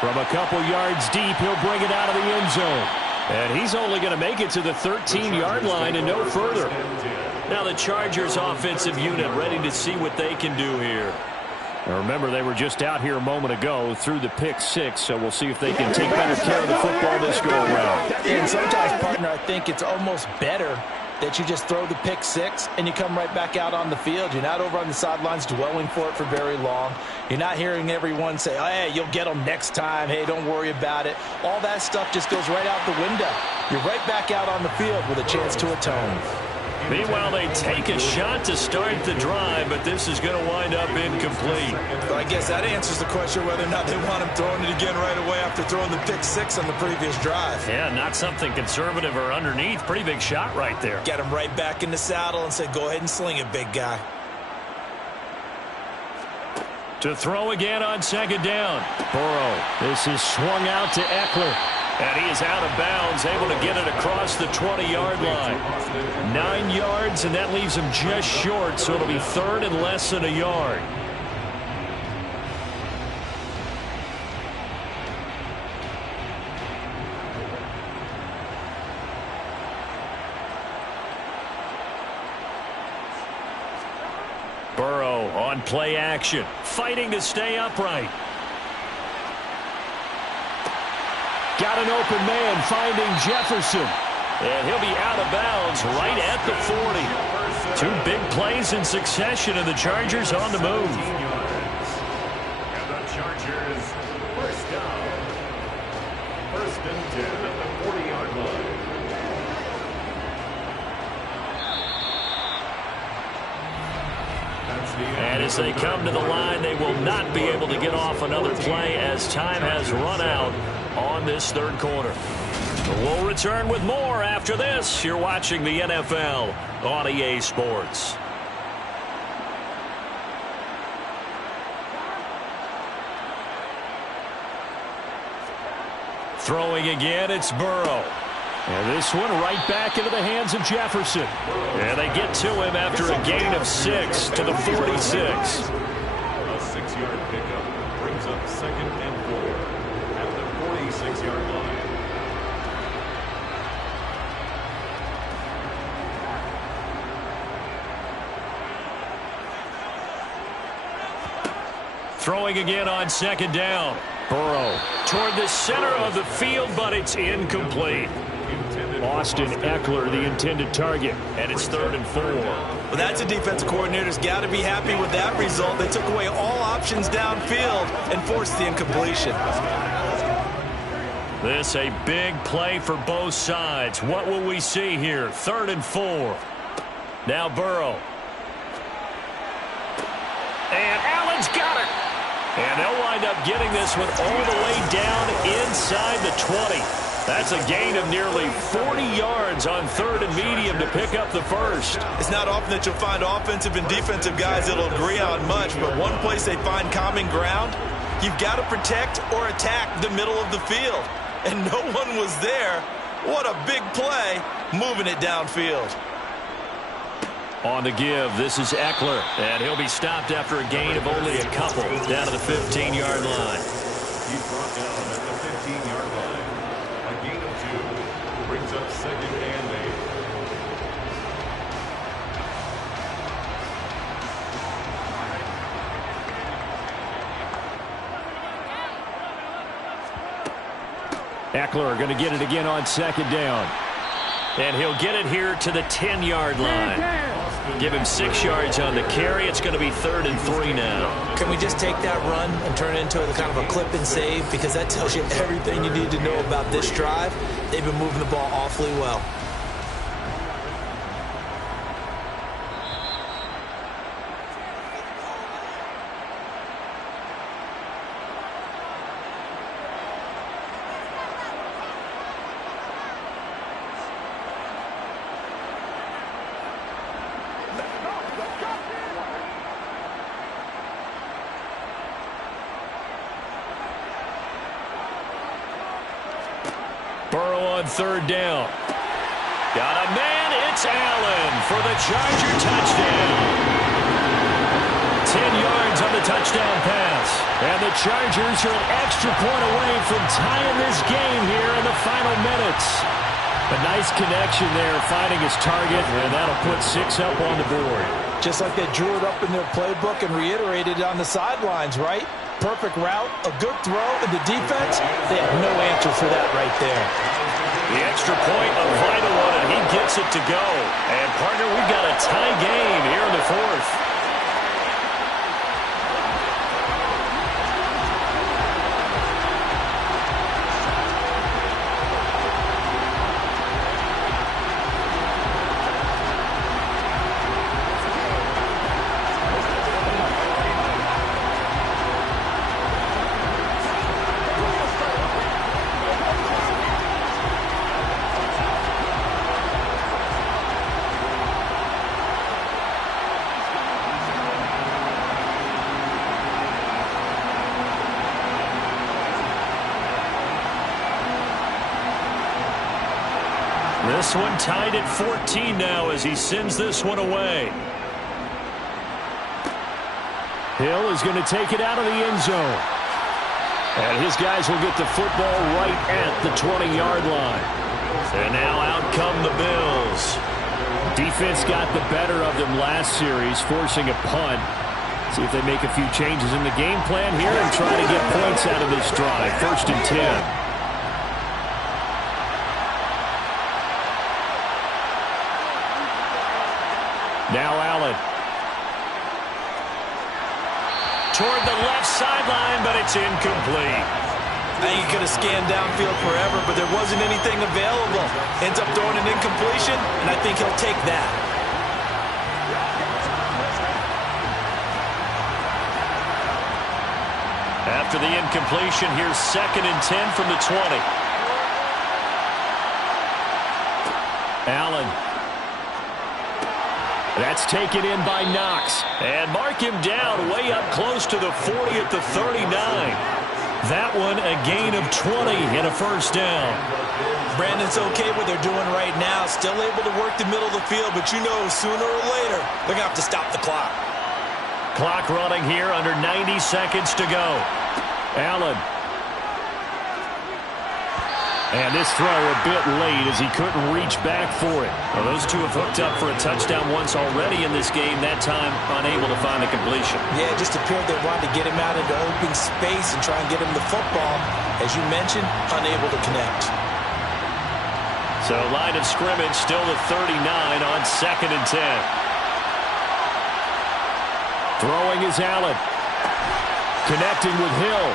From a couple yards deep, he'll bring it out of the end zone. And he's only going to make it to the 13-yard line and no further. Now the Chargers offensive unit ready to see what they can do here. Now remember, they were just out here a moment ago through the pick six, so we'll see if they can take better care of the football this go-around. And sometimes, partner, I think it's almost better that you just throw the pick six and you come right back out on the field. You're not over on the sidelines dwelling for it for very long. You're not hearing everyone say, oh, hey, you'll get them next time. Hey, don't worry about it. All that stuff just goes right out the window. You're right back out on the field with a chance to atone. Meanwhile, they take a shot to start the drive, but this is going to wind up incomplete. Well, I guess that answers the question whether or not they want him throwing it again right away after throwing the pick six on the previous drive. Yeah, not something conservative or underneath. Pretty big shot right there. Get him right back in the saddle and say, go ahead and sling it, big guy. To throw again on second down. Burrow. This is swung out to Eckler. And he is out of bounds, able to get it across the 20-yard line. 9 yards, and that leaves him just short, so it'll be third and less than a yard. Burrow on play action, fighting to stay upright. Got an open man, finding Jefferson. And he'll be out of bounds right at the 40. Two big plays in succession, and the Chargers on the move. And the Chargers, first down. First and 10 at the 40-yard line. And as they come to the line, they will not be able to get off another play as time has run out on this third quarter. We'll return with more after this. You're watching the NFL on EA Sports. Throwing again, it's Burrow. And this one right back into the hands of Jefferson. And they get to him after a gain of 6 to the 46. A 6-yard pickup brings up second and 4 at the 46-yard line. Throwing again on second down. Burrow toward the center of the field, but it's incomplete. Austin Eckler, the intended target, and it's third and 4. Well, that's a defensive coordinator's got to be happy with that result. They took away all options downfield and forced the incompletion. This a big play for both sides. What will we see here? Third and 4. Now Burrow. And Allen's got it. And they'll wind up getting this one all the way down inside the 20. That's a gain of nearly 40 yards on third and medium to pick up the first. It's not often that you'll find offensive and defensive guys that'll agree on much, but one place they find common ground, you've got to protect or attack the middle of the field. And no one was there. What a big play, moving it downfield. On the give, this is Eckler, and he'll be stopped after a gain of only a couple down to the 15-yard line. He's brought down at the 15-yard line. A gain of 2 brings up second and 8. Eckler going to get it again on second down. And he'll get it here to the 10-yard line. Give him 6 yards on the carry. It's going to be third and 3 now. Can we just take that run and turn it into a kind of a clip and save? Because that tells you everything you need to know about this drive. They've been moving the ball awfully well. Burrow on third down. Got a man. It's Allen for the Charger touchdown. 10 yards on the touchdown pass. And the Chargers are an extra point away from tying this game here in the final minutes. A nice connection there, finding his target, and that'll put 6 up on the board. Just like they drew it up in their playbook and reiterated it on the sidelines, right? Perfect route, a good throw, and the defense, they have no answer for that right there. The extra point, a vital one, and he gets it to go. And, partner, we've got a tie game here in the fourth. This one tied at 14 now as he sends this one away. Hill is going to take it out of the end zone. And his guys will get the football right at the 20-yard line. And now out come the Bills. Defense got the better of them last series, forcing a punt. See if they make a few changes in the game plan here and try to get points out of this drive. 1st and 10. Now Allen. Toward the left sideline, but it's incomplete. I think he could have scanned downfield forever, but there wasn't anything available. Ends up throwing an incompletion, and I think he'll take that. After the incompletion, here's 2nd and 10 from the 20. Allen. That's taken in by Knox. And mark him down way up close to the 40 at the 39. That one a gain of 20 and a 1st down. Brandon's okay what they're doing right now. Still able to work the middle of the field, but you know sooner or later they're going to have to stop the clock. Clock running here under 90 seconds to go. Allen. And this throw a bit late as he couldn't reach back for it. Well, those two have hooked up for a touchdown once already in this game, that time unable to find a completion. Yeah, it just appeared they wanted to get him out into open space and try and get him the football. As you mentioned, unable to connect. So line of scrimmage still the 39 on 2nd and 10. Throwing is Allen. Connecting with Hill.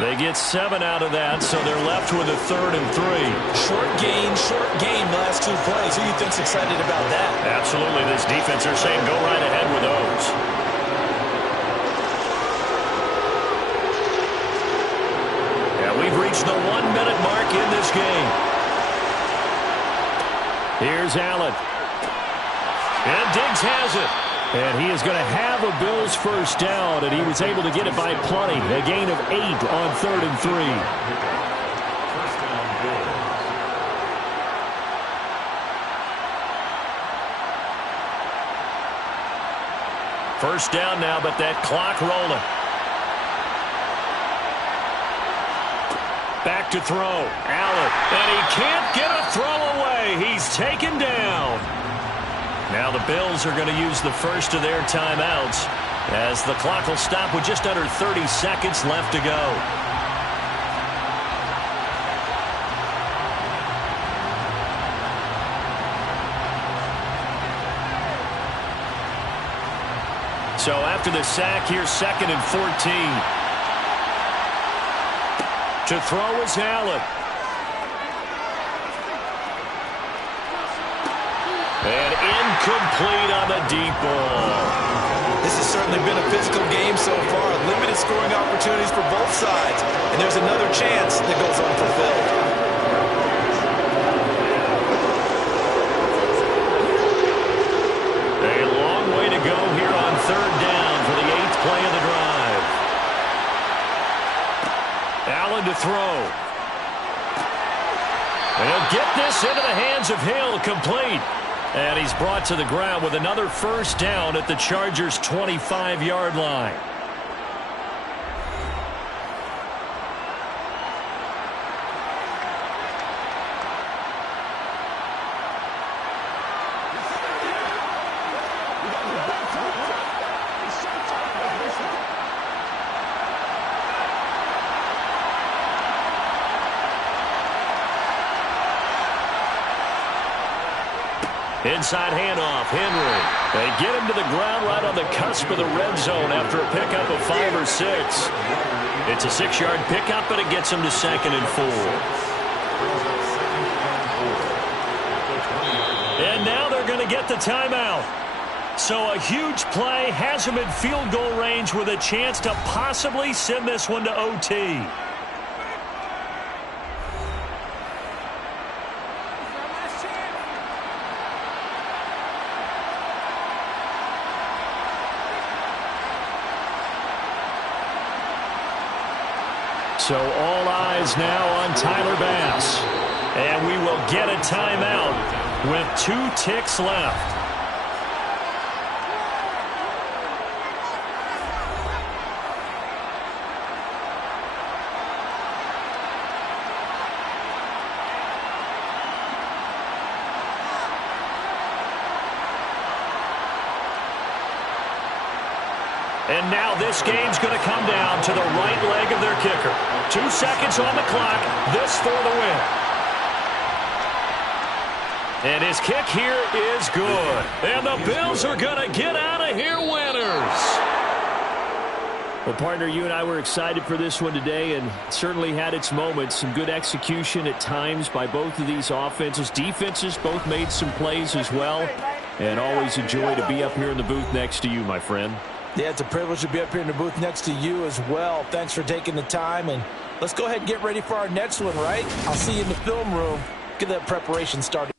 They get 7 out of that, so they're left with a 3rd and 3. Short game, last 2 plays. Who do you think's excited about that? Absolutely. This defense are saying go right ahead with those. Yeah, we've reached the 1-minute mark in this game. Here's Allen. And Diggs has it. And he is going to have a Bills 1st down, and he was able to get it by plenty. A gain of 8 on 3rd and 3. First down now, but that clock rolling. Back to throw. Allen. And he can't get a throw away. He's taken down. Now the Bills are going to use the first of their timeouts as the clock will stop with just under 30 seconds left to go. So after the sack, here's 2nd and 14. To throw is Allen. And incomplete on the deep ball. This has certainly been a physical game so far. Limited scoring opportunities for both sides. And there's another chance that goes unfulfilled. A long way to go here on 3rd down for the 8th play of the drive. Allen to throw. And he'll get this into the hands of Hill, complete. And he's brought to the ground with another first down at the Chargers' 25-yard line. Inside handoff, Henry. They get him to the ground right on the cusp of the red zone after a pickup of 5 or 6. It's a 6-yard pickup, but it gets him to 2nd and 4. And now they're going to get the timeout. So a huge play has him in field goal range with a chance to possibly send this one to OT. So all eyes now on Tyler Bass. And we will get a timeout with 2 ticks left. And now this game's going to come down to the right leg of their kicker. 2 seconds on the clock. This for the win. And his kick here is good. And the Bills are going to get out of here winners. Well, partner, you and I were excited for this one today, and certainly had its moments. Some good execution at times by both of these offenses. Defenses both made some plays as well. And always a joy to be up here in the booth next to you, my friend. Yeah, it's a privilege to be up here in the booth next to you as well. Thanks for taking the time, and let's go ahead and get ready for our next one, right? I'll see you in the film room. Get that preparation started.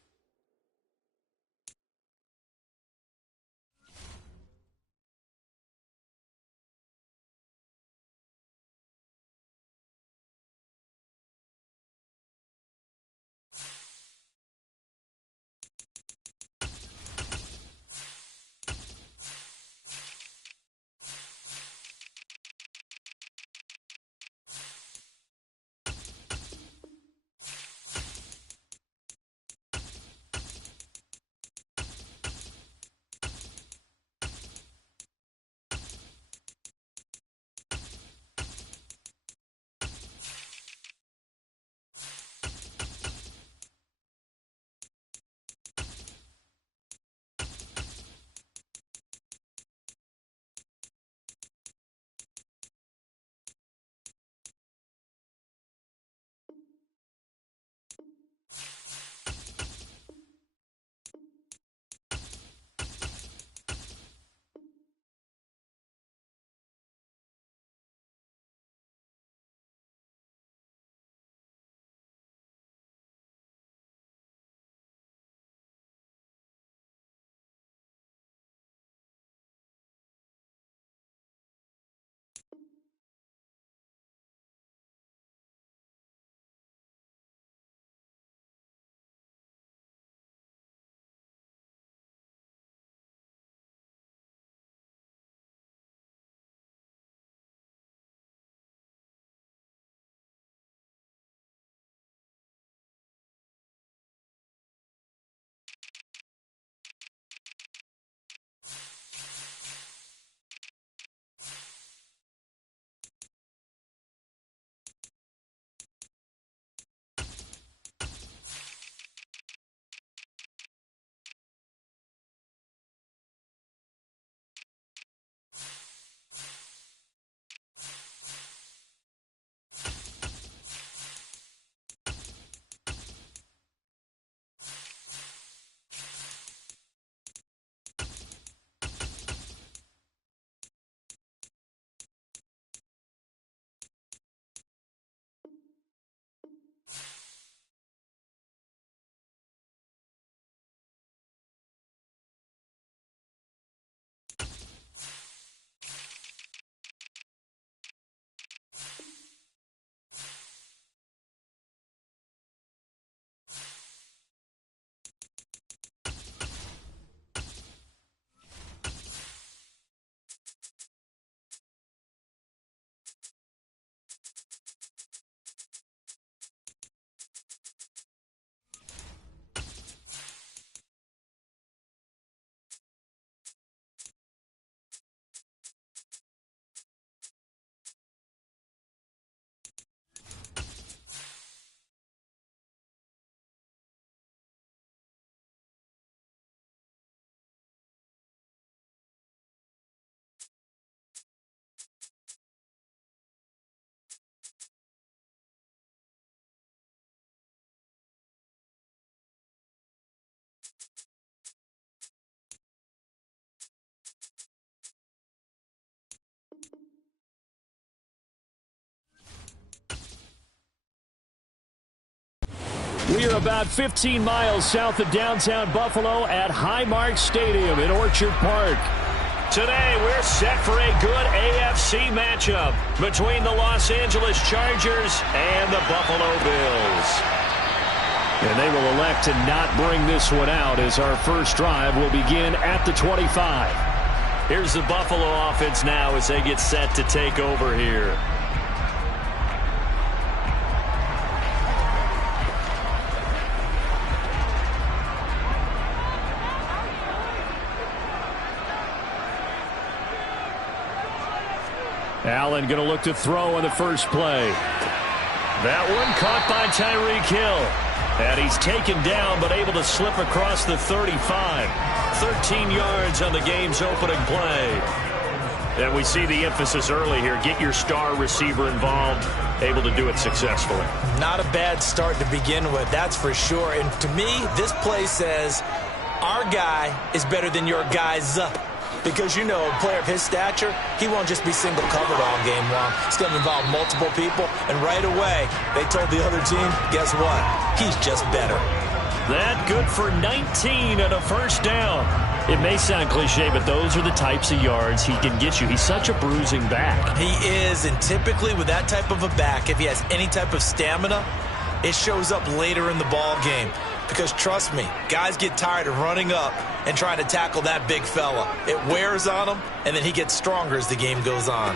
We are about 15 miles south of downtown Buffalo at Highmark Stadium in Orchard Park. Today, we're set for a good AFC matchup between the Los Angeles Chargers and the Buffalo Bills. And they will elect to not bring this one out as our first drive will begin at the 25. Here's the Buffalo offense now as they get set to take over here. Allen going to look to throw on the first play. That one caught by Tyreek Hill. And he's taken down but able to slip across the 35. 13 yards on the game's opening play. And we see the emphasis early here. Get your star receiver involved. Able to do it successfully. Not a bad start to begin with, that's for sure. And to me, this play says our guy is better than your guys. Because, you know, a player of his stature, he won't just be single covered all game long. It's going to involve multiple people. And right away, they told the other team, guess what? He's just better. That good for 19 and a first down. It may sound cliche, but those are the types of yards he can get you. He's such a bruising back. He is, and typically with that type of a back, if he has any type of stamina, it shows up later in the ball game. Because trust me, guys get tired of running up and trying to tackle that big fella. It wears on him, and then he gets stronger as the game goes on.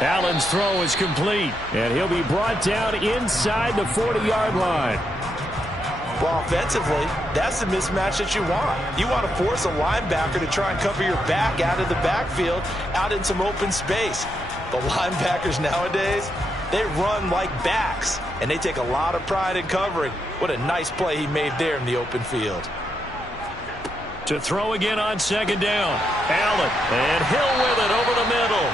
Allen's throw is complete, and he'll be brought down inside the 40-yard line. Well, offensively, that's the mismatch that you want. You want to force a linebacker to try and cover your back out of the backfield, out in some open space. The linebackers nowadays, they run like backs, and they take a lot of pride in covering. What a nice play he made there in the open field. To throw again on second down. Allen, and Hill with it over the middle.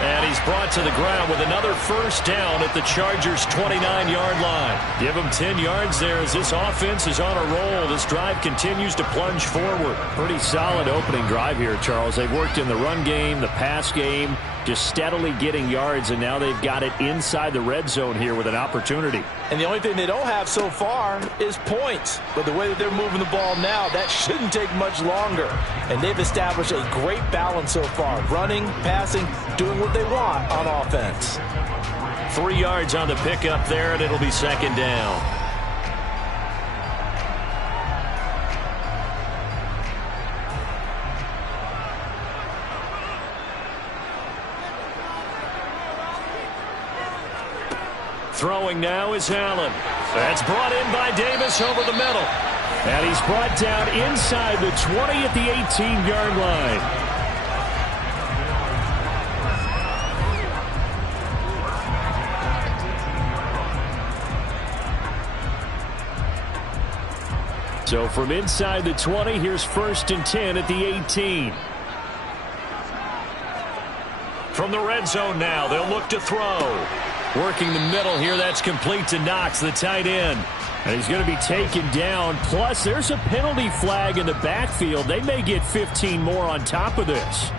And he's brought to the ground with another first down at the Chargers' 29-yard line. Give him 10 yards there as this offense is on a roll. This drive continues to plunge forward. Pretty solid opening drive here, Charles. They've worked in the run game, the pass game, just steadily getting yards, and now they've got it inside the red zone here with an opportunity. And the only thing they don't have so far is points. But the way that they're moving the ball now, that shouldn't take much longer. And they've established a great balance so far. Running, passing, doing what they want on offense. 3 yards on the pickup there, and it'll be second down. Throwing now is Allen. That's brought in by Davis over the middle. And he's brought down inside the 20 at the 18-yard line. So from inside the 20, here's 1st and 10 at the 18. From the red zone now, they'll look to throw. Working the middle here, that's complete to Knox, the tight end. And he's going to be taken down. Plus, there's a penalty flag in the backfield. They may get 15 more on top of this.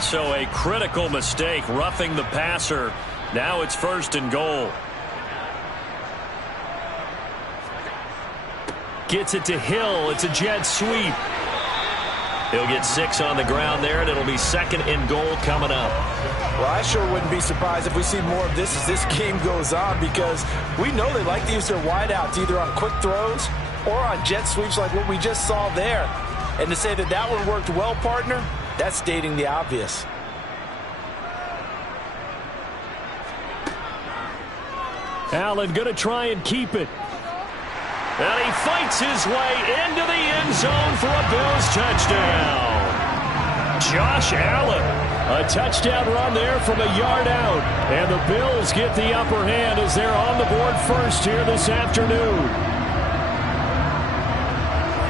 So a critical mistake, roughing the passer. Now it's 1st and goal. Gets it to Hill. It's a jet sweep. He'll get 6 on the ground there, and it'll be 2nd and goal coming up. Well, I sure wouldn't be surprised if we see more of this as this game goes on, because we know they like to use their wideouts either on quick throws or on jet sweeps like what we just saw there. And to say that that one worked well, partner, that's stating the obvious. Allen going to try and keep it. And he fights his way into the end zone for a Bills touchdown. Josh Allen, a touchdown run there from a yard out. And the Bills get the upper hand as they're on the board first here this afternoon.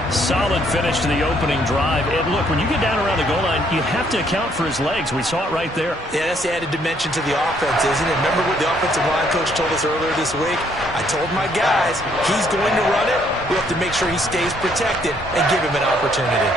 Solid finish to the opening drive. And look, when you get down around the goal line, you have to account for his legs. We saw it right there. Yeah, that's the added dimension to the offense, isn't it? Remember what the offensive line coach told us earlier this week? I told my guys, he's going to run it. We have to make sure he stays protected and give him an opportunity.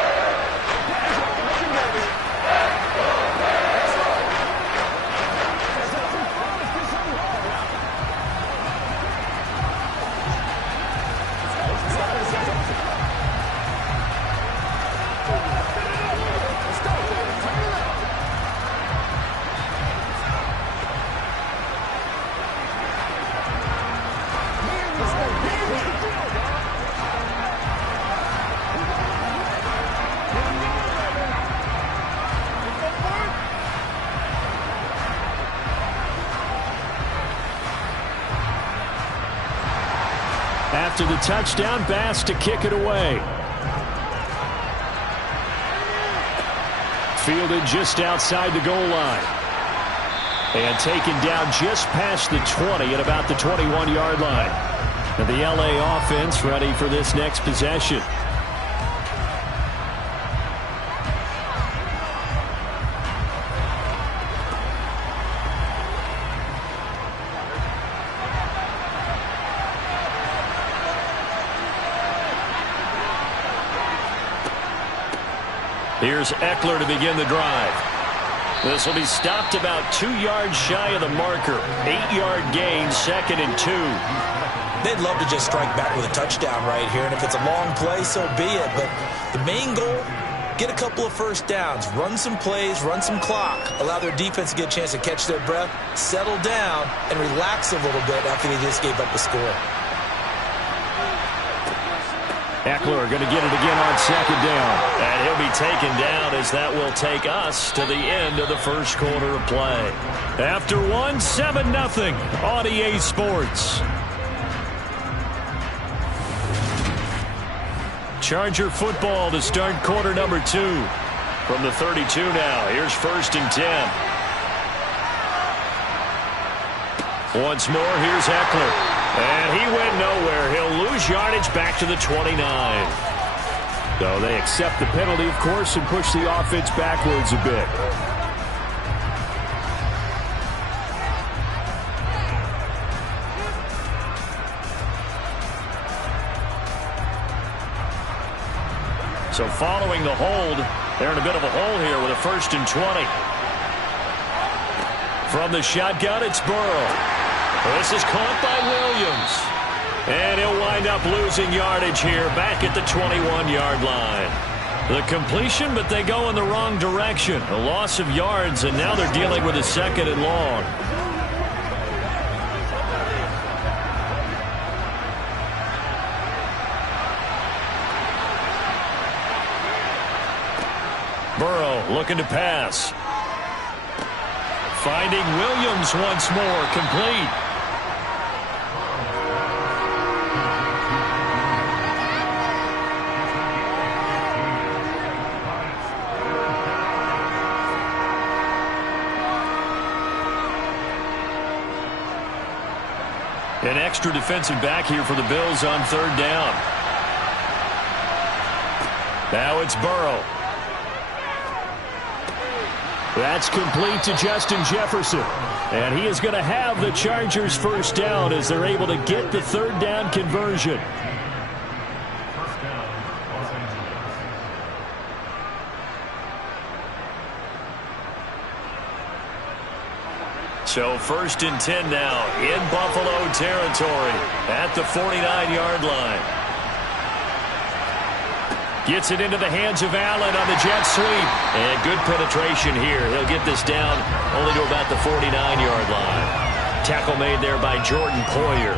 After the touchdown, Bass to kick it away. Fielded just outside the goal line. And taken down just past the 20 at about the 21-yard line. And the LA offense ready for this next possession. Here's Eckler to begin the drive. This will be stopped about 2 yards shy of the marker. 8-yard gain, 2nd and 2. They'd love to just strike back with a touchdown right here, and if it's a long play, so be it. But the main goal, get a couple of first downs, run some plays, run some clock, allow their defense to get a chance to catch their breath, settle down, and relax a little bit after they just gave up the score. Eckler going to get it again on 2nd down. And he'll be taken down as that will take us to the end of the first quarter of play. After 7-0 on EA Sports. Charger football to start quarter number 2. From the 32 now. Here's 1st and 10. Once more, here's Eckler. And he went nowhere. He'll lose yardage back to the 29. So they accept the penalty, of course, and push the offense backwards a bit. So following the hold, they're in a bit of a hole here with a 1st and 20. From the shotgun, it's Burrow. This is caught by Williams. And he'll wind up losing yardage here back at the 21-yard line. The completion, but they go in the wrong direction. A loss of yards, and now they're dealing with a 2nd and long. Burrow looking to pass. Finding Williams once more, complete. An extra defensive back here for the Bills on 3rd down. Now it's Burrow. That's complete to Justin Jefferson. And he is going to have the Chargers' 1st down as they're able to get the 3rd down conversion. So 1st and 10 now in Buffalo territory at the 49-yard line. Gets it into the hands of Allen on the jet sweep. And good penetration here. He'll get this down only to about the 49-yard line. Tackle made there by Jordan Poyer.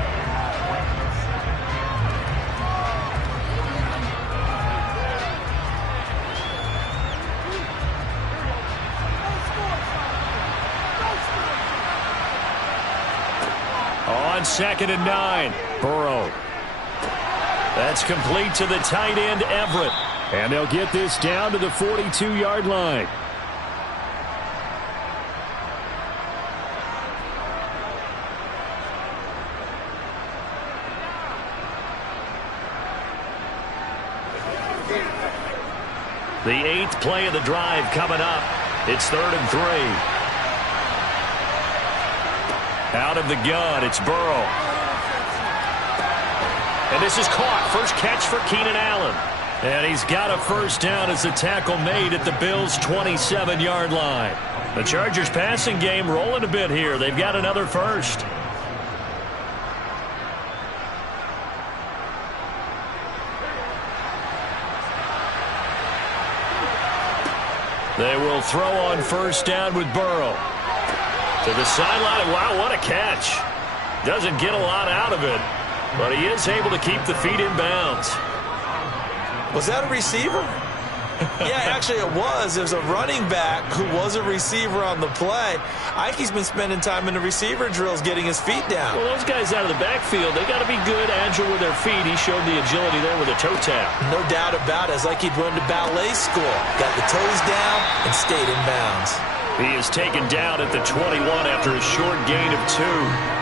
On 2nd and 9, Burrow. That's complete to the tight end, Everett. And they'll get this down to the 42-yard line. The 8th play of the drive coming up. It's 3rd and 3. Out of the gun, it's Burrow. And this is caught. First catch for Keenan Allen. And he's got a 1st down as the tackle made at the Bills' 27-yard line. The Chargers passing game rolling a bit here. They've got another 1st. They will throw on 1st down with Burrow. To the sideline. Wow, what a catch. Doesn't get a lot out of it, but he is able to keep the feet in bounds. Was that a receiver? Yeah, actually it was. There's a running back who was a receiver on the play. Ikey's been spending time in the receiver drills getting his feet down. Well, those guys out of the backfield, they got to be good, agile with their feet. He showed the agility there with a toe tap. No doubt about it. It's like he'd run to ballet school. Got the toes down and stayed in bounds. He is taken down at the 21 after a short gain of 2.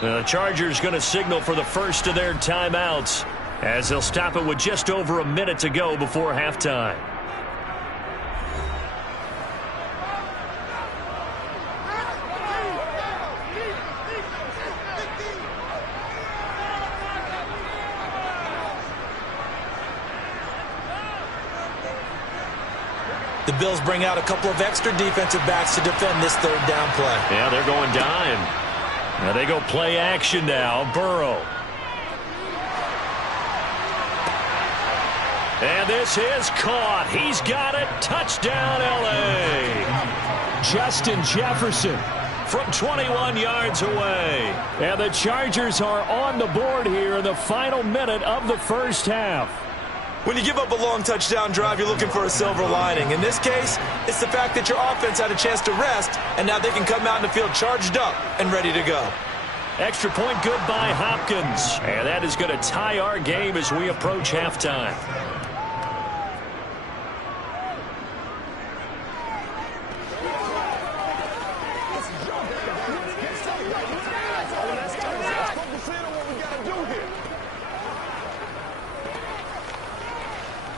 The Chargers going to signal for the first of their timeouts as they'll stop it with just over a minute to go before halftime. The Bills bring out a couple of extra defensive backs to defend this third down play. Yeah, they're going dime. Now they go play action now. Burrow. And this is caught. He's got it. Touchdown, L.A. Justin Jefferson from 21 yards away. And the Chargers are on the board here in the final minute of the first half. When you give up a long touchdown drive, you're looking for a silver lining. In this case, it's the fact that your offense had a chance to rest, and now they can come out in the field charged up and ready to go. Extra point good by Hopkins. And that is going to tie our game as we approach halftime.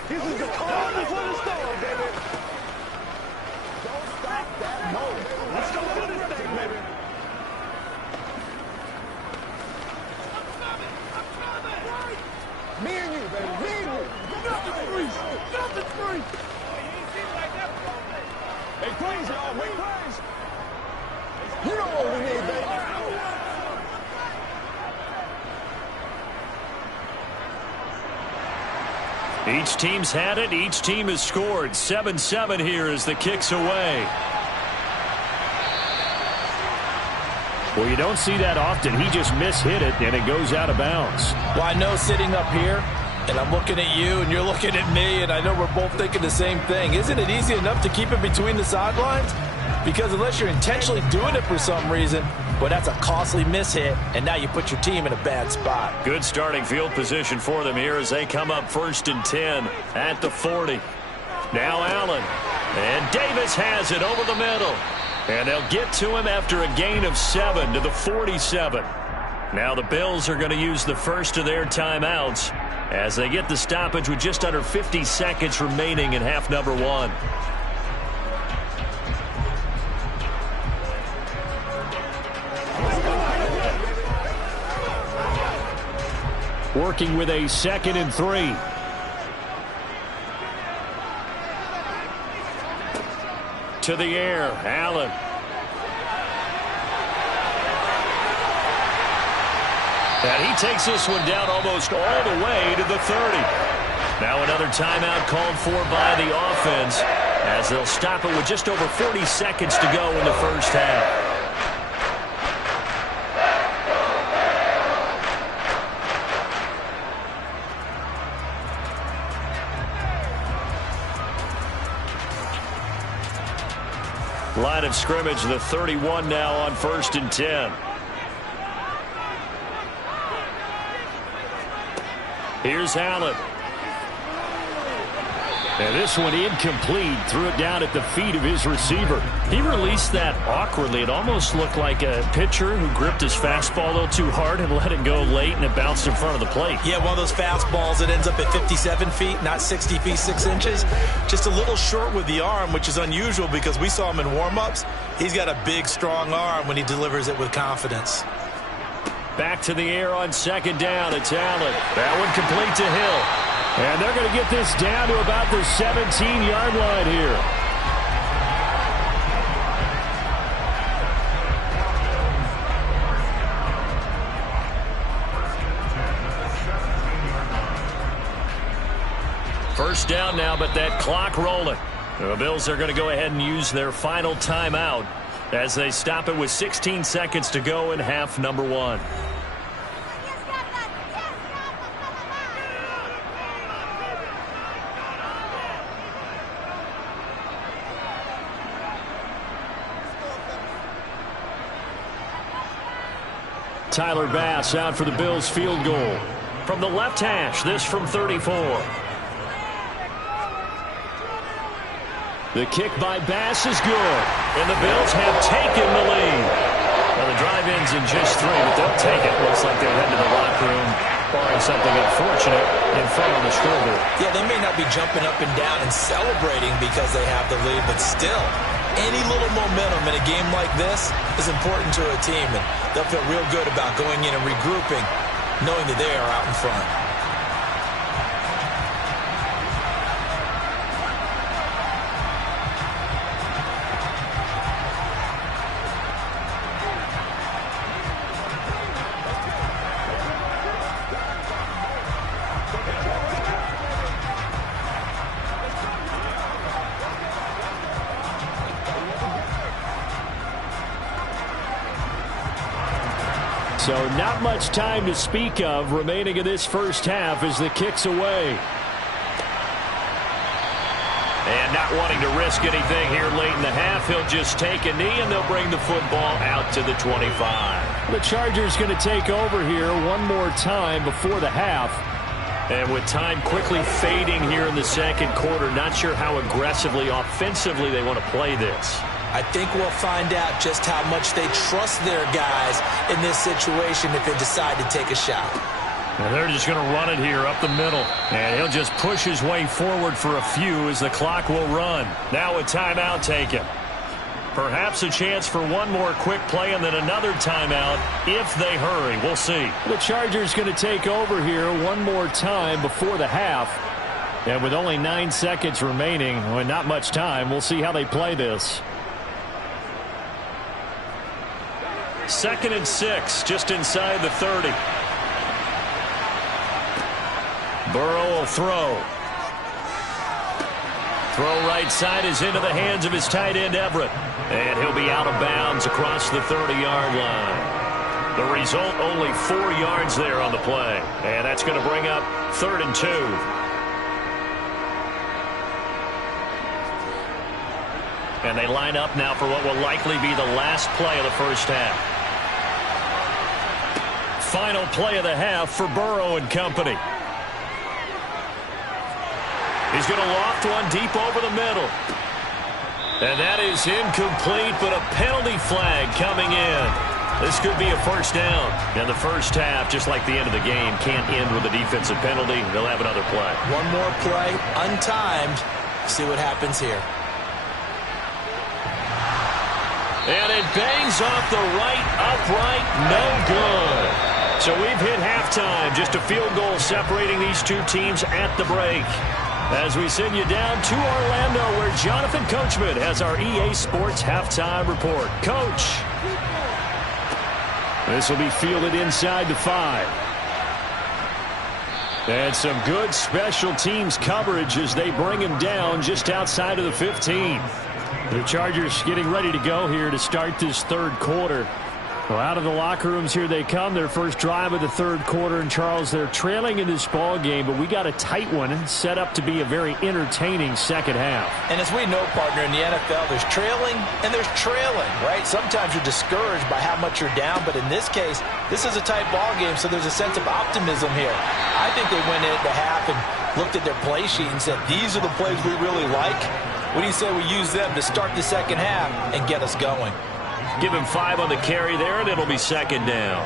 This is the call before the storm, baby. Don't stop that mode. Let's go do this thing, baby. Me and you, baby. Me and you. Nothing free. Nothing free. Make plays, y'all. Make plays. You know what we need, baby. Each team's had it. Each team has scored. 7-7 here as the kick's away. Well, you don't see that often. He just mishit it, and it goes out of bounds. Well, I know sitting up here, and I'm looking at you, and you're looking at me, and I know we're both thinking the same thing. Isn't it easy enough to keep it between the sidelines? Because unless you're intentionally doing it for some reason, well, that's a costly mishit, and now you put your team in a bad spot. Good starting field position for them here as they come up 1st and 10 at the 40. Now Allen. And Davis has it over the middle. And they'll get to him after a gain of 7 to the 47. Now the Bills are going to use the first of their timeouts as they get the stoppage with just under 50 seconds remaining in half number 1. Working with a 2nd and 3. To the air, Allen. And he takes this one down almost all the way to the 30. Now another timeout called for by the offense as they'll stop it with just over 40 seconds to go in the first half. Line of scrimmage, the 31 now on 1st and 10. Here's Allen. And this one incomplete. Threw it down at the feet of his receiver. He released that awkwardly. It almost looked like a pitcher who gripped his fastball a little too hard and let it go late, and it bounced in front of the plate. Yeah, one of those fastballs that ends up at 57 feet, not 60 feet, 6 inches. Just a little short with the arm, which is unusual because we saw him in warm-ups. He's got a big, strong arm when he delivers it with confidence. Back to the air on 2nd down. It's Allen. That one complete to Hill. And they're going to get this down to about the 17-yard line here. First down now, but that clock rolling. The Bills are going to go ahead and use their final timeout as they stop it with 16 seconds to go in half number one. Tyler Bass out for the Bills field goal. From the left hash, this from 34. The kick by Bass is good, and the Bills have taken the lead. Well, the drive ends in just 3, but they'll take it. Looks like they'll head to the locker room, barring something unfortunate in front on the scoreboard. Yeah, they may not be jumping up and down and celebrating because they have the lead, but still, any little momentum in a game like this is important to a team, and they'll feel real good about going in and regrouping, knowing that they are out in front. So not much time to speak of remaining in this first half as the kick's away. And not wanting to risk anything here late in the half, he'll just take a knee and they'll bring the football out to the 25. The Chargers going to take over here one more time before the half. And with time quickly fading here in the second quarter, not sure how aggressively, offensively they want to play this. I think we'll find out just how much they trust their guys in this situation if they decide to take a shot. And they're just going to run it here up the middle. And he'll just push his way forward for a few as the clock will run. Now a timeout taken. Perhaps a chance for one more quick play and then another timeout if they hurry. We'll see. The Chargers going to take over here one more time before the half. And with only 9 seconds remaining, well, not much time, we'll see how they play this. 2nd and 6, just inside the 30. Burrow will throw. Throw right side is into the hands of his tight end, Everett. And he'll be out of bounds across the 30-yard line. The result, only 4 yards there on the play. And that's going to bring up 3rd and 2. And they line up now for what will likely be the last play of the first half. Final play of the half for Burrow and company. He's going to loft one deep over the middle. And that is incomplete, but a penalty flag coming in. This could be a first down. And the first half, just like the end of the game, can't end with a defensive penalty. They'll have another play. One more play, untimed. See what happens here. And it bangs off the right upright. No good. So we've hit halftime. Just a field goal separating these two teams at the break. As we send you down to Orlando, where Jonathan Coachman has our EA Sports halftime report. Coach. This will be fielded inside the 5. And some good special teams coverage as they bring him down just outside of the 15. The Chargers getting ready to go here to start this third quarter. Well, out of the locker rooms here they come. Their first drive of the third quarter. And, Charles, they're trailing in this ball game, but we got a tight one set up to be a very entertaining second half. And as we know, partner, in the NFL, there's trailing and there's trailing, right? Sometimes you're discouraged by how much you're down, but in this case, this is a tight ball game, so there's a sense of optimism here. I think they went into half and looked at their play sheet and said, these are the plays we really like. What do you say we use them to start the second half and get us going? Give him 5 on the carry there, and it'll be second down.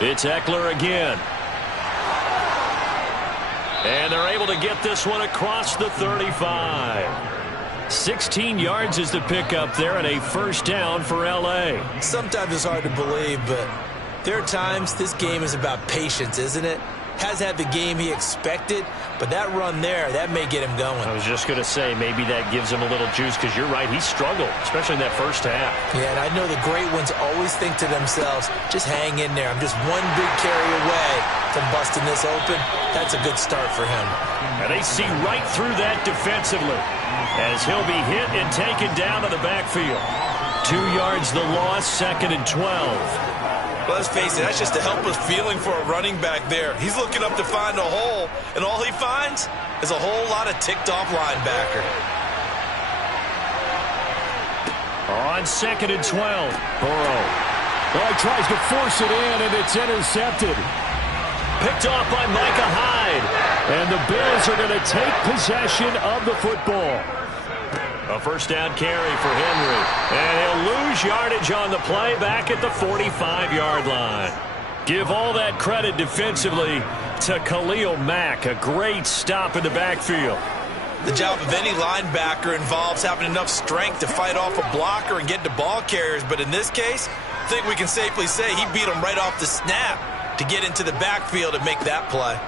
It's Eckler again. And they're able to get this one across the 35. 16 yards is the pickup there and a first down for L.A. Sometimes it's hard to believe, but there are times this game is about patience, isn't it? has had the game he expected, but that run there, that may get him going. I was just going to say, maybe that gives him a little juice, because you're right, he struggled, especially in that first half. Yeah, and I know the great ones always think to themselves, just hang in there. I'm just one big carry away from busting this open. That's a good start for him. And they see right through that defensively, as he'll be hit and taken down to the backfield. 2 yards the loss, 2nd and 12. Well, let's face it, that's just a helpless feeling for a running back there. He's looking up to find a hole, and all he finds is a whole lot of ticked-off linebacker. On 2nd and 12, Burrow. Oh, he tries to force it in, and it's intercepted. Picked off by Micah Hyde. And the Bills are going to take possession of the football. A first down carry for Henry. And he'll lose yardage on the play back at the 45-yard line. Give all that credit defensively to Khalil Mack. A great stop in the backfield. The job of any linebacker involves having enough strength to fight off a blocker and get to ball carriers. But in this case, I think we can safely say he beat him right off the snap to get into the backfield and make that play.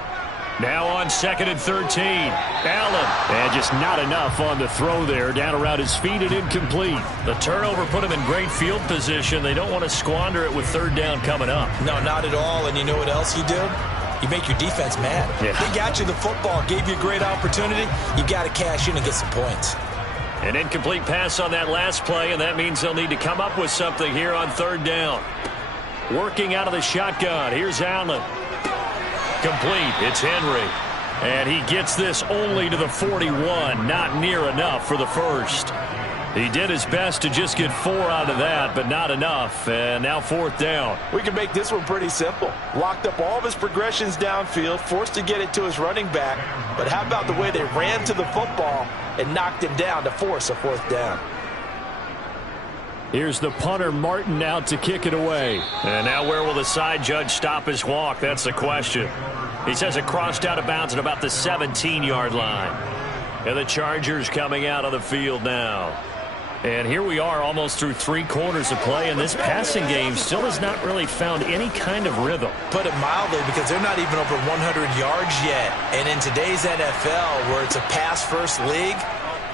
Now on 2nd and 13, Allen. And just not enough on the throw there. Down around his feet and incomplete. The turnover put him in great field position. They don't want to squander it with 3rd down coming up. No, not at all. And you know what else you do? You make your defense mad. Yeah. They got you the football, gave you a great opportunity. You got to cash in and get some points. An incomplete pass on that last play, and that means they'll need to come up with something here on 3rd down. Working out of the shotgun. Here's Allen. Complete. It's Henry. And he gets this only to the 41. Not near enough for the first. He did his best to just get 4 out of that, but not enough. And now 4th down. We can make this one pretty simple. Locked up all of his progressions downfield, forced to get it to his running back. But how about the way they ran to the football and knocked him down to force a 4th down? Here's the punter, Martin, out to kick it away. And now where will the side judge stop his walk? That's the question. He says it crossed out of bounds at about the 17-yard line. And the Chargers coming out of the field now. And here we are almost through 3 quarters of play, and this passing game still has not really found any kind of rhythm. Put it mildly, because they're not even over 100 yards yet. And in today's NFL, where it's a pass-first league,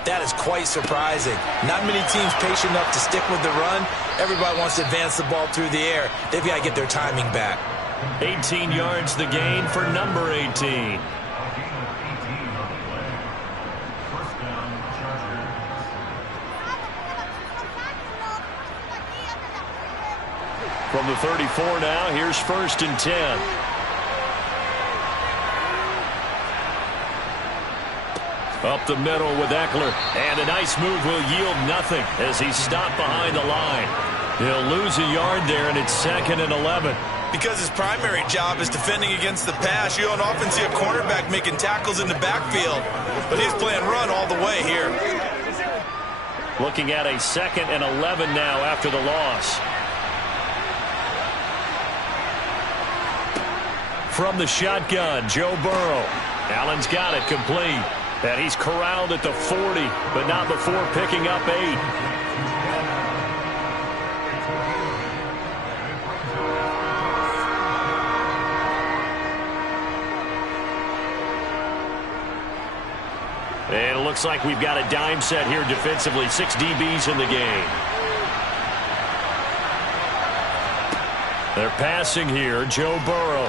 that is quite surprising. Not many teams patient enough to stick with the run. Everybody wants to advance the ball through the air. They've got to get their timing back. 18 yards the gain for number 18. From the 34 now, here's 1st and 10. Up the middle with Eckler. And a nice move will yield nothing as he's stopped behind the line. He'll lose a yard there, and it's 2nd and 11. Because his primary job is defending against the pass, you don't often see a cornerback making tackles in the backfield. But he's playing run all the way here. Looking at a 2nd and 11 now after the loss. From the shotgun, Joe Burrow. Allen's got it complete. And he's corralled at the 40, but not before picking up 8. And it looks like we've got a dime set here defensively. 6 DBs in the game. They're passing here, Joe Burrow.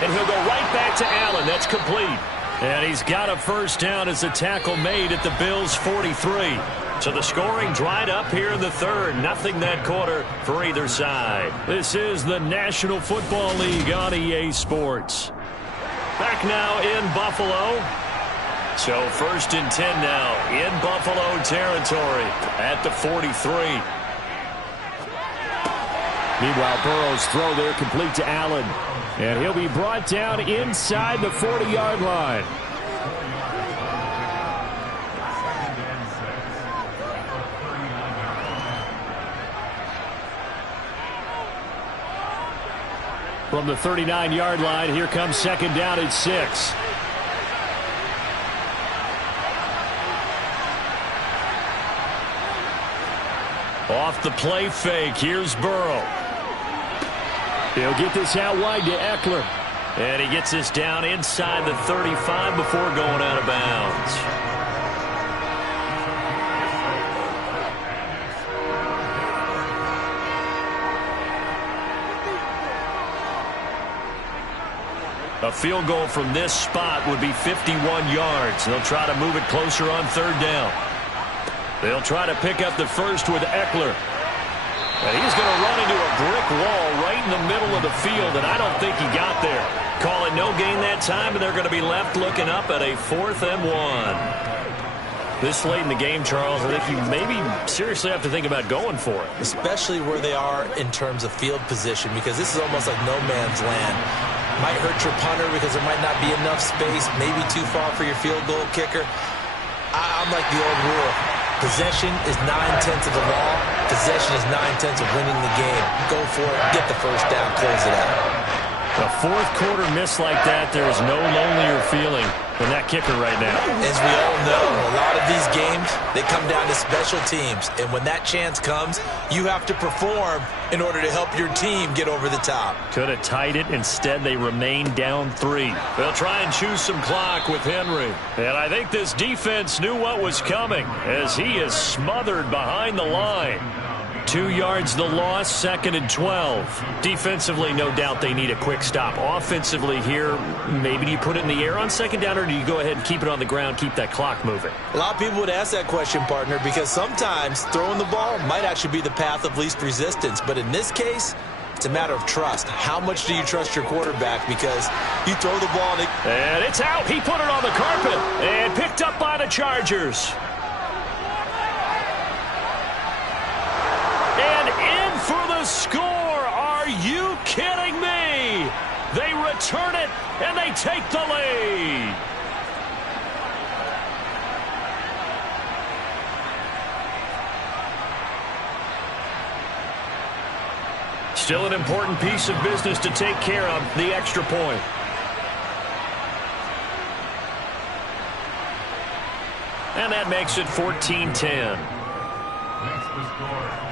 And he'll go right back to Allen. That's complete. And he's got a first down as the tackle made at the Bills' 43. So the scoring dried up here in the 3rd. Nothing that quarter for either side. This is the National Football League on EA Sports. Back now in Buffalo. So 1st and 10 now in Buffalo territory at the 43. Meanwhile, Burrow's throw there complete to Allen. And he'll be brought down inside the 40-yard line. From the 39-yard line, here comes 2nd down at 6. Off the play fake, here's Burrow. He'll get this out wide to Eckler. And he gets this down inside the 35 before going out of bounds. A field goal from this spot would be 51 yards. They'll try to move it closer on third down. They'll try to pick up the first with Eckler. And he's going to run into a brick wall right in the middle of the field, and I don't think he got there. Call it no gain that time, and they're going to be left looking up at a 4th and 1. This late in the game, Charles, I think you maybe seriously have to think about going for it. Especially where they are in terms of field position, because this is almost like no man's land. Might hurt your punter because there might not be enough space, maybe too far for your field goal kicker. I'm like the old rule. Possession is 9/10 of the law. Possession is 9/10 of winning the game. Go for it. Get the first down. Close it out. A fourth quarter miss like that, there is no lonelier feeling than that kicker right now. As we all know, a lot of these games, they come down to special teams. And when that chance comes, you have to perform in order to help your team get over the top. Could have tied it. Instead, they remain down 3. They'll try and choose some clock with Henry. And I think this defense knew what was coming as he is smothered behind the line. 2 yards the loss, 2nd and 12. Defensively, no doubt they need a quick stop. Offensively here, maybe do you put it in the air on 2nd down, or do you go ahead and keep it on the ground, keep that clock moving? A lot of people would ask that question, partner, because sometimes throwing the ball might actually be the path of least resistance. But in this case, it's a matter of trust. How much do you trust your quarterback? Because you throw the ball and it's out. He put it on the carpet and picked up by the Chargers. For the score, are you kidding me? They return it, and they take the lead. Still an important piece of business to take care of, the extra point. And that makes it 14-10. Next to score.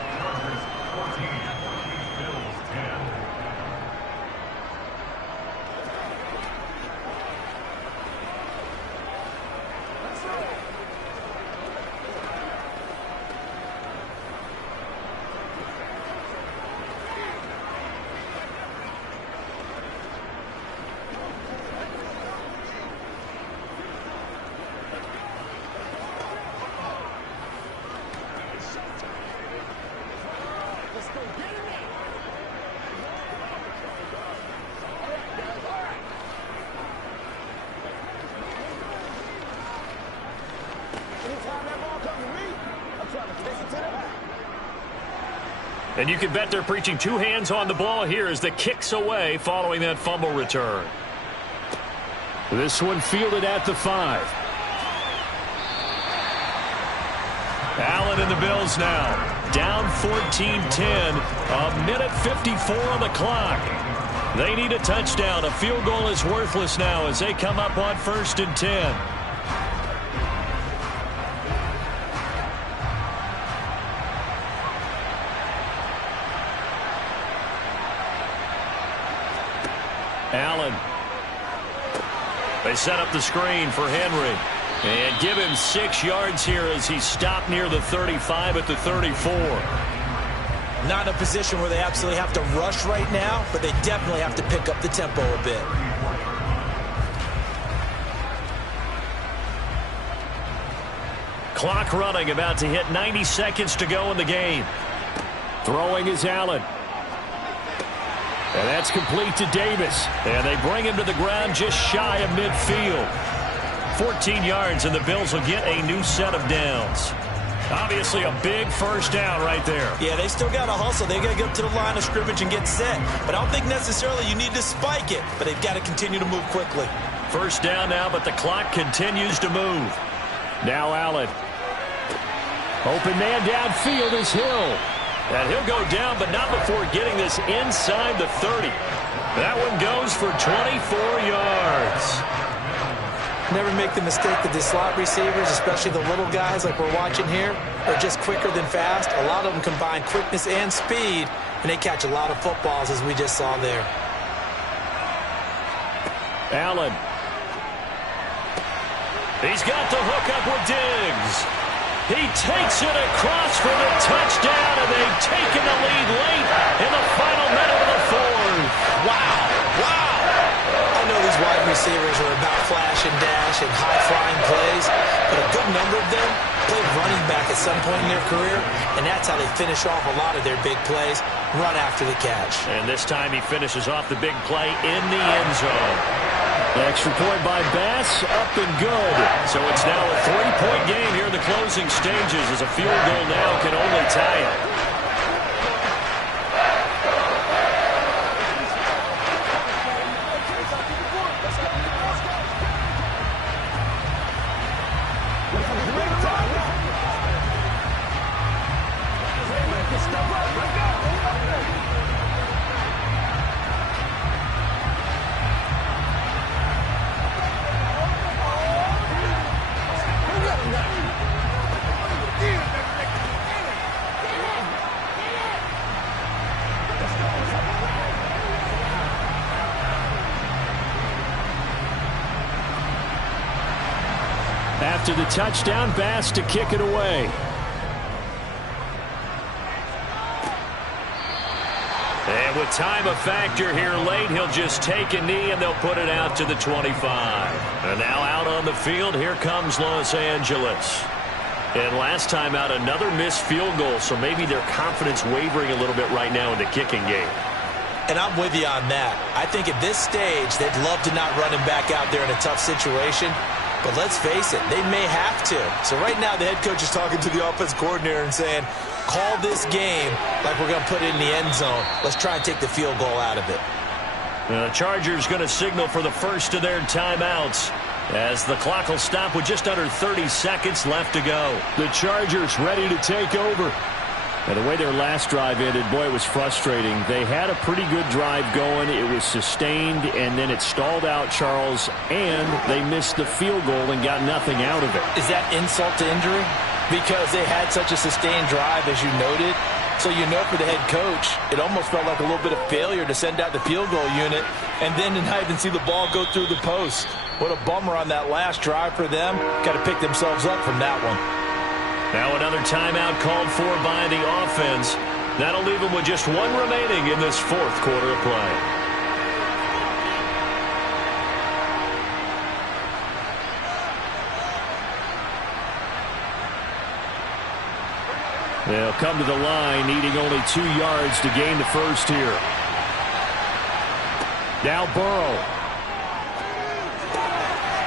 And you can bet they're preaching 2 hands on the ball here as the kick's away following that fumble return. This one fielded at the 5. Allen and the Bills now down 14-10. A minute 54 on the clock. They need a touchdown. A field goal is worthless now as they come up on 1st and 10. Allen. They set up the screen for Henry. And give him 6 yards here as he stopped near the 35 at the 34. Not in a position where they absolutely have to rush right now, but they definitely have to pick up the tempo a bit. Clock running, about to hit 90 seconds to go in the game. Throwing is Allen. And that's complete to Davis. And they bring him to the ground just shy of midfield. 14 yards, and the Bills will get a new set of downs. Obviously a big first down right there. Yeah, they still got to hustle. They got to get up to the line of scrimmage and get set. But I don't think necessarily you need to spike it, but they've got to continue to move quickly. First down now, but the clock continues to move. Now Allen. Open man downfield is Hill. And he'll go down, but not before getting this inside the 30. That one goes for 24 yards. Never make the mistake that the slot receivers, especially the little guys like we're watching here, are just quicker than fast. A lot of them combine quickness and speed, and they catch a lot of footballs, as we just saw there. Allen. He's got the hook up with Diggs. He takes it across for the touchdown, and they've taken the lead late in the final minute of the fourth. Wow. Wow. I know these wide receivers are about flash and dash and high-flying plays, but a good number of them played running back at some point in their career, and that's how they finish off a lot of their big plays, run after the catch. And this time he finishes off the big play in the end zone. The extra point by Bass, up and good. So it's now a 3-point game here in the closing stages, as a field goal now can only tie it. After the touchdown, Bass to kick it away. And with time a factor here late, he'll just take a knee and they'll put it out to the 25. And now out on the field, here comes Los Angeles. And last time out, another missed field goal, so maybe their confidence wavering a little bit right now in the kicking game. And I'm with you on that. I think at this stage, they'd love to not run him back out there in a tough situation. But let's face it, they may have to. So right now the head coach is talking to the offense coordinator and saying, call this game like we're going to put it in the end zone. Let's try and take the field goal out of it. The Chargers going to signal for the first of their timeouts, as the clock will stop with just under 30 seconds left to go. The Chargers ready to take over. Now, the way their last drive ended, boy, it was frustrating. They had a pretty good drive going. It was sustained, and then it stalled out, Charles, and they missed the field goal and got nothing out of it. Is that insult to injury? Because they had such a sustained drive, as you noted. So you know, for the head coach, it almost felt like a little bit of failure to send out the field goal unit and then to not even see the ball go through the post. What a bummer on that last drive for them. Got to pick themselves up from that one. Now another timeout called for by the offense. That'll leave them with just one remaining in this fourth quarter of play. They'll come to the line, needing only 2 yards to gain the first here. Now Burrow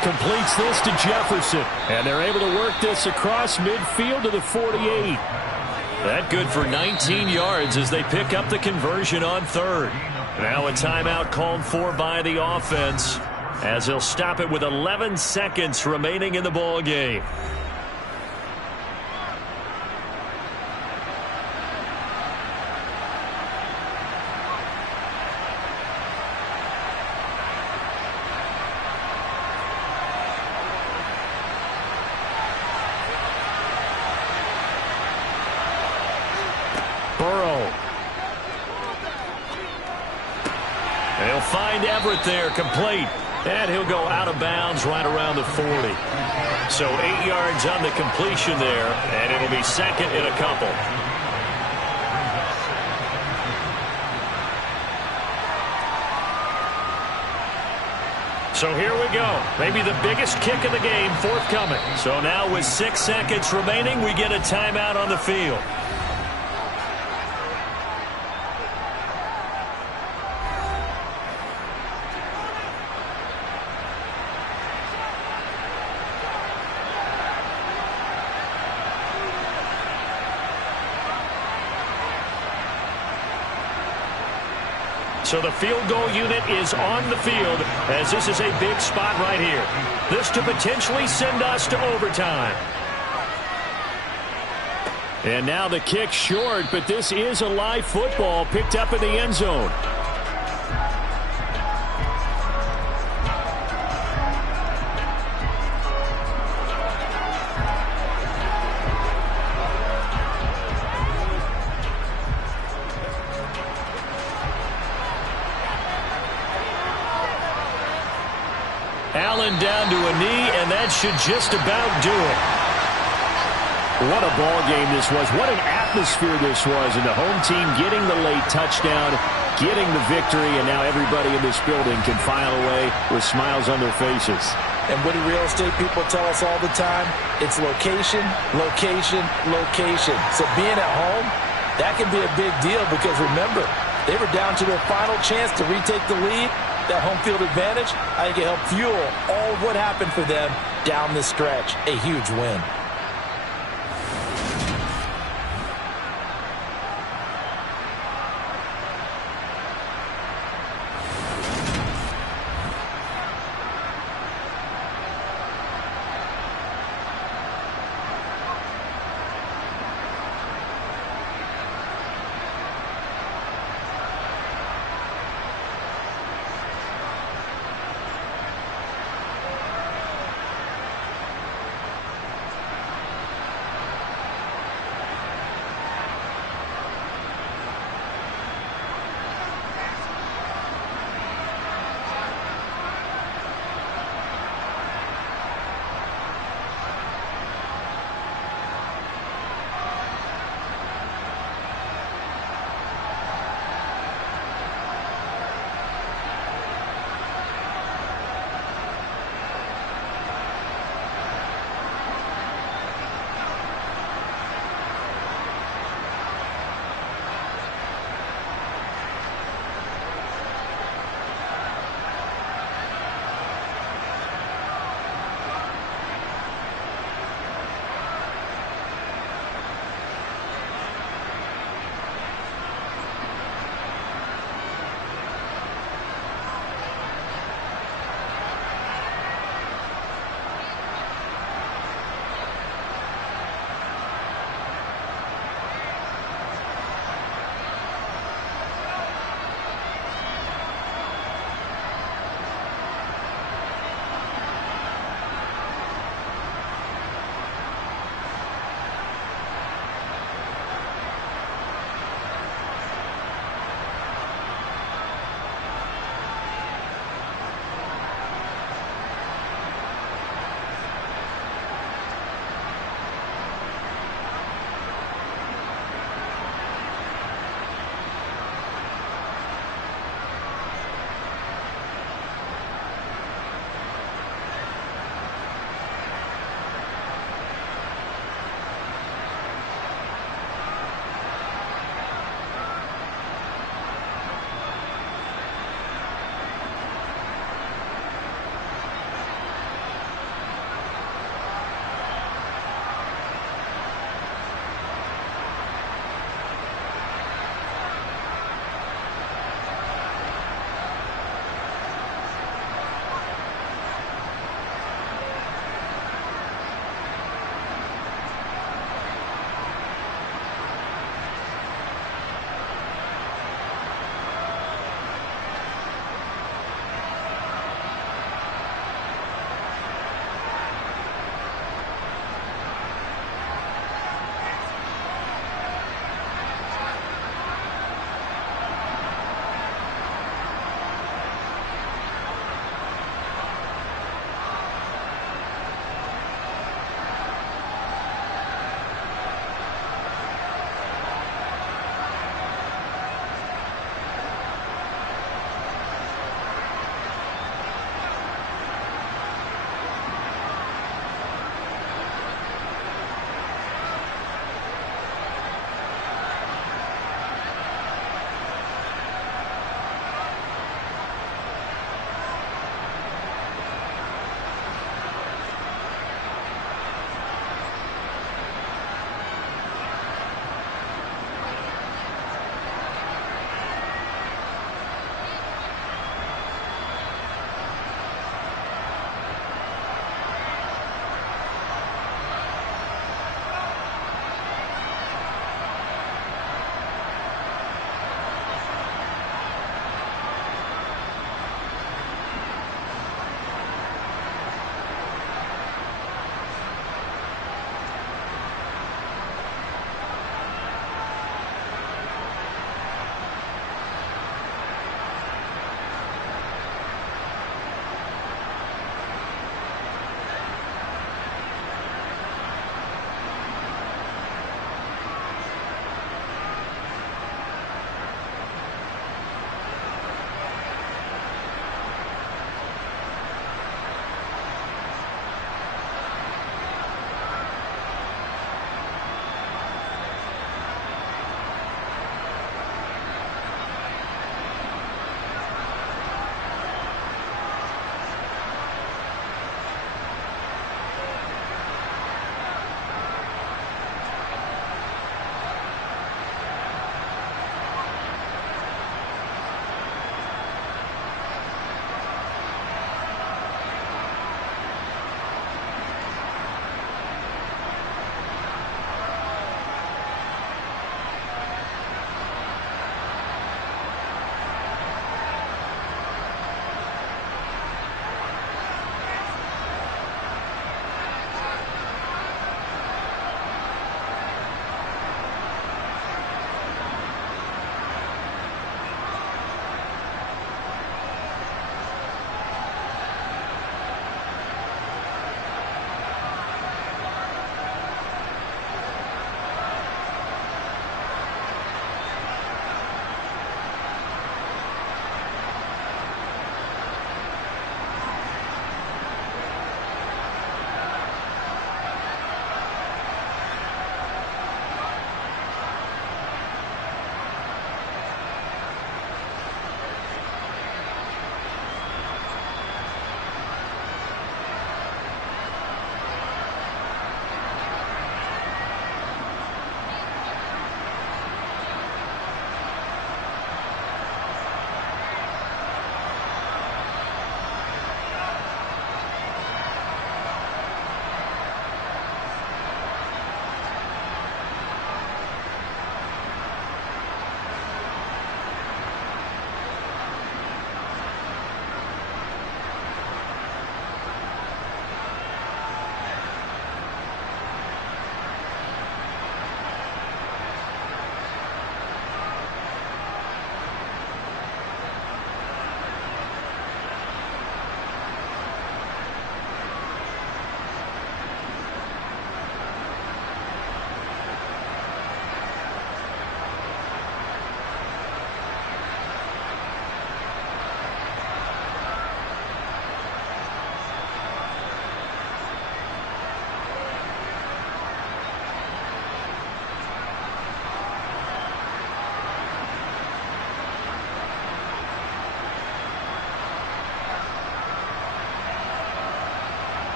completes this to Jefferson, and they're able to work this across midfield to the 48. That good for 19 yards as they pick up the conversion on third. Now a timeout called for by the offense, as they'll stop it with 11 seconds remaining in the ball game. They'll find Everett there, complete. And he'll go out of bounds right around the 40. So 8 yards on the completion there, and it'll be second and a couple. So here we go. Maybe the biggest kick of the game forthcoming. So now with 6 seconds remaining, we get a timeout on the field. So the field goal unit is on the field, as this is a big spot right here. This to potentially send us to overtime. And now the kick short, but this is a live football picked up in the end zone. Allen down to a knee, and that should just about do it. What a ball game this was. What an atmosphere this was. And the home team getting the late touchdown, getting the victory, and now everybody in this building can file away with smiles on their faces. And what do real estate people tell us all the time? It's location, location, location. So being at home, that can be a big deal because, remember, they were down to their final chance to retake the lead. That home field advantage, I think it helped fuel all of what happened for them down the stretch. A huge win.